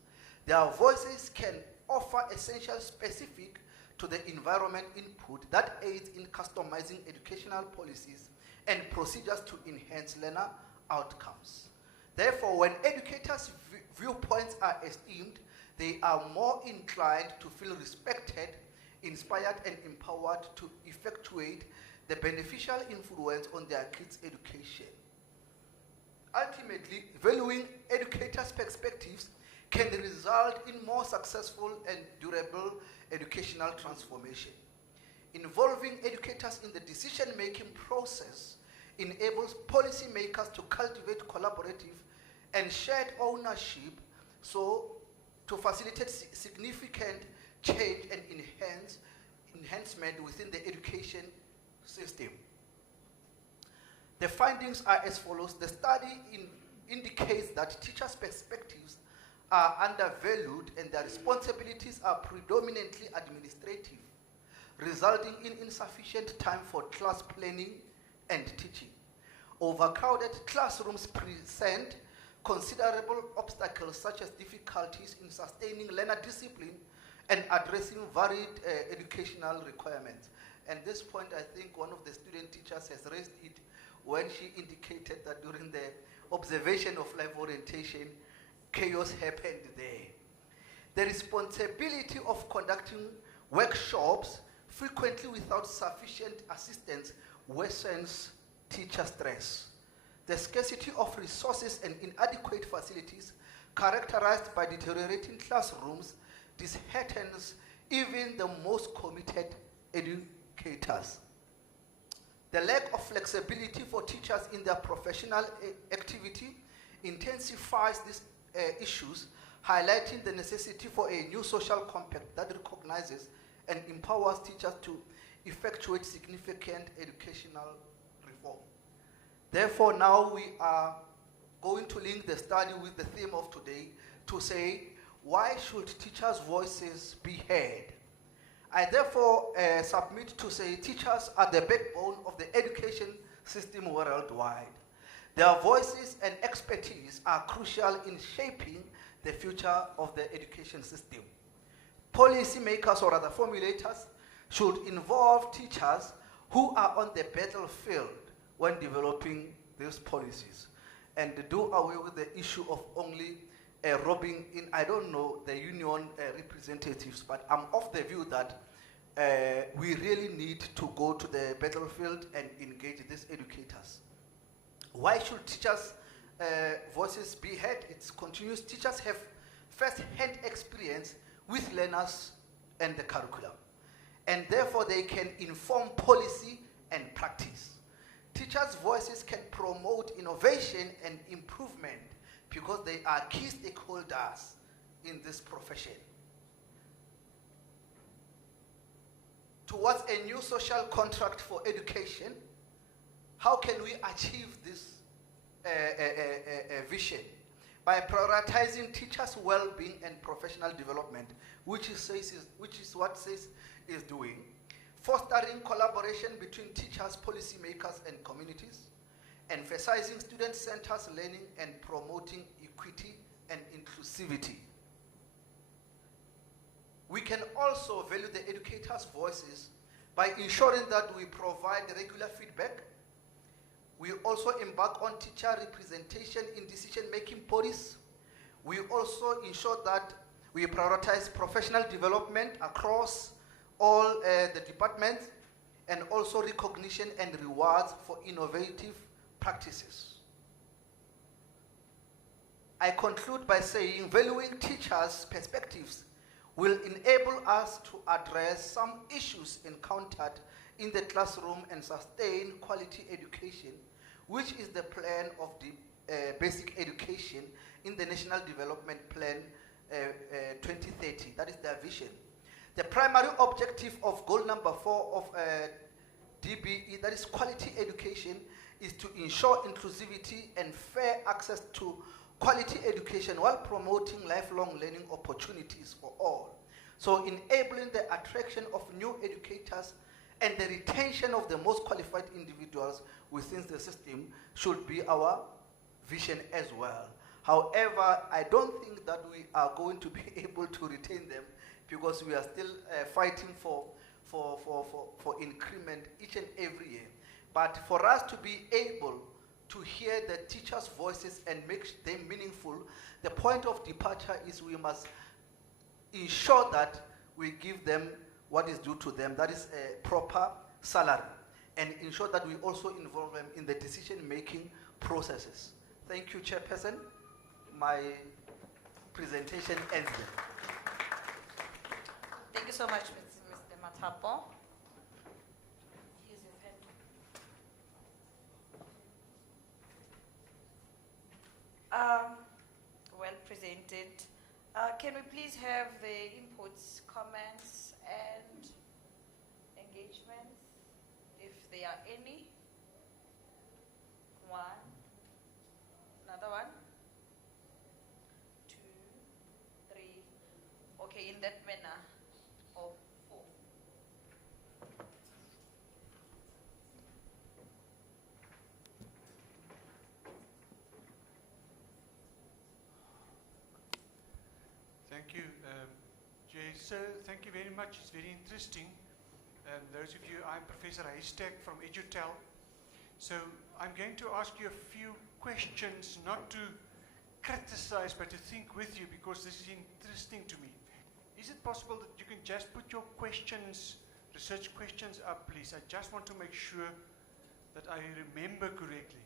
Their voices can offer essential specific to the environment input that aids in customizing educational policies and procedures to enhance learner outcomes. Therefore, when educators' viewpoints are esteemed, they are more inclined to feel respected, inspired, and empowered to effectuate the beneficial influence on their kids' education. Ultimately, valuing educators' perspectives can result in more successful and durable educational transformation. Involving educators in the decision-making process enables policymakers to cultivate collaborative and shared ownership, so to facilitate significant change and enhancement within the education system. The findings are as follows. The study indicates that teachers' perspectives are undervalued and their responsibilities are predominantly administrative, resulting in insufficient time for class planning and teaching. Overcrowded classrooms present considerable obstacles such as difficulties in sustaining learner discipline and addressing varied educational requirements. And this point, I think one of the student teachers has raised it when she indicated that during the observation of life orientation, chaos happened there. The responsibility of conducting workshops frequently without sufficient assistance worsens teacher stress. The scarcity of resources and inadequate facilities characterized by deteriorating classrooms disheartens even the most committed educators. The lack of flexibility for teachers in their professional activity intensifies these issues, highlighting the necessity for a new social compact that recognizes and empowers teachers to effectuate significant educational reform. Therefore, now we are going to link the study with the theme of today to say, why should teachers' voices be heard? I therefore submit to say teachers are the backbone of the education system worldwide. Their voices and expertise are crucial in shaping the future of the education system. Policy makers, or rather formulators, should involve teachers who are on the battlefield when developing these policies, and do away with the issue of only robbing in, I don't know, the union representatives, but I'm of the view that we really need to go to the battlefield and engage these educators. Why should teachers' voices be heard? It continues. Teachers have first-hand experience with learners and the curriculum, and therefore they can inform policy and practice. Teachers' voices can promote innovation and improvement because they are key stakeholders in this profession. Towards a new social contract for education, how can we achieve this vision? By prioritizing teachers' well-being and professional development, which is what SACE is doing, fostering collaboration between teachers, policymakers, and communities, emphasizing student-centered learning, and promoting equity and inclusivity. We can also value the educators' voices by ensuring that we provide regular feedback. We also embark on teacher representation in decision-making bodies. We also ensure that we prioritize professional development across all the departments, and also recognition and rewards for innovative practices. I conclude by saying valuing teachers' perspectives will enable us to address some issues encountered in the classroom and sustain quality education, which is the plan of the basic education in the National Development Plan 2030. That is their vision. The primary objective of goal number 4 of DBE, that is quality education, is to ensure inclusivity and fair access to quality education while promoting lifelong learning opportunities for all. So enabling the attraction of new educators and the retention of the most qualified individuals within the system should be our vision as well. However, I don't think that we are going to be able to retain them, because we are still fighting for increment each and every year. But for us to be able to hear the teachers' voices and make them meaningful, the point of departure is we must ensure that we give them what is due to them, that is a proper salary, and ensure that we also involve them in the decision-making processes. Thank you, Chairperson. My presentation ends there. Thank you so much, Mr. Matapo. Here's your pen. Well presented. Can we please have the inputs, comments, and engagements, if there are any? One. Another one. 2, 3. Okay, in that manner. Or 4. Thank you. Jay, sir, thank you very much. It's very interesting. Those of you, I'm Professor Haystack from EduTel. So I'm going to ask you a few questions, not to criticize, but to think with you, because this is interesting to me. Is it possible that you can just put your questions, research questions up, please? I just want to make sure that I remember correctly.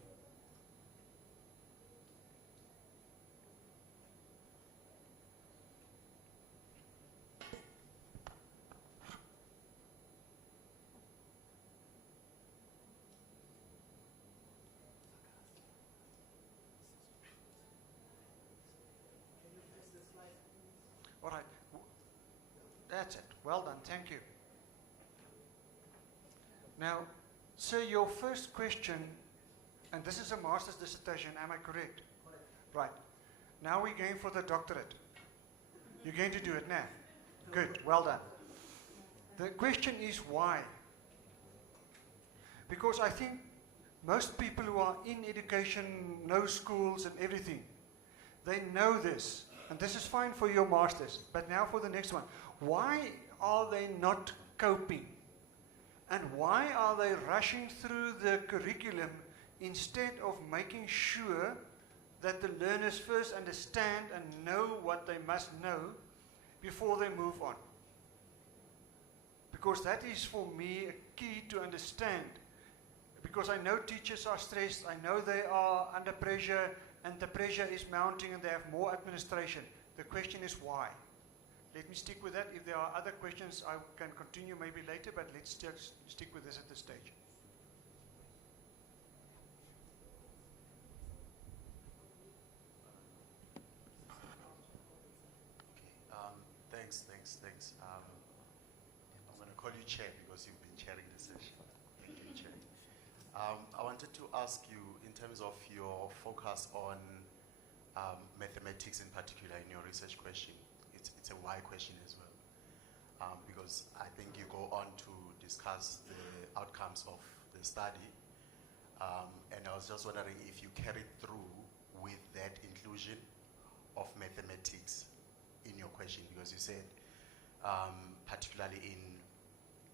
All right. That's it. Well done. Thank you. Now, sir, your first question, and this is a master's dissertation, am I correct? Correct. Right. Now we're going for the doctorate. You're going to do it now? Good. Well done. The question is why? Because I think most people who are in education, know schools and everything, they know this. And this is fine for your masters. But now for the next one. Why are they not coping? And why are they rushing through the curriculum instead of making sure that the learners first understand and know what they must know before they move on? Because that is for me a key to understand. Because I know teachers are stressed, I know they are under pressure, and the pressure is mounting and they have more administration. The question is why? Let me stick with that. If there are other questions, I can continue maybe later, but let's just stick with this at this stage. Thanks. I'm going to call you Chair because you've been chairing the session. Thank you, Chair. I wanted to ask you, in terms of your focus on mathematics in particular in your research question, it's a why question as well, because I think you go on to discuss the outcomes of the study, and I was just wondering if you carried through with that inclusion of mathematics in your question, because you said particularly in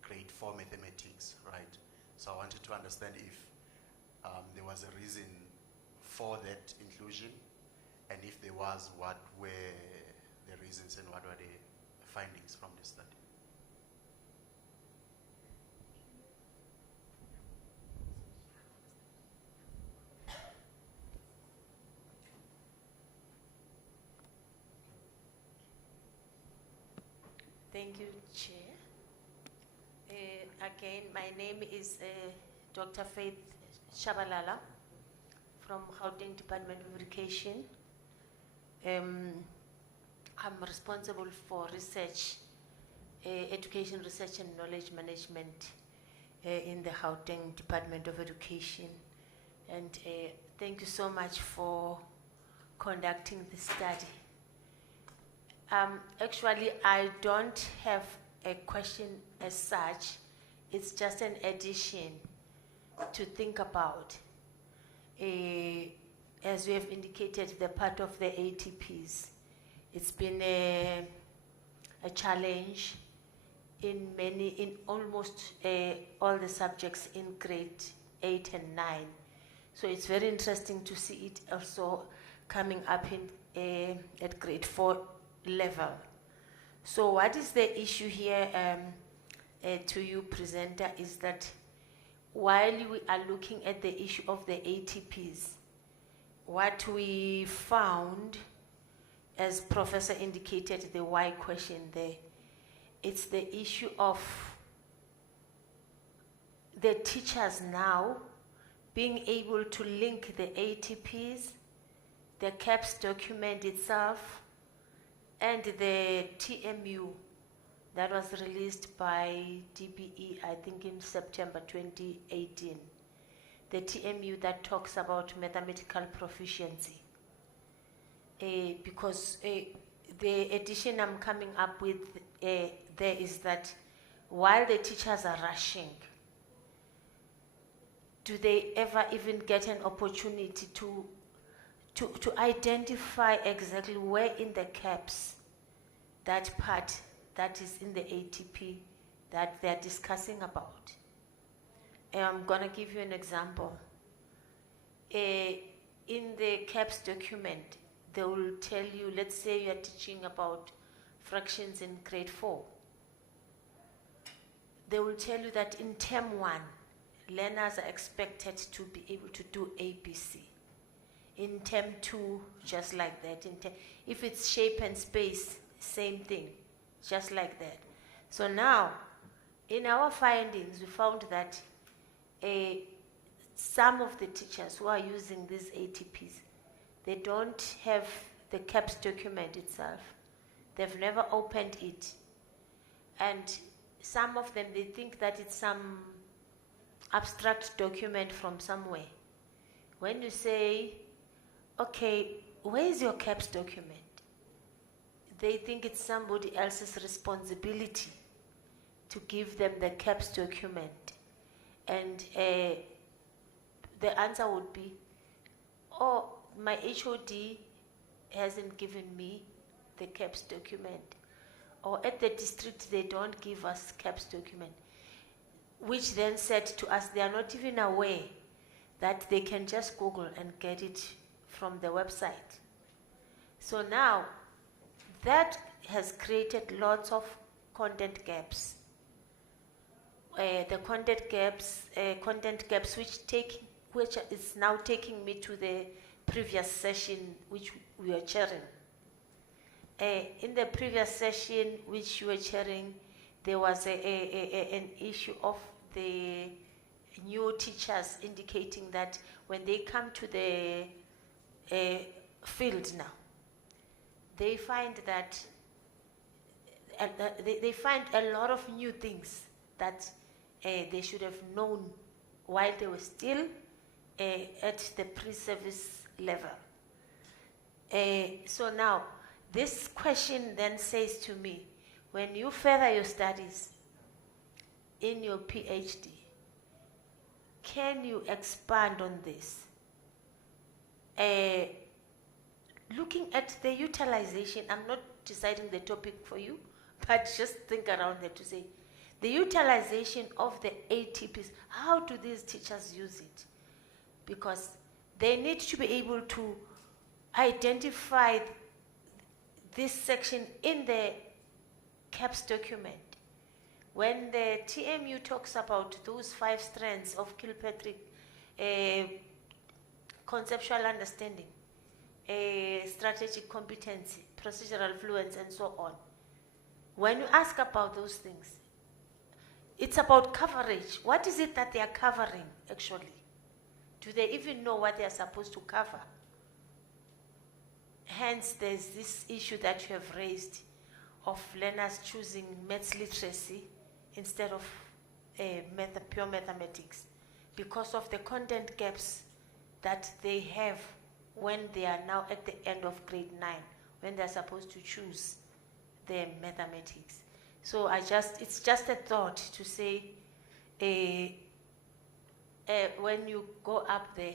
grade 4 mathematics, right? So I wanted to understand if there was a reason for that inclusion, and if there was, what were the reasons and what were the findings from the study? Thank you, Chair. Again, my name is Dr. Faith Shabalala from Gauteng Department of Education. I'm responsible for research, education research and knowledge management in the Gauteng Department of Education. And thank you so much for conducting the study. Actually, I don't have a question as such. It's just an addition to think about. As we have indicated, the part of the ATPs, it's been a challenge in almost all the subjects in grade 8 and 9. So it's very interesting to see it also coming up in at grade 4 level. So what is the issue here to you, presenter, is that while we are looking at the issue of the ATPs, what we found, as Professor indicated, the why question there, it's the issue of the teachers now being able to link the ATPs, the CAPS document itself, and the TMU that was released by DBE, I think in September 2018. The TMU that talks about mathematical proficiency. Because the addition I'm coming up with there is that while the teachers are rushing, do they ever even get an opportunity to identify exactly where in the CAPS that part that is in the ATP that they're discussing about. I'm gonna give you an example. In the CAPS document, they will tell you, let's say you're teaching about fractions in grade 4. They will tell you that in term 1, learners are expected to be able to do ABC. In term 2, just like that. If it's shape and space, same thing, just like that. So now, in our findings, we found that some of the teachers who are using these ATPs, they don't have the CAPS document itself. They've never opened it. And some of them, they think that it's some abstract document from somewhere. When you say, okay, where is your CAPS document? They think it's somebody else's responsibility to give them the CAPS document. And the answer would be, oh, my HOD hasn't given me the CAPS document. Or at the district, they don't give us CAPS document. Which then said to us, they are not even aware that they can just Google and get it from the website. So now, that has created lots of content gaps. The content gaps which is now taking me to the previous session which we were chairing. In the previous session which you were chairing, there was an issue of the new teachers indicating that when they come to the field now, they find that they find a lot of new things that they should have known while they were still at the pre-service level. So now, this question then says to me, when you further your studies in your PhD, can you expand on this? Looking at the utilization, I'm not deciding the topic for you, but just think around there to say, the utilization of the ATPs, how do these teachers use it? Because they need to be able to identify this section in the CAPS document. When the TMU talks about those 5 strands of Kilpatrick, conceptual understanding, strategic competency, procedural fluence, and so on. When you ask about those things, it's about coverage. What is it that they are covering, actually? Do they even know what they are supposed to cover? Hence, there's this issue that you have raised of learners choosing maths literacy instead of pure mathematics because of the content gaps that they have when they are now at the end of grade 9, when they're supposed to choose their mathematics. So it's just a thought to say, when you go up there,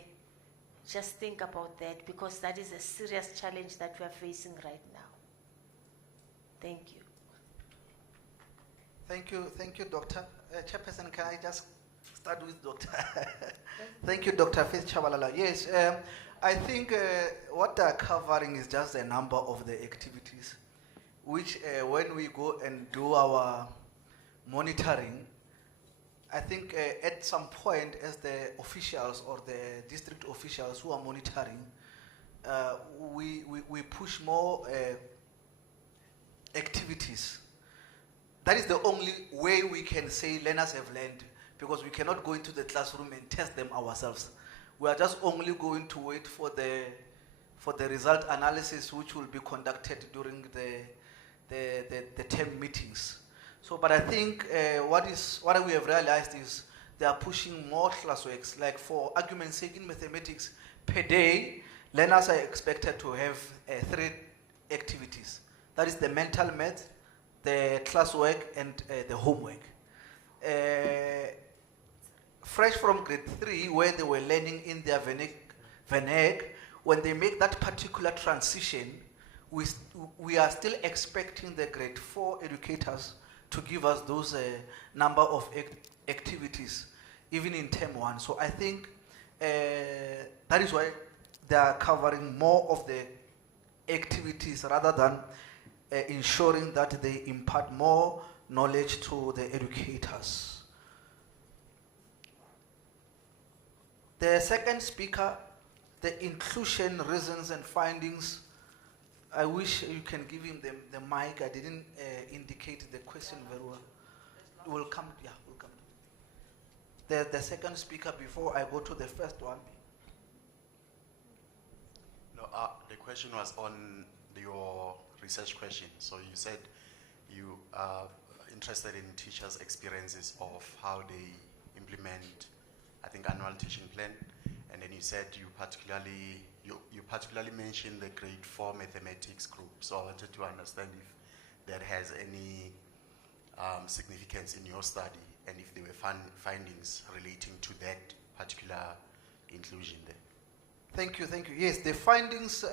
just think about that, because that is a serious challenge that we are facing right now. Thank you. Thank you, Doctor. Chairperson, can I just start with Doctor? Thank you, Dr. Faith Chabalala. Yes, I think what they're covering is just a number of the activities, which when we go and do our monitoring, I think at some point as the officials or the district officials who are monitoring, we push more activities. That is the only way we can say learners have learned, because we cannot go into the classroom and test them ourselves. We are just only going to wait for the result analysis, which will be conducted during the term meetings. So, but I think what we have realized is they are pushing more classworks. Like for argument's sake, in mathematics, per day, learners are expected to have 3 activities. That is the mental math, the classwork, and the homework. Fresh from grade 3, where they were learning in their VNEC, when they make that particular transition, we are still expecting the grade 4 educators to give us those number of activities, even in term 1. So I think that is why they are covering more of the activities rather than ensuring that they impart more knowledge to the educators. The second speaker, the inclusion reasons and findings. I wish you can give him the mic. I didn't indicate the question very well. We'll come, yeah, we'll come. The second speaker before I go to the first one. No, the question was on your research question. So you said you are interested in teachers' experiences of how they implement, I think, annual teaching plan, and then you said you particularly mentioned the grade 4 mathematics group. So I wanted to understand if that has any significance in your study, and if there were findings relating to that particular inclusion there. Thank you, thank you. Yes, the findings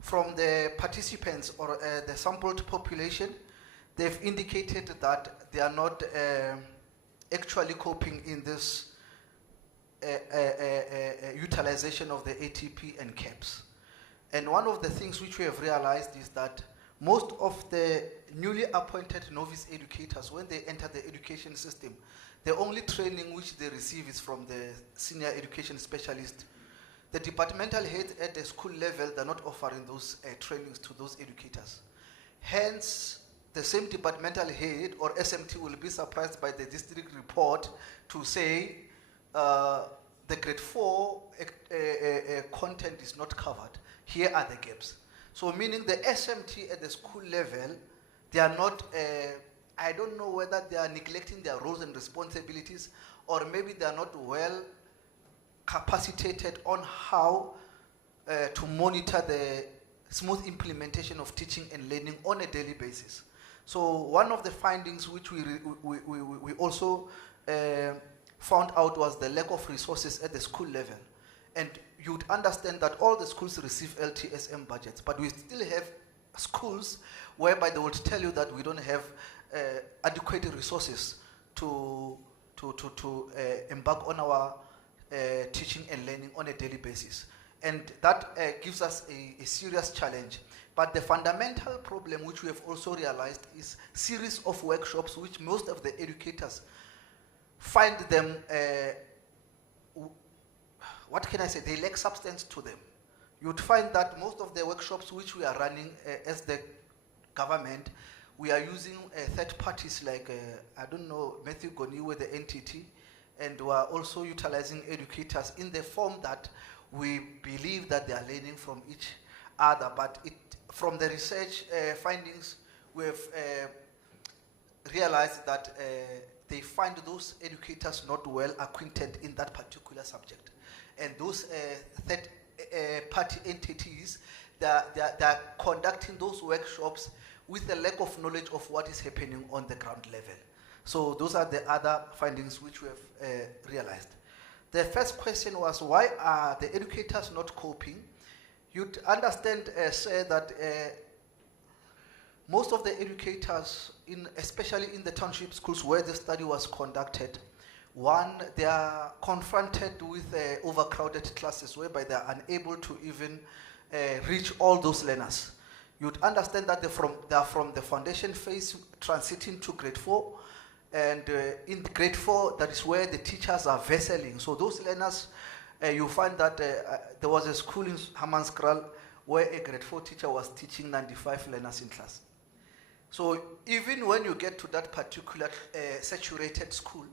from the participants or the sampled population, they've indicated that they are not actually coping in this utilization of the ATP and CAPS. And one of the things which we have realized is that most of the newly appointed novice educators, when they enter the education system, the only training which they receive is from the senior education specialist. The departmental heads at the school level, they're not offering those trainings to those educators. Hence, the same departmental head or SMT will be surprised by the district report to say the grade 4 content is not covered. Here are the gaps. So meaning the SMT at the school level, they are not, I don't know whether they are neglecting their roles and responsibilities, or maybe they are not well capacitated on how to monitor the smooth implementation of teaching and learning on a daily basis. So one of the findings which we also found out was the lack of resources at the school level. And you'd understand that all the schools receive LTSM budgets, but we still have schools whereby they would tell you that we don't have adequate resources to embark on our teaching and learning on a daily basis. And that gives us a serious challenge. But the fundamental problem which we have also realized is series of workshops which most of the educators find them, what can I say, they lack substance to them. You'd find that most of the workshops which we are running as the government, we are using third parties like, I don't know, Matthew Goniwe, the NTT, and we are also utilizing educators in the form that we believe that they are learning from each other. But from the research findings, we have realized that they find those educators not well acquainted in that particular subject. And those third party entities, they are conducting those workshops with a lack of knowledge of what is happening on the ground level. So those are the other findings which we have realized. The first question was, why are the educators not coping? You'd understand, say that most of the educators, especially in the township schools where the study was conducted, one, they are confronted with overcrowded classes whereby they are unable to even reach all those learners. You'd understand that they are from the foundation phase transiting to grade 4, and in grade 4, that is where the teachers are vesseling. So those learners, you find that there was a school in Hammanskraal where a grade 4 teacher was teaching 95 learners in class. So even when you get to that particular saturated school,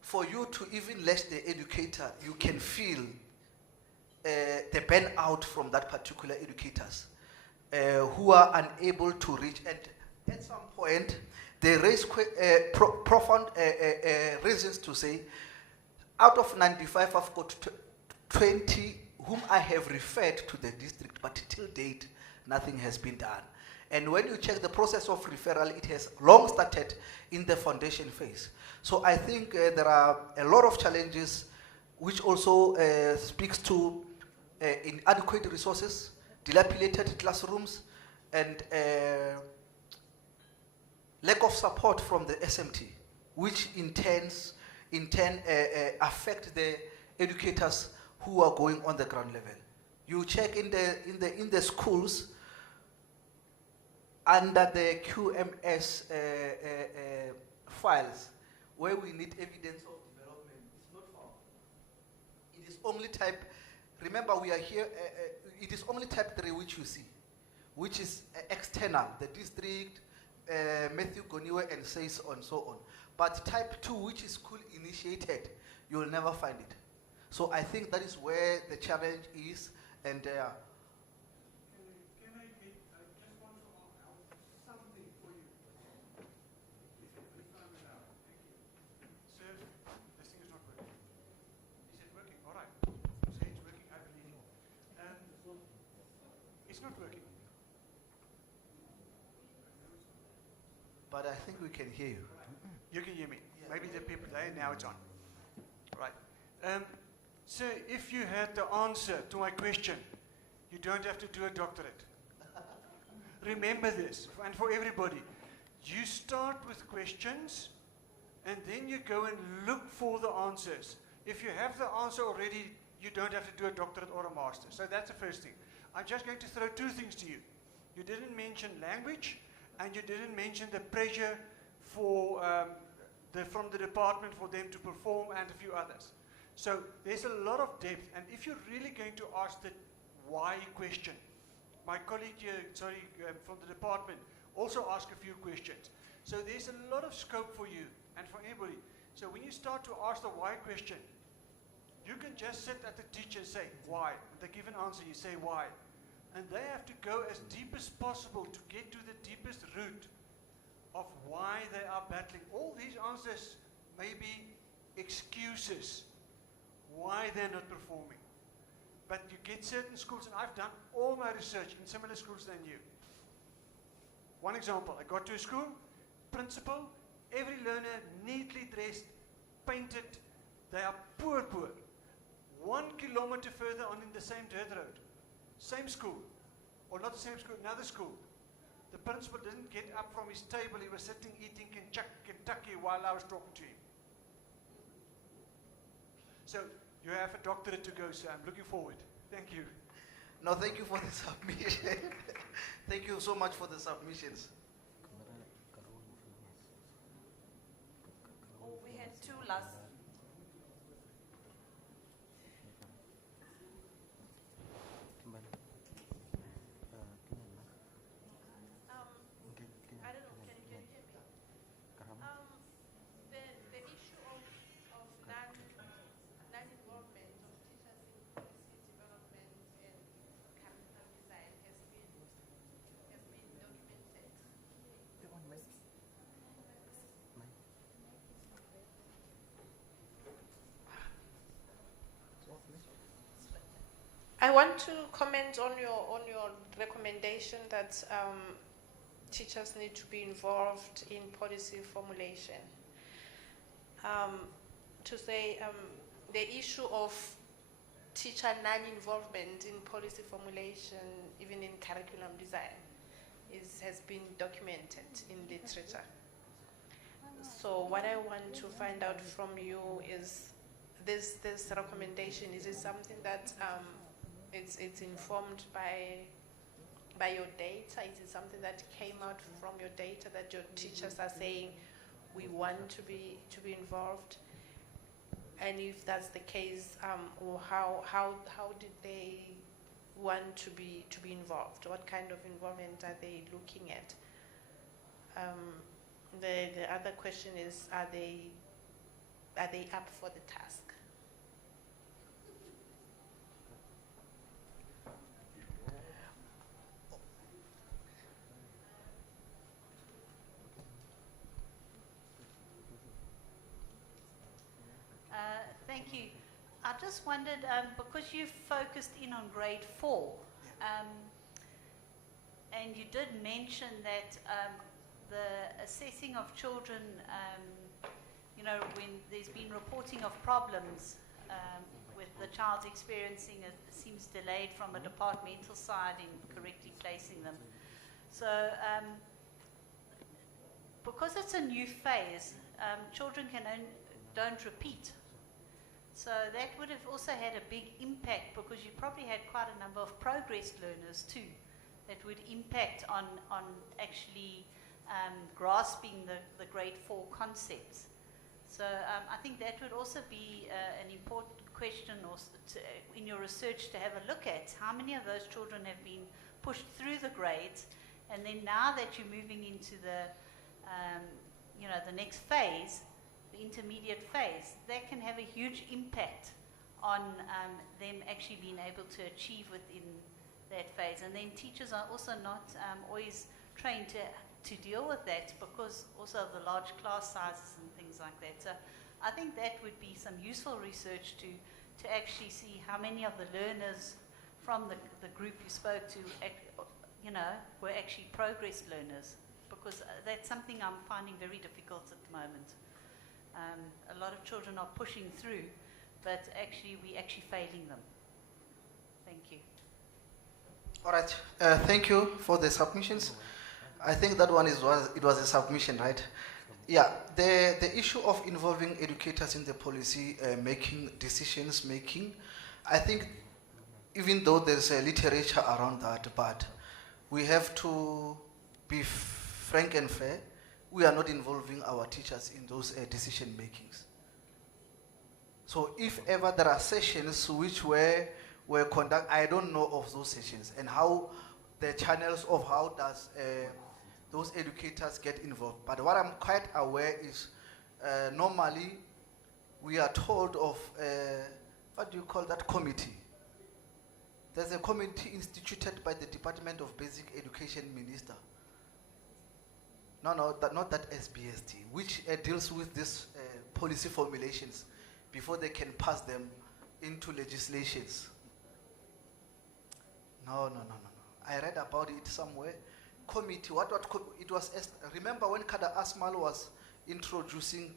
for you to even let the educator, you can feel the burnout from that particular educators who are unable to reach. And at some point, they raise profound reasons to say, out of 95, I've got 20 whom I have referred to the district, but till date, nothing has been done. And when you check the process of referral, it has long started in the foundation phase. So I think there are a lot of challenges which also speaks to inadequate resources dilapidated classrooms, and lack of support from the SMT, which in turn affect the educators who are going on the ground level. You check in the schools under the QMS files where we need evidence of development. It's not found. It is only type. Remember, we are here. It is only type 3 which you see, which is external. The district, Matthew Goniwe, and says on so on. But type 2, which is school initiated, you will never find it. So I think that is where the challenge is, and Can I just want to ask something for you. If I'm allowed. Thank you. Sir, this thing is not working. Is it working? All right. Say it's working, I believe you. It's not working. But I think we can hear you. You can hear me. Maybe the people there, now it's on. Right. Sir, if you had the answer to my question, you don't have to do a doctorate. Remember this, and for everybody. You start with questions, and then you go and look for the answers. If you have the answer already, you don't have to do a doctorate or a master. So that's the first thing. I'm just going to throw two things to you. You didn't mention language, and you didn't mention the pressure for from the department for them to perform, and a few others. So there's a lot of depth, and if you're really going to ask the why question, my colleague here, from the department also asked a few questions. So there's a lot of scope for you and for anybody. So when you start to ask the why question, you can just sit at the teacher and say why. They give an answer, you say why. And they have to go as deep as possible to get to the deepest root of why they are battling. All these answers may be excuses why they're not performing. But you get certain schools, and I've done all my research in similar schools than you. One example, I got to a school, principal, every learner neatly dressed, painted, they are poor. 1 kilometer further on in the same dirt road, same school, or not the same school, another school. The principal didn't get up from his table, he was sitting eating Kentucky while I was talking to him. So, you have a doctorate to go, sir. I'm looking forward. Thank you. No, thank you for the submission. Thank you so much for the submissions. Oh, we had two last. I don't know, can you hear me? The issue of non-involvement of teachers in policy development and curriculum design has been documented. I want to comment on your recommendation that teachers need to be involved in policy formulation. To say the issue of teacher non-involvement in policy formulation, even in curriculum design, has been documented in literature. So what I want to find out from you is this recommendation, is it something that it's informed by your data? Is it something that came out from your data that your teachers are saying we want to be involved? And if that's the case, or how did they want to be involved? What kind of involvement are they looking at? The other question is, are they up for the task? Thank you. I just wondered, because you focused in on grade 4, and you did mention that the assessing of children, when there's been reporting of problems with the child's experiencing seems delayed from a departmental side in correctly placing them. So because it's a new phase, children don't repeat. So that would have also had a big impact because you probably had quite a number of progress learners too that would impact on actually grasping the grade 4 concepts. So I think that would also be an important question in your research to have a look at. How many of those children have been pushed through the grades, and then now that you're moving into the next phase, the intermediate phase, that can have a huge impact on them actually being able to achieve within that phase. And then teachers are also not always trained to deal with that because also of the large class sizes and things like that. So I think that would be some useful research to actually see how many of the learners from the group you spoke to, were actually progress learners, because that's something I'm finding very difficult at the moment. A lot of children are pushing through, but actually we're actually failing them. Thank you. All right. Thank you for the submissions. I think that one it was a submission, right? Yeah. The issue of involving educators in the policy decisions making, I think, even though there's a literature around that, but we have to be frank and fair. We are not involving our teachers in those decision makings. So if ever there are sessions which were conducted, I don't know of those sessions and how the channels of how does those educators get involved. But what I'm quite aware is normally we are told of, what do you call that committee? There's a committee instituted by the Department of Basic Education Minister. Not that SBST, which deals with these policy formulations before they can pass them into legislations. No. I read about it somewhere. Committee, it was, remember when Kada Asmal was introducing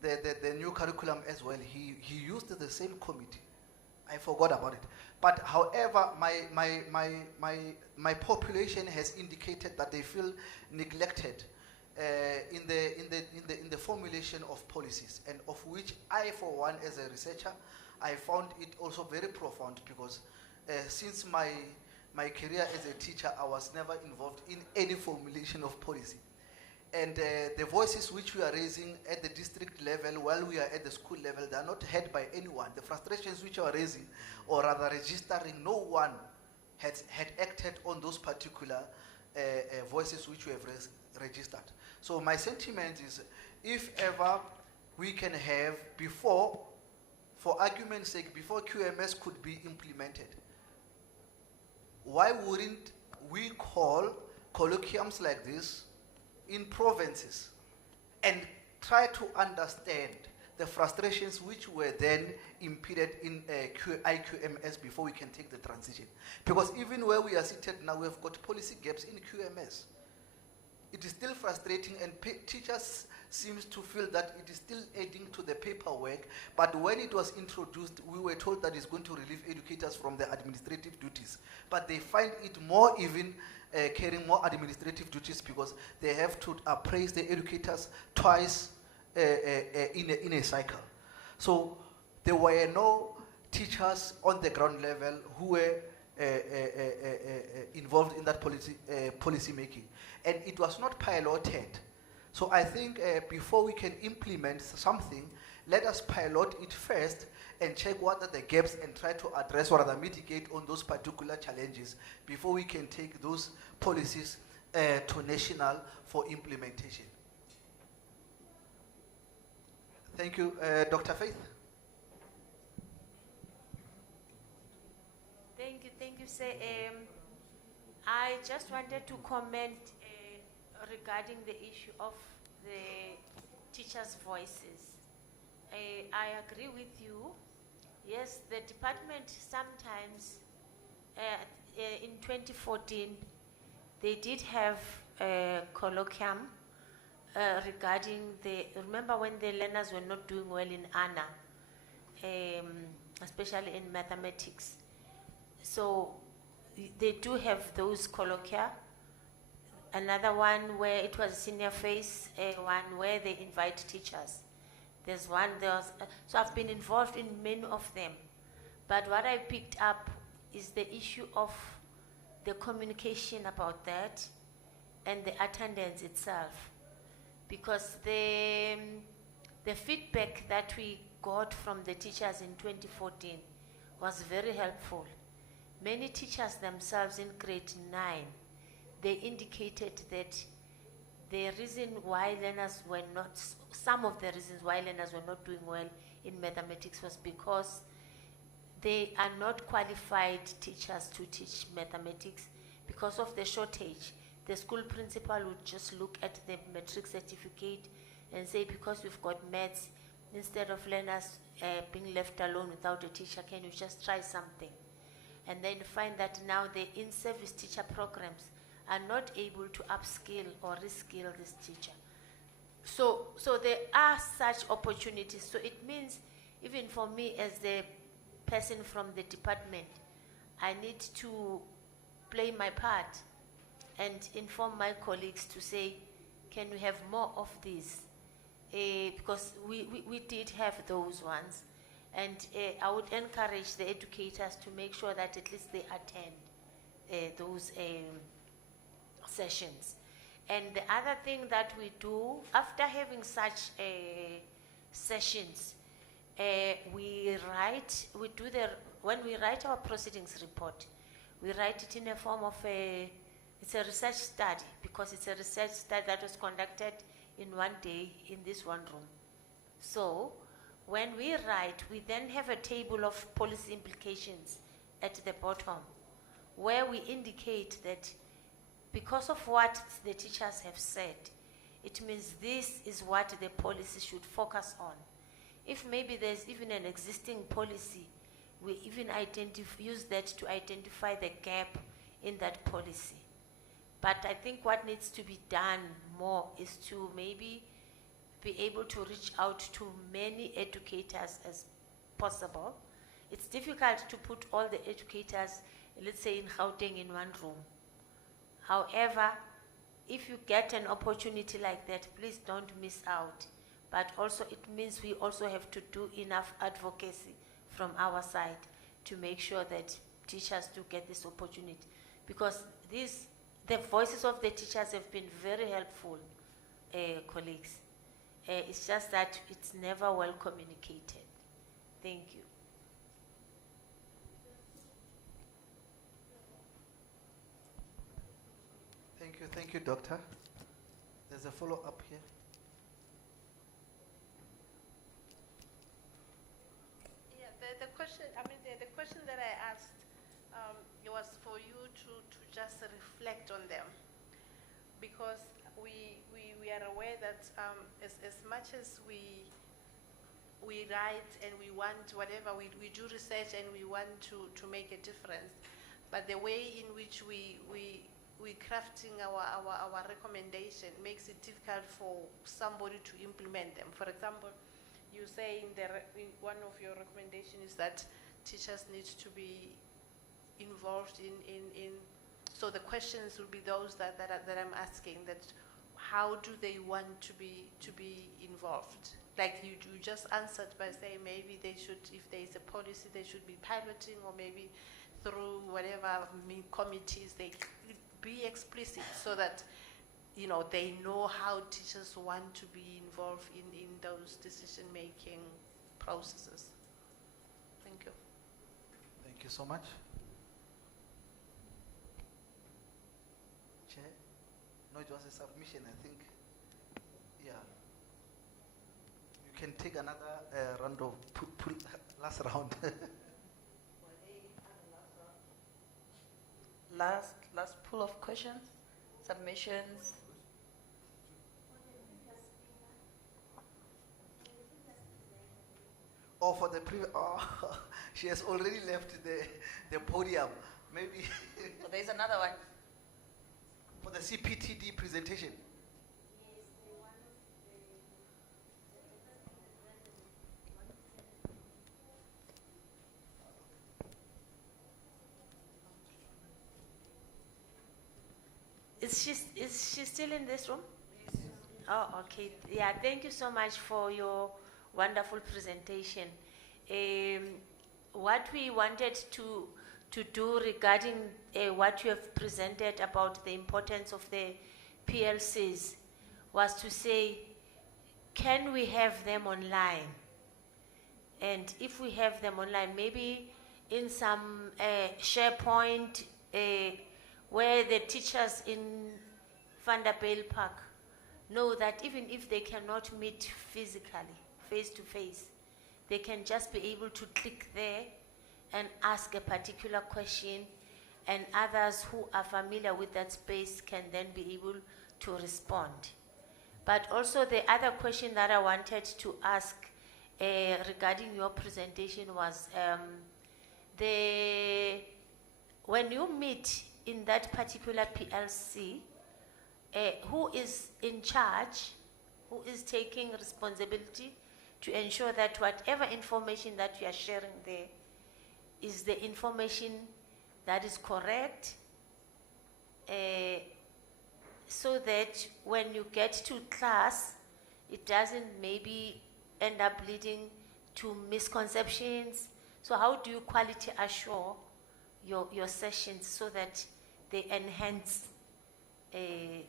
the new curriculum as well, he used the same committee. I forgot about it. But however, my population has indicated that they feel neglected in the formulation of policies, and of which I, for one, as a researcher, I found it also very profound because since my career as a teacher, I was never involved in any formulation of policy. And the voices which we are raising at the district level while we are at the school level, they are not heard by anyone. The frustrations which we are raising, or rather registering, no one had acted on those particular voices which we have registered. So my sentiment is, if ever we can have before, for argument's sake, before QMS could be implemented, why wouldn't we call colloquiums like this in provinces and try to understand the frustrations which were then impeded in IQMS before we can take the transition? Because even where we are seated now, we have got policy gaps in QMS. It is still frustrating, and teachers seems to feel that it is still adding to the paperwork, but when it was introduced, we were told that it's going to relieve educators from the administrative duties. But they find it more even carrying more administrative duties because they have to appraise the educators twice in a cycle. So there were no teachers on the ground level who were involved in that policy making. And it was not piloted. So I think before we can implement something, let us pilot it first and check what are the gaps and try to address or rather mitigate on those particular challenges before we can take those policies to national for implementation. Thank you. Dr. Faith? Thank you, sir. I just wanted to comment regarding the issue of the teachers' voices. I agree with you. Yes, the department sometimes, in 2014, they did have a colloquium regarding remember when the learners were not doing well in ANA, especially in mathematics. So they do have those colloquia. Another one where it was senior phase, one where they invite teachers. There's one, so I've been involved in many of them. But what I picked up is the issue of the communication about that and the attendance itself. Because the feedback that we got from the teachers in 2014 was very helpful. Many teachers themselves in grade 9, they indicated that the reason why learners were not, some of the reasons why learners were not doing well in mathematics was because they are not qualified teachers to teach mathematics because of the shortage. The school principal would just look at the matric certificate and say, because we've got maths, instead of learners being left alone without a teacher, can you just try something? And then find that now the in-service teacher programs are not able to upskill or reskill this teacher. So there are such opportunities. So it means, even for me as the person from the department, I need to play my part and inform my colleagues to say, can we have more of these? Because we did have those ones. And I would encourage the educators to make sure that at least they attend those sessions. And the other thing that we do, after having such sessions, when we write our proceedings report, we write it in a form of it's a research study, because it's a research study that was conducted in one day in this one room. So when we write, we then have a table of policy implications at the bottom, where we indicate that because of what the teachers have said, it means this is what the policy should focus on. If maybe there's even an existing policy, we even use that to identify the gap in that policy. But I think what needs to be done more is to maybe be able to reach out to many educators as possible. It's difficult to put all the educators, let's say in Gauteng, in one room. However, if you get an opportunity like that, please don't miss out. But also it means we also have to do enough advocacy from our side to make sure that teachers do get this opportunity. Because the voices of the teachers have been very helpful, colleagues. It's just that it's never well communicated. Thank you. Thank you, Doctor. There's a follow-up here. Yeah, the question, the question that I asked, it was for you to just reflect on them. Because we are aware that as much as we write and we want whatever, we do research and we want to make a difference, but the way in which we're crafting our recommendation makes it difficult for somebody to implement them. For example, you say in one of your recommendations is that teachers need to be involved in so the questions will be those that I'm asking, that how do they want to be involved? Like you just answered by saying maybe they should, if there is a policy, they should be piloting, or maybe through whatever committees, they be explicit so that they know how teachers want to be involved in those decision-making processes. Thank you. Thank you so much. Chair? No, it was a submission, I think. Yeah. You can take another round of last round. Last pool of questions, submissions. Or for the previous, she has already left the podium. Maybe. So there's another one. For the CPTD presentation. Is she still in this room? Oh, okay. Yeah, thank you so much for your wonderful presentation. What we wanted to do regarding what you have presented about the importance of the PLCs was to say, can we have them online? And if we have them online, maybe in some SharePoint where the teachers in Vanderbilt Park know that even if they cannot meet physically, face to face, they can just be able to click there and ask a particular question, and others who are familiar with that space can then be able to respond. But also the other question that I wanted to ask regarding your presentation was when you meet in that particular PLC, who is in charge, who is taking responsibility to ensure that whatever information that you are sharing there is the information that is correct, so that when you get to class, it doesn't maybe end up leading to misconceptions. So how do you quality assure your sessions so that they enhance the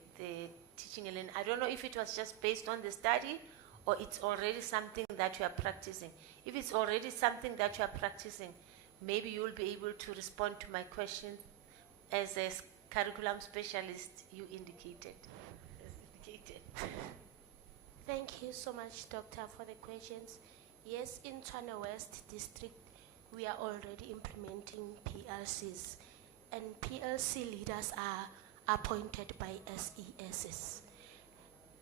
teaching and learning? I don't know if it was just based on the study or it's already something that you are practicing. If it's already something that you are practicing, maybe you'll be able to respond to my question as a curriculum specialist you indicated. Thank you so much, Doctor, for the questions. Yes, in Tshwane West District, we are already implementing PLCs, and PLC leaders are appointed by SESs.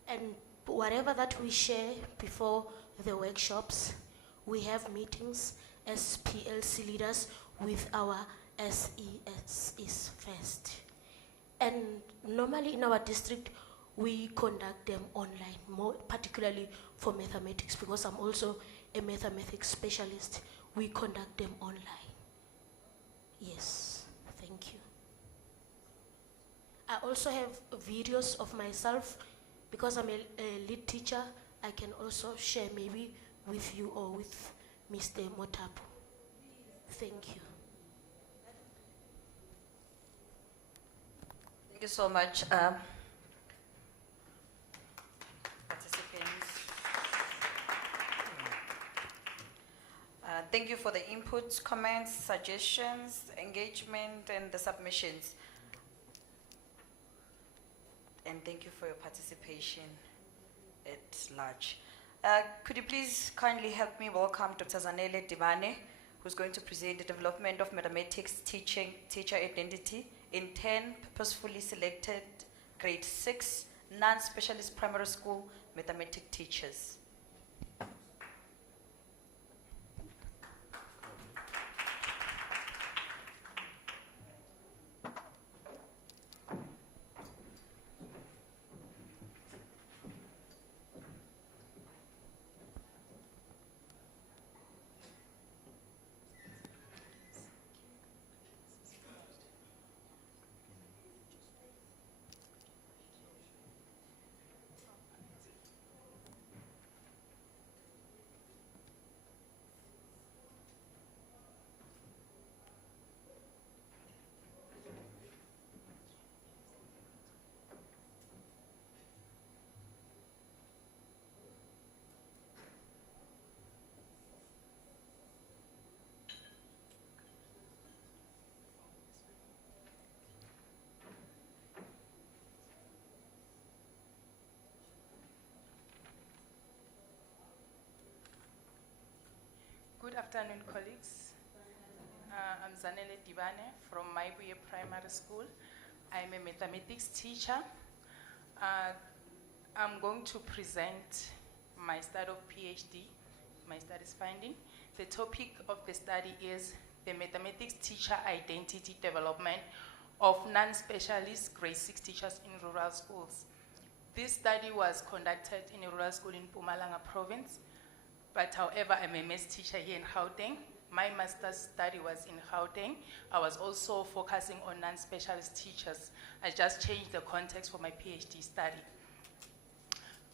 And whatever that we share before the workshops, we have meetings as PLC leaders with our SESs first. And normally in our district, we conduct them online, more particularly for mathematics, because I'm also a mathematics specialist. We conduct them online. Yes, thank you. I also have videos of myself, because I'm a lead teacher. I can also share maybe with you or with Mr. Motapu. Thank you. Thank you so much, participants. Thank you for the inputs, comments, suggestions, engagement, and the submissions. And thank you for your participation at large. Could you please kindly help me welcome Dr. Zanele Dibane, who's going to present the development of mathematics teacher identity in 10 purposefully selected grade 6 non-specialist primary school mathematics teachers. Good afternoon, colleagues. I'm Zanele Dibane from Maibuye Primary School. I'm a mathematics teacher. I'm going to present my study of PhD, my studies finding. The topic of the study is the mathematics teacher identity development of non-specialist grade 6 teachers in rural schools. This study was conducted in a rural school in Mpumalanga province. But however, I'm a maths teacher here in Gauteng, my master's study was in Gauteng. I was also focusing on non-specialist teachers. I just changed the context for my PhD study.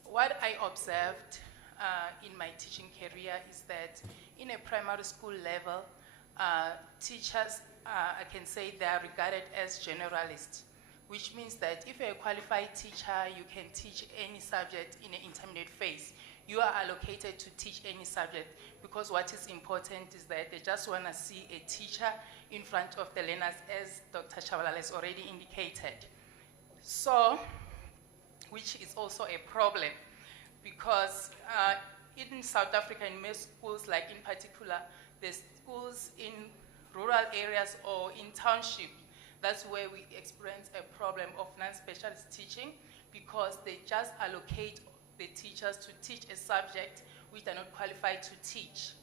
What I observed in my teaching career is that in a primary school level, teachers, I can say they are regarded as generalists, which means that if you're a qualified teacher, you can teach any subject in an intermediate phase. You are allocated to teach any subject because what is important is that they just want to see a teacher in front of the learners, as Dr. Chabalala has already indicated. So, which is also a problem because in South Africa, in most schools, like in particular, the schools in rural areas or in township, that's where we experience a problem of non-specialist teaching because they just allocate the teachers to teach a subject which they're not qualified to teach.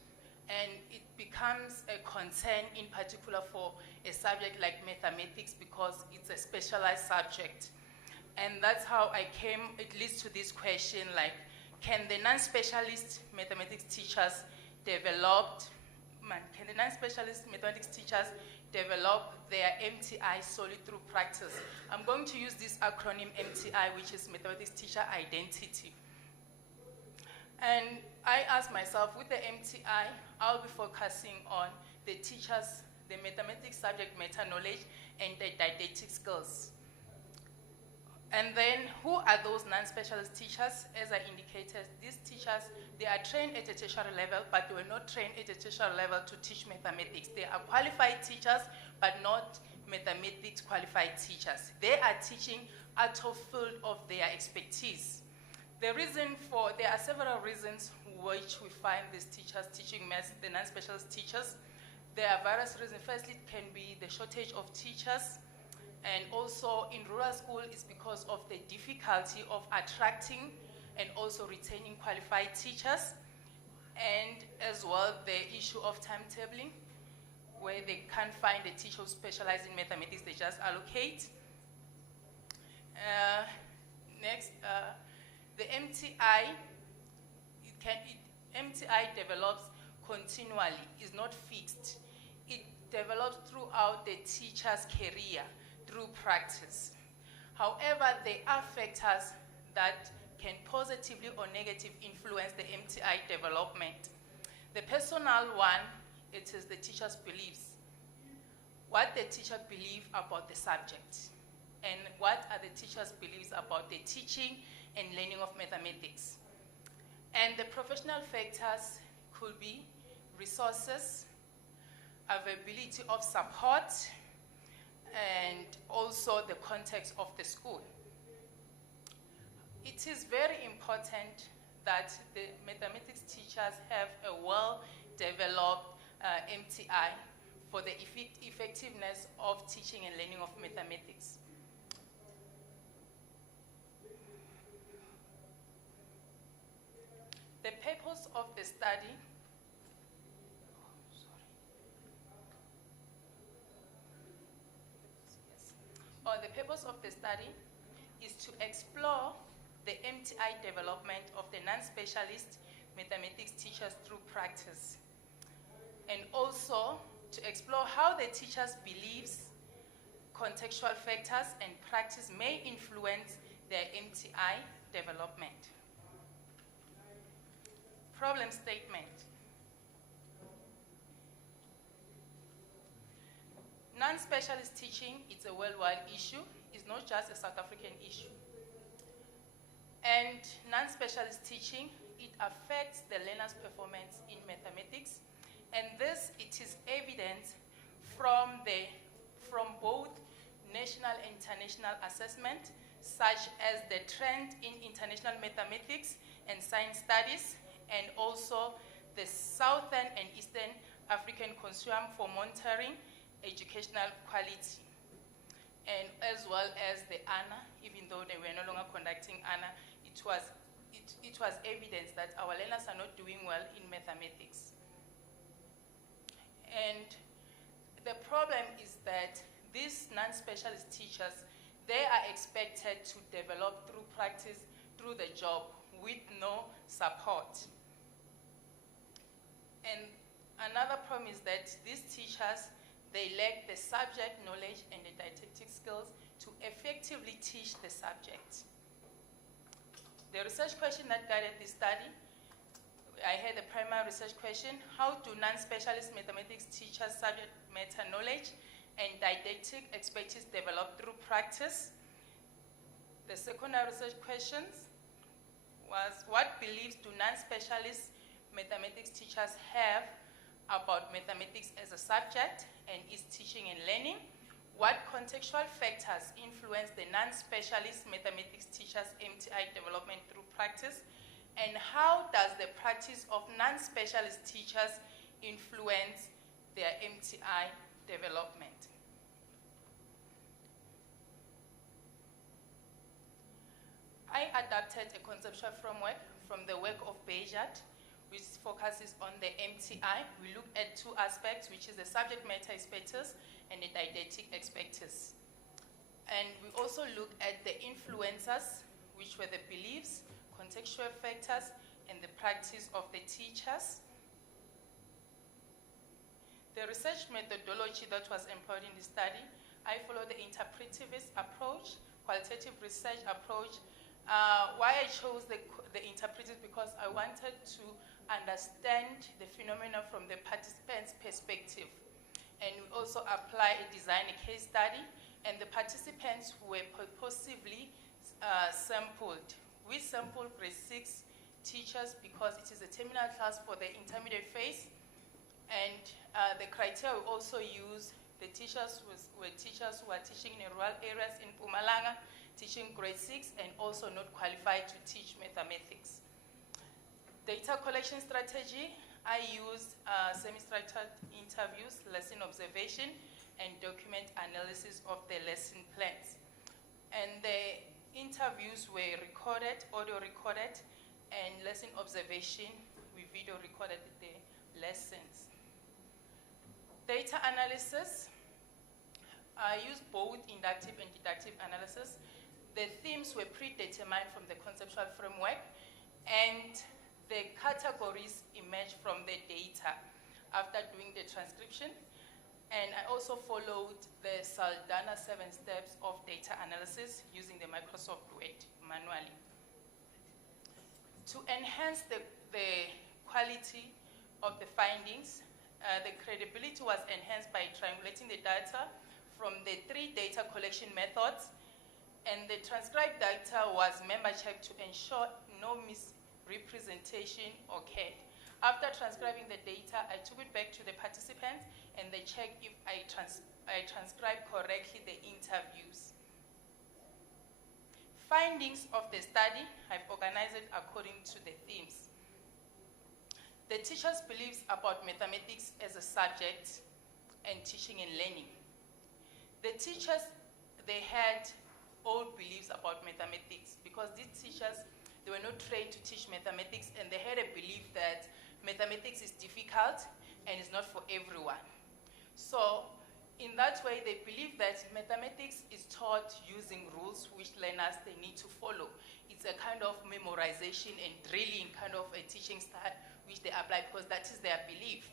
And it becomes a concern in particular for a subject like mathematics because it's a specialized subject. And that's how I came, it leads to this question like, can the non-specialist mathematics teachers develop their MTI solely through practice? I'm going to use this acronym MTI, which is Mathematics Teacher Identity. And I asked myself, with the MTI, I'll be focusing on the teachers, the mathematics subject matter knowledge, and the didactic skills. And then, who are those non-specialist teachers? As I indicated, these teachers, they are trained at a tertiary level, but they were not trained at a tertiary level to teach mathematics. They are qualified teachers, but not mathematics qualified teachers. They are teaching out of field of their expertise. There are several reasons which we find these teachers teaching maths, the non-specialist teachers. There are various reasons. Firstly, it can be the shortage of teachers. And also in rural school, it's because of the difficulty of attracting and also retaining qualified teachers. And as well, the issue of timetabling, where they can't find a teacher who specializes in mathematics, they just allocate. Next, the MTI, MTI develops continually, is not fixed. It develops throughout the teacher's career through practice. However, there are factors that can positively or negatively influence the MTI development. The personal one, it is the teacher's beliefs. What the teacher believes about the subject, and what are the teacher's beliefs about the teaching and learning of mathematics. And the professional factors could be resources, availability of support, and also the context of the school. It is very important that the mathematics teachers have a well-developed MTI for the effectiveness of teaching and learning of mathematics. The purpose of the study is to explore the MTI development of the non-specialist mathematics teachers through practice, and also to explore how the teachers' beliefs, contextual factors, and practice may influence their MTI development. Problem statement. Non-specialist teaching is a worldwide issue. It's not just a South African issue. And non-specialist teaching, it affects the learner's performance in mathematics. And this, it is evident from both national and international assessment, such as the trend in international mathematics and science studies, and also the Southern and Eastern African Consortium for Monitoring Educational Quality, and as well as the ANA. Even though they were no longer conducting ANA, it was evidence that our learners are not doing well in mathematics. And the problem is that these non-specialist teachers, they are expected to develop through practice, through the job, with no support. And another problem is that these teachers, they lack the subject knowledge and the didactic skills to effectively teach the subject. The research question that guided this study, I had a primary research question: how do non-specialist mathematics teachers subject matter knowledge and didactic expertise develop through practice? The secondary research questions was: what beliefs do non-specialist mathematics teachers have about mathematics as a subject and its teaching and learning? What contextual factors influence the non-specialist mathematics teachers' MTI development through practice? And how does the practice of non-specialist teachers influence their MTI development? I adapted a conceptual framework from the work of Bejat, which focuses on the MTI. We look at two aspects, which is the subject matter expertise and the didactic expertise. And we also look at the influencers, which were the beliefs, contextual factors, and the practice of the teachers. The research methodology that was employed in the study, I follow the interpretivist approach, qualitative research approach. Why I chose the interpretive, because I wanted to understand the phenomena from the participants' perspective. And we also apply a design a case study, and the participants were purposively sampled. We sampled grade 6 teachers because it is a terminal class for the intermediate phase, and the criteria we also use, the teachers were teachers who are teaching in rural areas in Mpumalanga, teaching grade 6, and also not qualified to teach mathematics. Data collection strategy, I used semi-structured interviews, lesson observation, and document analysis of the lesson plans. And the interviews were recorded, audio recorded, and lesson observation, we video recorded the lessons. Data analysis, I used both inductive and deductive analysis. The themes were predetermined from the conceptual framework, and the categories emerged from the data after doing the transcription. And I also followed the Saldana 7 steps of data analysis using the Microsoft Word manually. To enhance the quality of the findings, the credibility was enhanced by triangulating the data from the 3 data collection methods, and the transcribed data was member checked to ensure no misrepresentation occurred. After transcribing the data, I took it back to the participants, and they checked if I transcribed correctly the interviews. Findings of the study, I've organized it according to the themes. The teachers' beliefs about mathematics as a subject and teaching and learning. The teachers, they had old beliefs about mathematics because these teachers, they were not trained to teach mathematics, and they had a belief that mathematics is difficult and is not for everyone. So in that way, they believe that mathematics is taught using rules which learners they need to follow. It's a kind of memorization and drilling kind of a teaching style which they apply because that is their belief.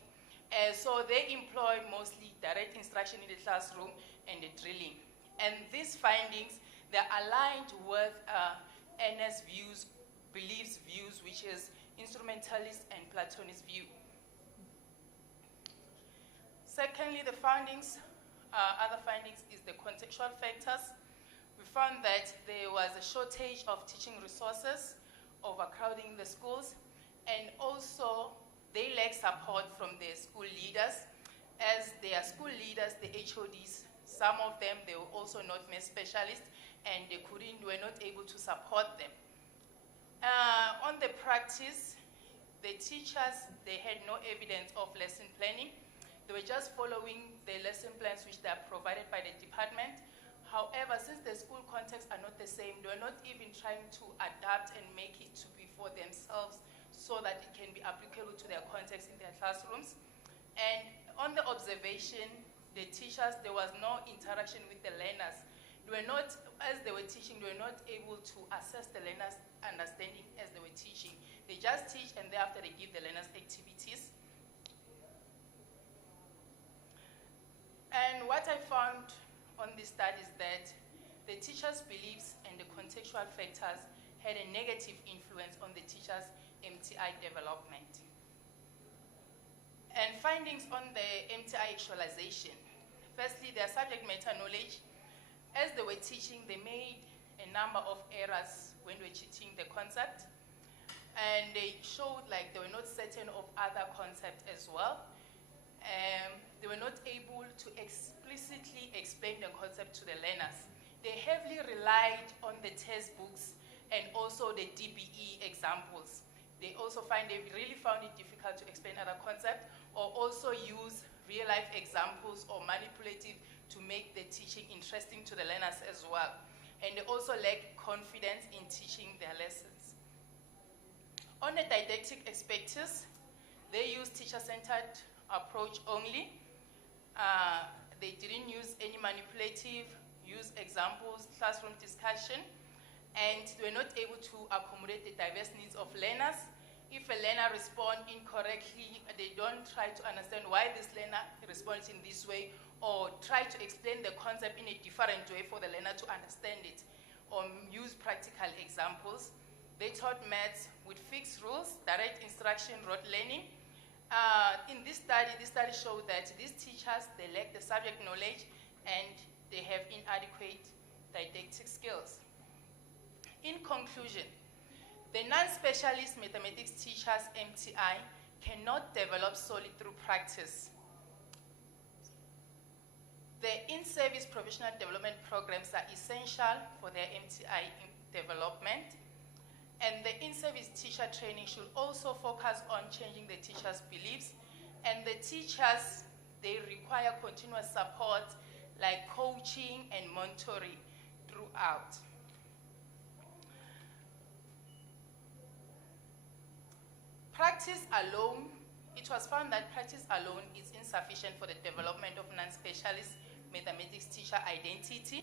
So they employ mostly direct instruction in the classroom and the drilling. And these findings, they're aligned with NS views, beliefs views, which is instrumentalist and Platonist view. Secondly, the findings, other findings is the contextual factors. We found that there was a shortage of teaching resources, overcrowding the schools, and also they lack support from their school leaders. As their school leaders, the HODs, some of them, they were also not math specialists, and they were not able to support them. On the practice, the teachers, they had no evidence of lesson planning. They were just following the lesson plans which they are provided by the department. However, since the school contexts are not the same, they were not even trying to adapt and make it to be for themselves so that it can be applicable to their context in their classrooms. And on the observation, the teachers, there was no interaction with the learners. They were not, as they were teaching, they were not able to assess the learners' understanding as they were teaching. They just teach, and thereafter they give the learners activities. what I found on this study is that the teacher's beliefs and the contextual factors had a negative influence on the teacher's MTI development. And findings on the MTI actualization. Firstly, their subject matter knowledge. As they were teaching, they made a number of errors when they were teaching the concept. And they showed like they were not certain of other concepts as well. They were not able to explicitly explain the concept to the learners. They heavily relied on the textbooks and also the DBE examples. They also really found it difficult to explain other concepts or also use real-life examples or manipulative to make the teaching interesting to the learners as well. And they also lack confidence in teaching their lessons. On the didactic aspects, they use teacher-centered approach only. They didn't use any manipulative, use examples, classroom discussion, and they were not able to accommodate the diverse needs of learners. If a learner responds incorrectly, they don't try to understand why this learner responds in this way, or try to explain the concept in a different way for the learner to understand it, or use practical examples. They taught maths with fixed rules, direct instruction, rote learning. In this study showed that these teachers, they lack the subject knowledge and they have inadequate didactic skills. In conclusion, the non-specialist mathematics teachers, MTI, cannot develop solely through practice. The in-service professional development programs are essential for their MTI development, and the in-service teacher training should also focus on changing the teachers' beliefs, and the teachers, they require continuous support like coaching and mentoring throughout. Practice alone, it was found that practice alone is insufficient for the development of non-specialist mathematics teacher identity.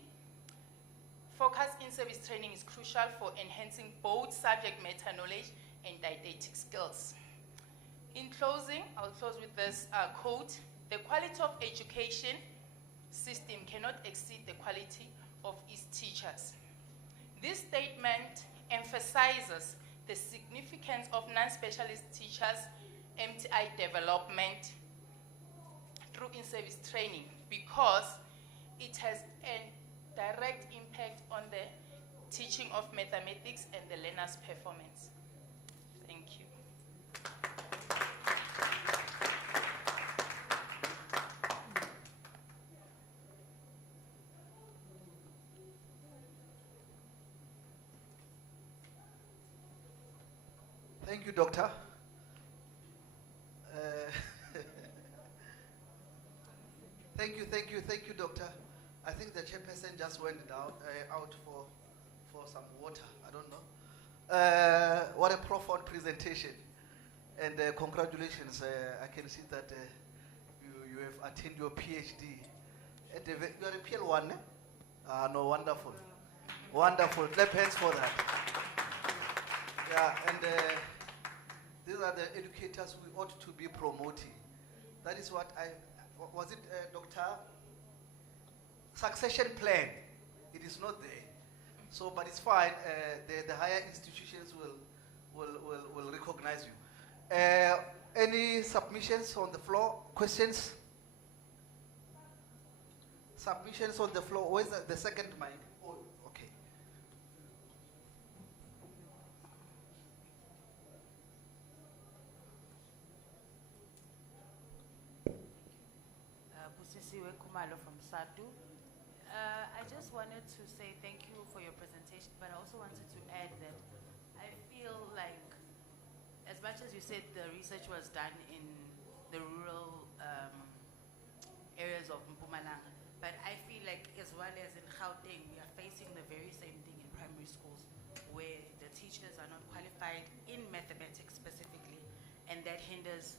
Focused in-service training is crucial for enhancing both subject matter knowledge and didactic skills. In closing, I'll close with this quote: "The quality of education system cannot exceed the quality of its teachers." This statement emphasizes the significance of non-specialist teachers' MTI development through in-service training because it has a direct impact on the teaching of mathematics and the learner's performance. Thank you. Thank you, Doctor. Thank you, Doctor. I think the chairperson just went out for some water. I don't know. What a profound presentation, and congratulations. I can see that you have attained your PhD. You are a PL1, eh? No, wonderful, wonderful. Clap hands for that. Yeah, and these are the educators we ought to be promoting. That is what was it, Doctor? Succession plan. It is not there. So, but it's fine. The higher institutions will recognize you. Any submissions on the floor? Questions? Submissions on the floor. Where's the second mic? Oh, okay. Busisiwe Kumalo from SADU. I just wanted to say thank you for your presentation, but I also wanted to add that I feel like, as much as you said the research was done in the rural areas of Mpumalanga, but I feel like as well as in Gauteng, we are facing the very same thing in primary schools, where the teachers are not qualified in mathematics specifically, and that hinders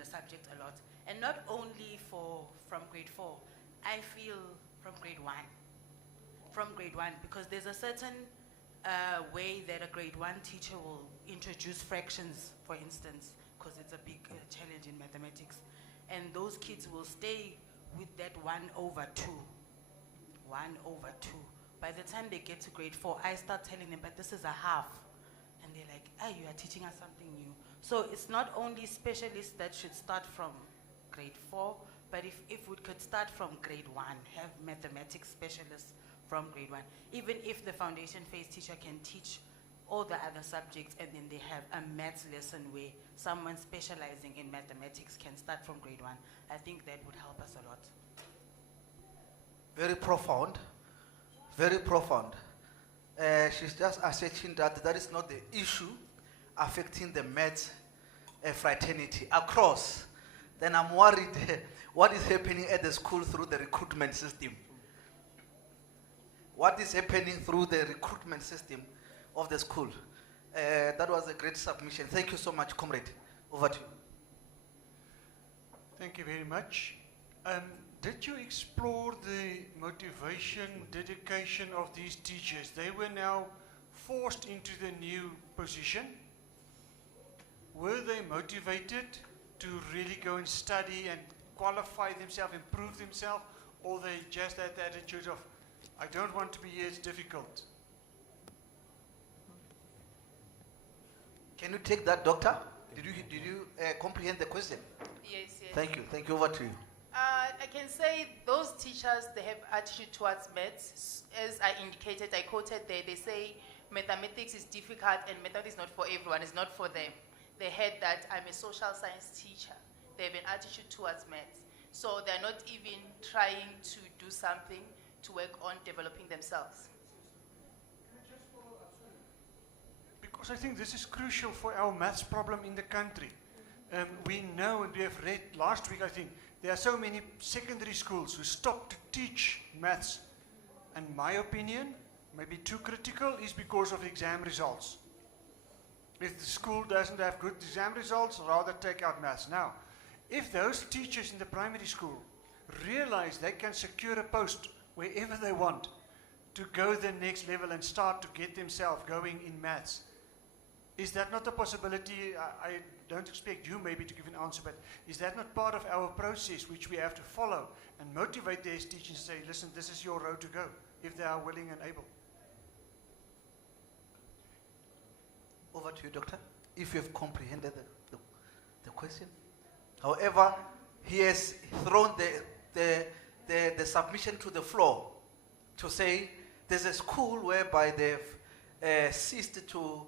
the subject a lot. And not only from grade 4, I feel from grade 1. From grade 1, because there's a certain way that a grade 1 teacher will introduce fractions, for instance, because it's a big challenge in mathematics. And those kids will stay with that 1/2. 1/2. By the time they get to grade 4, I start telling them, but this is a half. And they're like, oh, you are teaching us something new. So it's not only specialists that should start from grade 4, but if we could start from grade 1, have mathematics specialists from grade 1, even if the foundation phase teacher can teach all the other subjects and then they have a maths lesson where someone specializing in mathematics can start from grade 1, I think that would help us a lot. Very profound, very profound. She's just asserting that that is not the issue affecting the maths fraternity across. Then I'm worried what is happening at the school through the recruitment system. What is happening through the recruitment system of the school? That was a great submission. Thank you so much, comrade. Over to you. Thank you very much. Did you explore the motivation, dedication of these teachers? They were now forced into the new position. Were they motivated to really go and study and qualify themselves, improve themselves, or they just had the attitude of, I don't want to be here, it's difficult? Can you take that, doctor? Did you comprehend the question? Yes, yes. Thank you. Thank you. Over to you. I can say those teachers, they have attitude towards maths. As I indicated, I quoted there, they say mathematics is difficult and mathematics is not for everyone, it's not for them. They heard that I'm a social science teacher. They have an attitude towards maths. So they're not even trying to do something to work on developing themselves. Because I think this is crucial for our maths problem in the country. We know, and we have read last week, I think, there are so many secondary schools who stopped to teach maths. And my opinion, maybe too critical, is because of exam results. If the school doesn't have good exam results, rather take out maths. Now, if those teachers in the primary school realize they can secure a post wherever they want to go the next level and start to get themselves going in maths, is that not a possibility? I don't expect you maybe to give an answer, but is that not part of our process which we have to follow and motivate these teachers and say, listen, this is your road to go, if they are willing and able? Over to you, doctor, if you have comprehended the question. However, he has thrown the submission to the floor to say there's a school whereby they've ceased to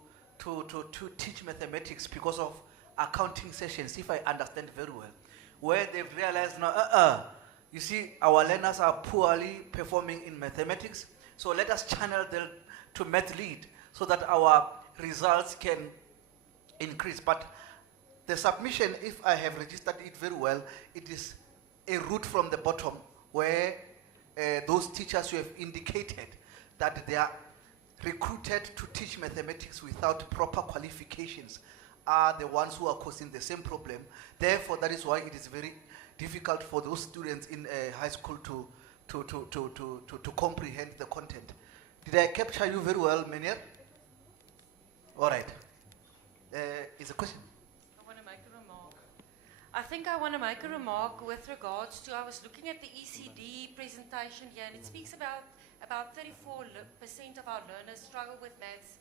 teach mathematics because of accounting sessions, if I understand very well, where they've realized now, you see, our learners are poorly performing in mathematics, so let us channel them to math lead so that our results can increase. But the submission, if I have registered it very well, it is a route from the bottom where those teachers who have indicated that they are recruited to teach mathematics without proper qualifications are the ones who are causing the same problem. Therefore, that is why it is very difficult for those students in high school to comprehend the content. Did I capture you very well, Menier? All right. Is a question? I want to make a remark. I think I want to make a remark with regards to, I was looking at the ECD presentation here, and it speaks about 34% of our learners struggle with maths,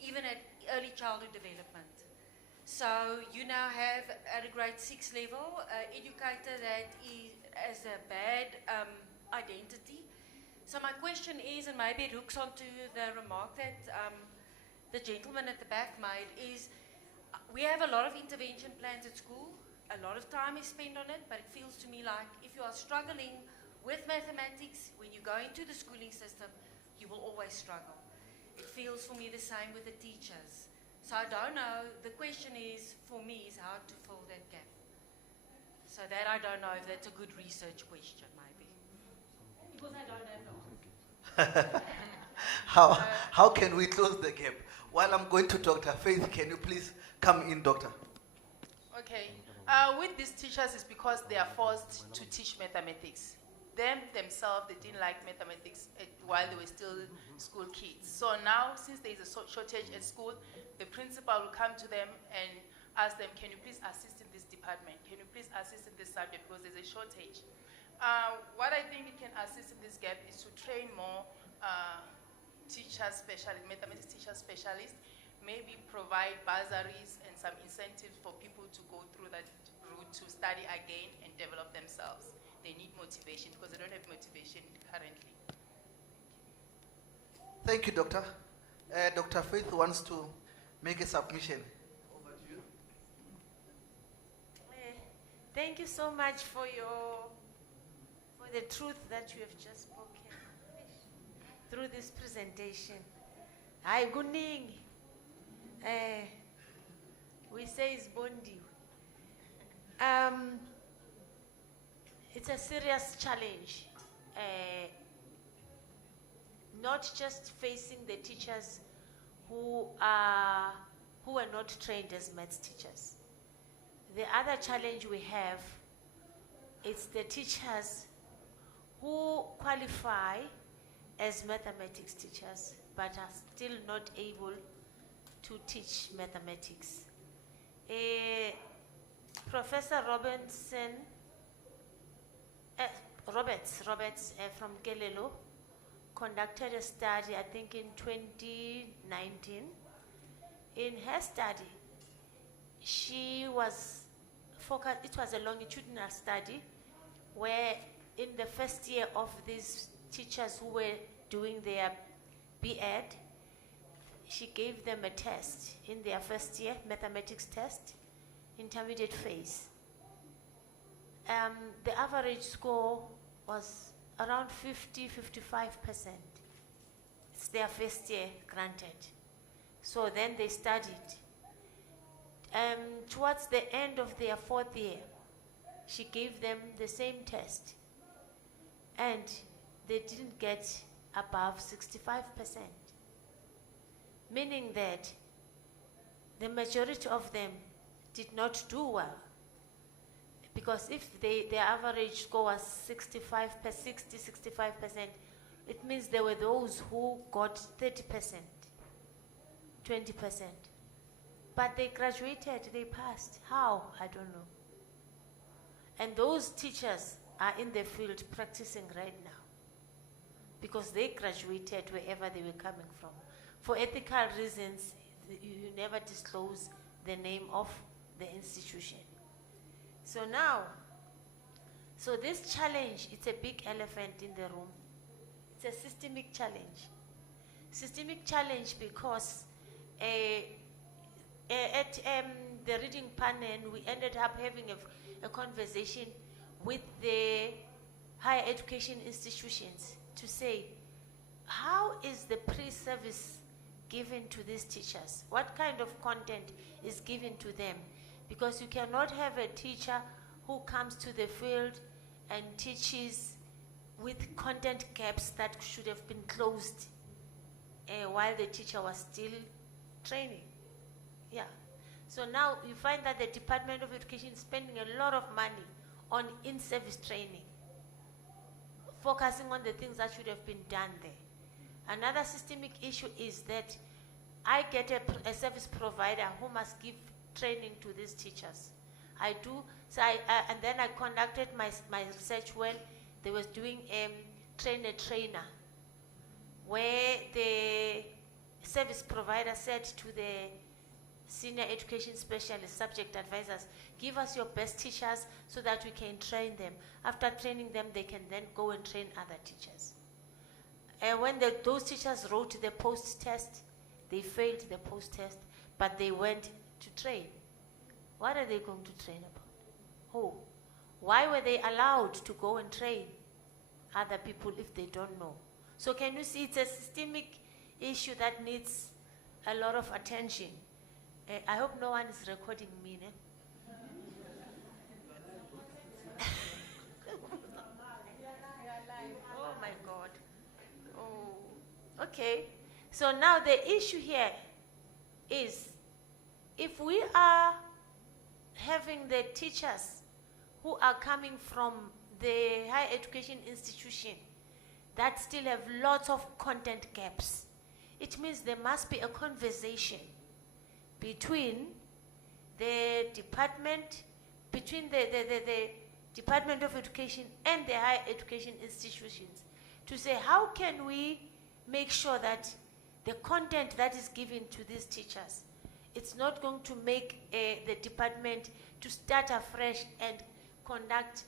even at early childhood development. So you now have, at a grade 6 level, an educator that has a bad identity. So my question is, and maybe it hooks onto the remark that the gentleman at the back made, is we have a lot of intervention plans at school. A lot of time is spent on it, but it feels to me like if you are struggling with mathematics, when you go into the schooling system, you will always struggle. It feels for me the same with the teachers. So I don't know, the question is, for me, is how to fill that gap. So that I don't know if that's a good research question, maybe. Because I don't know. How can we close the gap? While I'm going to Dr. Faith, can you please come in, doctor? Okay. With these teachers, it's because they are forced to teach mathematics. Themselves, they didn't like mathematics while they were still school kids. So now, since there is a shortage at school, the principal will come to them and ask them, can you please assist in this department? Can you please assist in this subject because there's a shortage? What I think it can assist in this gap is to train more teachers specialists, mathematics teacher specialists, maybe provide bursaries and some incentives for people to go through that route to study again and develop themselves. They need motivation because they don't have motivation currently. Thank you, Doctor. Dr. Faith wants to make a submission. Over to you. Thank you so much for the truth that you have just spoken through this presentation. Hi, Guning. We say it's Bondi. It's a serious challenge. Not just facing the teachers who were not trained as maths teachers. The other challenge we have is the teachers who qualify as mathematics teachers but are still not able to teach mathematics. Professor Roberts from Gelelo conducted a study, I think in 2019. In her study, she was focused, it was a longitudinal study where in the first year of these teachers who were doing their B.Ed, she gave them a test in their first year, mathematics test, intermediate phase. The average score was around 50–55%. It's their first year granted. So then they studied. Towards the end of their fourth year, she gave them the same test. And they didn't get above 65%. Meaning that the majority of them did not do well. Because if their average score was 60–65%, it means there were those who got 30%, 20%. But they graduated, they passed. How? I don't know. And those teachers are in the field practicing right now because they graduated wherever they were coming from. For ethical reasons, you never disclose the name of the institution. So now, so this challenge, it's a big elephant in the room. It's a systemic challenge. Systemic challenge because at the reading panel, we ended up having a conversation with the higher education institutions to say, how is the pre-service given to these teachers? What kind of content is given to them? Because you cannot have a teacher who comes to the field and teaches with content gaps that should have been closed while the teacher was still training. Yeah. So now you find that the Department of Education is spending a lot of money on in-service training, focusing on the things that should have been done there. Another systemic issue is that I get a service provider who must give training to these teachers. I do, so and then I conducted my research when they was doing trainer, where the service provider said to the senior education specialist, subject advisors, give us your best teachers so that we can train them. After training them, they can then go and train other teachers. And when those teachers wrote the post-test, they failed the post-test, but they went to train. What are they going to train about? Who? Why were they allowed to go and train other people if they don't know? So can you see it's a systemic issue that needs a lot of attention. I hope no one is recording me, ne? Oh my God. Oh, okay. So now the issue here is if we are having the teachers who are coming from the higher education institution that still have lots of content gaps, it means there must be a conversation between the department, between the Department of Education and the higher education institutions to say, how can we make sure that the content that is given to these teachers, it's not going to make the department to start afresh and conduct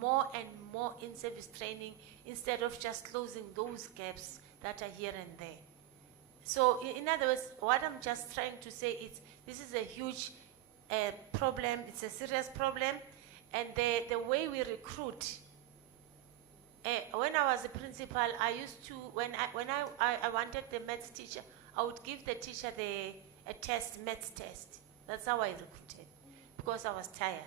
more and more in-service training instead of just closing those gaps that are here and there. So in other words, what I'm just trying to say is this is a huge problem, it's a serious problem, and the way we recruit, when I was a principal, I used to, when I wanted the maths teacher, I would give the teacher a test, maths test. That's how I recruited, because I was tired.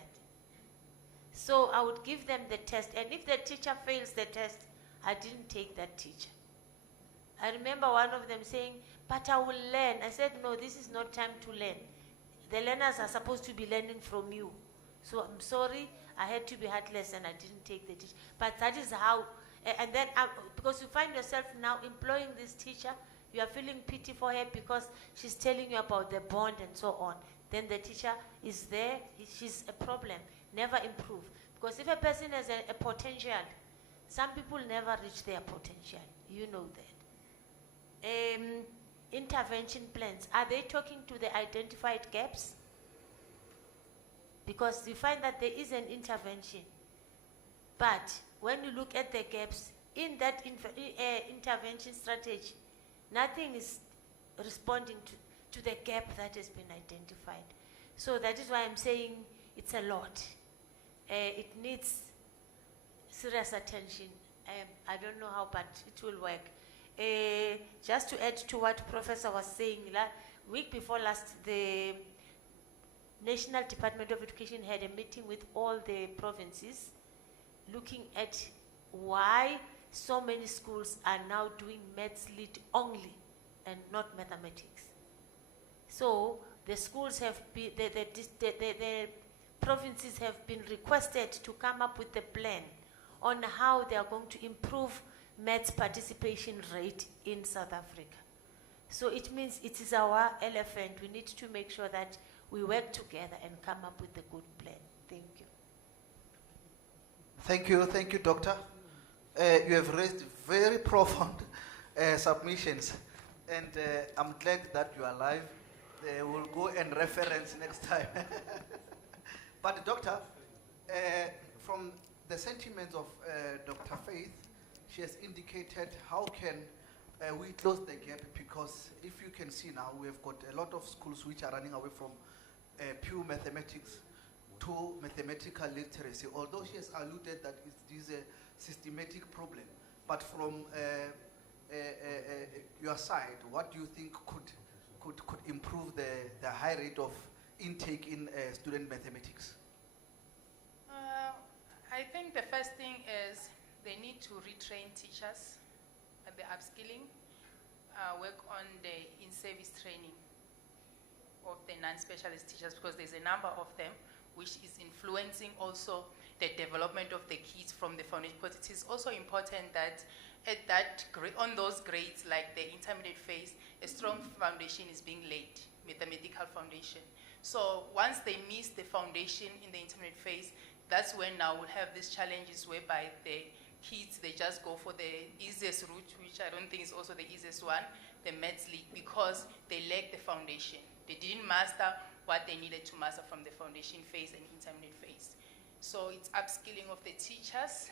So I would give them the test, and if the teacher fails the test, I didn't take that teacher. I remember one of them saying, but I will learn. I said, no, this is not time to learn. The learners are supposed to be learning from you. So I'm sorry, I had to be heartless and I didn't take the teacher. But that is how, and then, because you find yourself now employing this teacher, you are feeling pity for her because she's telling you about the bond and so on. Then the teacher is there, she's a problem, never improve. Because if a person has a potential, some people never reach their potential, you know that. Intervention plans, are they talking to the identified gaps? Because you find that there is an intervention, but when you look at the gaps in that intervention strategy, nothing is responding to the gap that has been identified. So that is why I'm saying it's a lot. It needs serious attention. I don't know how, but it will work. Just to add to what Professor was saying, week before last, the National Department of Education had a meeting with all the provinces looking at why so many schools are now doing maths lit only and not mathematics. So the schools have been, the provinces have been requested to come up with a plan on how they are going to improve maths participation rate in South Africa. So it means it is our elephant. We need to make sure that we work together and come up with a good plan. Thank you. Thank you, Doctor. You have raised very profound submissions, and I'm glad that you are alive. We'll go and reference next time. But Doctor, from the sentiments of Dr. Faith, she has indicated how can we close the gap, because if you can see now, we have got a lot of schools which are running away from pure mathematics to mathematical literacy, although she has alluded that it is a systematic problem. But from your side, what do you think could improve the high rate of intake in student mathematics? I think the first thing is they need to retrain teachers at the upskilling, work on the in-service training of the non-specialist teachers, because there's a number of them which is influencing also the development of the kids from the foundation, because it is also important that at that on those grades, like the intermediate phase, a strong foundation is being laid, mathematical foundation. So once they miss the foundation in the intermediate phase, that's when now we'll have these challenges whereby the kids, they just go for the easiest route, which I don't think is also the easiest one, the maths league, because they lack the foundation. They didn't master what they needed to master from the foundation phase and intermediate phase. So it's upskilling of the teachers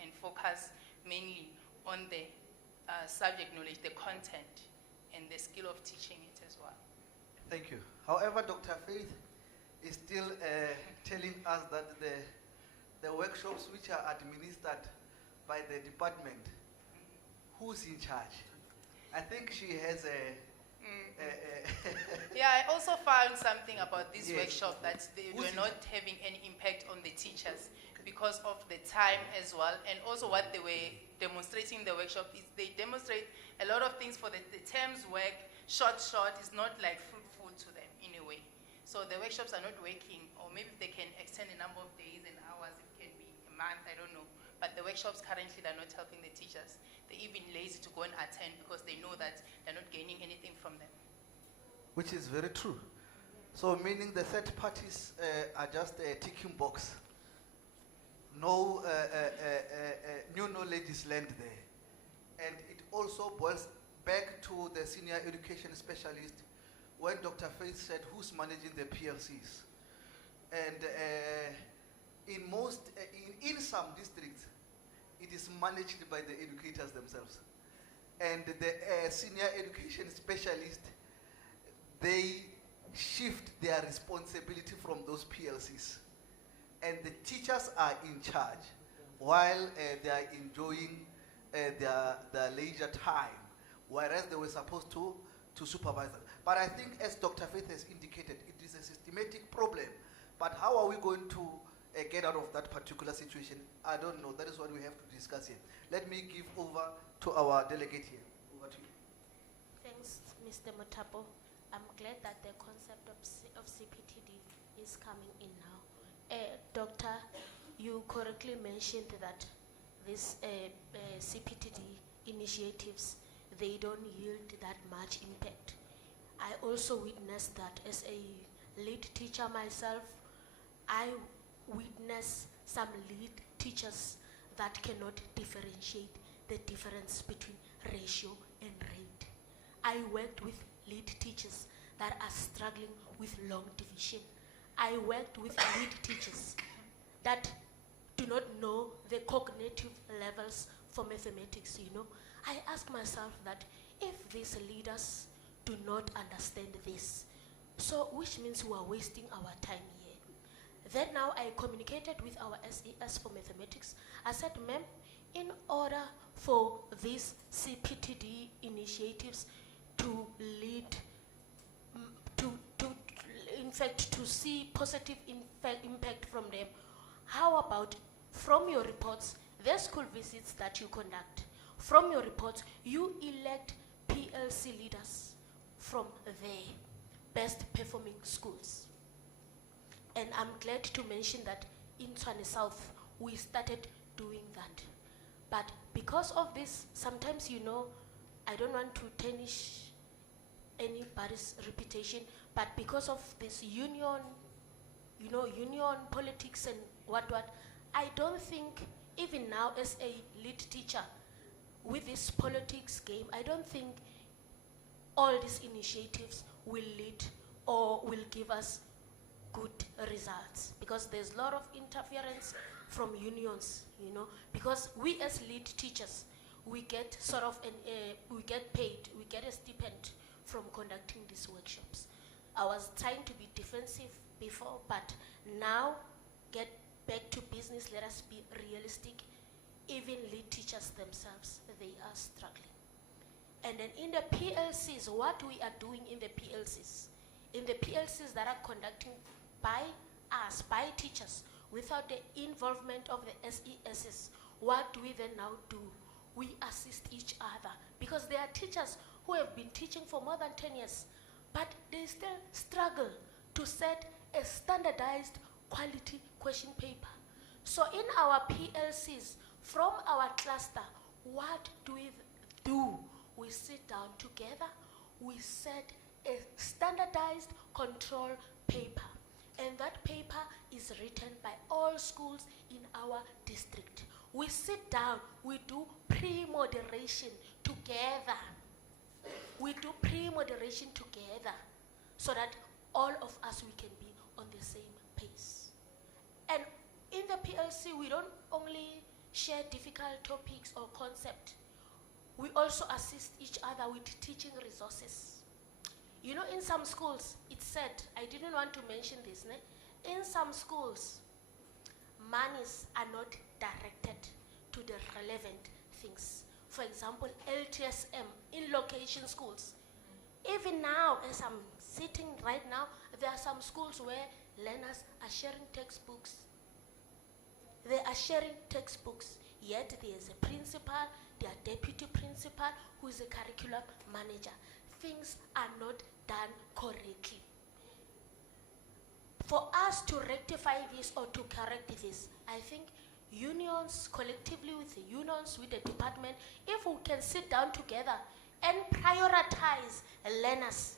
and focus mainly on the subject knowledge, the content, and the skill of teaching it as well. Thank you. However, Dr. Faith is still telling us that the workshops which are administered by the department, who's in charge? I think she has a... Yeah, I also found something about this Yes. workshop that they were not having any impact on the teachers because of the time as well, and also what they were demonstrating in the workshop is they demonstrate a lot of things for the terms work, short is not like fruitful to them in a way. So the workshops are not working, or maybe they can extend the number of days and hours, it can be a month, I don't know. But the workshops currently are not helping the teachers. They're even lazy to go and attend because they know that they're not gaining anything from them. Which is very true. So meaning the third parties are just a ticking box no new knowledge is learned there. And it also boils back to the senior education specialist when Dr. Faith said, who's managing the PLCs? And in some districts, it is managed by the educators themselves. And the senior education specialist, they shift their responsibility from those PLCs. And the teachers are in charge while they are enjoying their leisure time, whereas they were supposed to supervise them. But I think, as Dr. Faith has indicated, it is a systematic problem. But how are we going to get out of that particular situation? I don't know. That is what we have to discuss here. Let me give over to our delegate here. Over to you. Thanks, Mr. Mutapo. I'm glad that the concept of CPTD is coming in now. Doctor, you correctly mentioned that these CPTD initiatives, they don't yield that much impact. I also witnessed that as a lead teacher myself. I witness some lead teachers that cannot differentiate the difference between ratio and rate. I worked with lead teachers that are struggling with long division. I worked with lead teachers that do not know the cognitive levels for mathematics, you know. I ask myself that if these leaders do not understand this, so which means we are wasting our time here. Then now I communicated with our SES for mathematics. I said, ma'am, in order for these CPTD initiatives to lead, in fact, to see positive impact from them, how about from your reports, the school visits that you conduct, from your reports, you elect PLC leaders from the best performing schools. And I'm glad to mention that in Tshwane South, we started doing that. But because of this, sometimes, you know, I don't want to tarnish anybody's reputation, but because of this union, you know, union politics and what, I don't think, even now as a lead teacher, with this politics game, I don't think all these initiatives will lead or will give us good results, because there's a lot of interference from unions, you know, because we as lead teachers, we get sort of we get paid, we get a stipend from conducting these workshops. I was trying to be defensive before, but now get back to business. Let us be realistic. Even lead teachers themselves, they are struggling. And then in the PLCs, what we are doing in the PLCs that are conducting by us, by teachers, without the involvement of the SESs, what do we then now do? We assist each other, because there are teachers who have been teaching for more than 10 years, but they still struggle to set a standardized quality question paper. So in our PLCs, from our cluster, what do we do? We sit down together, we set a standardized control paper, and that paper is written by all schools in our district. We sit down, we do pre-moderation together. We do pre-moderation together so that all of us, we can be on the same pace. And in the PLC, we don't only share difficult topics or concepts. We also assist each other with teaching resources. You know, in some schools, it's said, I didn't want to mention this, in some schools, monies are not directed to the relevant things. For example, LTSM in location schools. Even now, as I'm sitting right now, there are some schools where learners are sharing textbooks. They are sharing textbooks, yet there is a principal, their deputy principal, who is a curriculum manager. Things are not done correctly. For us to rectify this or to correct this, I think unions, collectively with the unions, with the department, if we can sit down together and prioritize learners,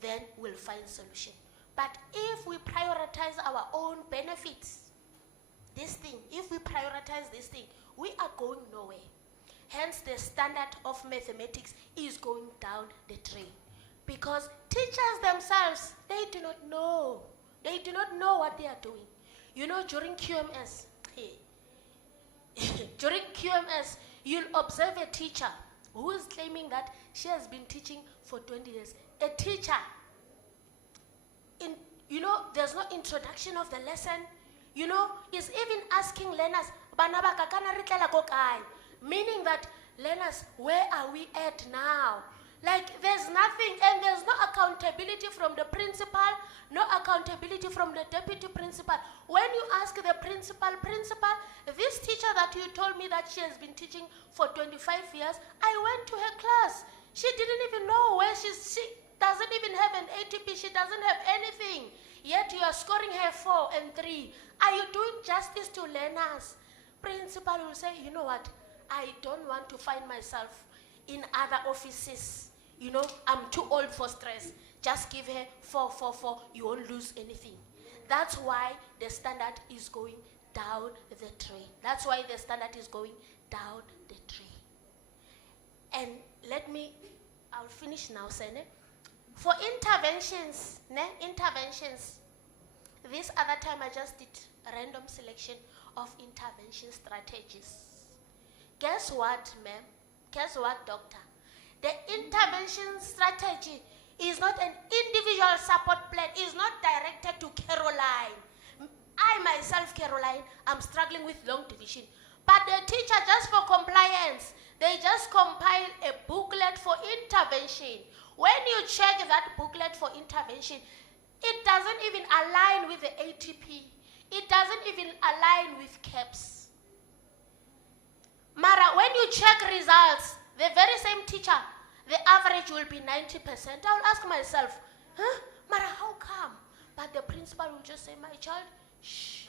then we'll find solution. But if we prioritize our own benefits, this thing, if we prioritize this thing, we are going nowhere. Hence, the standard of mathematics is going down the drain. Because teachers themselves, they do not know. They do not know what they are doing. You know, during QMS, during QMS, you'll observe a teacher who is claiming that she has been teaching for 20 years. A teacher, you know, there's no introduction of the lesson. You know, is even asking learners, meaning that learners, where are we at now? Like, there's nothing, and there's no accountability from the principal, no accountability from the deputy principal. When you ask the principal, this teacher that you told me that she has been teaching for 25 years, I went to her class. She didn't even know where she doesn't even have an ATP, she doesn't have anything. Yet you are scoring her 4 and 3. Are you doing justice to learners? Principal will say, you know what, I don't want to find myself in other offices. You know, I'm too old for stress. Just give her 4, 4, 4. You won't lose anything. That's why the standard is going down the drain. That's why the standard is going down the drain. And I'll finish now, Sene. For interventions, this other time I just did a random selection of intervention strategies. Guess what, ma'am? Guess what, doctor? The intervention strategy is not an individual support plan, is not directed to Caroline. I myself, Caroline, I'm struggling with long division. But the teacher, just for compliance, they just compile a booklet for intervention. When you check that booklet for intervention, it doesn't even align with the ATP. It doesn't even align with CAPS. Mara, when you check results, the very same teacher, the average will be 90%. I will ask myself, Mara, how come? But the principal will just say, my child, shh.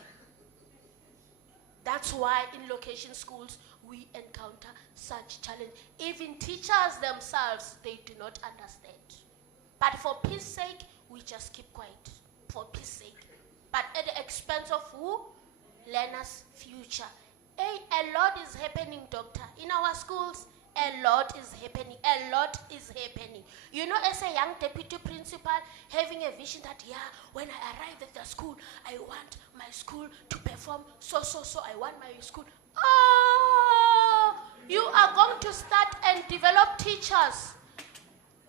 That's why in location schools, we encounter such challenge. Even teachers themselves, they do not understand. But for peace sake, we just keep quiet. For peace sake. But at the expense of who? Learners' future. A lot is happening, doctor. In our schools, a lot is happening. A lot is happening. You know, as a young deputy principal, having a vision that, when I arrive at the school, I want my school to perform so. I want my school. Oh, you are going to start and develop teachers.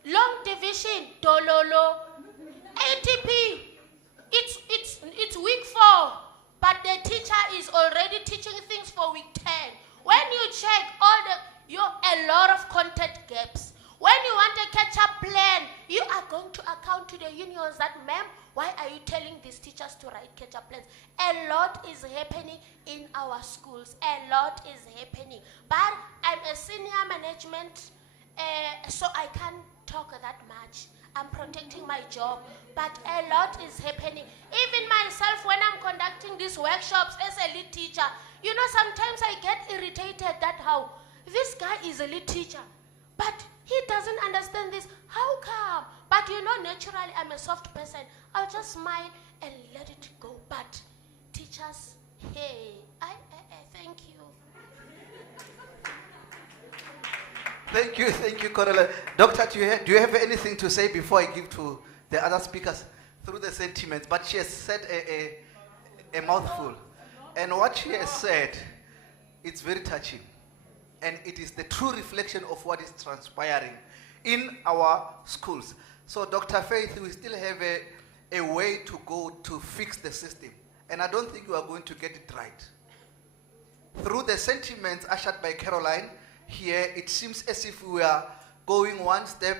Long division, dololo, ATP. It's week 4. But the teacher is already teaching things for week 10. When you check a lot of content gaps. When you want a catch-up plan, you are going to account to the unions that, ma'am, why are you telling these teachers to write catch-up plans? A lot is happening in our schools. A lot is happening. But I'm a senior management, so I can't talk that much. I'm protecting my job, but a lot is happening. Even myself, when I'm conducting these workshops as a lead teacher, you know, sometimes I get irritated that how this guy is a lead teacher, but he doesn't understand this. How come? But you know, naturally, I'm a soft person. I'll just smile and let it go. But teachers, hey, I thank you. Thank you, Caroline. Doctor, do you have anything to say before I give to the other speakers through the sentiments? But she has said a mouthful. And what she has said, it's very touching. And it is the true reflection of what is transpiring in our schools. So, Dr. Faith, we still have a way to go to fix the system. And I don't think we are going to get it right. Through the sentiments ushered by Caroline, here it seems as if we are going 1 step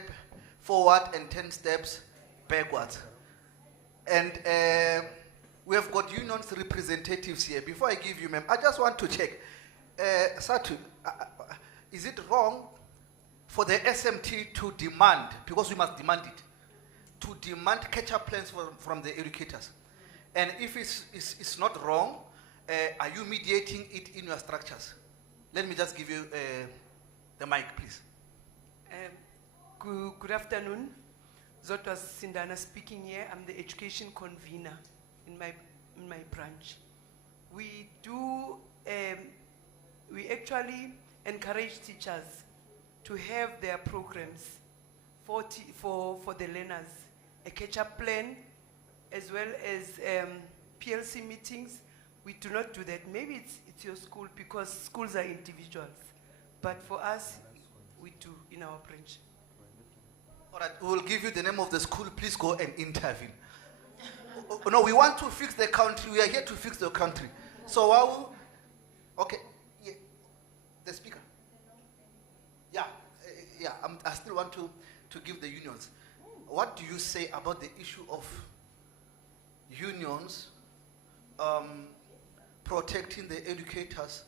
forward and 10 steps backwards. And we have got unions representatives here. Before I give you, ma'am, I just want to check. Satu, is it wrong for the SMT to demand, because we must demand it, to demand catch-up plans from the educators? And if it's not wrong, are you mediating it in your structures? Let me just give you the mic, please. Good afternoon. Zotwa Sindana speaking here. I'm the education convener in my branch. We we actually encourage teachers to have their programs for the learners, a catch-up plan, as well as PLC meetings. We do not do that. Maybe it's your school because schools are individuals. But for us, we do in our branch. All right, we will give you the name of the school. Please go and intervene. No, we want to fix the country. We are here to fix the country. So, okay, yeah, the speaker. Yeah, I still want to give the unions. What do you say about the issue of unions protecting the educators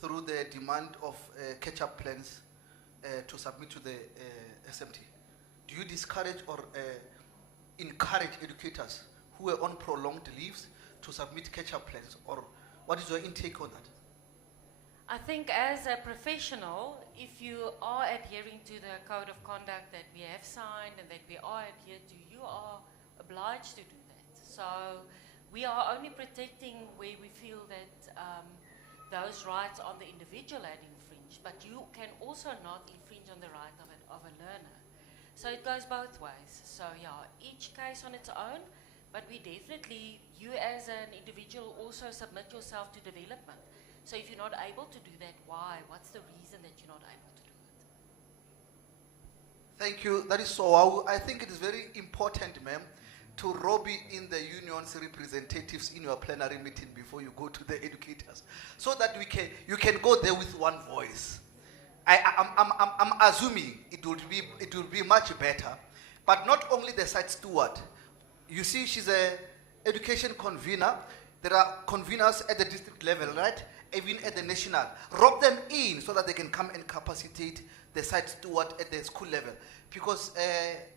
through the demand of catch-up plans to submit to the SMT? Do you discourage or encourage educators who are on prolonged leaves to submit catch-up plans, or what is your intake on that? I think as a professional, if you are adhering to the code of conduct that we have signed and that we are adhered to, you are obliged to do that. So we are only protecting where we feel that those rights on the individual had infringed, but you can also not infringe on the right of a learner. So it goes both ways. So yeah, each case on its own, but we definitely, you as an individual also submit yourself to development. So if you're not able to do that, why? What's the reason that you're not able to do it? Thank you. That is so. I think it is very important, ma'am, to lobby in the union's representatives in your plenary meeting before you go to the educators, so that you can go there with one voice. I'm assuming it will be much better, but not only the site steward. You see, she's a education convener. There are conveners at the district level, right? Even at the national. Rope them in so that they can come and capacitate the site steward at the school level. Because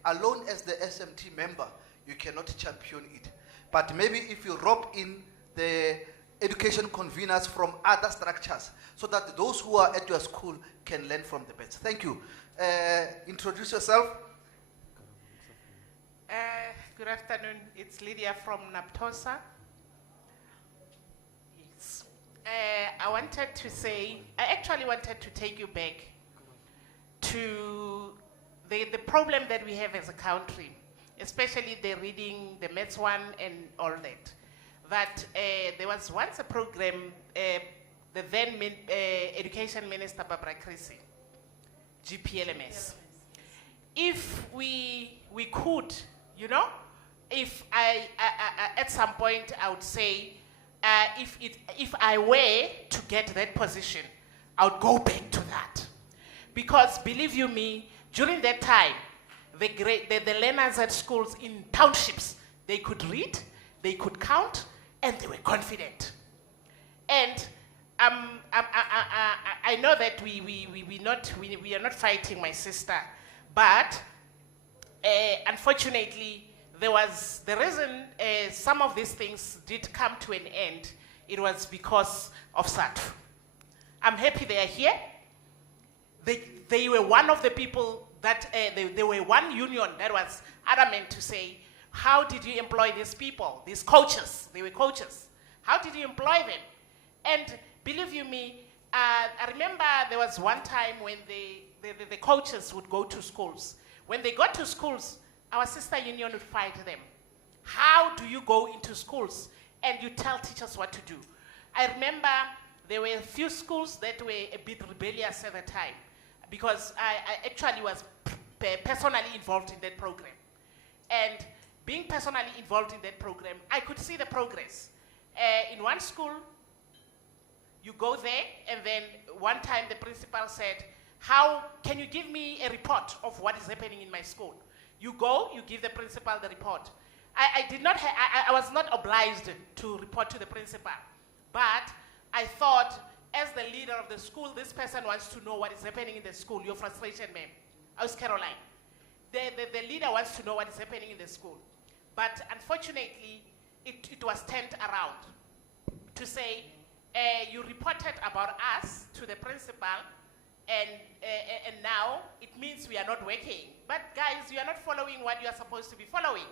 alone as the SMT member, you cannot champion it. But maybe if you rope in the education conveners from other structures, so that those who are at your school can learn from the best. Thank you. Introduce yourself. Good afternoon. It's Lydia from Naptosa. Yes. I actually wanted to take you back to the problem that we have as a country, especially the reading, the maths one and all that. That there was once a program, the then Education Minister Barbara Creasy, GPLMS. If we could, you know, if I at some point I would say, if I were to get that position, I would go back to that. Because believe you me, during that time, the learners at schools in townships, they could read, they could count, and they were confident. And I know that we are not fighting my sister, but unfortunately, the reason some of these things did come to an end, it was because of SATU. I'm happy they are here. They were one of the people that, they were one union that was adamant to say, how did you employ these people, these coaches? They were coaches. How did you employ them? And believe you me, I remember there was one time when the coaches would go to schools. When they got to schools, our sister union would fight them. How do you go into schools and you tell teachers what to do? I remember there were a few schools that were a bit rebellious at the time, because I actually was personally involved in that program. And being personally involved in that program, I could see the progress. In one school, you go there, and then one time the principal said, how can you give me a report of what is happening in my school? You go, you give the principal the report. I was not obliged to report to the principal, but I thought, as the leader of the school, this person wants to know what is happening in the school. Your frustration, ma'am. I was Caroline. The leader wants to know what is happening in the school. But unfortunately, it was turned around to say, you reported about us to the principal, and now it means we are not working. But guys, you are not following what you are supposed to be following.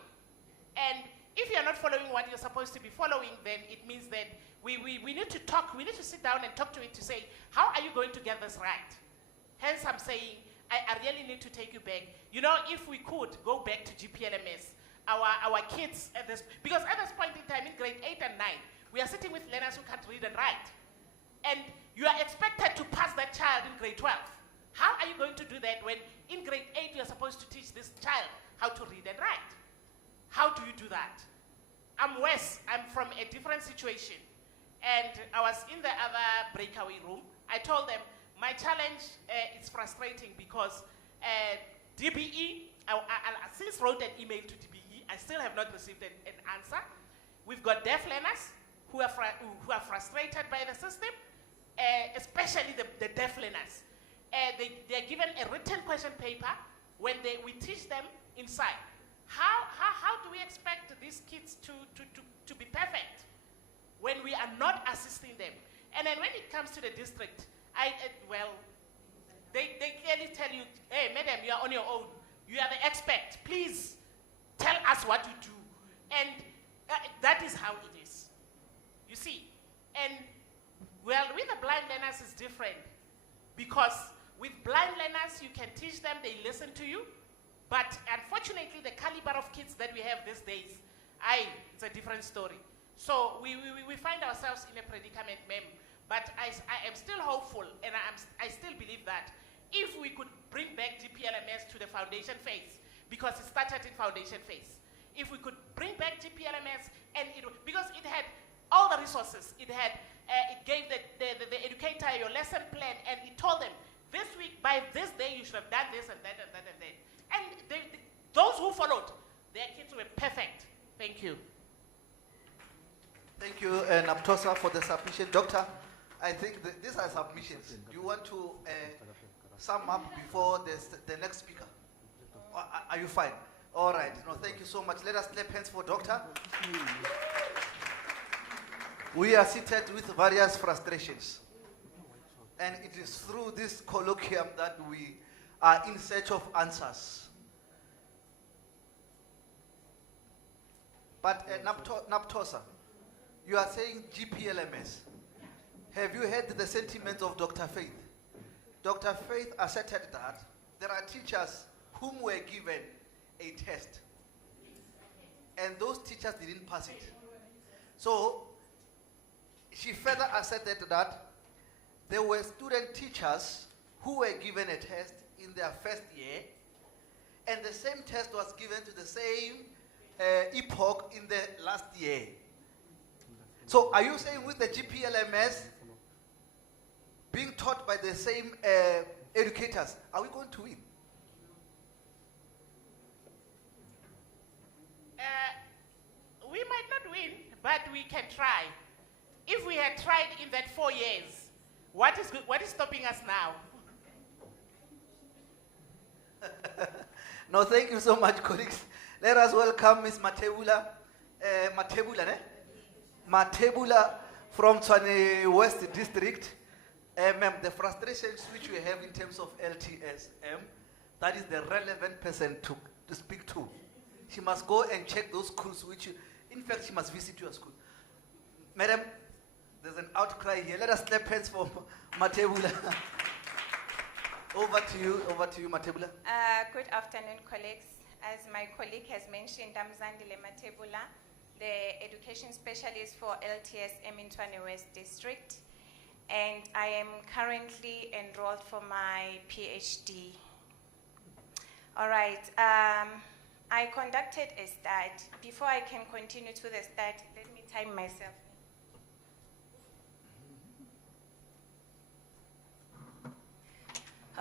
And if you are not following what you're supposed to be following, then it means that we need to talk, we need to sit down and talk to it to say, how are you going to get this right? Hence I'm saying, I really need to take you back. You know, if we could go back to GPLMS, our kids, because at this point in time in grade 8 and 9, we are sitting with learners who can't read and write. And you are expected to pass that child in grade 12. How are you going to do that when in grade 8 you are supposed to teach this child how to read and write? How do you do that? I'm Wes, I'm from a different situation. And I was in the other breakaway room. I told them, my challenge is frustrating because DBE, I since wrote an email to DBE, I still have not received an answer. We've got deaf learners who are frustrated by the system, especially the deaf learners. They're given a written question paper when we teach them inside. How do we expect these kids to be perfect when we are not assisting them? And then when it comes to the district, they clearly tell you, hey, madam, you are on your own. You are the expert. Please tell us what to do. And that is how it is. You see? And well, with the blind learners, it's different. Because with blind learners, you can teach them, they listen to you. But unfortunately, the caliber of kids that we have these days, it's a different story. So we find ourselves in a predicament, ma'am. But I am still hopeful, and I still believe that if we could bring back GPLMS to the foundation phase, because it started in foundation phase, if we could bring back GPLMS, because it had all the resources, it gave the educator your lesson plan, and it told them, this week, by this day, you should have done this and that and that and that. And those who followed, their kids were perfect. Thank you. Thank you, Naptosa, for the submission. Doctor, I think these are submissions. Do you want to sum up before the next speaker? Or are you fine? All right. No, thank you so much. Let us clap hands for Doctor. We are seated with various frustrations. And it is through this colloquium that we are in search of answers. But Naptosa, you are saying GPLMS. Have you heard the sentiments of Dr. Faith? Dr. Faith asserted that there are teachers whom were given a test, and those teachers didn't pass it. So she further asserted that there were student teachers who were given a test in their first year, and the same test was given to the same epoch in the last year. So are you saying with the GPLMS being taught by the same educators, are we going to win? We might not win, but we can try. If we had tried in that 4 years, what is stopping us now? No, thank you so much, colleagues. Let us welcome Ms. Matebula. Matebula from Tshwane West District. Ma'am, the frustrations which we have in terms of LTSM, that is the relevant person to speak to. She must go and check those schools which in fact, she must visit your school. Madam, there's an outcry here. Let us clap hands for Matebula. Over to you, Matebula. Good afternoon, colleagues. As my colleague has mentioned, I'm Zandile Matebula, the education specialist for LTSM in Tshwane West District, and I am currently enrolled for my PhD. All right, I conducted a study. Before I can continue to the study, let me time myself.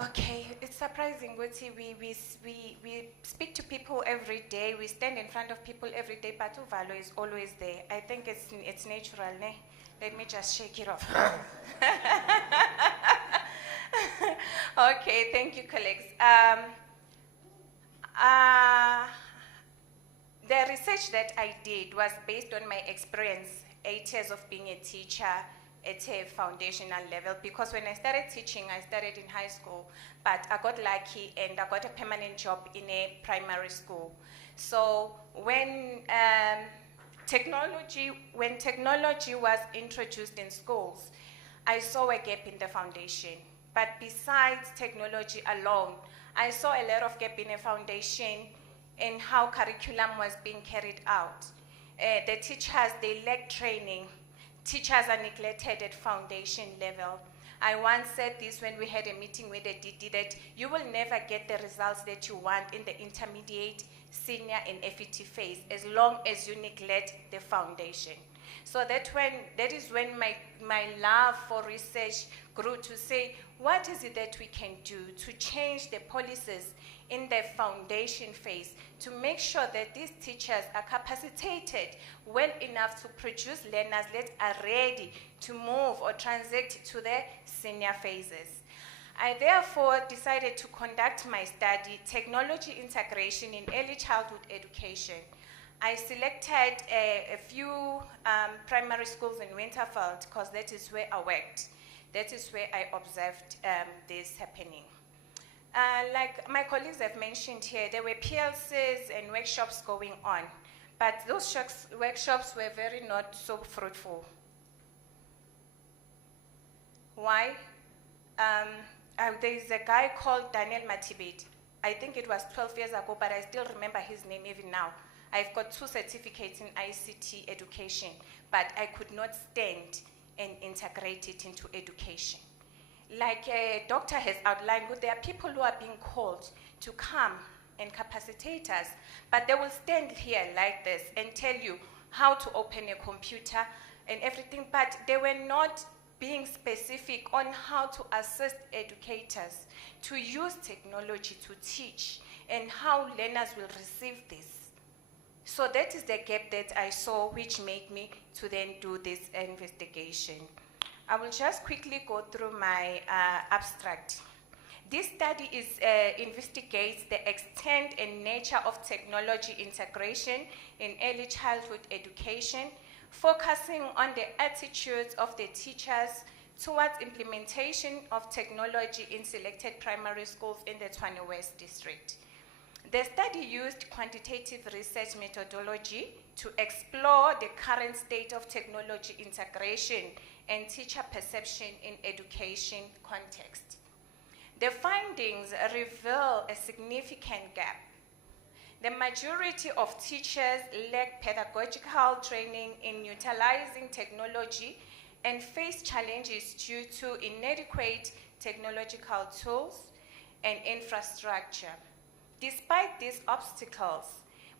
Okay, it's surprising, Guti. We speak to people every day. We stand in front of people every day, but Uvalo is always there. I think it's natural, ne? Let me just shake it off. Okay, thank you, colleagues. The research that I did was based on my experience, 8 years of being a teacher at a foundational level, because when I started teaching, I started in high school, but I got lucky and I got a permanent job in a primary school. So when when technology was introduced in schools, I saw a gap in the foundation. But besides technology alone, I saw a lot of gap in the foundation in how curriculum was being carried out. The teachers, they lack training. Teachers are neglected at foundation level. I once said this when we had a meeting with the DD, that you will never get the results that you want in the intermediate, senior, and FET phase as long as you neglect the foundation. So that is when my love for research grew to say, what is it that we can do to change the policies in the foundation phase to make sure that these teachers are capacitated well enough to produce learners that are ready to move or transit to the senior phases. I therefore decided to conduct my study, Technology Integration in Early Childhood Education. I selected a few primary schools in Winterveld because that is where I worked. That is where I observed this happening. Like my colleagues have mentioned here, there were PLCs and workshops going on, but those workshops were very not so fruitful. Why? There's a guy called Daniel Matibet. I think it was 12 years ago, but I still remember his name even now. I've got 2 certificates in ICT education, but I could not stand and integrate it into education. Like a doctor has outlined, there are people who are being called to come and capacitate us, but they will stand here like this and tell you how to open a computer and everything, but they were not being specific on how to assist educators to use technology to teach and how learners will receive this. So that is the gap that I saw, which made me to then do this investigation. I will just quickly go through my abstract. This study investigates the extent and nature of technology integration in early childhood education, focusing on the attitudes of the teachers towards implementation of technology in selected primary schools in the Tshwane West district. The study used quantitative research methodology to explore the current state of technology integration and teacher perception in education context. The findings reveal a significant gap. The majority of teachers lack pedagogical training in utilizing technology and face challenges due to inadequate technological tools and infrastructure. Despite these obstacles,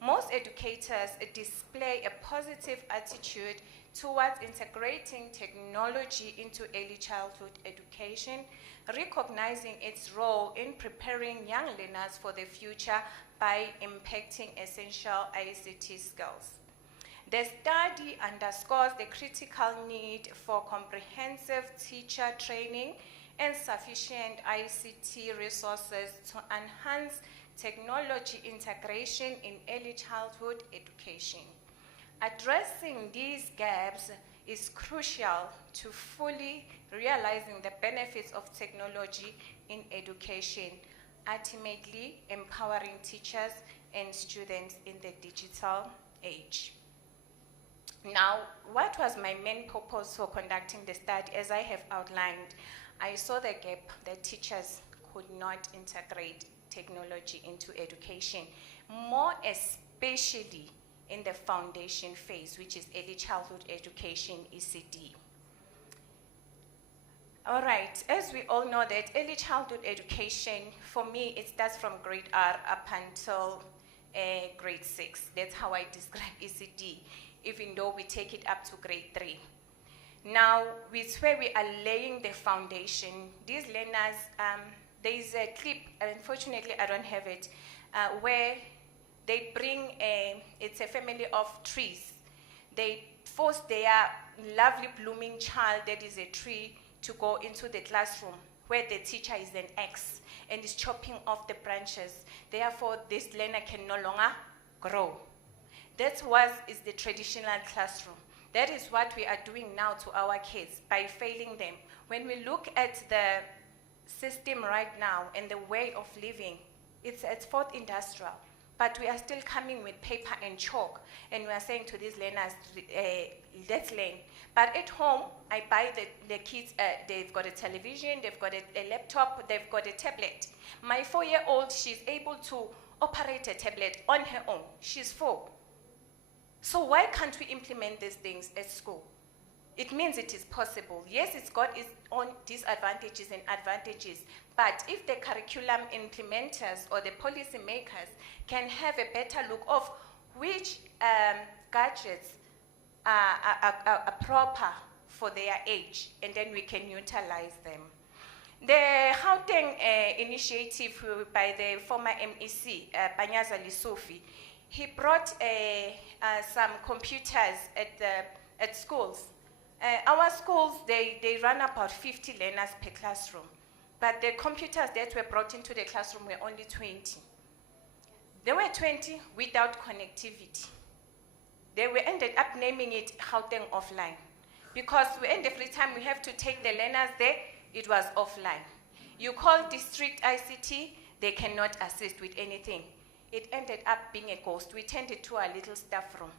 most educators display a positive attitude towards integrating technology into early childhood education, recognizing its role in preparing young learners for the future by impacting essential ICT skills. The study underscores the critical need for comprehensive teacher training and sufficient ICT resources to enhance technology integration in early childhood education. Addressing these gaps is crucial to fully realizing the benefits of technology in education, ultimately empowering teachers and students in the digital age. Now, what was my main purpose for conducting the study? As I have outlined, I saw the gap that teachers could not integrate technology into education, more especially in the foundation phase, which is early childhood education, ECD. All right, as we all know that early childhood education, for me, it starts from grade R up until grade 6. That's how I describe ECD, even though we take it up to grade 3. Now, with where we are laying the foundation, these learners, there is a clip, unfortunately I don't have it, where they bring it's a family of trees. They force their lovely blooming child that is a tree to go into the classroom where the teacher is an axe and is chopping off the branches. Therefore, this learner can no longer grow. That is the traditional classroom. That is what we are doing now to our kids by failing them. When we look at the system right now and the way of living, it's fourth industrial. but we are still coming with paper and chalk, and we are saying to these learners, let's learn. But at home, I buy the kids, they've got a television, they've got a laptop, they've got a tablet. My 4-year-old, she's able to operate a tablet on her own. She's 4. So why can't we implement these things at school? It means it is possible. Yes, it's got its own disadvantages and advantages, but if the curriculum implementers or the policy makers can have a better look of which gadgets are proper for their age, and then we can utilize them. The Gauteng initiative by the former MEC, Panyaza Lisofi, he brought some computers at schools. Our schools, they run about 50 learners per classroom, but the computers that were brought into the classroom were only 20. There were 20 without connectivity. They were ended up naming it Gauteng Offline, because every time we have to take the learners there, it was offline. You call district ICT, they cannot assist with anything. It ended up being a ghost. We turned it to our little staff room,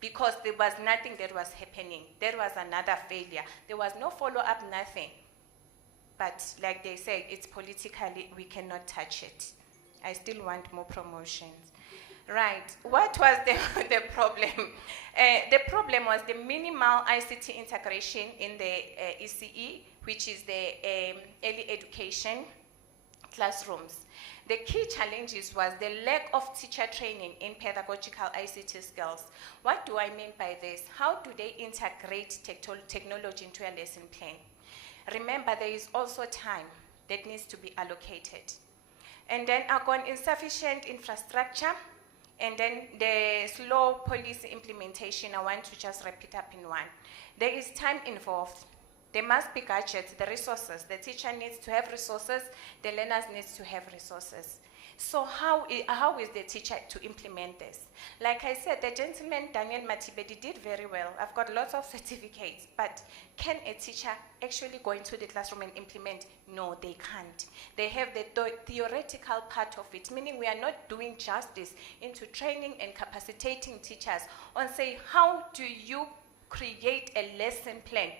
because there was nothing that was happening. There was another failure. There was no follow-up, nothing. But like they say, it's politically, we cannot touch it. I still want more promotions. Right, what was the problem? The problem was the minimal ICT integration in the ECE, which is the early education classrooms. The key challenges was the lack of teacher training in pedagogical ICT skills. What do I mean by this? How do they integrate technology into a lesson plan? Remember, there is also time that needs to be allocated. And then insufficient infrastructure, and then the slow policy implementation. I want to just wrap it up in one. There is time involved. There must be gadgets, the resources. The teacher needs to have resources, the learners need to have resources. So how is the teacher to implement this? Like I said, the gentleman, Daniel Matibedi, did very well. I've got lots of certificates, but can a teacher actually go into the classroom and implement? No, they can't. They have the theoretical part of it, meaning we are not doing justice into training and capacitating teachers on, say, how do you create a lesson plan?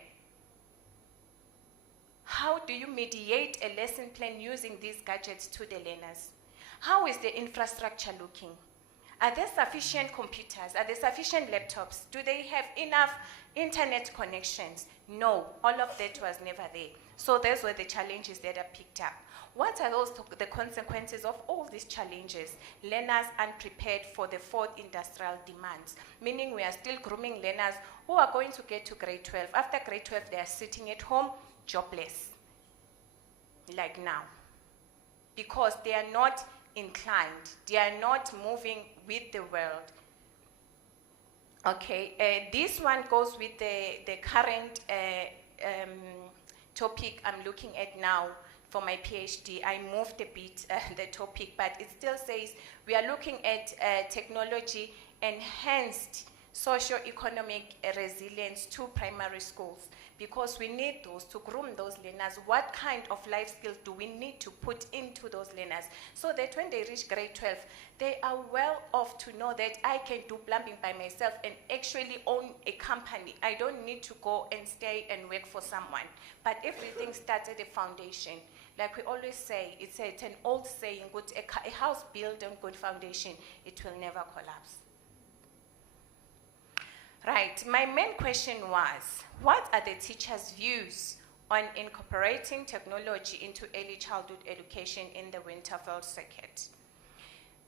How do you mediate a lesson plan using these gadgets to the learners? How is the infrastructure looking? Are there sufficient computers? Are there sufficient laptops? Do they have enough internet connections? No, all of that was never there. So those were the challenges that are picked up. What are the consequences of all these challenges? Learners unprepared for the fourth industrial demands, meaning we are still grooming learners who are going to get to grade 12. After grade 12, they are sitting at home, jobless, like now, because they are not inclined, they are not moving with the world. Okay, this one goes with the current topic I'm looking at now for my PhD. I moved a bit the topic, but it still says we are looking at technology enhanced socio-economic resilience to primary schools, because we need those to groom those learners. What kind of life skills do we need to put into those learners so that when they reach grade 12, they are well off to know that I can do plumbing by myself and actually own a company. I don't need to go and stay and work for someone. But everything starts at the foundation. Like we always say, it's an old saying, a house built on good foundation, it will never collapse. Right, my main question was, what are the teachers' views on incorporating technology into early childhood education in the Winterveld circuit?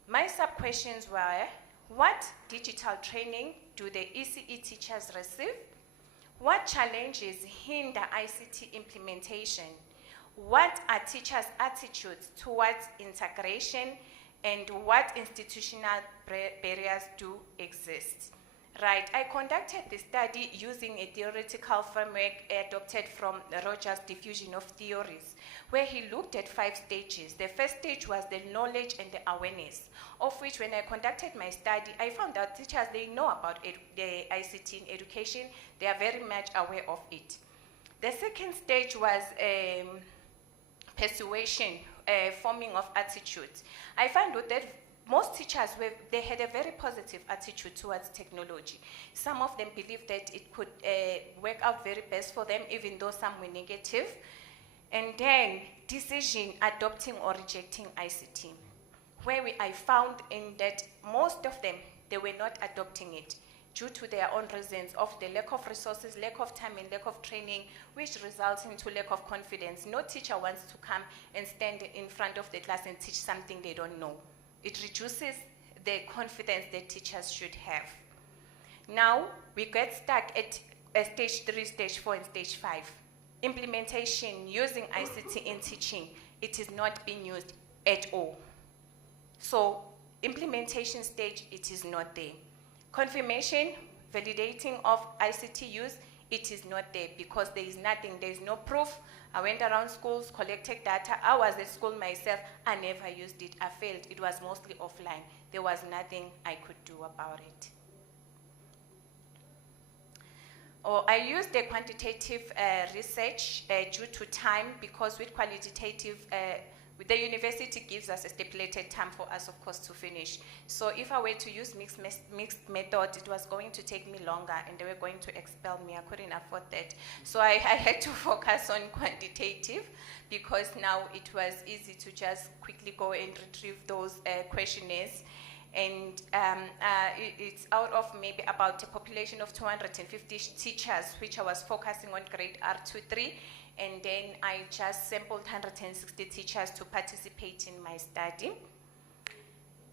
My sub-questions were, what digital training do the ECE teachers receive? What challenges hinder ICT implementation? What are teachers' attitudes towards integration, and what institutional barriers do exist? Right, I conducted the study using a theoretical framework adopted from Rogers' diffusion of theories, where he looked at 5 stages. The first stage was the knowledge and the awareness, of which when I conducted my study, I found that teachers, they know about the ICT in education, they are very much aware of it. The second stage was persuasion, forming of attitudes. I found that most teachers, they had a very positive attitude towards technology. Some of them believed that it could work out very best for them, even though some were negative. And then decision adopting or rejecting ICT, where I found in that most of them, they were not adopting it due to their own reasons of the lack of resources, lack of time, and lack of training, which results into lack of confidence. No teacher wants to come and stand in front of the class and teach something they don't know. It reduces the confidence that teachers should have. Now, we get stuck at stage 3, stage 4, and stage 5. Implementation using ICT in teaching, it is not being used at all. So, implementation stage, it is not there. Confirmation, validating of ICT use, it is not there because there is nothing, there is no proof. I went around schools, collected data. I was at school myself, I never used it, I failed. It was mostly offline. There was nothing I could do about it. I used the quantitative research due to time, because with qualitative, the university gives us a stipulated time for us, of course, to finish. So if I were to use mixed method, it was going to take me longer and they were going to expel me. I couldn't afford that. So I had to focus on quantitative, because now it was easy to just quickly go and retrieve those questionnaires. And it's out of maybe about a population of 250 teachers, which I was focusing on grade R2-3. And then I just sampled 160 teachers to participate in my study.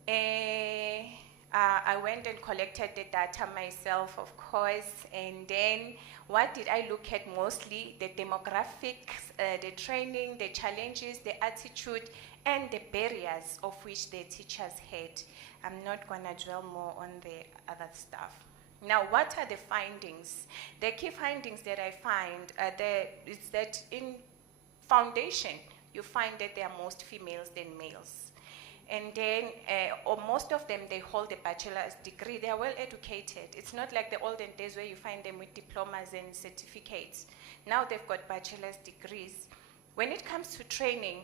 I went and collected the data myself, of course, and then what did I look at mostly? The demographics, the training, the challenges, the attitude, and the barriers of which the teachers had. I'm not gonna dwell more on the other stuff. Now, what are the findings? The key findings that I find is that in foundation, you find that there are most females than males. And then, or most of them, they hold a bachelor's degree. They are well educated. It's not like the olden days where you find them with diplomas and certificates. Now they've got bachelor's degrees. When it comes to training,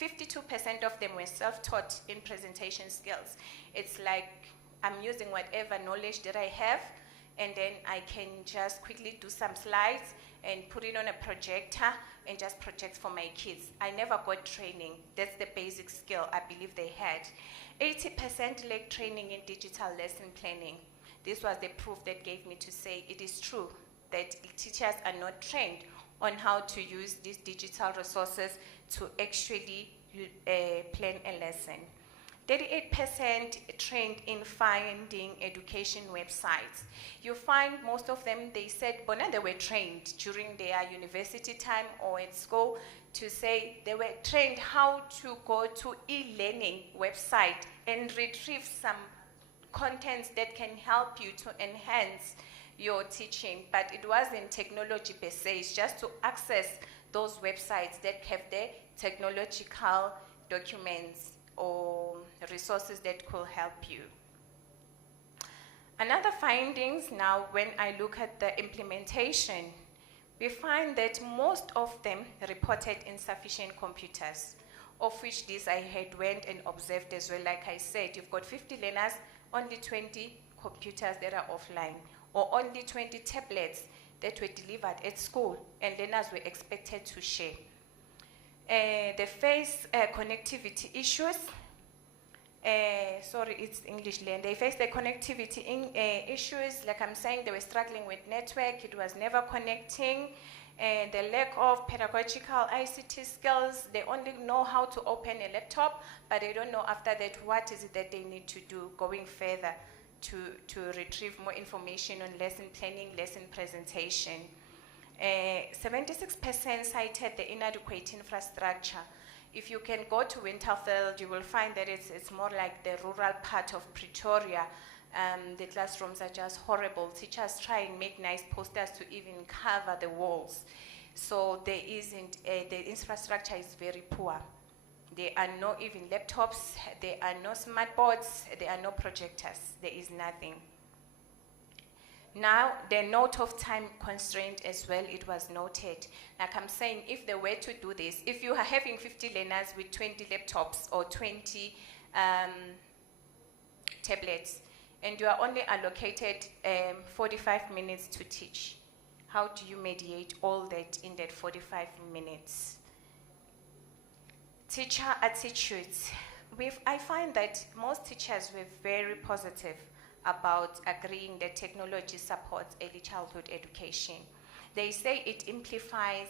52% of them were self-taught in presentation skills. It's like I'm using whatever knowledge that I have, and then I can just quickly do some slides and put it on a projector and just project for my kids. I never got training. That's the basic skill I believe they had. 80% lacked training in digital lesson planning. This was the proof that gave me to say it is true that teachers are not trained on how to use these digital resources to actually plan a lesson. 38% trained in finding education websites. You find most of them, they said, they were trained during their university time or at school to say they were trained how to go to e-learning website and retrieve some contents that can help you to enhance your teaching. But it wasn't technology per se, it's just to access those websites that have the technological documents or resources that could help you. Another findings now, when I look at the implementation, we find that most of them reported insufficient computers, of which these I had went and observed as well. Like I said, you've got 50 learners, only 20 computers that are offline, or only 20 tablets that were delivered at school, and learners were expected to share. They face connectivity issues. Sorry, it's English land. They face the connectivity issues. Like I'm saying, they were struggling with network. It was never connecting. The lack of pedagogical ICT skills. They only know how to open a laptop, but they don't know after that what is it that they need to do going further to retrieve more information on lesson planning, lesson presentation. 76% cited the inadequate infrastructure. If you can go to Winterfeld, you will find that it's more like the rural part of Pretoria. The classrooms are just horrible. Teachers try and make nice posters to even cover the walls. So there isn't, the infrastructure is very poor. There are no even laptops, there are no smart boards, there are no projectors, there is nothing. Now, the note of time constraint as well, it was noted. Like I'm saying, if they were to do this, if you are having 50 learners with 20 laptops or 20 tablets, and you are only allocated 45 minutes to teach. How do you mediate all that in that 45 minutes? Teacher attitudes. I find that most teachers were very positive about agreeing that technology supports early childhood education. They say it simplifies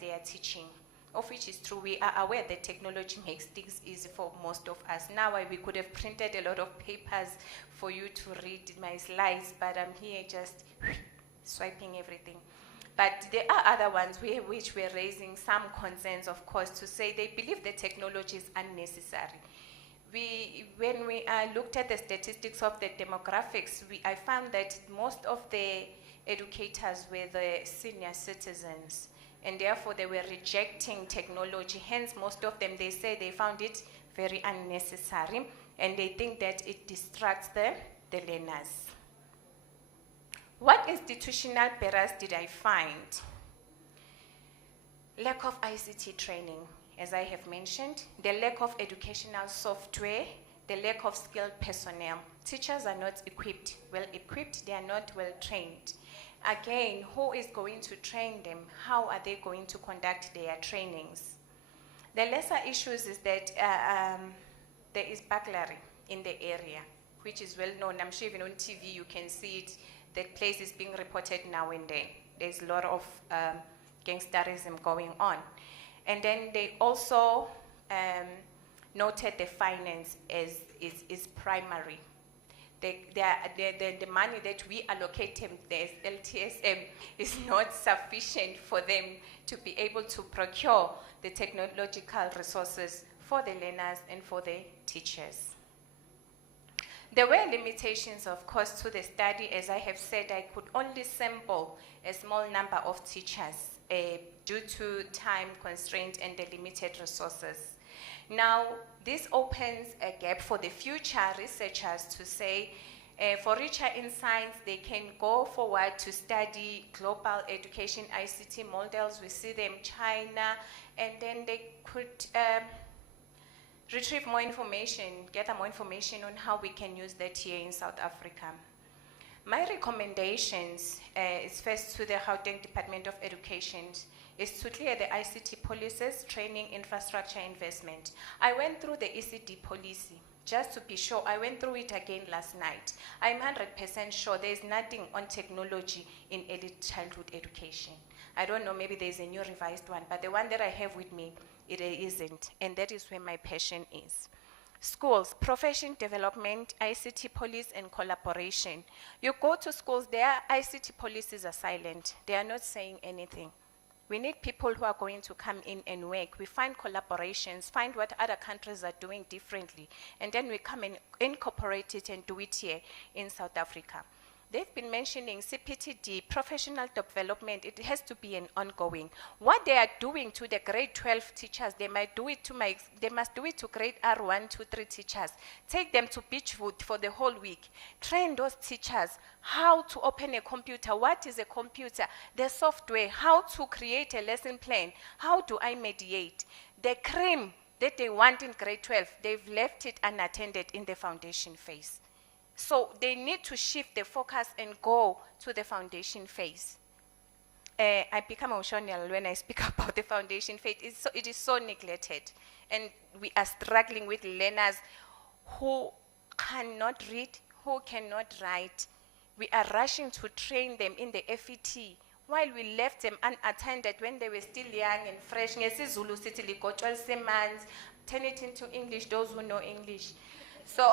their teaching, of which is true. We are aware that technology makes things easy for most of us. Now we could have printed a lot of papers for you to read my slides, but I'm here just swiping everything. But there are other ones which were raising some concerns, of course, to say they believe the technology is unnecessary. When we looked at the statistics of the demographics, I found that most of the educators were the senior citizens, and therefore they were rejecting technology. Hence, most of them, they say they found it very unnecessary, and they think that it distracts the learners. What institutional barriers did I find? Lack of ICT training, as I have mentioned, the lack of educational software, the lack of skilled personnel. Teachers are not well equipped, they are not well trained. Again, who is going to train them? How are they going to conduct their trainings? The lesser issues is that there is burglary in the area, which is well known. I'm sure even on TV you can see it. That place is being reported now and then. There's a lot of gangsterism going on. And then they also noted the finance is primary. The money that we allocate them, the LTSM, is not sufficient for them to be able to procure the technological resources for the learners and for the teachers. There were limitations, of course, to the study. As I have said, I could only sample a small number of teachers due to time constraint and the limited resources. Now, this opens a gap for the future researchers to say, for richer insights, they can go forward to study global education ICT models. We see them China, and then they could retrieve more information, gather more information on how we can use that here in South Africa. My recommendations is first to the Gauteng Department of Education is to clear the ICT policies, training, infrastructure investment. I went through the ECD policy just to be sure. I went through it again last night. I'm 100% sure there's nothing on technology in early childhood education. I don't know, maybe there's a new revised one, but the one that I have with me, it isn't, and that is where my passion is. Schools, profession development, ICT policy, and collaboration. You go to schools, their ICT policies are silent. They are not saying anything. We need people who are going to come in and work. We find collaborations, find what other countries are doing differently, and then we come and incorporate it and do it here in South Africa. They've been mentioning CPTD, professional development. It has to be an ongoing. What they are doing to the grade 12 teachers, they must do it to grade R1, 2, 3 teachers. Take them to Beachwood for the whole week. Train those teachers how to open a computer. What is a computer? The software, how to create a lesson plan. How do I mediate? The cream that they want in grade 12, they've left it unattended in the foundation phase. So they need to shift the focus and go to the foundation phase. I become emotional when I speak about the foundation phase. It is so neglected. And we are struggling with learners who cannot read, who cannot write. We are rushing to train them in the FET while we left them unattended when they were still young and fresh. NgesiZulu sithi ligotshwa lisemanzi. Turn it into English, those who know English. So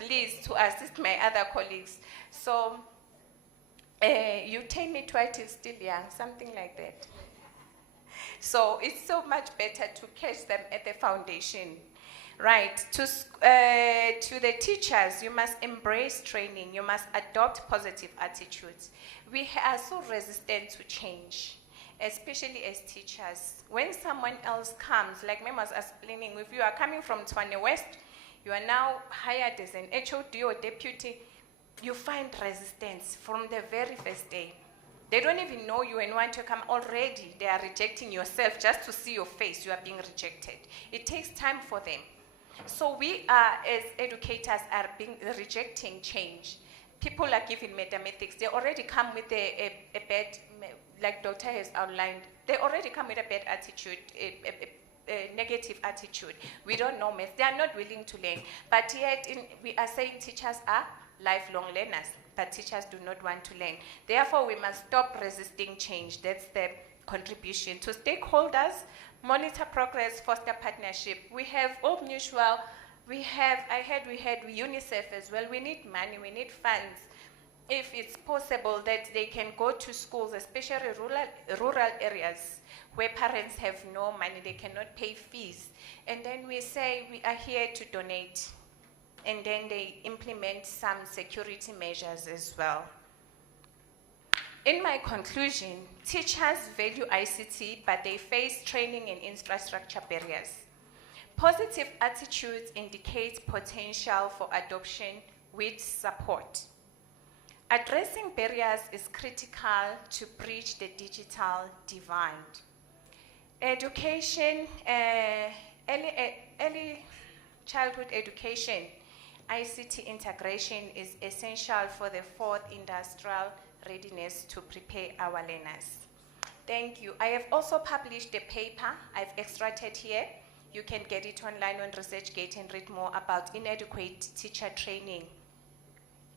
please, to assist my other colleagues. So, you take me twice till still young, something like that. So it's so much better to catch them at the foundation. Right, to the teachers, you must embrace training, you must adopt positive attitudes. We are so resistant to change, especially as teachers. When someone else comes, like Mem was explaining, if you are coming from Tshwane West, you are now hired as an HOD or deputy, you find resistance from the very first day. They don't even know you and want to come already. They are rejecting yourself just to see your face. You are being rejected. It takes time for them. So we are, as educators, are rejecting change. People are given mathematics. They already come with a bad, like Doctor has outlined, they already come with a bad attitude, a negative attitude. We don't know math. They are not willing to learn. But yet, we are saying teachers are lifelong learners, but teachers do not want to learn. Therefore, we must stop resisting change. That's the contribution to stakeholders, monitor progress, foster partnership. We have Old Mutual, we had UNICEF as well. We need money, we need funds. If it's possible that they can go to schools, especially rural areas where parents have no money, they cannot pay fees. And then we say we are here to donate. And then they implement some security measures as well. In my conclusion, teachers value ICT, but they face training and infrastructure barriers. Positive attitudes indicate potential for adoption with support. Addressing barriers is critical to bridge the digital divide. Education, early childhood education, ICT integration is essential for the fourth industrial readiness to prepare our learners. Thank you. I have also published a paper I've extracted here. You can get it online on ResearchGate and read more about inadequate teacher training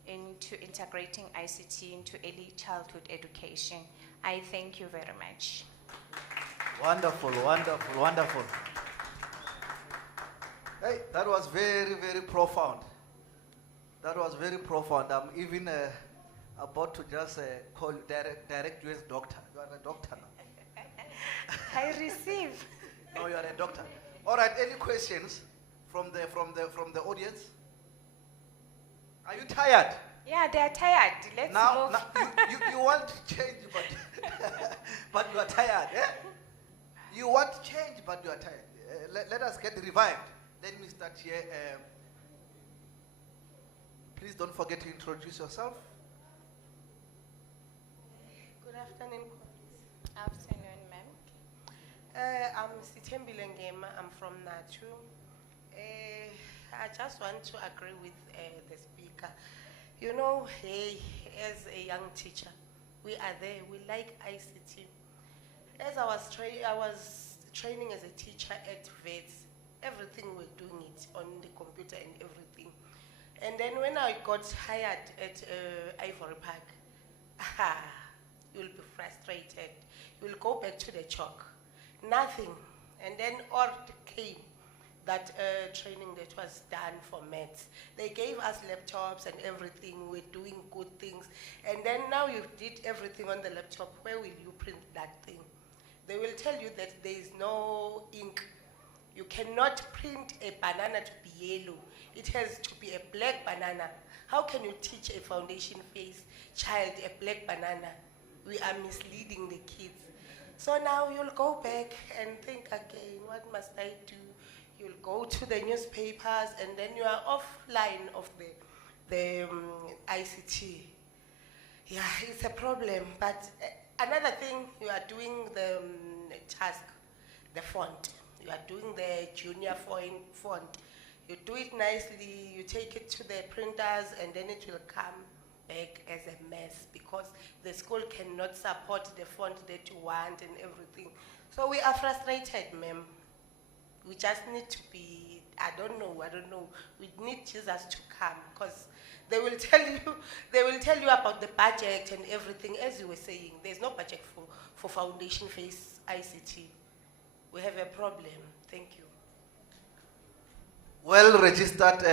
into integrating ICT into early childhood education. I thank you very much. Wonderful, wonderful, wonderful. Hey, that was very, very profound. That was very profound. I'm even about to just call you direct you as doctor. You are a doctor now. I receive. No, you are a doctor. All right. Any questions from the audience? Are you tired? Yeah, they are tired. Let's now, move. Now you want to change, but you are tired. Eh? You want to change, but you are tired. Let us get revived. Let me start here. Please don't forget to introduce yourself. Good afternoon. Afternoon, ma'am. I'm Sitembi Lengema. I'm from Natu. I just want to agree with the speaker. You know, hey, as a young teacher, we are there. We like ICT. As I was training as a teacher at VETS, everything we're doing it on the computer and everything. And then when I got hired at Ivory Park, you'll be frustrated. You'll go back to the chalk. Nothing. And then ORT came, that training that was done for maths. They gave us laptops and everything. We're doing good things. And then now you did everything on the laptop. Where will you print that thing? They will tell you that there is no ink. You cannot print a banana to be yellow. It has to be a black banana. How can you teach a foundation phase child a black banana? We are misleading the kids. So now you'll go back and think again, what must I do? You'll go to the newspapers and then you are offline of the ICT. Yeah, it's a problem. But another thing, you are doing the task, the font. You are doing the junior font. You do it nicely, you take it to the printers, and then it will come back as a mess because the school cannot support the font that you want and everything. So we are frustrated, ma'am. We just need to be, I don't know. We need Jesus to come because they will tell you about the budget and everything. As you were saying, there's no budget for foundation phase ICT. We have a problem. Thank you. Well-registered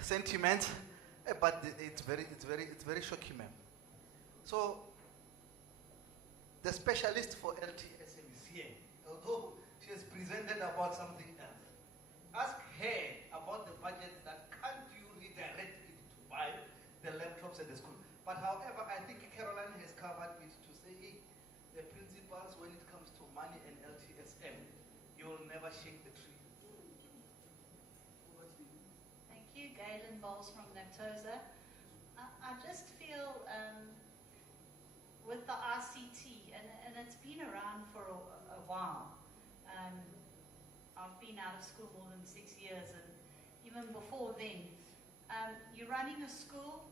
sentiment, but it's very shocking, ma'am. So the specialist for LTSM is here, although she has presented about something else. Ask her about the budget that can't you redirect it to buy the laptops at the school. But however, I think Caroline has covered it to say, hey, the principals, when it comes to money and LTSM, you'll never shake the tree. Thank you, Galen Bowles from Naptosa. I just feel with the RCT, and it's been around for a while. I've been out of school more than 6 years, even before then. You're running a school,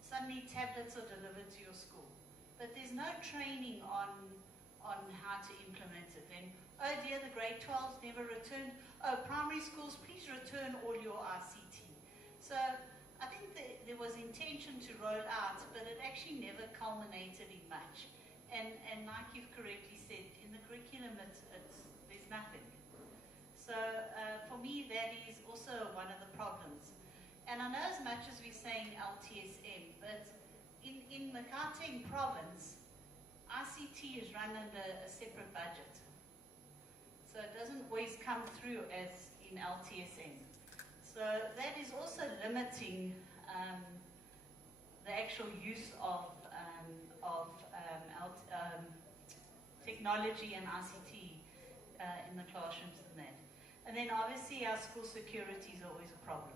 suddenly tablets are delivered to your school. But there's no training on how to implement it. And, oh dear, the grade 12s never returned. Oh, primary schools, please return all your ICT. So I think there was intention to roll out, but it actually never culminated in much. And like you've correctly said, in the curriculum, there's nothing. So for me, that is also one of the problems. And I know as much as we're saying LTSM, but in the Gauteng province, ICT is run under a separate budget. So it doesn't always come through as in LTSM. So that is also limiting the actual use of technology and ICT in the classrooms and that. And then obviously our school security is always a problem.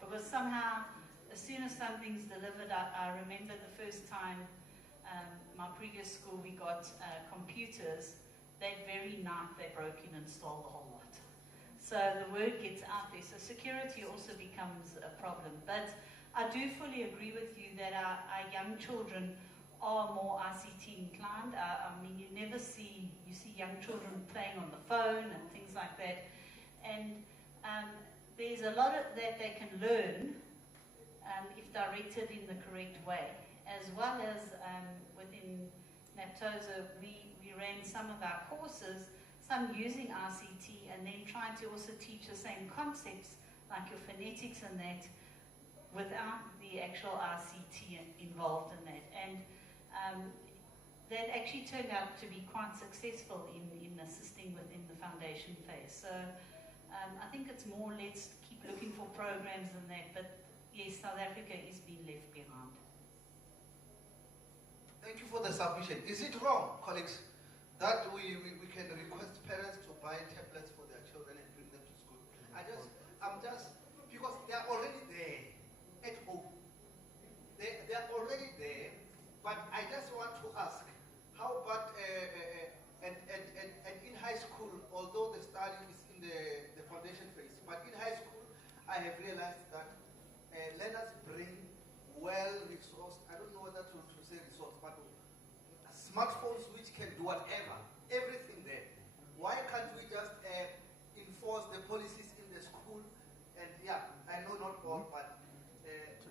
Because somehow, as soon as something's delivered, I remember the first time my previous school we got computers, that very night they broke in and stole the whole lot. So the word gets out there. So security also becomes a problem. But I do fully agree with you that our young children are more ICT inclined. I mean, you see young children playing on the phone and things like that. And there's a lot of that they can learn if directed in the correct way. As well as within NAPTOSA, we ran some of our courses, some using ICT, and then trying to also teach the same concepts, like your phonetics and that, without the actual ICT involved in that. And that actually turned out to be quite successful in assisting within the foundation phase. So I think it's more, let's keep looking for programs and that, but yes, South Africa is being left behind. Thank you for the submission. Is it wrong, colleagues, that we can request parents to buy tablets for their children and bring them to school? Because they are already there at home. They are already there, but I just want to ask, how about, and in high school, although the study is in the foundation phase, but in high school, I have realized that learners bring well-resourced, I don't know whether to say resource, but smartphones which can do whatever, everything there. Why can't we just enforce the policies in the school? And yeah, I know not all, but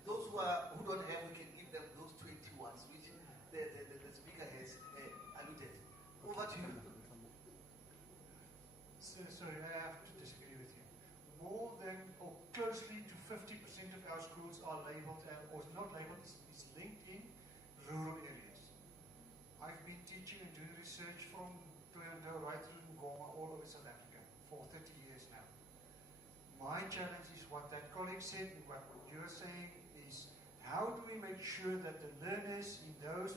those who don't have, we can give them those 20 ones, which the speaker has alluded. Over to you. Sorry, I have to disagree with you. More than, or closely to 50% of our schools are labeled, or not labeled, it's linked in rural areas. I've been teaching and doing research from Toyando right through Ngoma, all over South Africa, for 30 years now. My challenge is what that colleague said, and what you're saying is, how do we make sure that the learners in those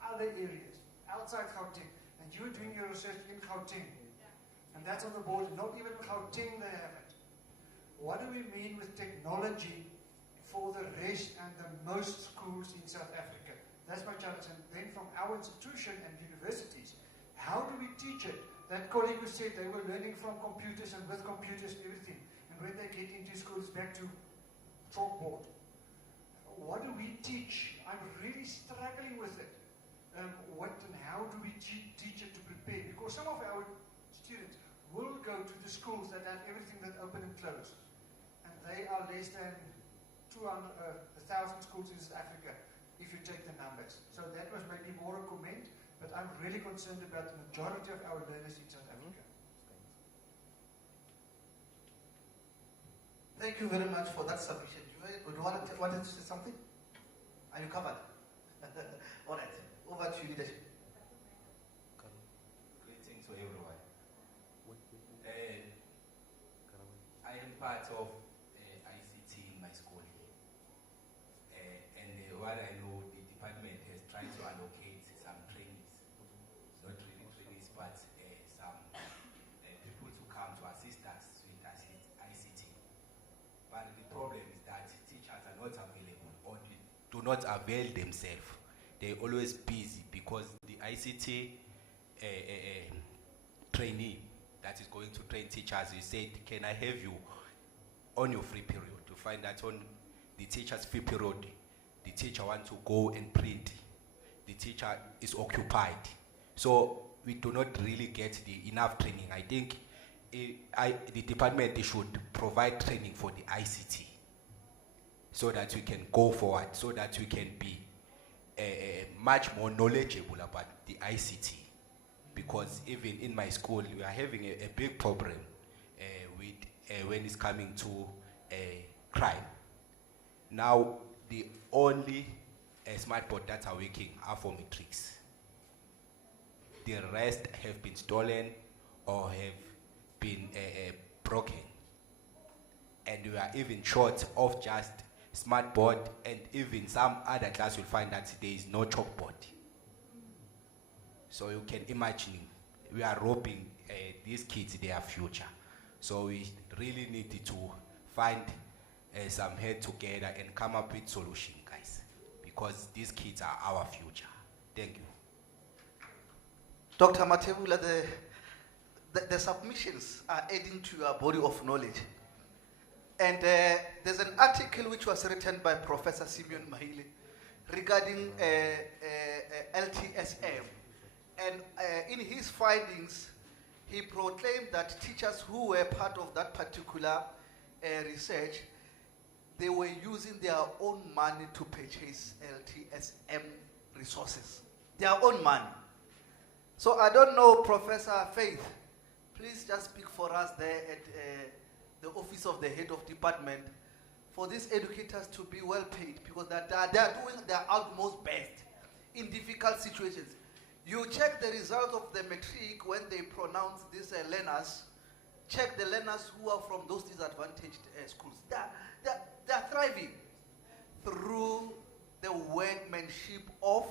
other areas, outside Gauteng, and you're doing your research in Gauteng, and that's on the board, not even in Gauteng they have it. What do we mean with technology for the rest and the most schools in South Africa? That's my challenge. And then from our institution and universities, how do we teach it? That colleague who said they were learning from computers and with computers and everything, and when they get into schools, back to chalkboard. What do we teach? I'm really struggling with it. What and how do we teach it to prepare? Because some of our students will go to the schools that have everything that open and close, and they are less than 1,000 schools in South Africa, if you take the numbers. So that was maybe more a comment, but I'm really concerned about the majority of our learners in South Africa. Thank you very much for that submission. Do you want to say something? Are you covered? All right. Over to you, leadership. Greetings to everyone. I am part of ICT in my school here. And what I know, the department has tried to allocate some trainings. Not really trainings, but some people to come to assist us with ICT. But the problem is that teachers are not available or do not avail themselves. They're always busy because the ICT trainee that is going to train teachers, you said, can I have you on your free period. You find that on the teacher's free period, the teacher wants to go and print. The teacher is occupied. So we do not really get enough training. I think the department should provide training for the ICT so that we can go forward, so that we can be much more knowledgeable about the ICT. Because even in my school, we are having a big problem with when it's coming to crime. Now, the only smart board that are working are for matrix. The rest have been stolen or have been broken. And we are even short of just smart board, and even some other class will find that there is no chalkboard. So you can imagine, we are robbing these kids their future. So we really need to find some head together and come up with solution, guys, because these kids are our future. Thank you. Dr. Matebula, the submissions are adding to your body of knowledge. And there's an article which was written by Professor Simeon Mahile regarding LTSM. And in his findings, he proclaimed that teachers who were part of that particular research, they were using their own money to purchase LTSM resources. Their own money. So I don't know, Professor Faith, please just speak for us there at the office of the head of department for these educators to be well paid, because they are doing their utmost best in difficult situations. You check the result of the matric when they pronounce these learners, check the learners who are from those disadvantaged schools. They are thriving through the workmanship of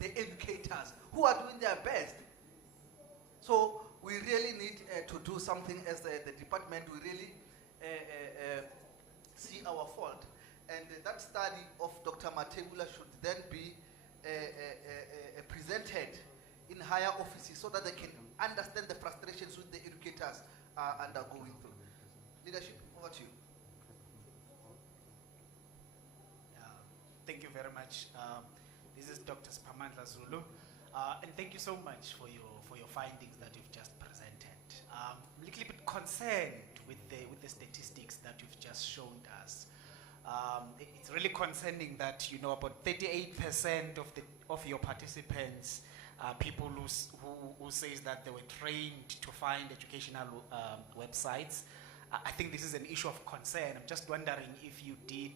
the educators who are doing their best. So we really need to do something as the department. We really see our fault. And that study of Dr. Matebula should then be presented in higher offices so that they can understand the frustrations which the educators are undergoing through. Leadership, over to you. Thank you very much. This is Dr. Spamandla Zulu. And thank you so much for your findings that you've just presented. I'm a little bit concerned with the statistics that you've just shown us. It's really concerning that about 38% of your participants are people who says that they were trained to find educational websites. I think this is an issue of concern. I'm just wondering if you did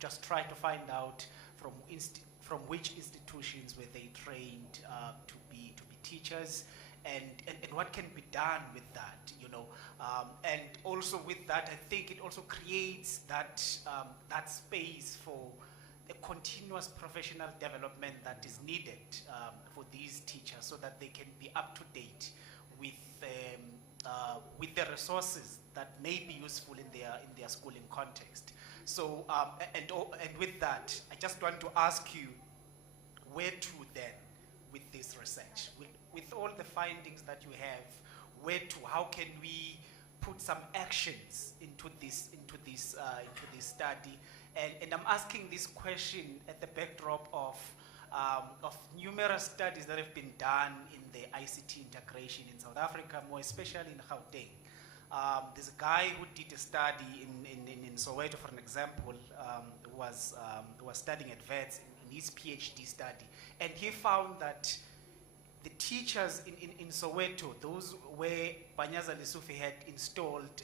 just try to find out from which institutions were they trained to be teachers, and what can be done with that, and also with that, I think it also creates that space for a continuous professional development that is needed for these teachers, so that they can be up to date with the resources that may be useful in their schooling context. So, and with that, I just want to ask you, where to then with this research? With all the findings that you have, how can we put some actions into this study? And I'm asking this question at the backdrop of numerous studies that have been done in the ICT integration in South Africa, more especially in Gauteng. There's a guy who did a study in Soweto, for an example, who was studying at VETS in his PhD study, and he found that the teachers in Soweto, those where Banyaza Lesufi had installed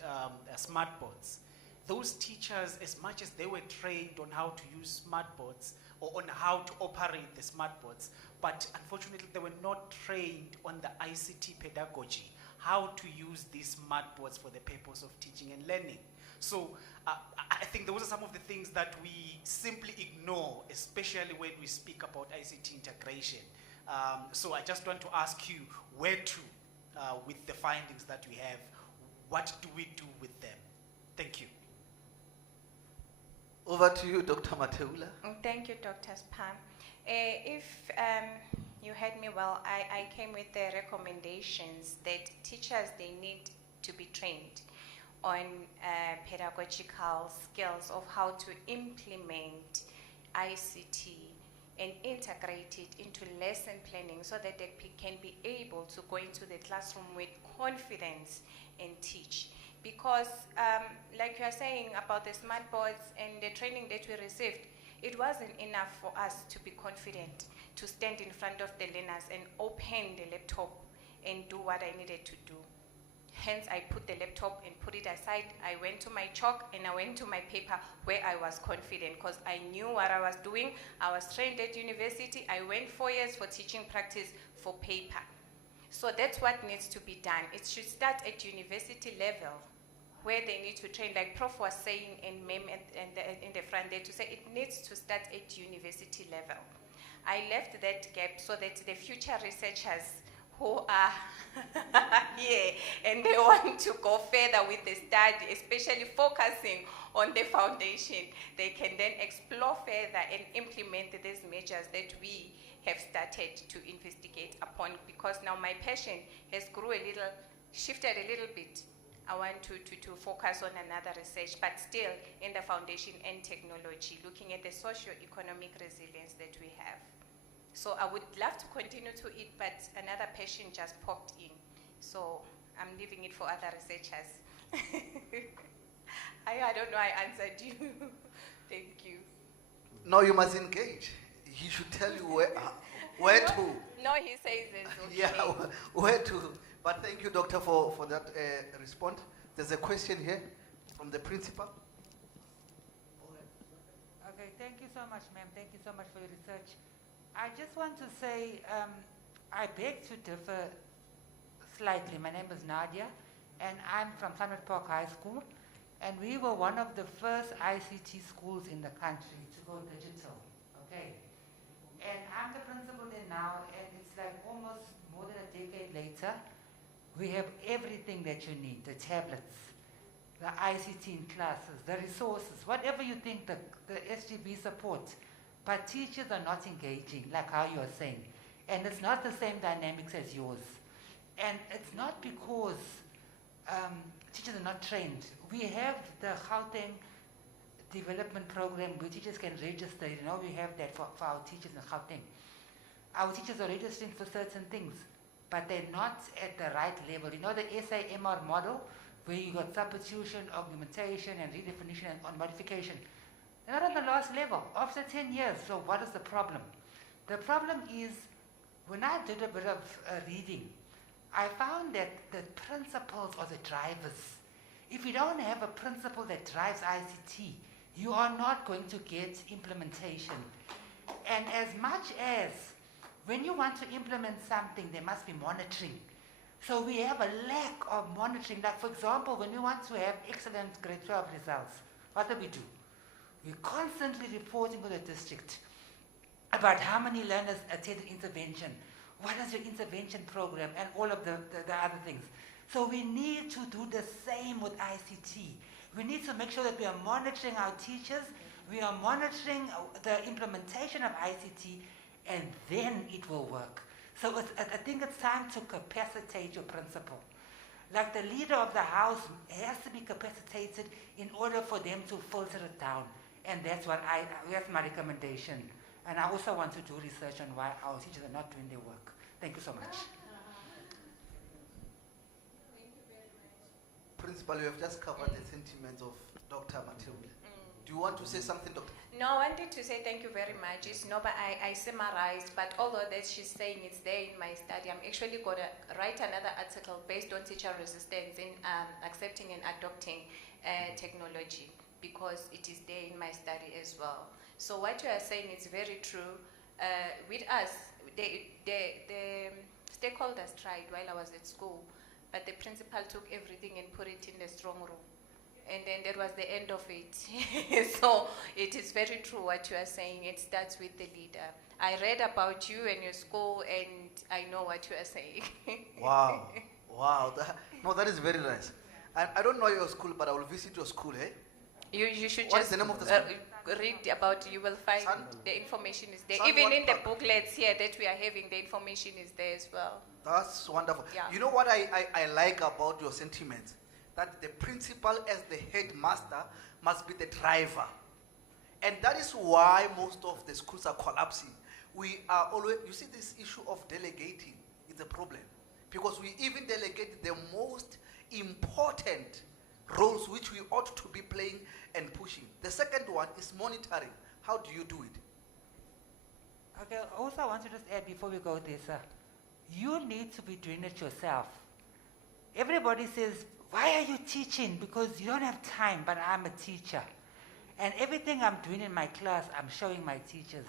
smart boards, those teachers, as much as they were trained on how to use smart boards or on how to operate the smart boards, but unfortunately they were not trained on the ICT pedagogy, how to use these smart boards for the purpose of teaching and learning. So I think those are some of the things that we simply ignore, especially when we speak about ICT integration. So I just want to ask you, where to, with the findings that we have, what do we do with them? Thank you. Over to you, Dr. Matebula. Thank you, Dr. Spam. If you heard me well, I came with the recommendations that teachers, they need to be trained on pedagogical skills of how to implement ICT and integrate it into lesson planning so that they can be able to go into the classroom with confidence and teach. Because like you are saying about the smart boards and the training that we received, it wasn't enough for us to be confident to stand in front of the learners and open the laptop and do what I needed to do. Hence, I put the laptop and put it aside. I went to my chalk and I went to my paper where I was confident because I knew what I was doing. I was trained at university. I went 4 years for teaching practice for paper. So that's what needs to be done. It should start at university level where they need to train, like Prof was saying in MEM in the front there, to say it needs to start at university level. I left that gap so that the future researchers who are here and they want to go further with the study, especially focusing on the foundation, they can then explore further and implement these measures that we have started to investigate upon, because now my passion has shifted a little bit. I want to focus on another research, but still in the foundation and technology, looking at the socio-economic resilience that we have. So I would love to continue to it, but another passion just popped in. So I'm leaving it for other researchers. I don't know, I answered you. Thank you. No, you must engage. He should tell you where to. No, he says it's okay. Yeah, where to. But thank you, Doctor, for that response. There's a question here from the principal. Okay, thank you so much, ma'am. Thank you so much for your research. I just want to say, I beg to differ slightly. My name is Nadia, and I'm from Sunwood Park High School, and we were one of the first ICT schools in the country to go digital, okay? And I'm the principal there now, and it's like almost more than a decade later, we have everything that you need, the tablets, the ICT in classes, the resources, whatever you think the SGB supports. But teachers are not engaging, like how you are saying. And it's not the same dynamics as yours. And it's not because teachers are not trained. We have the Gauteng development program where teachers can register. You know, we have that for our teachers in Gauteng. Our teachers are registering for certain things, but they're not at the right level. You know the SAMR model, where you got substitution, augmentation, and redefinition and modification. They're not on the last level after 10 years. So what is the problem? The problem is, when I did a bit of reading, I found that the principals are the drivers. If you don't have a principal that drives ICT, you are not going to get implementation. And as much as when you want to implement something, there must be monitoring. So we have a lack of monitoring. Like, for example, when we want to have excellent grade 12 results, what do? We're constantly reporting to the district about how many learners attended intervention, what is your intervention program, and all of the other things. So we need to do the same with ICT. We need to make sure that we are monitoring our teachers, we are monitoring the implementation of ICT, and then it will work. So I think it's time to capacitate your principal. Like the leader of the house has to be capacitated in order for them to filter it down. And that's my recommendation. And I also want to do research on why our teachers are not doing their work. Thank you so much. Principal, you have just covered the sentiments of Dr. Matilda. Do you want to say something, Doctor? No, I wanted to say thank you very much. It's not, but I summarized, but although that she's saying it's there in my study, I'm actually going to write another article based on teacher resistance in accepting and adopting technology, because it is there in my study as well. So what you are saying is very true. With us, the stakeholders tried while I was at school, but the principal took everything and put it in the strong room. And then that was the end of it. So it is very true what you are saying. It starts with the leader. I read about you and your school, and I know what you are saying. Wow. Wow. That is very nice. I don't know your school, but I will visit your school, eh? You should What just is the name of the school? read about it. You will find the information is there. Even in the booklets here that we are having, the information is there as well. That's wonderful. Yeah. You know what I like about your sentiments? that the principal as the headmaster must be the driver. And that is why most of the schools are collapsing. We are always, you see, this issue of delegating is a problem. Because we even delegate the most important roles which we ought to be playing and pushing. The second one is monitoring. How do you do it? Okay, also I want to just add before we go there, sir. You need to be doing it yourself. Everybody says, why are you teaching? Because you don't have time, but I'm a teacher. And everything I'm doing in my class, I'm showing my teachers.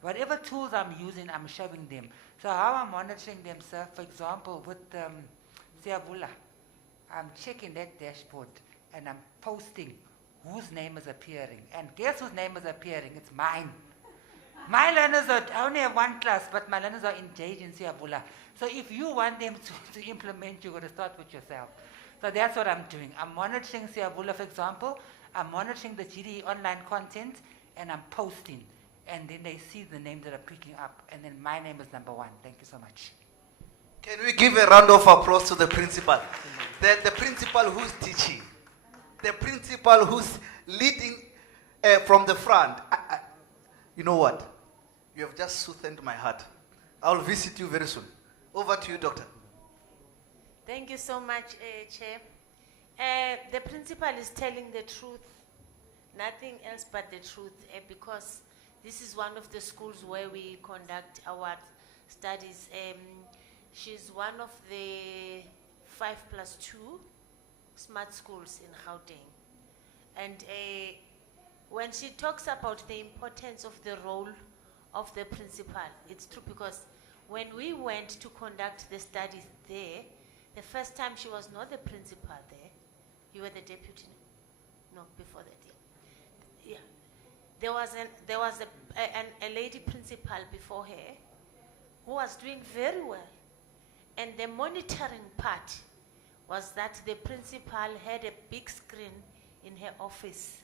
Whatever tools I'm using, I'm showing them. So how I'm monitoring them, sir, for example, with Siavula, I'm checking that dashboard and I'm posting whose name is appearing. And guess whose name is appearing? It's mine. My learners are, I only have one class, but my learners are engaged in Siavula. So if you want them to implement, you've got to start with yourself. So that's what I'm doing. I'm monitoring Siavula, for example. I'm monitoring the GDE online content, and I'm posting. And then they see the names that are picking up, and then my name is number one. Thank you so much. Can we give a round of applause to the principal? The principal who's teaching. The principal who's leading from the front. You know what? You have just soothed my heart. I'll visit you very soon. Over to you, Doctor. Thank you so much, Chair. The principal is telling the truth, nothing else but the truth, because this is one of the schools where we conduct our studies. She's one of the 5+2 smart schools in Gauteng. And when she talks about the importance of the role of the principal, it's true, because when we went to conduct the studies there, the first time she was not the principal there. You were the deputy? No, before that, yeah. There was a lady principal before her who was doing very well. And the monitoring part was that the principal had a big screen in her office.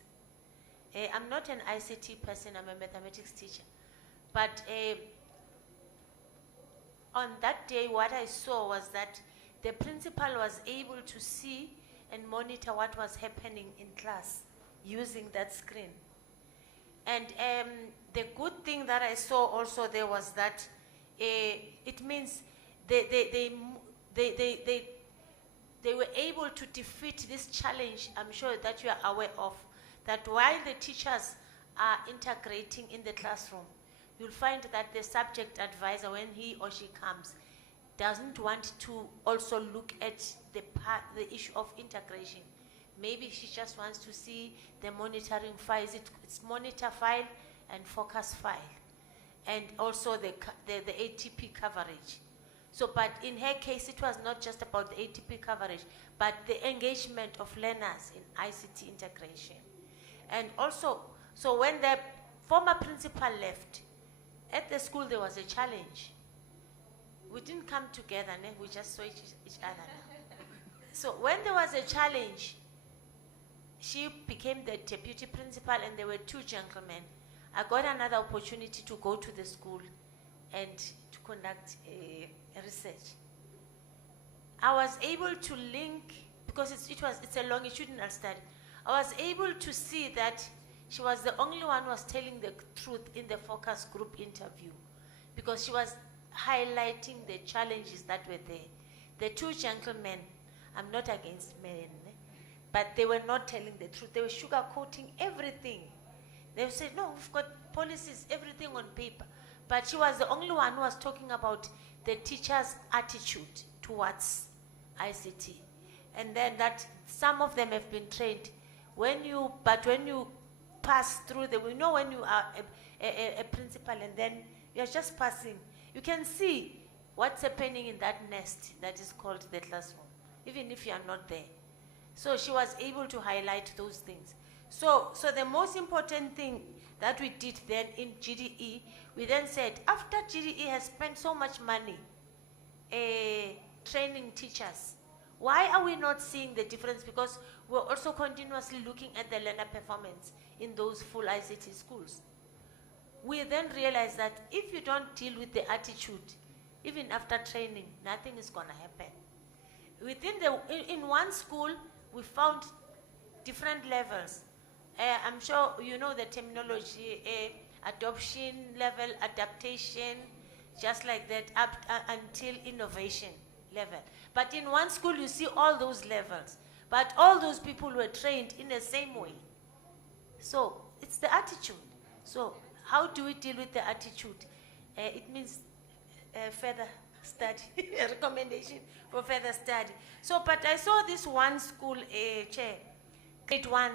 I'm not an ICT person, I'm a mathematics teacher. But on that day, what I saw was that the principal was able to see and monitor what was happening in class using that screen. And the good thing that I saw also there was that it means they were able to defeat this challenge, I'm sure that you are aware of, that while the teachers are integrating in the classroom, you'll find that the subject advisor, when he or she comes, doesn't want to also look at the issue of integration. Maybe she just wants to see the monitoring files. It's monitor file and focus file, and also the ATP coverage. So, but in her case, it was not just about the ATP coverage, but the engagement of learners in ICT integration. And also, so when the former principal left, at the school there was a challenge. We didn't come together, we just saw each other now. So when there was a challenge, she became the deputy principal and there were two gentlemen. I got another opportunity to go to the school and to conduct a research. I was able to link, because it's a longitudinal study, I was able to see that she was the only one who was telling the truth in the focus group interview, because she was highlighting the challenges that were there. The two gentlemen, I'm not against men, but they were not telling the truth. They were sugarcoating everything. They would say, no, we've got policies, everything on paper. But she was the only one who was talking about the teacher's attitude towards ICT. And then that some of them have been trained. When you pass through when you are a principal and then you're just passing, you can see what's happening in that nest that is called the classroom, even if you are not there. So she was able to highlight those things. So the most important thing that we did then in GDE, we then said, after GDE has spent so much money training teachers, why are we not seeing the difference? Because we're also continuously looking at the learner performance in those full ICT schools. We then realized that if you don't deal with the attitude, even after training, nothing is going to happen. In one school, we found different levels. I'm sure you know the terminology, adoption level, adaptation, just like that, up until innovation level. But in one school, you see all those levels. But all those people were trained in the same way. So it's the attitude. So how do we deal with the attitude? It means further study, a recommendation for further study. So, but I saw this one school, chair, grade 1.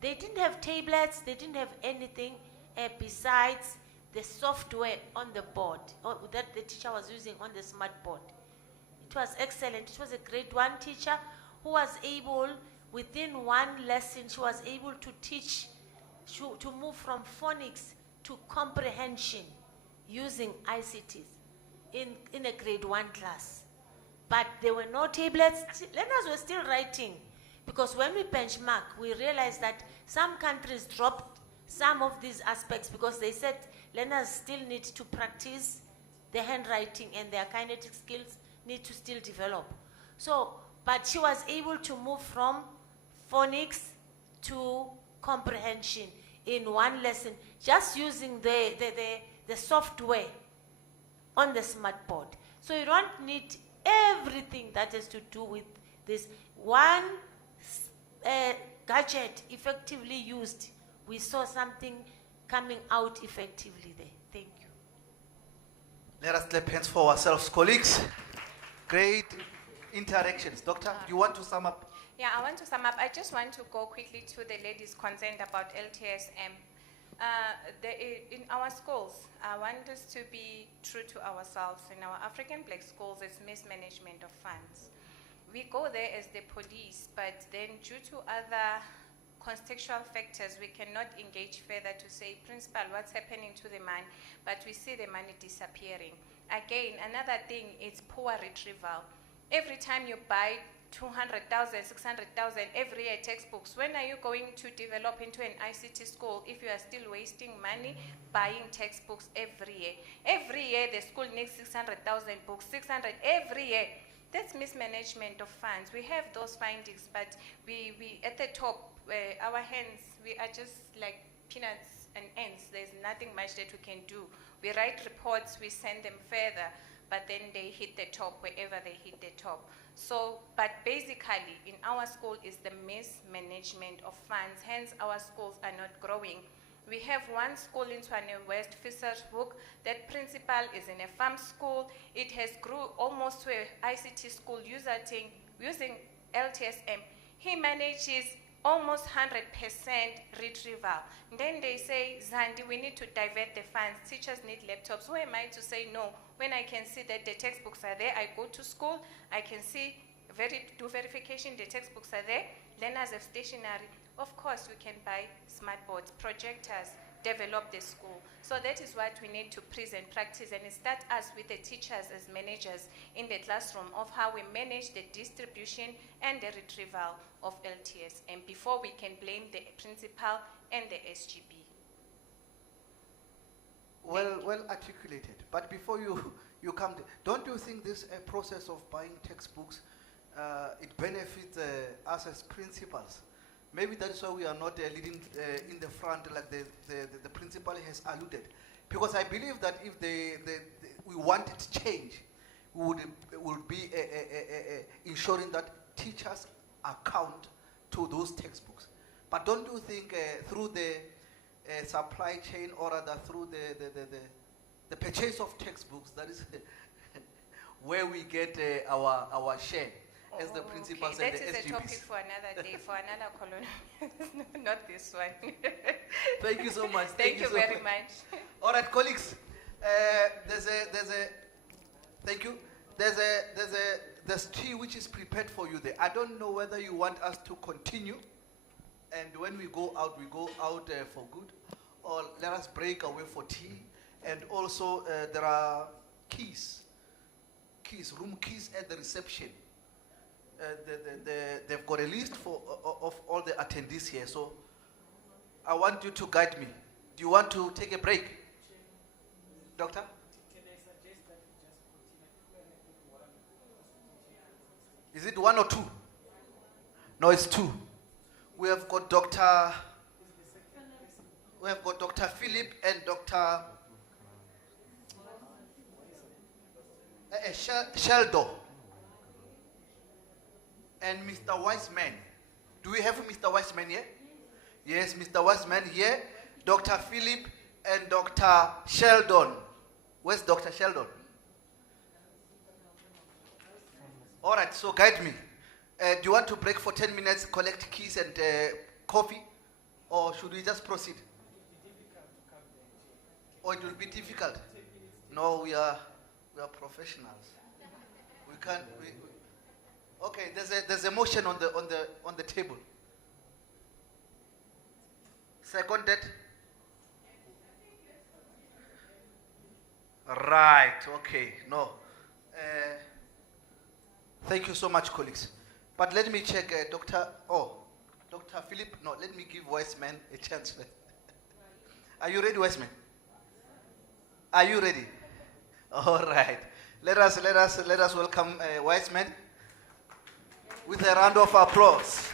They didn't have tablets, they didn't have anything besides the software on the board that the teacher was using on the smart board. It was excellent. It was a grade 1 teacher who was able, within one lesson, she was able to teach, to move from phonics to comprehension using ICTs in a grade 1 class. But there were no tablets. Learners were still writing. Because when we benchmark, we realized that some countries dropped some of these aspects because they said learners still need to practice their handwriting and their kinetic skills need to still develop. So, but she was able to move from phonics to comprehension in one lesson, just using the software on the smart board. So you don't need everything that has to do with this. One gadget effectively used, we saw something coming out effectively there. Thank you. Let us clap hands for ourselves, colleagues. Great interactions. Doctor, do you want to sum up? Yeah, I want to sum up. I just want to go quickly to the ladies concerned about LTSM. In our schools, I want us to be true to ourselves. In our African black schools, it's mismanagement of funds. We go there as the police, but then due to other contextual factors, we cannot engage further to say, principal, what's happening to the money? But we see the money disappearing. Again, another thing is poor retrieval. Every time you buy 200,000, 600,000 every year textbooks, when are you going to develop into an ICT school if you are still wasting money buying textbooks every year? Every year the school needs 600,000 books, 600 every year. That's mismanagement of funds. We have those findings, but we at the top, our hands, we are just like peanuts and ants. There's nothing much that we can do. We write reports, we send them further, but then they hit the top wherever they hit the top. So, but basically, in our school is the mismanagement of funds, hence our schools are not growing. We have one school in Tshwane West, Vissershoek. That principal is in a farm school. It has grew almost to an ICT school using LTSM. He manages almost 100% retrieval. And then they say, Zandi, we need to divert the funds. Teachers need laptops. Who am I to say no? When I can see that the textbooks are there, I go to school, I can see, do verification, the textbooks are there, learners have stationery. Of course, we can buy smart boards, projectors, develop the school. So that is what we need to present, practice, and it starts us with the teachers as managers in the classroom of how we manage the distribution and the retrieval of LTS, and before we can blame the principal and the SGB. Well articulated. But before you come, don't you think this process of buying textbooks, it benefits us as principals? Maybe that is why we are not leading in the front like the principal has alluded. Because I believe that if we wanted change, we would be ensuring that teachers account to those textbooks. But don't you think through the supply chain, or rather through the purchase of textbooks, that is where we get our share? As the principals and the SGBs. That is a topic for another day, for another colony, not this one. Thank you so much. Thank you very much. All right, colleagues. Thank you. There's tea which is prepared for you there. I don't know whether you want us to continue, and when we go out for good, or let us break away for tea. And also there are room keys at the reception. They've got a list of all the attendees here, so I want you to guide me. Do you want to take a break? Doctor? Can I suggest that we just continue? Is it one or two? No, it's two. We have got Dr. Philip and Dr. Sheldon and Mr. Wiseman. Do we have Mr. Wiseman here? Yes, Mr. Wiseman here. Dr. Philip and Dr. Sheldon. Where's Dr. Sheldon? All right, so guide me. Do you want to break for 10 minutes, collect keys and coffee? Or should we just proceed? Or it will be difficult? No, we are professionals. We can't. Okay, there's a motion on the table. Seconded. Right. Okay. No. Thank you so much, colleagues. But let me check, Dr. Philip. No, let me give Wiseman a chance. Are you ready, Wiseman? Are you ready? All right. Let us welcome Wiseman with a round of applause.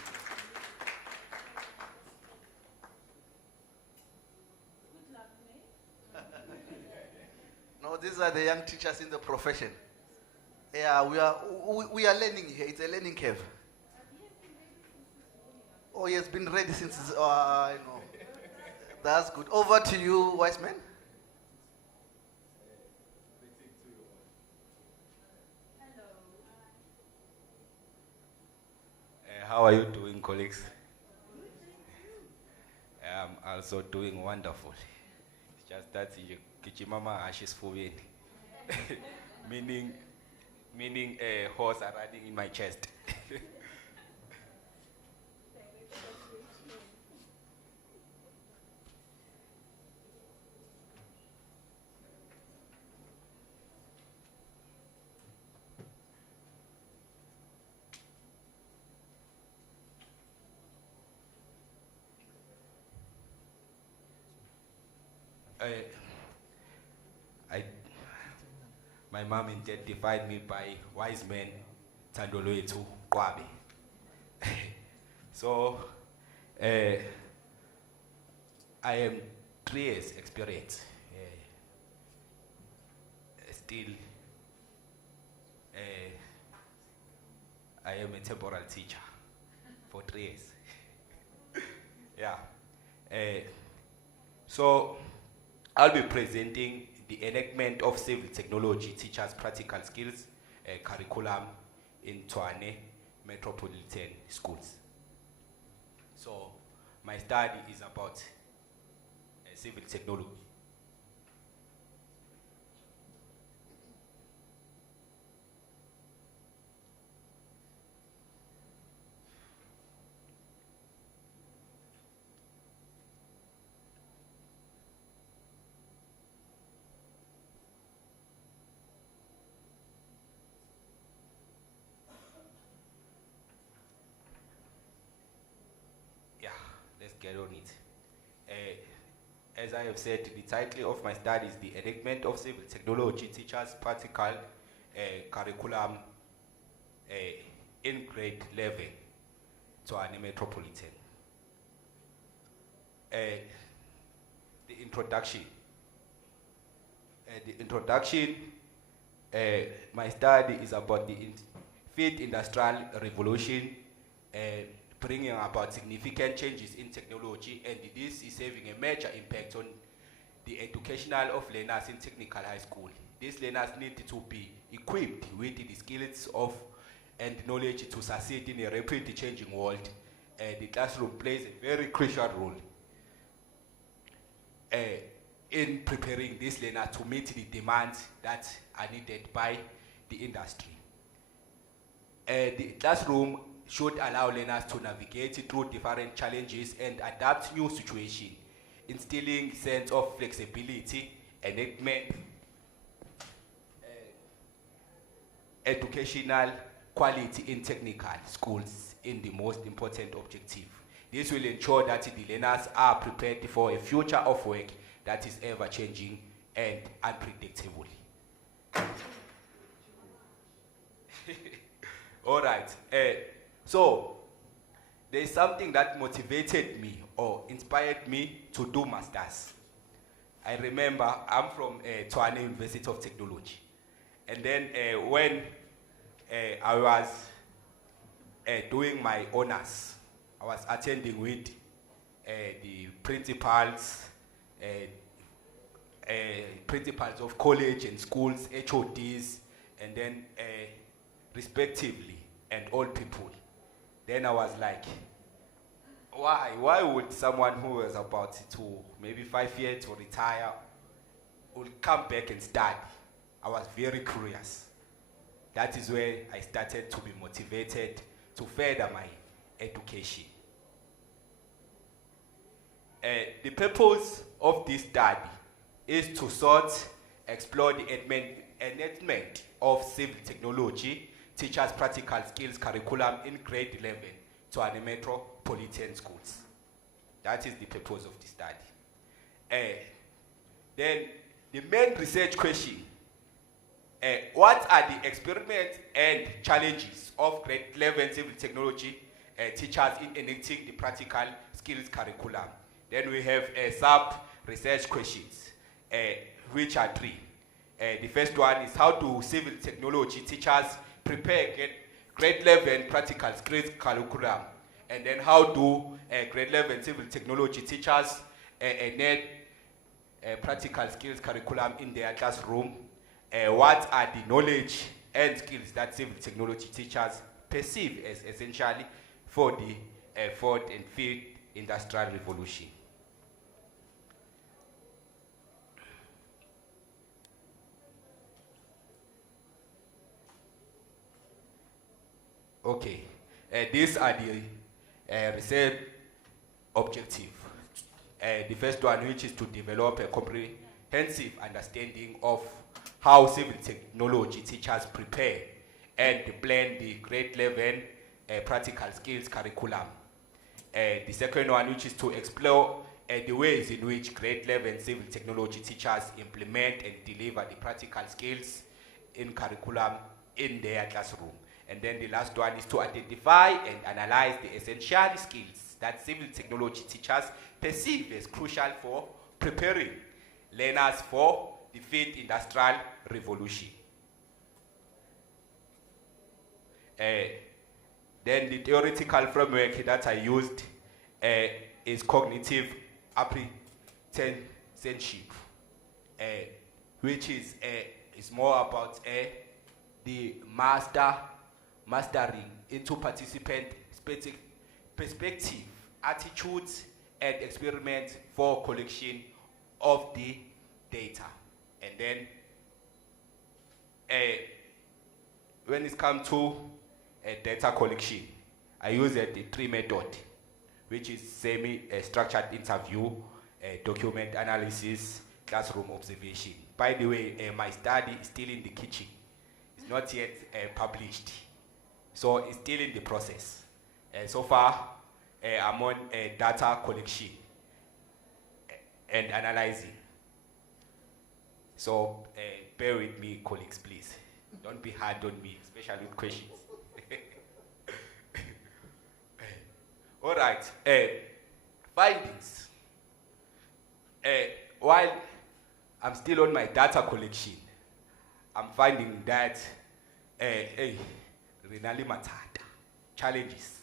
No, these are the young teachers in the profession. Yeah, we are learning here. It's a learning curve. Oh, he has been ready since. I know. That's good. Over to you, Wiseman. How are you doing, colleagues? I'm also doing wonderful. It's just that Kichimama ashes for me. Meaning a horse are riding in my chest. My mom identified me by Wiseman Tandoloetu Kwabe. So, I am 3 years experience. Still, I am a temporal teacher for 3 years. Yeah. So, I'll be presenting the enactment of civil technology teachers' practical skills curriculum in Tshwane Metropolitan Schools. So, my study is about civil technology. Let's get on it. As I have said, the title of my study is The Enactment of Civil Technology Teachers Practical Curriculum in Grade 11 Tshwane Metropolitan. The introduction. My study is about the fifth industrial revolution, bringing about significant changes in technology, and this is having a major impact on the educational of learners in technical high school. These learners need to be equipped with the skills of and knowledge to succeed in a rapidly changing world. The classroom plays a very crucial role in preparing these learners to meet the demands that are needed by the industry. The classroom should allow learners to navigate through different challenges and adapt new situations, instilling sense of flexibility, enactment, educational quality in technical schools in the most important objective. This will ensure that the learners are prepared for a future of work that is ever changing and unpredictable. All right. So, there's something that motivated me or inspired me to do masters. I remember I'm from Tshwane University of Technology. And then when I was doing my honors, I was attending with the principals, principals of college and schools, HODs, and then respectively, and old people. Then I was like, why would someone who was about to maybe 5 years to retire would come back and study? I was very curious. That is where I started to be motivated to further my education. The purpose of this study is to explore the enhancement of civil technology, teachers' practical skills curriculum in grade 11 to our metropolitan schools. That is the purpose of the study. Then the main research question, what are the experiments and challenges of grade 11 civil technology teachers in enacting the practical skills curriculum? Then we have sub-research questions, which are 3. The first one is, how do civil technology teachers prepare grade 11 practical skills curriculum? And then how do grade 11 civil technology teachers enact practical skills curriculum in their classroom? What are the knowledge and skills that civil technology teachers perceive as essentially for the 4th and 5th industrial revolution? Okay, these are the research objectives. The first one, which is to develop a comprehensive understanding of how civil technology teachers prepare and plan the grade 11 practical skills curriculum. The second one, which is to explore the ways in which grade 11 civil technology teachers implement and deliver the practical skills in curriculum in their classroom. And then the last one is to identify and analyze the essential skills that civil technology teachers perceive as crucial for preparing learners for the 5th industrial revolution. Then the theoretical framework that I used is cognitive apprenticeship, which is more about the mastering into participant perspective, attitudes, and experiments for collection of the data. And then when it comes to data collection, I use the 3 method, which is semi-structured interview, document analysis, classroom observation. By the way, my study is still in the kitchen. It's not yet published. So it's still in the process. So far, I'm on data collection and analyzing. So bear with me, colleagues, please. Don't be hard on me, especially with questions. All right, findings. While I'm still on my data collection, I'm finding that Renali Matata, challenges.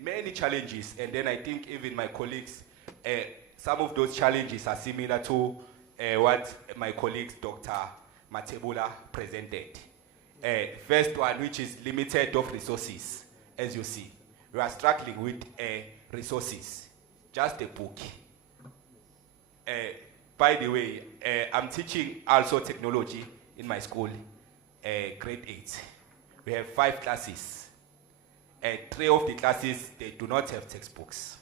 Many challenges, and then I think even my colleagues, some of those challenges are similar to what my colleagues, Dr. Matebula, presented. First one, which is limited of resources, as you see. We are struggling with resources, just a book. By the way, I'm teaching also technology in my school, grade 8. We have 5 classes. 3 of the classes, they do not have textbooks.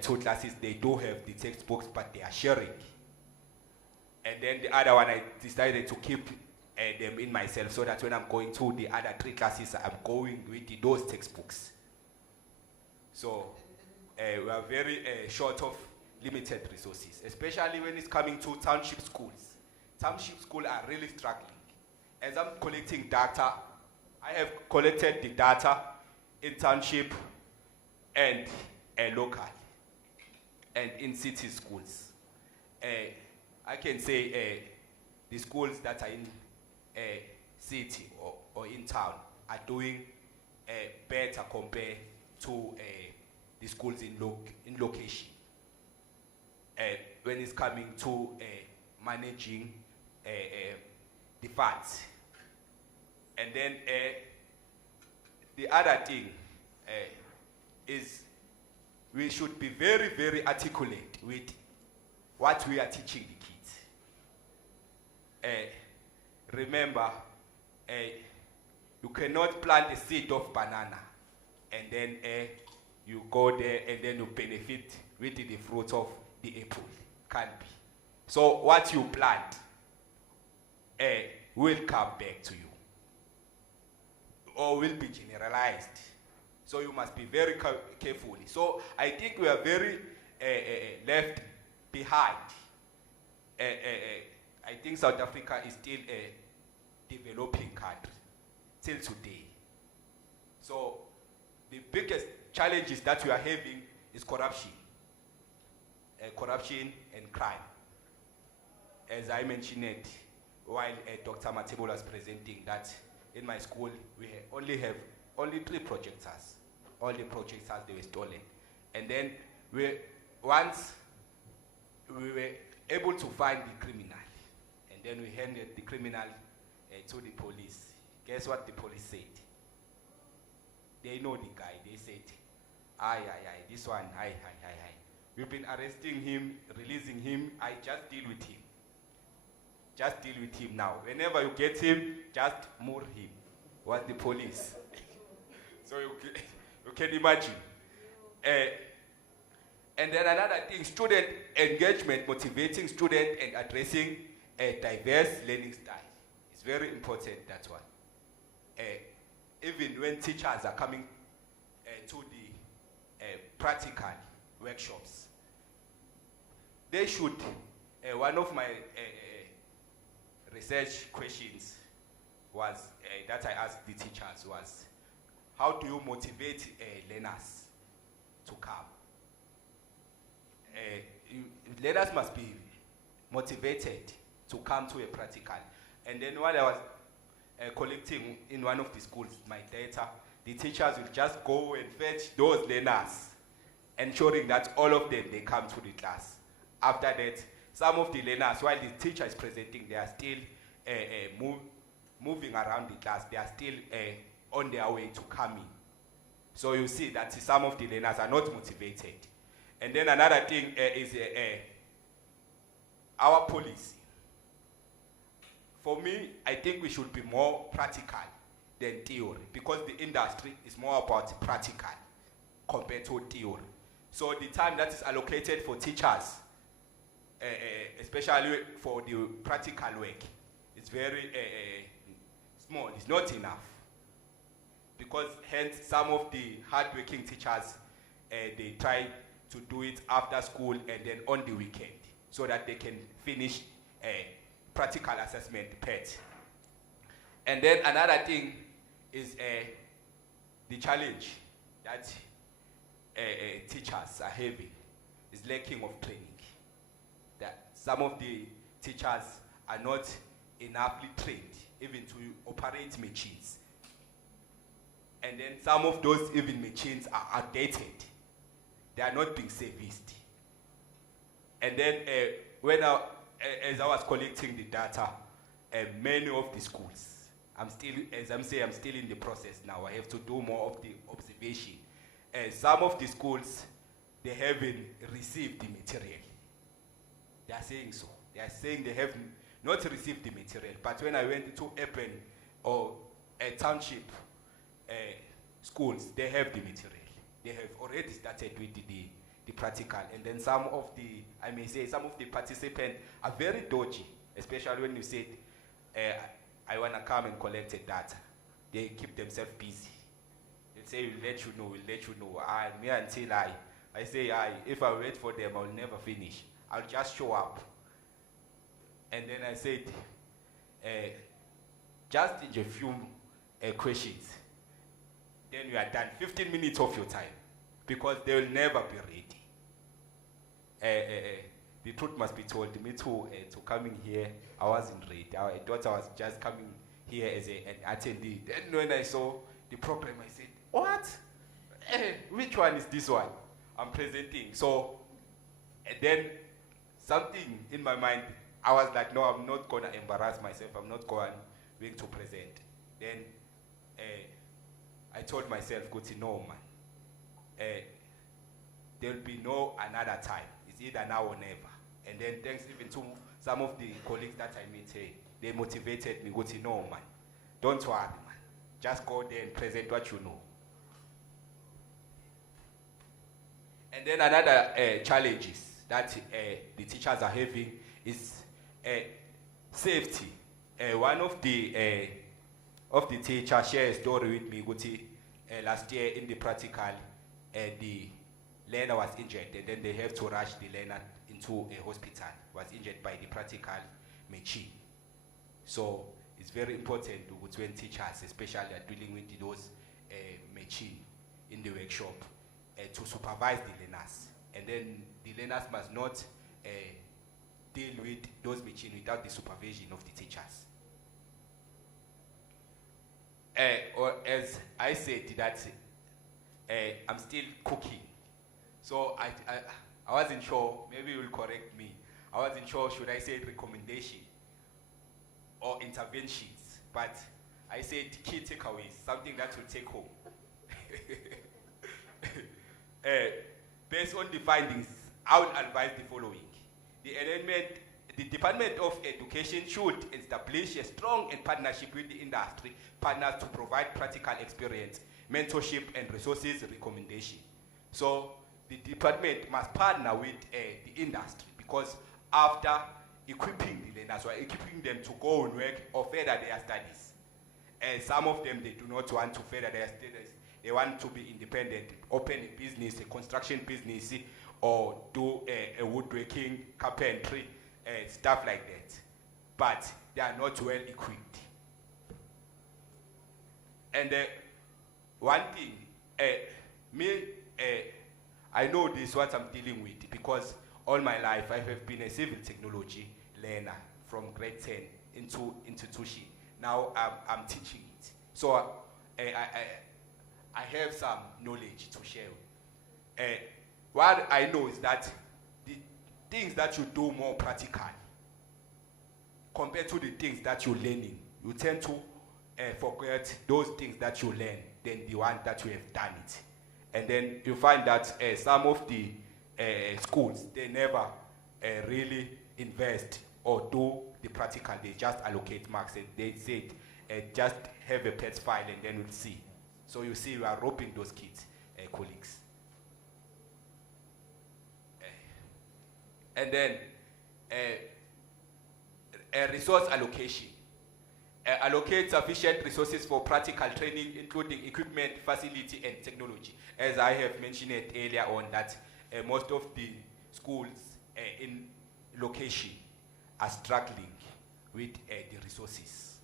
2 classes, they do have the textbooks, but they are sharing. And then the other one, I decided to keep them in myself so that when I'm going to the other 3 classes, I'm going with those textbooks. So we are very short of limited resources, especially when it's coming to township schools. Township schools are really struggling. As I'm collecting data, I have collected the data in township and local, and in city schools. I can say the schools that are in city or in town are doing better compared to the schools in location. When it's coming to managing the funds. And then the other thing is we should be very, very articulate with what we are teaching the kids. Remember, you cannot plant a seed of banana and then you go there and then you benefit with the fruit of the apple. Can't be. So what you plant will come back to you or will be generalized. So you must be very careful. So I think we are very left behind. I think South Africa is still a developing country till today. So the biggest challenges that we are having is corruption. Corruption and crime. As I mentioned it while Dr. Matebo was presenting, that in my school we only have 3 projectors. All the projectors, they were stolen. And then once we were able to find the criminal, and then we handed the criminal to the police. Guess what the police said? They know the guy. They said, aye, this one, aye. We've been arresting him, releasing him. I just deal with him. Just deal with him now. Whenever you get him, just move him. Was the police. So you can imagine. And then another thing, student engagement, motivating students and addressing a diverse learning style. It's very important, that one. Even when teachers are coming to the practical workshops, they should, one of my research questions was, that I asked the teachers was, how do you motivate learners to come? Learners must be motivated to come to a practical. And then while I was collecting in one of the schools my data, the teachers will just go and fetch those learners, ensuring that all of them, they come to the class. After that, some of the learners, while the teacher is presenting, they are still moving around the class. They are still on their way to coming. So you see that some of the learners are not motivated. And then another thing is our policy. For me, I think we should be more practical than theory, because the industry is more about practical compared to theory. So the time that is allocated for teachers, especially for the practical work, is very small. It's not enough. Because hence some of the hardworking teachers, they try to do it after school and then on the weekend, so that they can finish practical assessment PET. And then another thing is the challenge that teachers are having is lacking of training. That some of the teachers are not enoughly trained even to operate machines. And then some of those even machines are outdated. They are not being serviced. And then as I was collecting the data, many of the schools, I'm still in the process now. I have to do more of the observation. Some of the schools, they haven't received the material. They are saying so. They are saying they have not received the material. But when I went to urban or a township schools, they have the material. They have already started with the practical. And then some of the participants are very dodgy, especially when you said, I want to come and collect the data. They keep themselves busy. They say, we'll let you know. I say, if I wait for them, I'll never finish. I'll just show up. And then I said, just in a few questions, then you are done. 15 minutes of your time. because they will never be ready. The truth must be told. Me too, to coming here, I wasn't ready. I thought I was just coming here as an attendee. Then when I saw the program, I said, what? Which one is this one I'm presenting? So, and then something in my mind, I was like, no, I'm not going to embarrass myself. I'm not going to present. Then I told myself, no, man. There'll be no another time. It's either now or never. And then thanks even to some of the colleagues that I met here, they motivated me, no, man. Don't worry, man. Just go there and present what you know. And then another challenges that the teachers are having is safety. One of the teachers shared a story with me. Last year in the practical, the learner was injured, and then they have to rush the learner into a hospital. Was injured by the practical machine. So it's very important when teachers, especially, are dealing with those machine in the workshop, to supervise the learners. And then the learners must not deal with those machines without the supervision of the teachers. Or as I said, that I'm still cooking. So I wasn't sure, maybe you will correct me. I wasn't sure, should I say recommendation or interventions, but I said key takeaways, something that will take home. Based on the findings, I would advise the following. The Department of Education should establish a strong partnership with the industry partners to provide practical experience, mentorship, and resources recommendation. So the department must partner with the industry, because after equipping the learners or equipping them to go and work or further their studies, some of them, they do not want to further their studies. They want to be independent, open a business, a construction business, or do a woodworking, carpentry, stuff like that. But they are not well equipped. And one thing, I know this is what I'm dealing with, because all my life I have been a civil technology learner from grade 10 into institution. Now I'm teaching it. So I have some knowledge to share. What I know is that the things that you do more practical compared to the things that you're learning, you tend to forget those things that you learn than the one that you have done it. And then you find that some of the schools, they never really invest or do the practical. They just allocate marks, and they said just have a PET file and then we'll see. So you see, we are robbing those kids, colleagues. And then resource allocation. Allocate sufficient resources for practical training, including equipment, facility, and technology. As I have mentioned it earlier on, that most of the schools in location are struggling with the resources.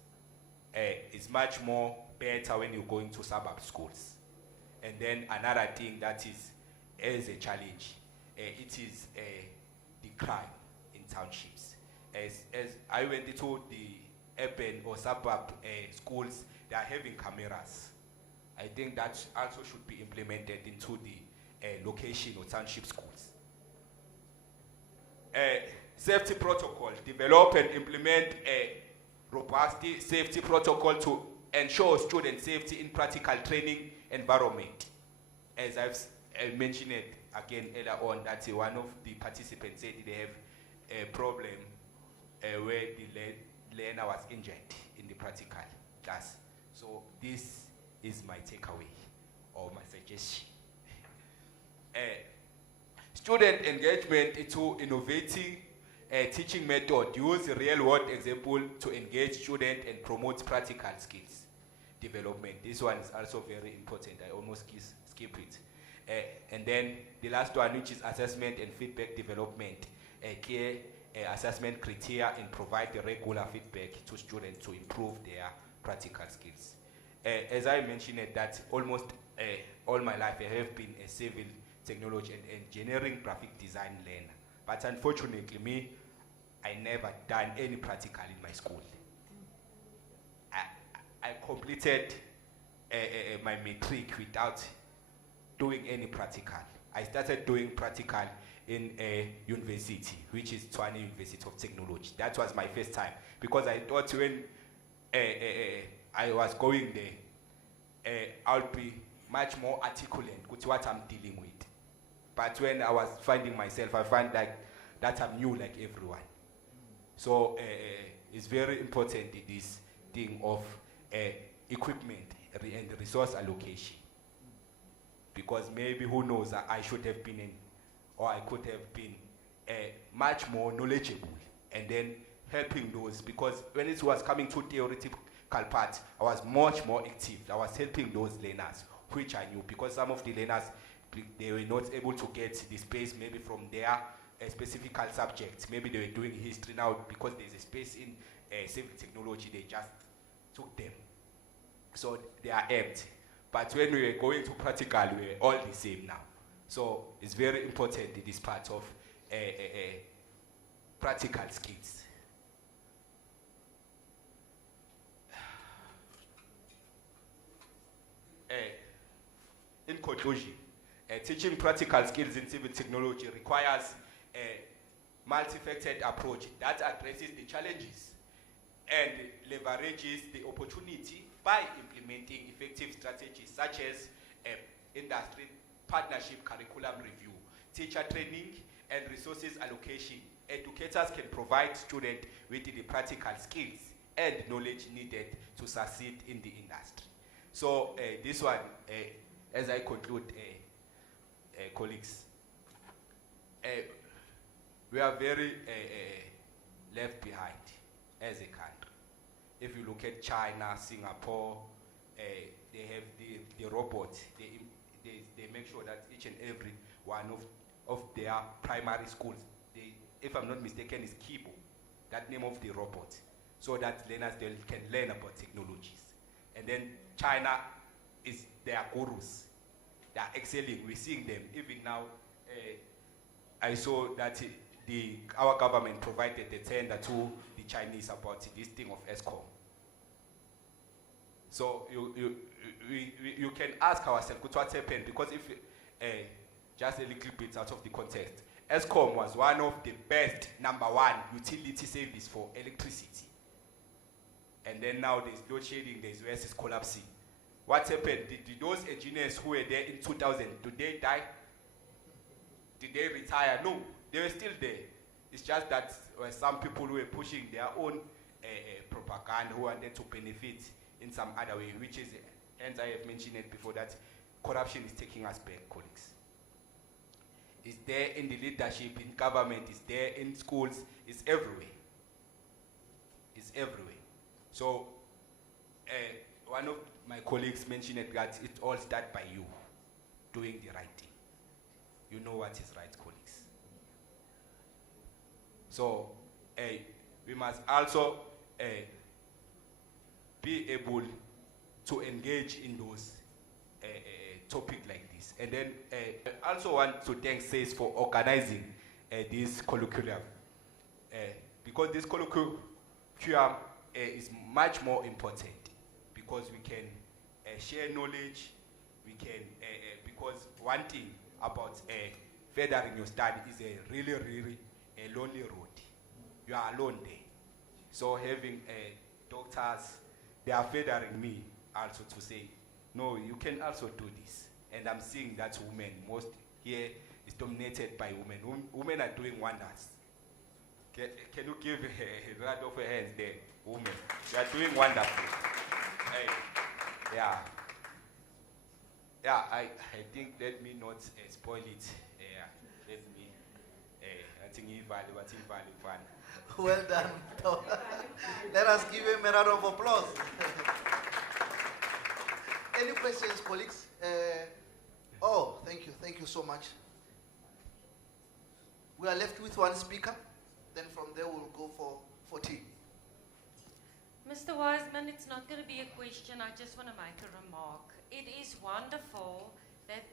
It's much more better when you're going to suburb schools. And then another thing that is a challenge, it is the crime in townships. As I went into the urban or suburb schools, they are having cameras. I think that also should be implemented into the location or township schools. Safety protocol. Develop and implement a robust safety protocol to ensure student safety in practical training environment. As I've mentioned it again earlier on, that one of the participants said they have a problem where the learner was injured in the practical class. So this is my takeaway or my suggestion. Student engagement into innovating teaching method. Use real-world example to engage student and promote practical skills development. This one is also very important. I almost skip it. And then the last one, which is assessment and feedback development. Clear assessment criteria and provide the regular feedback to students to improve their practical skills. as I mentioned it, that almost all my life I have been a civil technology and engineering graphic design learner. But unfortunately, I never done any practical in my school. I completed my matric without doing any practical. I started doing practical in a university, which is Tshwane University of Technology. That was my first time, because I thought when I was going there, I'll be much more articulate with what I'm dealing with. But when I was finding myself, I find like that I'm new like everyone. So it's very important, this thing of equipment and resource allocation. Because maybe, who knows, I should have been in, or I could have been much more knowledgeable, and then helping those, because when it was coming to theoretical part, I was much more active. I was helping those learners, which I knew, because some of the learners, they were not able to get the space maybe from their specific subjects. Maybe they were doing history now, because there's a space in civil technology, they just took them. So they are empty. But when we were going to practical, we were all the same now. So it's very important, this part of practical skills. In conclusion, teaching practical skills in civil technology requires a multifaceted approach that addresses the challenges and leverages the opportunity by implementing effective strategies such as industry partnership, curriculum review, teacher training, and resources allocation. Educators can provide students with the practical skills and knowledge needed to succeed in the industry. So this one, as I conclude, colleagues, we are very left behind as a country. If you look at China, Singapore, they have the robot. They make sure that each and every one of their primary schools, if I'm not mistaken, is Kibo, that name of the robot, so that learners can learn about technologies. And then China is their gurus. They are excelling. We're seeing them. Even now, I saw that our government provided the tender to the Chinese about this thing of ESCOM. So you can ask ourselves what's happened, because if just a little bit out of the context, ESCOM was one of the best #1 utility service for electricity. And then now there's load shedding, there's US is collapsing. What happened? Did those engineers who were there in 2000, did they die? Did they retire? No, they were still there. It's just that some people who were pushing their own propaganda, who wanted to benefit in some other way, which is, and I have mentioned it before, that corruption is taking us back, colleagues. It's there in the leadership, in government, it's there in schools, it's everywhere. It's everywhere. So one of my colleagues mentioned it, that it all starts by you doing the right thing. You know what is right, colleagues. So we must also be able to engage in those topics like this. And then I also want to thank SACE for organizing this colloquium, because this colloquium is much more important, because we can share knowledge, we can, because one thing about furthering your study is a really a lonely road. You are alone there. So having doctors, they are furthering me also to say, no, you can also do this. And I'm seeing that women, most here is dominated by women. Women are doing wonders. Can you give a round of hands there, women? They are doing wonderful. Yeah. Yeah, I think, let me not spoil it. Let me, I think well done. Let us give him a round of applause. Any questions, colleagues? Oh, thank you so much. We are left with one speaker, then from there we'll go for tea. Mr. Wiseman, it's not going to be a question. I just want to make a remark. It is wonderful that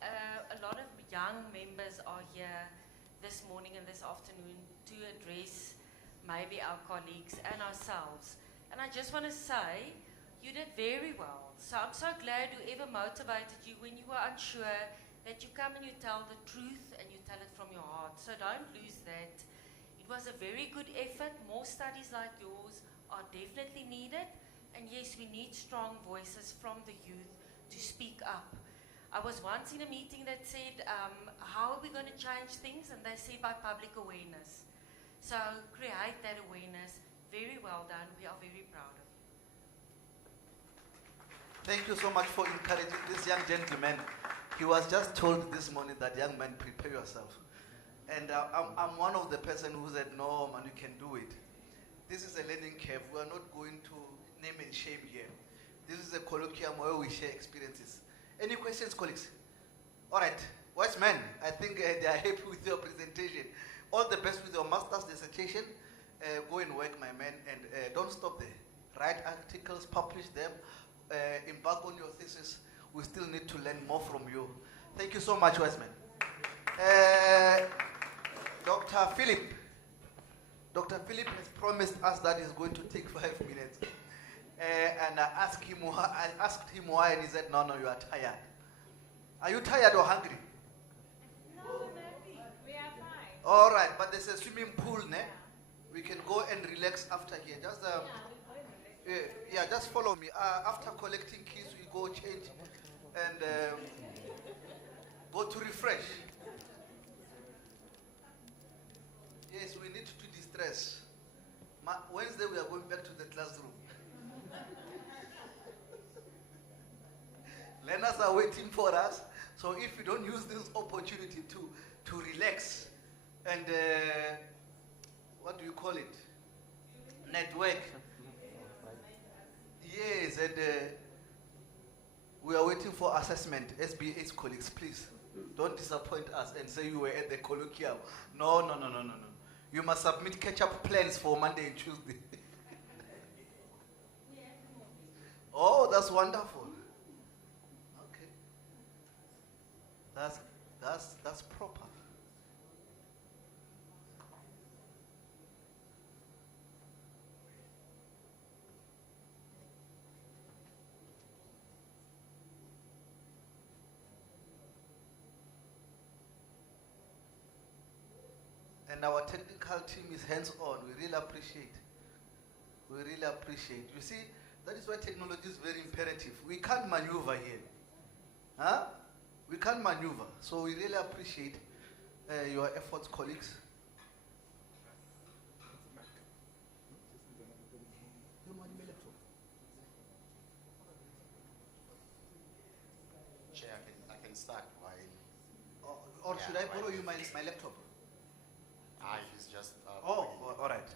a lot of young members are here this morning and this afternoon to address maybe our colleagues and ourselves. And I just want to say, you did very well. So I'm so glad whoever motivated you when you were unsure, that you come and you tell the truth and you tell it from your heart. So don't lose that. It was a very good effort. More studies like yours are definitely needed. And yes, we need strong voices from the youth to speak up. I was once in a meeting that said, how are we going to change things? And they said by public awareness. So create that awareness. Very well done. We are very proud of you. Thank you so much for encouraging this young gentleman. He was just told this morning that, young man, prepare yourself. And I'm one of the person who said, no, man, you can do it. This is a learning curve. We are not going to name and shame here. This is a colloquium where we share experiences. Any questions, colleagues? All right. Wise man, I think they are happy with your presentation. All the best with your master's dissertation. Go and work, my man, and don't stop there. Write articles, publish them, embark on your thesis. We still need to learn more from you. Thank you so much, wise man. Dr. Philip. Dr. Philip has promised us that he's going to take 5 minutes. And I asked him why, and he said, no, you are tired. Are you tired or hungry? No, we are fine. All right, but there's a swimming pool, ne? We can go and relax after here. Just, just follow me. After collecting keys, we go change and go to refresh. Yes, we need to distress. Wednesday, we are going back to the classroom. Learners are waiting for us. So if we don't use this opportunity to relax and, what do you call it? Network. Yes, and we are waiting for assessment. SBA's colleagues, please. Don't disappoint us and say you were at the colloquium. No. You must submit catch-up plans for Monday and Tuesday. Oh, that's wonderful. Okay. That's proper. And our technical team is hands-on. We really appreciate. You see, that is why technology is very imperative. We can't maneuver here. Huh? We can't maneuver. So we really appreciate your efforts, colleagues. Chair, I can start while... Or should I borrow you my laptop? He's just... all right.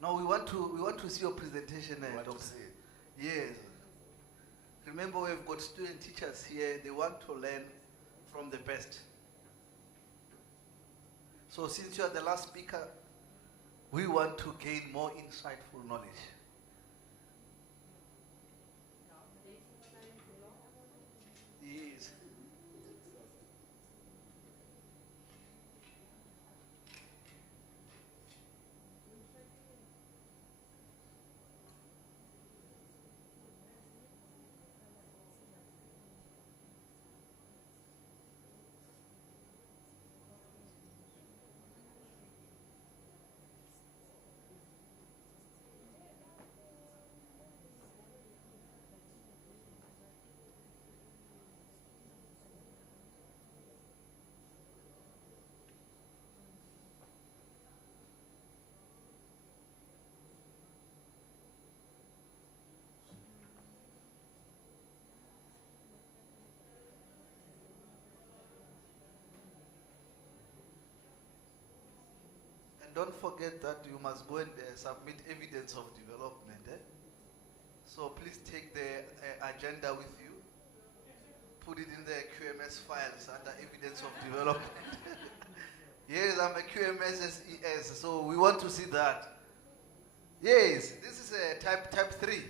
No, we want to see your presentation, Doctor. Yes. Remember, we've got student teachers here. They want to learn from the best. So since you are the last speaker, we want to gain more insightful knowledge. Yes. Don't forget that you must go and submit evidence of development. So please take the agenda with you, put it in the QMS files under evidence of development. Yes, I'm a QMS SES, so we want to see that. Yes, this is a type 3.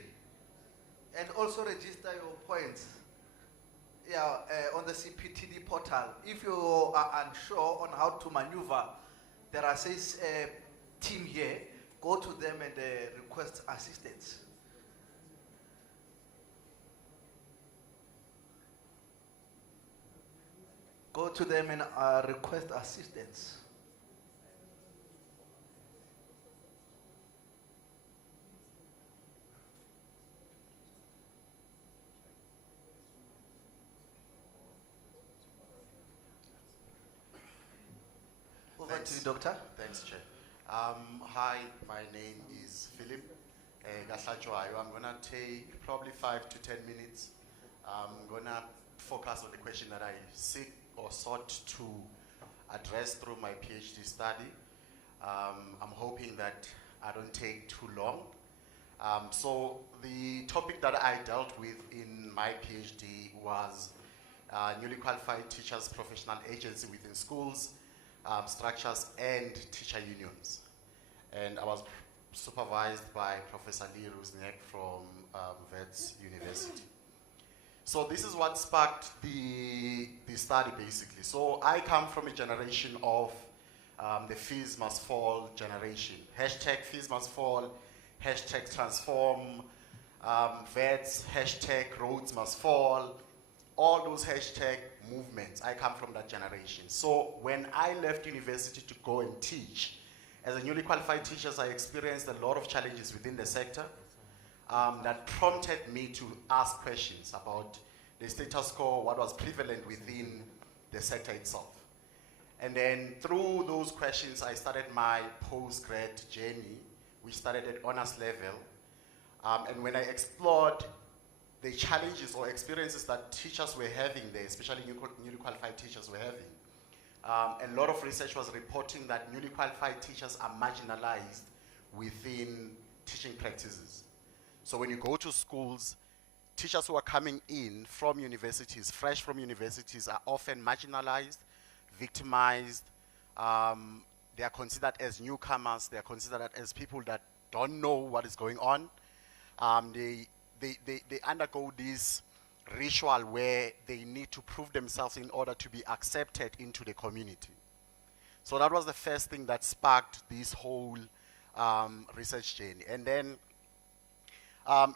And also register your points. Yeah, on the CPTD portal. If you are unsure on how to maneuver, there are says team here. Go to them and request assistance. Go to them and request assistance. Over to you, Doctor. Thanks, Chair. Hi, my name is Philip Gahlachwayo. I'm going to take probably 5 to 10 minutes. I'm going to focus on the question that I seek or sought to address through my PhD study. I'm hoping that I don't take too long. So the topic that I dealt with in my PhD was newly qualified teachers' professional agency within schools, structures, and teacher unions. And I was supervised by Professor Lee Rusniak from Wits University. So this is what sparked the study, basically. So I come from a generation of the fees must fall generation. Hashtag fees must fall, hashtag transform, vets, hashtag roads must fall, all those hashtag movements. I come from that generation. So when I left university to go and teach, as a newly qualified teacher, I experienced a lot of challenges within the sector that prompted me to ask questions about the status quo, what was prevalent within the sector itself. And then through those questions, I started my post-grad journey, which started at honors level. And when I explored the challenges or experiences that teachers were having there, especially newly qualified teachers were having, a lot of research was reporting that newly qualified teachers are marginalized within teaching practices. So when you go to schools, teachers who are coming in from universities, fresh from universities, are often marginalized, victimized. They are considered as newcomers. They are considered as people that don't know what is going on. They undergo this ritual where they need to prove themselves in order to be accepted into the community. So that was the first thing that sparked this whole research journey. And then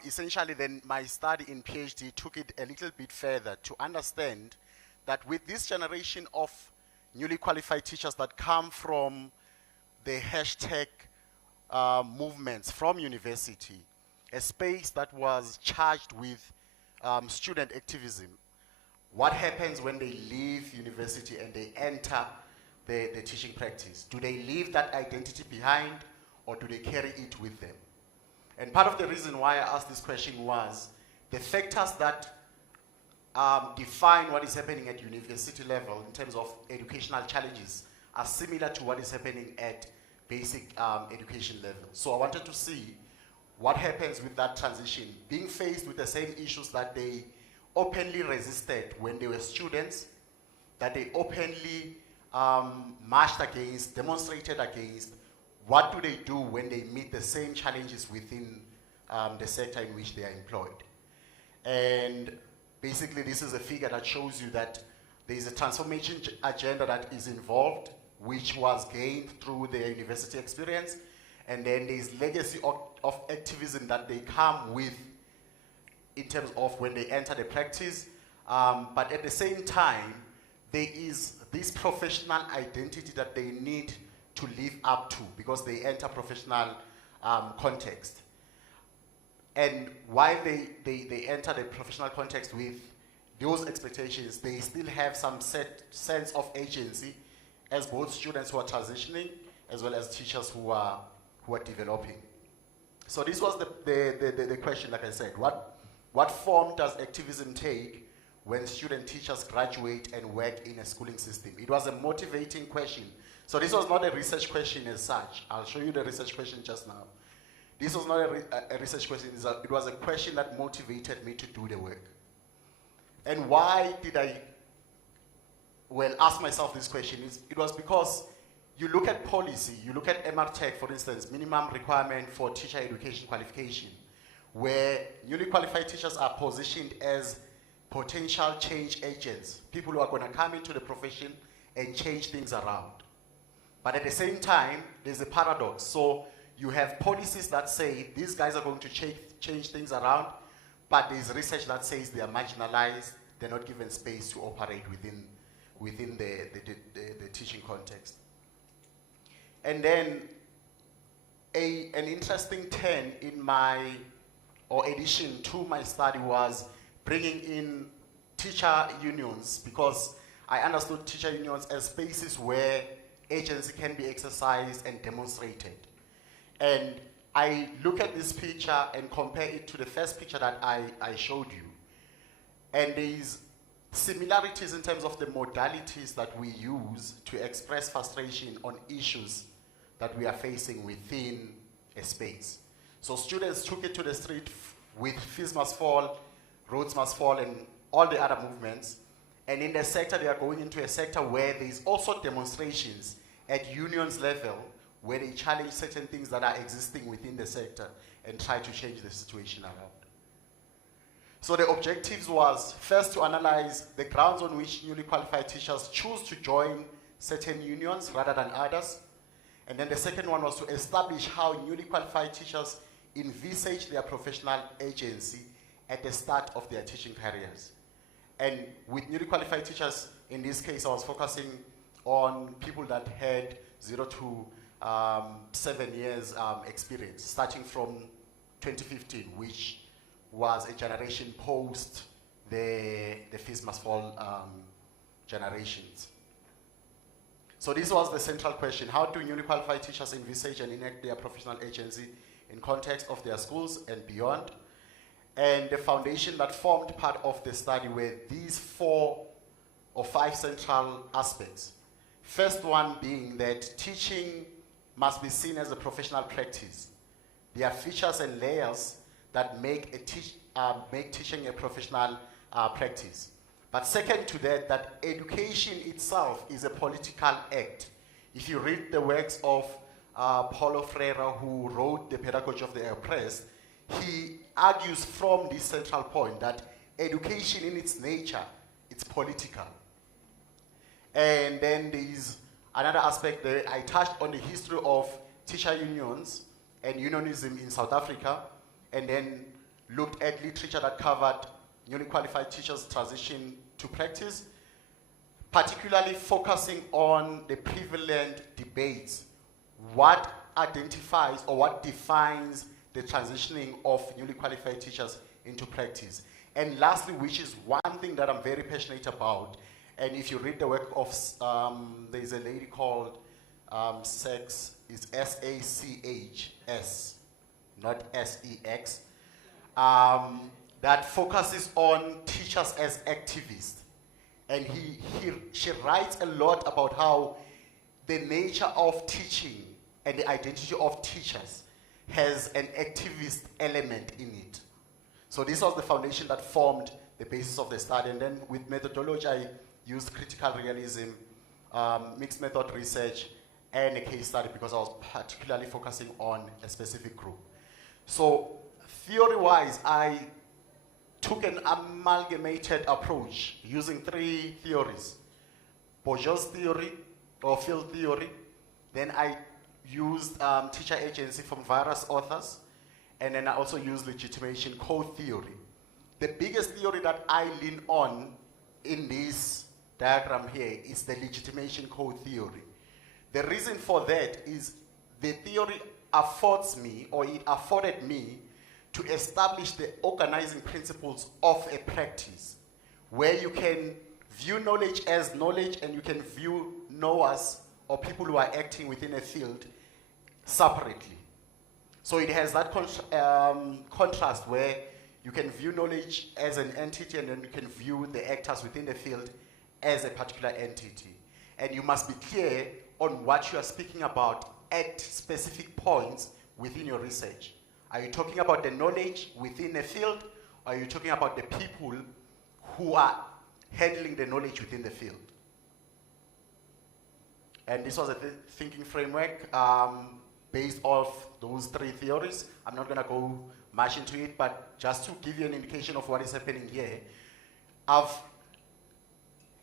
essentially then my study in PhD took it a little bit further to understand that with this generation of newly qualified teachers that come from the hashtag movements from university, a space that was charged with student activism. What happens when they leave university and they enter the teaching practice? Do they leave that identity behind, or do they carry it with them? And part of the reason why I asked this question was the factors that define what is happening at university level in terms of educational challenges are similar to what is happening at basic education level. So I wanted to see what happens with that transition, being faced with the same issues that they openly resisted when they were students, that they openly marched against, demonstrated against. What do they do when they meet the same challenges within the sector in which they are employed? And basically this is a figure that shows you that there is a transformation agenda that is involved, which was gained through their university experience. And then there's legacy of activism that they come with in terms of when they enter the practice. But at the same time, there is this professional identity that they need to live up to because they enter professional context. And while they enter the professional context with those expectations, they still have some sense of agency as both students who are transitioning as well as teachers who are developing. So this was the question, like I said. What form does activism take when student teachers graduate and work in a schooling system? It was a motivating question. So this was not a research question as such. I'll show you the research question just now. This was not a research question. It was a question that motivated me to do the work. And why did I, ask myself this question? It was because you look at policy, you look at MRTech, for instance, minimum requirement for teacher education qualification, where newly qualified teachers are positioned as potential change agents, people who are going to come into the profession and change things around. But at the same time, there's a paradox. So you have policies that say these guys are going to change things around, but there's research that says they are marginalized, they're not given space to operate within the teaching context. And then an interesting turn in addition to my study was bringing in teacher unions, because I understood teacher unions as spaces where agency can be exercised and demonstrated. And I look at this picture and compare it to the first picture that I showed you. And there's similarities in terms of the modalities that we use to express frustration on issues that we are facing within a space. So students took it to the street with Fees Must Fall, Roads Must Fall, and all the other movements. And in the sector, they are going into a sector where there's also demonstrations at unions level where they challenge certain things that are existing within the sector and try to change the situation around. So the objectives was first to analyze the grounds on which newly qualified teachers choose to join certain unions rather than others. And then the second one was to establish how newly qualified teachers envisage their professional agency at the start of their teaching careers. And with newly qualified teachers, in this case, I was focusing on people that had 0 to 7 years experience, starting from 2015, which was a generation post the Fees Must Fall generations. So this was the central question: how do newly qualified teachers envisage and enact their professional agency in context of their schools and beyond? And the foundation that formed part of the study were these 4 or 5 central aspects. First one being that teaching must be seen as a professional practice. There are features and layers that make teaching a professional practice. But second to that, that education itself is a political act. If you read the works of Paulo Freire, who wrote The Pedagogy of the Oppressed, he argues from this central point that education in its nature, it's political. And then there is another aspect there. I touched on the history of teacher unions and unionism in South Africa, and then looked at literature that covered newly qualified teachers' transition to practice, particularly focusing on the prevalent debates. What identifies or what defines the transitioning of newly qualified teachers into practice? And lastly, which is one thing that I'm very passionate about, and if you read the work of, there's a lady called Sex, it's S-A-C-H-S, not S-E-X, that focuses on teachers as activists. And she writes a lot about how the nature of teaching and the identity of teachers has an activist element in it. So this was the foundation that formed the basis of the study. And then with methodology, I used critical realism, mixed method research, and a case study because I was particularly focusing on a specific group. So theory-wise, I took an amalgamated approach using 3 theories: Bourgeois theory or field theory. Then I used teacher agency from various authors, and then I also used legitimation code theory. The biggest theory that I lean on in this diagram here is the legitimation code theory. The reason for that is the theory affords me, or it afforded me, to establish the organizing principles of a practice, where you can view knowledge as knowledge and you can view knowers or people who are acting within a field separately. So it has that contrast where you can view knowledge as an entity and then you can view the actors within the field as a particular entity. And you must be clear on what you are speaking about at specific points within your research. Are you talking about the knowledge within a field, or are you talking about the people who are handling the knowledge within the field? And this was a thinking framework based off those 3 theories. I'm not going to go much into it, but just to give you an indication of what is happening here, I've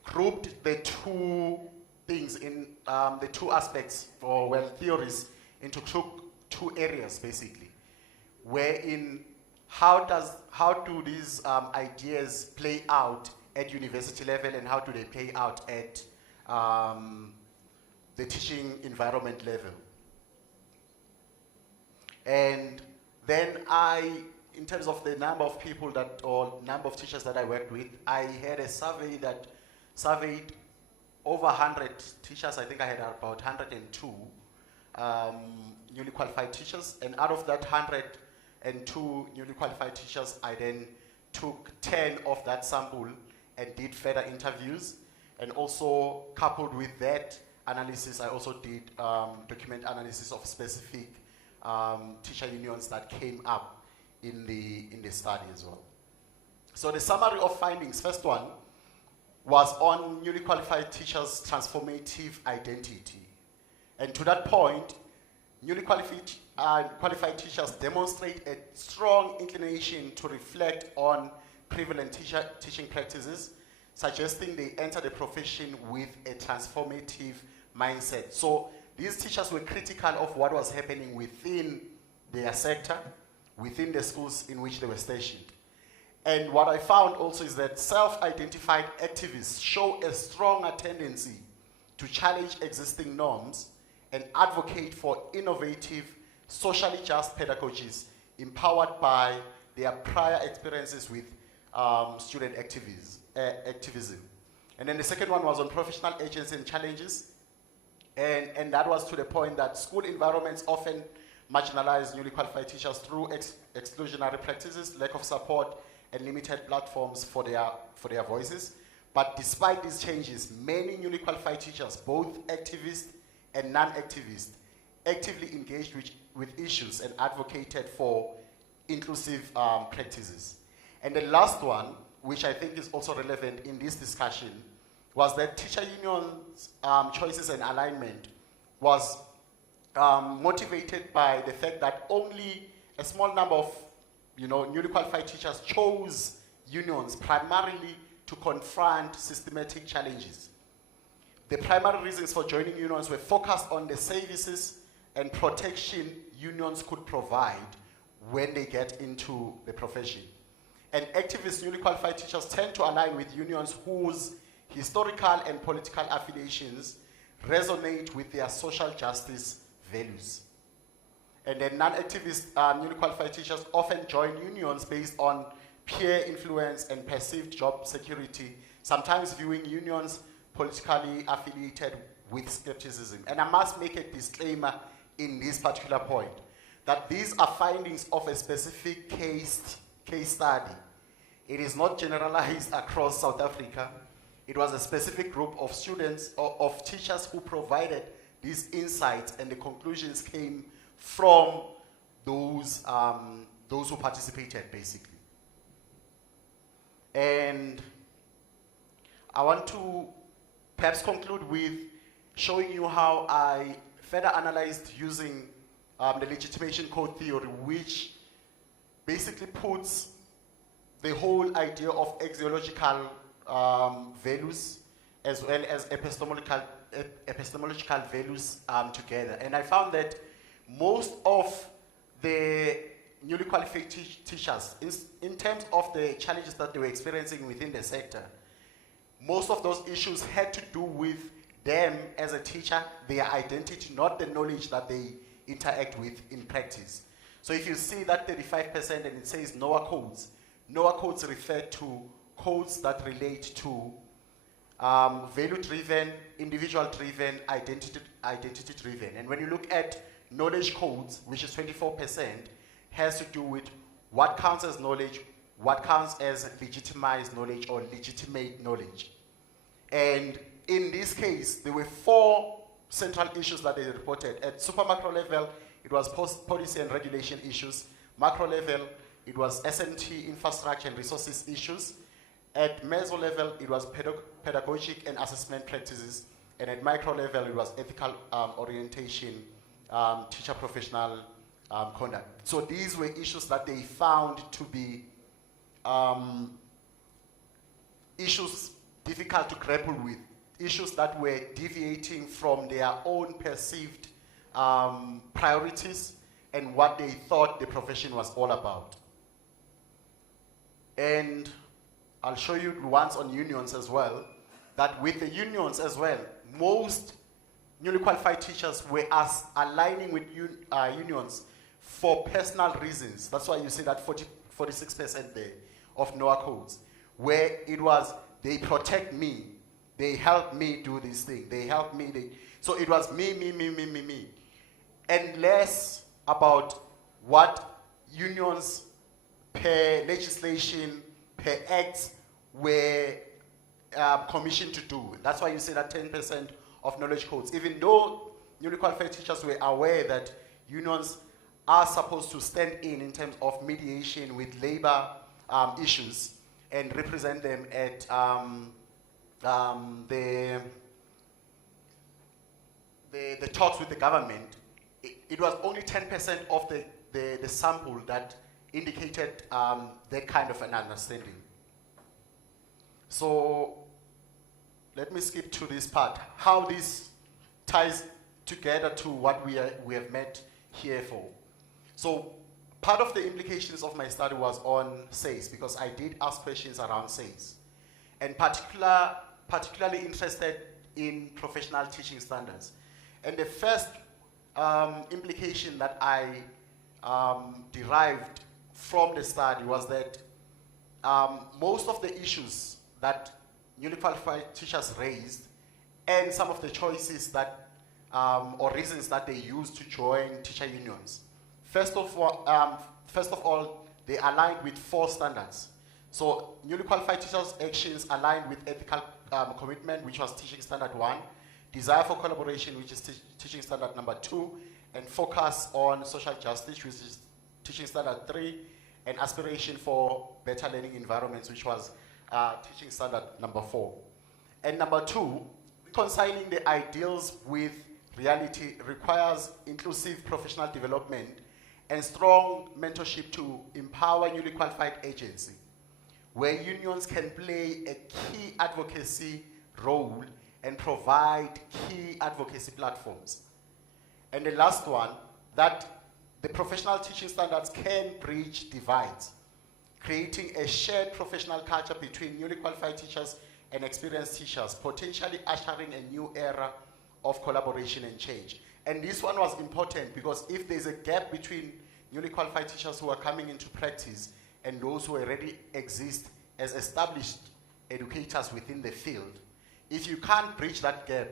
grouped the 2 things in the 2 aspects for, well, theories into 2 areas basically, wherein how do these ideas play out at university level and how do they play out at the teaching environment level. And then in terms of the number of people or number of teachers that I worked with, I had a survey that surveyed over 100 teachers. I think I had about 102 newly qualified teachers. And out of that 102 newly qualified teachers, I then took 10 of that sample and did further interviews. And also coupled with that analysis, I also did document analysis of specific teacher unions that came up in the study as well. So the summary of findings, first one, was on newly qualified teachers' transformative identity. And to that point, newly qualified teachers demonstrate a strong inclination to reflect on prevalent teaching practices, suggesting they enter the profession with a transformative mindset. So these teachers were critical of what was happening within their sector, within the schools in which they were stationed. And what I found also is that self-identified activists show a stronger tendency to challenge existing norms and advocate for innovative, socially just pedagogies empowered by their prior experiences with student activism. And then the second one was on professional agency and challenges. And that was to the point that school environments often marginalize newly qualified teachers through exclusionary practices, lack of support, and limited platforms for their voices. But despite these changes, many newly qualified teachers, both activists and non-activists, actively engaged with issues and advocated for inclusive practices. And the last one, which I think is also relevant in this discussion, was that teacher unions' choices and alignment was motivated by the fact that only a small number of newly qualified teachers chose unions primarily to confront systematic challenges. The primary reasons for joining unions were focused on the services and protection unions could provide when they get into the profession. And activist newly qualified teachers tend to align with unions whose historical and political affiliations resonate with their social justice values. And then non-activist newly qualified teachers often join unions based on peer influence and perceived job security, sometimes viewing unions politically affiliated with skepticism. And I must make a disclaimer in this particular point, that these are findings of a specific case study. It is not generalized across South Africa. It was a specific group of students, of teachers who provided these insights, and the conclusions came from those who participated, basically. And I want to perhaps conclude with showing you how I further analyzed using the legitimation code theory, which basically puts the whole idea of axiological values as well as epistemological values together. And I found that most of the newly qualified teachers, in terms of the challenges that they were experiencing within the sector, most of those issues had to do with them as a teacher, their identity, not the knowledge that they interact with in practice. So if you see that 35% and it says NOAA codes refer to codes that relate to value-driven, individual-driven, identity-driven. And when you look at knowledge codes, which is 24%, has to do with what counts as knowledge, what counts as legitimized knowledge or legitimate knowledge. And in this case, there were 4 central issues that they reported. At super macro level, it was policy and regulation issues. Macro level, it was SMT, infrastructure and resources issues. At meso level, it was pedagogic and assessment practices. And at micro level, it was ethical orientation, teacher professional conduct. So these were issues that they found to be issues difficult to grapple with, issues that were deviating from their own perceived priorities and what they thought the profession was all about. And I'll show you once on unions as well, that with the unions as well, most newly qualified teachers were aligning with unions for personal reasons. That's why you see that 46% there of NOAA codes, where it was, they protect me, they help me do this thing, they help me. So it was me, and less about what unions per legislation, per act were commissioned to do. That's why you see that 10% of knowledge codes, even though newly qualified teachers were aware that unions are supposed to stand in terms of mediation with labor issues and represent them at the talks with the government. It was only 10% of the sample that indicated that kind of an understanding. So let me skip to this part, how this ties together to what we have met here for. So part of the implications of my study was on SAYS, because I did ask questions around SAYS, and particularly interested in professional teaching standards. And the first implication that I derived from the study was that most of the issues that newly qualified teachers raised and some of the choices that or reasons that they used to join teacher unions. First of all, they aligned with 4 standards. So newly qualified teachers' actions aligned with ethical commitment, which was teaching standard 1, desire for collaboration, which is teaching standard number 2, and focus on social justice, which is teaching standard 3, and aspiration for better learning environments, which was teaching standard number 4. And number 2, reconciling the ideals with reality requires inclusive professional development and strong mentorship to empower newly qualified agency, where unions can play a key advocacy role and provide key advocacy platforms. And the last one, that the professional teaching standards can bridge divides, creating a shared professional culture between newly qualified teachers and experienced teachers, potentially ushering a new era of collaboration and change. And this one was important because if there's a gap between newly qualified teachers who are coming into practice and those who already exist as established educators within the field, if you can't bridge that gap,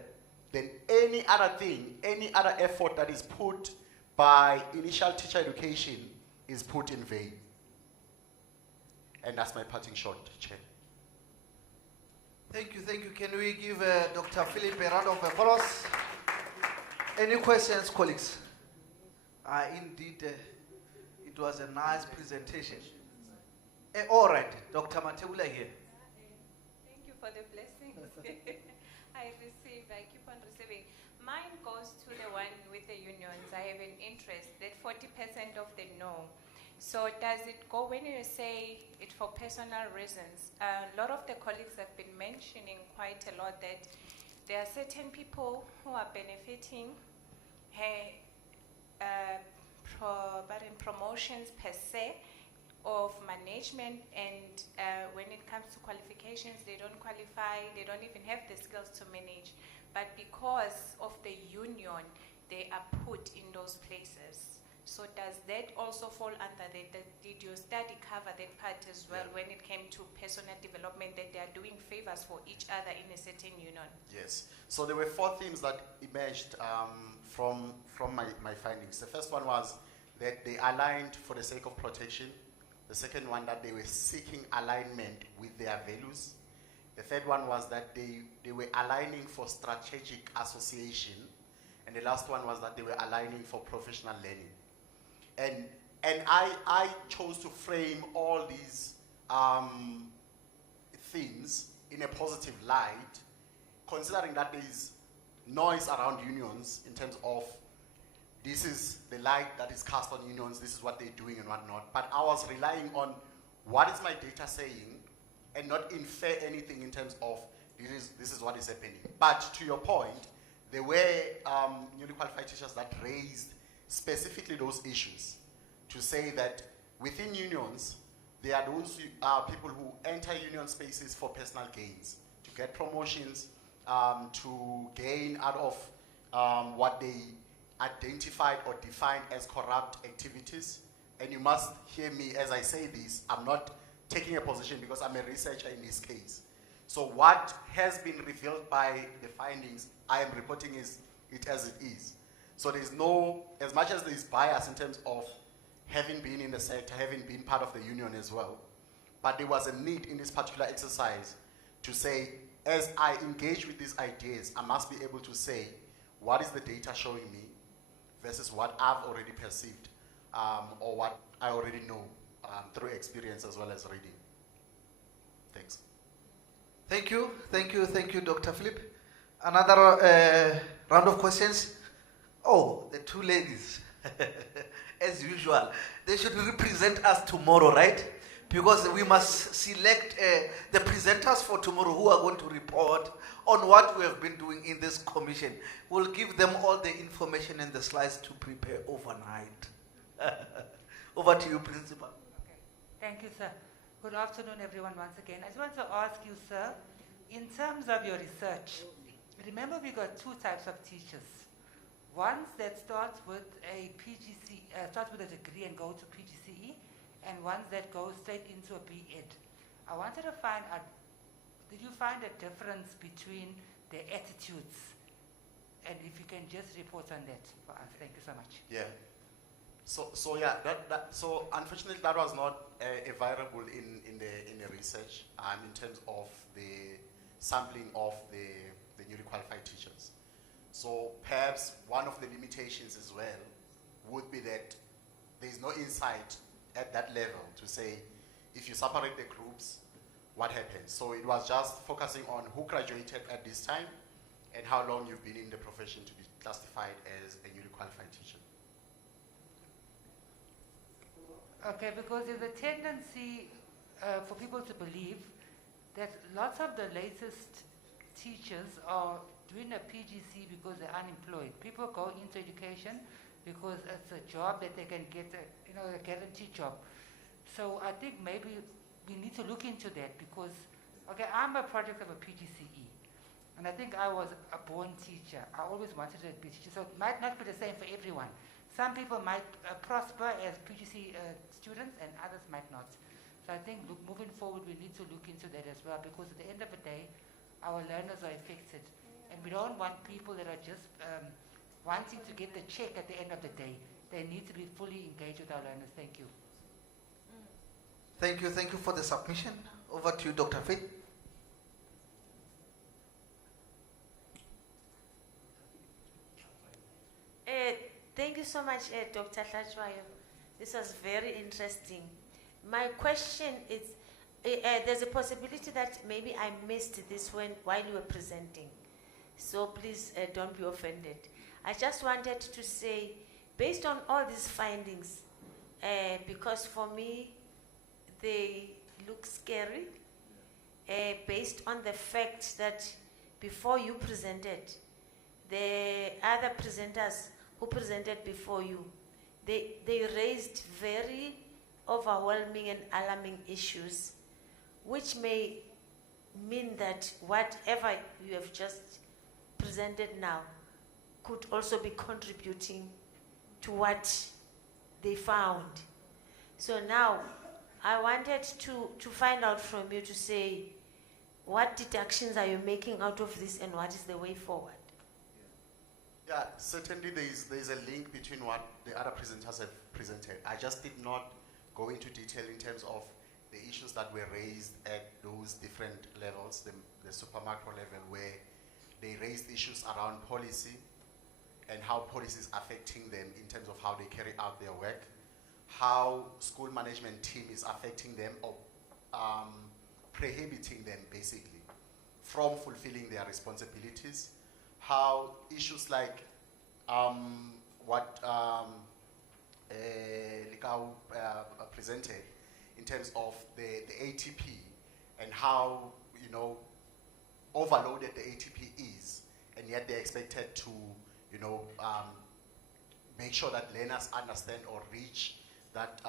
then any other thing, any other effort that is put by initial teacher education is put in vain. And that's my parting shot, Chair. Thank you. Can we give Dr. Philip a round of applause? Any questions, colleagues? Indeed, it was a nice presentation. All right, Dr. Matebula here. Thank you for the blessings I receive. I keep on receiving. Mine goes to the one with the unions. I have an interest that 40% of the no. So does it go when you say it for personal reasons? A lot of the colleagues have been mentioning quite a lot that there are certain people who are benefiting promotions per se of management, and when it comes to qualifications, they don't qualify, they don't even have the skills to manage. But because of the union, they are put in those places. So does that also fall under did your study cover that part as well, when it came to personal development, that they are doing favors for each other in a certain union? Yes. So there were 4 themes that emerged from my findings. The first one was that they aligned for the sake of protection. The second one, that they were seeking alignment with their values. The third one was that they were aligning for strategic association. And the last one was that they were aligning for professional learning. And I chose to frame all these themes in a positive light, considering that there is noise around unions in terms of this is the light that is cast on unions, this is what they're doing and whatnot. But I was relying on what is my data saying and not infer anything in terms of this is what is happening. But to your point, there were newly qualified teachers that raised specifically those issues to say that within unions, there are those people who enter union spaces for personal gains, to get promotions, to gain out of what they identified or defined as corrupt activities. And you must hear me as I say this. I'm not taking a position because I'm a researcher in this case. So what has been revealed by the findings, I am reporting it as it is. So there's no, as much as there's bias in terms of having been in the sector, having been part of the union as well, but there was a need in this particular exercise to say, as I engage with these ideas, I must be able to say, what is the data showing me versus what I've already perceived, or what I already know through experience as well as reading. Thanks. Thank you, Dr. Philip. Another round of questions. Oh, the two ladies. As usual, they should represent us tomorrow, right? Because we must select the presenters for tomorrow who are going to report on what we have been doing in this commission. We'll give them all the information and the slides to prepare overnight. Over to you, Principal. Okay. Thank you, sir. Good afternoon, everyone, once again. I just want to ask you, sir, in terms of your research, remember we got two types of teachers. Ones that starts with a PGC, starts with a degree and go to PGCE, and ones that go straight into a B.Ed. I wanted to find out, did you find a difference between their attitudes? And if you can just report on that for us. Thank you so much. Yeah. So yeah, so unfortunately that was not a variable in the research in terms of the sampling of the newly qualified teachers. So perhaps one of the limitations as well would be that there is no insight at that level to say, if you separate the groups, what happens? So it was just focusing on who graduated at this time and how long you've been in the profession to be classified as a newly qualified teacher. Okay, because there's a tendency for people to believe that lots of the latest teachers are doing a PGC because they're unemployed. People go into education because it's a job that they can get, a guaranteed job. So I think maybe we need to look into that because, okay, I'm a product of a PGCE. And I think I was a born teacher. I always wanted to be a teacher. So it might not be the same for everyone. Some people might prosper as PGC students and others might not. So I think moving forward, we need to look into that as well because at the end of the day, our learners are affected. And we don't want people that are just wanting to get the check at the end of the day. They need to be fully engaged with our learners. Thank you. Thank you for the submission. Over to you, Dr. Faith. Thank you so much, Dr. Hlachwayo. This was very interesting. My question is, there's a possibility that maybe I missed this while you were presenting. So please don't be offended. I just wanted to say, based on all these findings, because for me, they look scary, based on the fact that before you presented, the other presenters who presented before you, they raised very overwhelming and alarming issues, which may mean that whatever you have just presented now could also be contributing to what they found. So now, I wanted to find out from you to say, what deductions are you making out of this and what is the way forward? Yeah, certainly there's a link between what the other presenters have presented. I just did not go into detail in terms of the issues that were raised at those different levels, the super macro level, where they raised issues around policy and how policy is affecting them in terms of how they carry out their work, how school management team is affecting them or prohibiting them basically from fulfilling their responsibilities, how issues like what Likau presented in terms of the ATP and how, you know, overloaded the ATP is, and yet they're expected to, you know, make sure that learners understand or reach that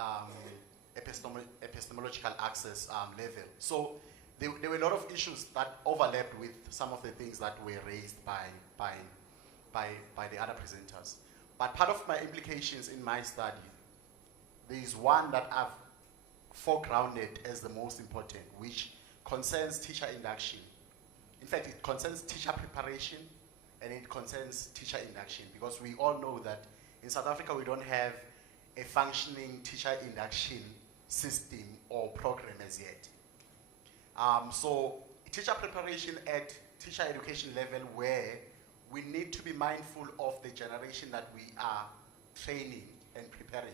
epistemological access level. So there were a lot of issues that overlapped with some of the things that were raised by the other presenters. But part of my implications in my study, there is one that I've foregrounded as the most important, which concerns teacher induction. In fact, it concerns teacher preparation and it concerns teacher induction, because we all know that in South Africa we don't have a functioning teacher induction system or program as yet. So teacher preparation at teacher education level, where we need to be mindful of the generation that we are training and preparing.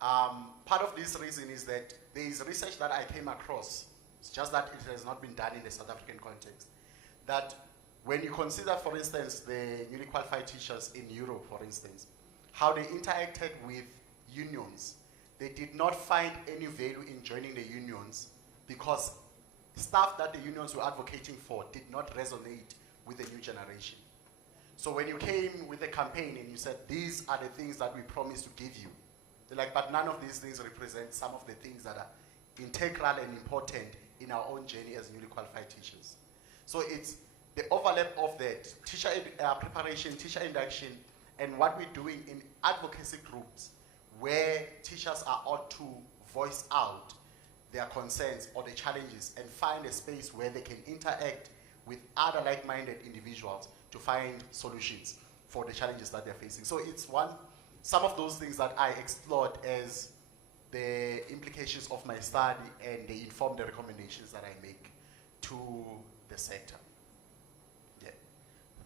Part of this reason is that there is research that I came across, it's just that it has not been done in the South African context, that when you consider, for instance, the newly qualified teachers in Europe, for instance, how they interacted with unions, they did not find any value in joining the unions because stuff that the unions were advocating for did not resonate with the new generation. So when you came with a campaign and you said, these are the things that we promise to give you, they're like, but none of these things represent some of the things that are integral and important in our own journey as newly qualified teachers. So it's the overlap of that, teacher preparation, teacher induction, and what we're doing in advocacy groups where teachers are ought to voice out their concerns or the challenges and find a space where they can interact with other like-minded individuals to find solutions for the challenges that they're facing. So it's some of those things that I explored as the implications of my study, and they inform the recommendations that I make to the sector. Yeah.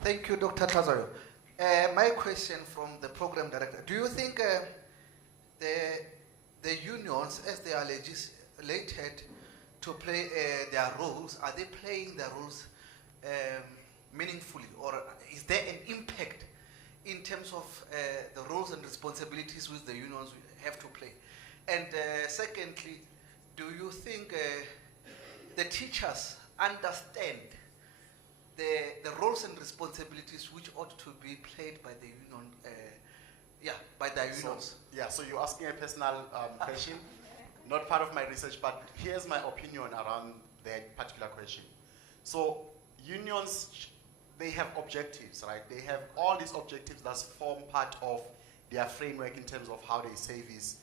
Thank you, Dr. Tazayo. My question from the program director, do you think the unions, as they are legislated to play their roles, are they playing their roles meaningfully, or is there an impact in terms of the roles and responsibilities which the unions have to play? And secondly, do you think the teachers understand the roles and responsibilities which ought to be played by the union, by the unions? So you're asking a personal question, not part of my research, but here's my opinion around that particular question. So unions, they have objectives, right? They have all these objectives that form part of their framework in terms of how they service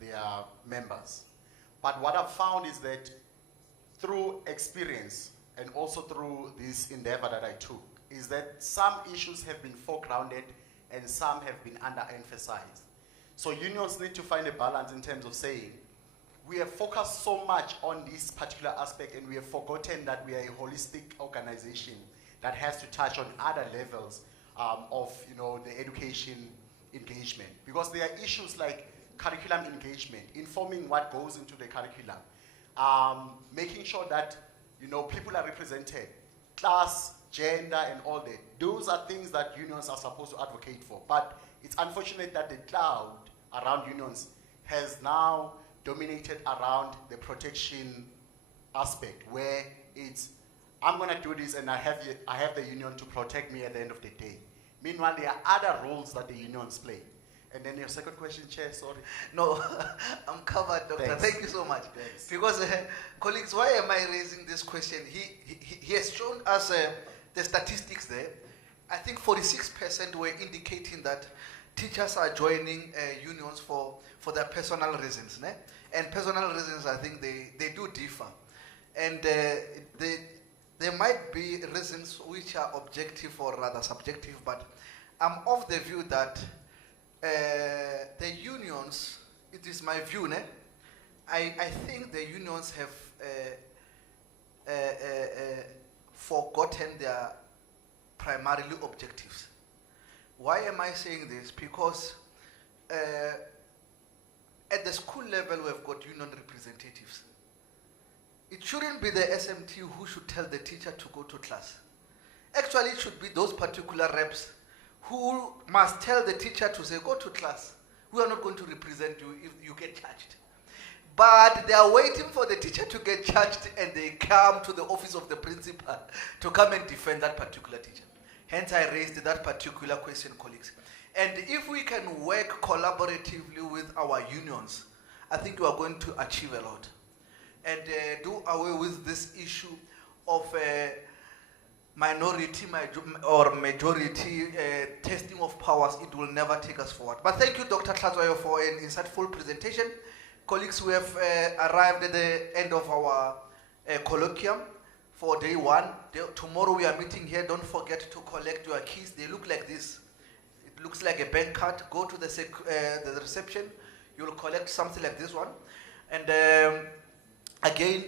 their members. But what I've found is that through experience and also through this endeavor that I took, is that some issues have been foregrounded and some have been underemphasized. So unions need to find a balance in terms of saying, we have focused so much on this particular aspect and we have forgotten that we are a holistic organization that has to touch on other levels of the education engagement. Because there are issues like curriculum engagement, informing what goes into the curriculum, making sure that people are represented, class, gender, and all that. Those are things that unions are supposed to advocate for. But it's unfortunate that the cloud around unions has now dominated around the protection aspect, where it's, I'm going to do this and I have the union to protect me at the end of the day. Meanwhile, there are other roles that the unions play. And then your second question, Chair, sorry. No, I'm covered, Doctor. Thanks. Thank you so much. Thanks. Because, colleagues, why am I raising this question? He has shown us the statistics there. I think 46% were indicating that teachers are joining unions for their personal reasons. Ne? And personal reasons, I think they do differ. And there might be reasons which are objective or rather subjective, but I'm of the view that the unions, it is my view, ne? I think the unions have forgotten their primarily objectives. Why am I saying this? Because at the school level we've got union representatives. It shouldn't be the SMT who should tell the teacher to go to class. Actually, it should be those particular reps who must tell the teacher to say, go to class. We are not going to represent you if you get charged. But they are waiting for the teacher to get charged, and they come to the office of the principal to come and defend that particular teacher. Hence, I raised that particular question, colleagues. And if we can work collaboratively with our unions, I think we are going to achieve a lot. And do away with this issue of minority or majority testing of powers. It will never take us forward. But thank you, Dr. Tlhatswayo, for an insightful presentation. Colleagues, we have arrived at the end of our colloquium for day one. Tomorrow we are meeting here. Don't forget to collect your keys. They look like this. It looks like a bank card. Go to the reception. You'll collect something like this one. And again,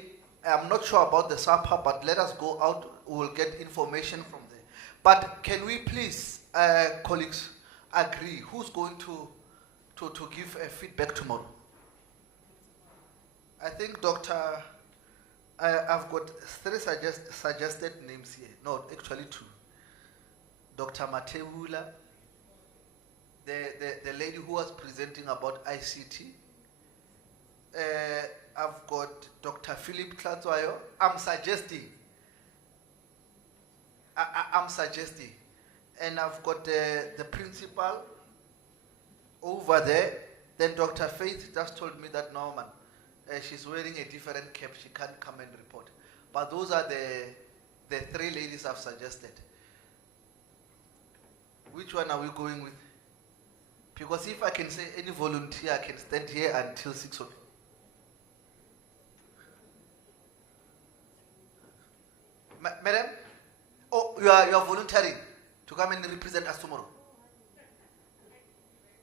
I'm not sure about the SAPA, but let us go out. We'll get information from there. But can we please, colleagues, agree who's going to give feedback tomorrow? I think I've got 3 suggested names here. No, actually 2. Dr. Matehula, the lady who was presenting about ICT. I've got Dr. Philip Tlhatswayo. I'm suggesting. And I've got the principal over there. Then Dr. Faith just told me that no, man, she's wearing a different cap. She can't come and report. But those are the 3 ladies I've suggested. Which one are we going with? Because if I can say any volunteer, I can stand here until 6 o'clock. Madam? Oh, you are volunteering to come and represent us tomorrow.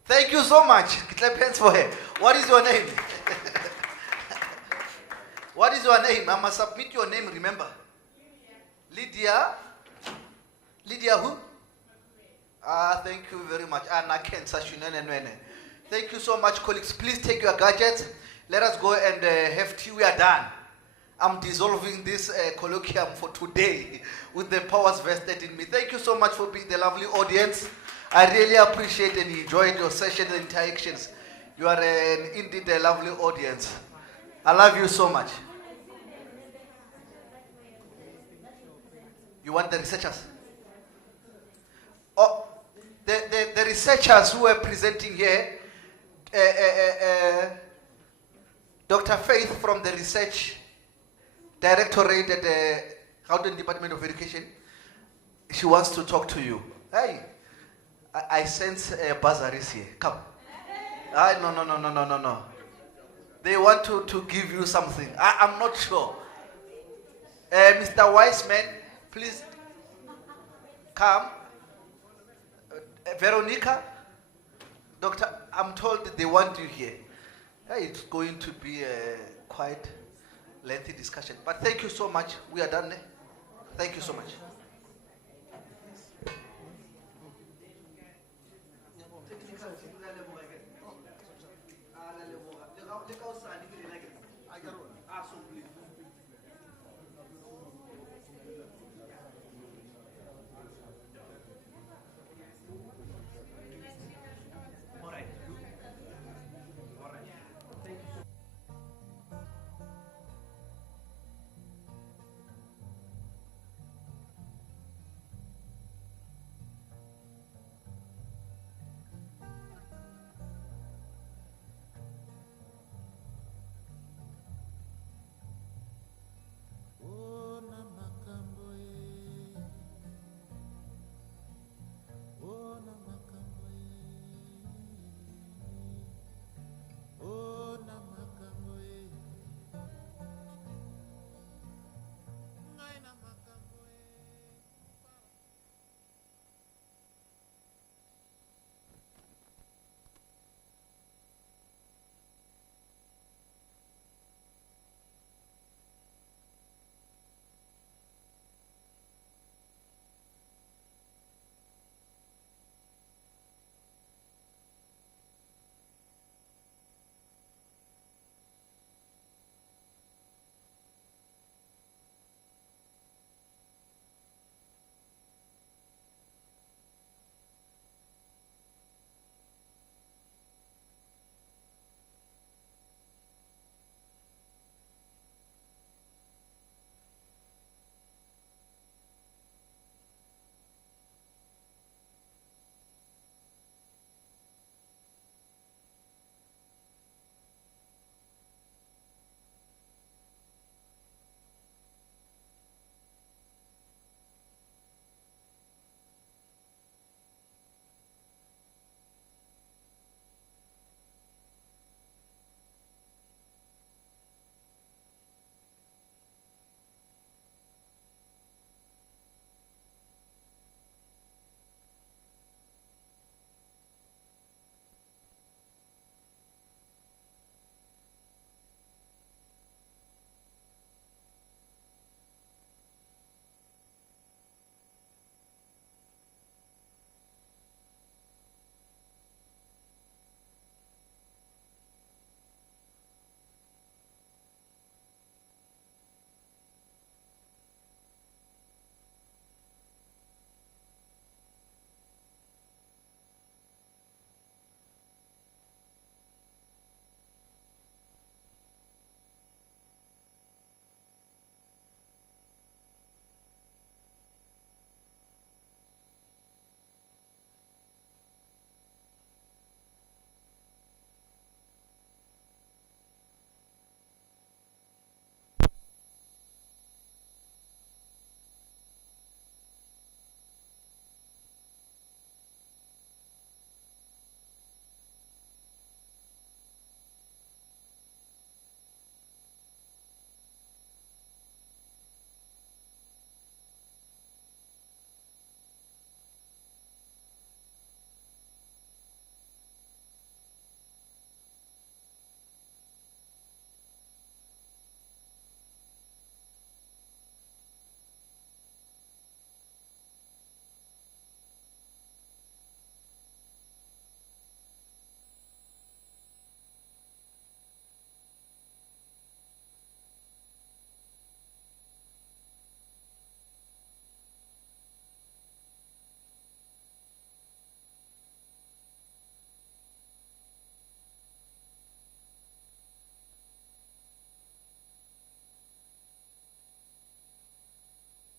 Thank you so much. Clap hands for her. What is your name? What is your name? I must submit your name, remember. Lydia. Lydia who? Thank you very much. Thank you so much, colleagues. Please take your gadgets. Let us go and have tea. We are done. I'm dissolving this colloquium for today with the powers vested in me. Thank you so much for being the lovely audience. I really appreciate and enjoyed your session and interactions. You are indeed a lovely audience. I love you so much. You want the researchers? Oh, the researchers who are presenting here, Dr. Faith from the Research Directorate at the Gauteng Department of Education, she wants to talk to you. Hey, I sense bursaries here. Come. No. They want to give you something. I'm not sure. Mr. Wiseman, please come. Veronica, Doctor, I'm told that they want you here. It's going to be a quite lengthy discussion. But thank you so much. We are done. Thank you so much.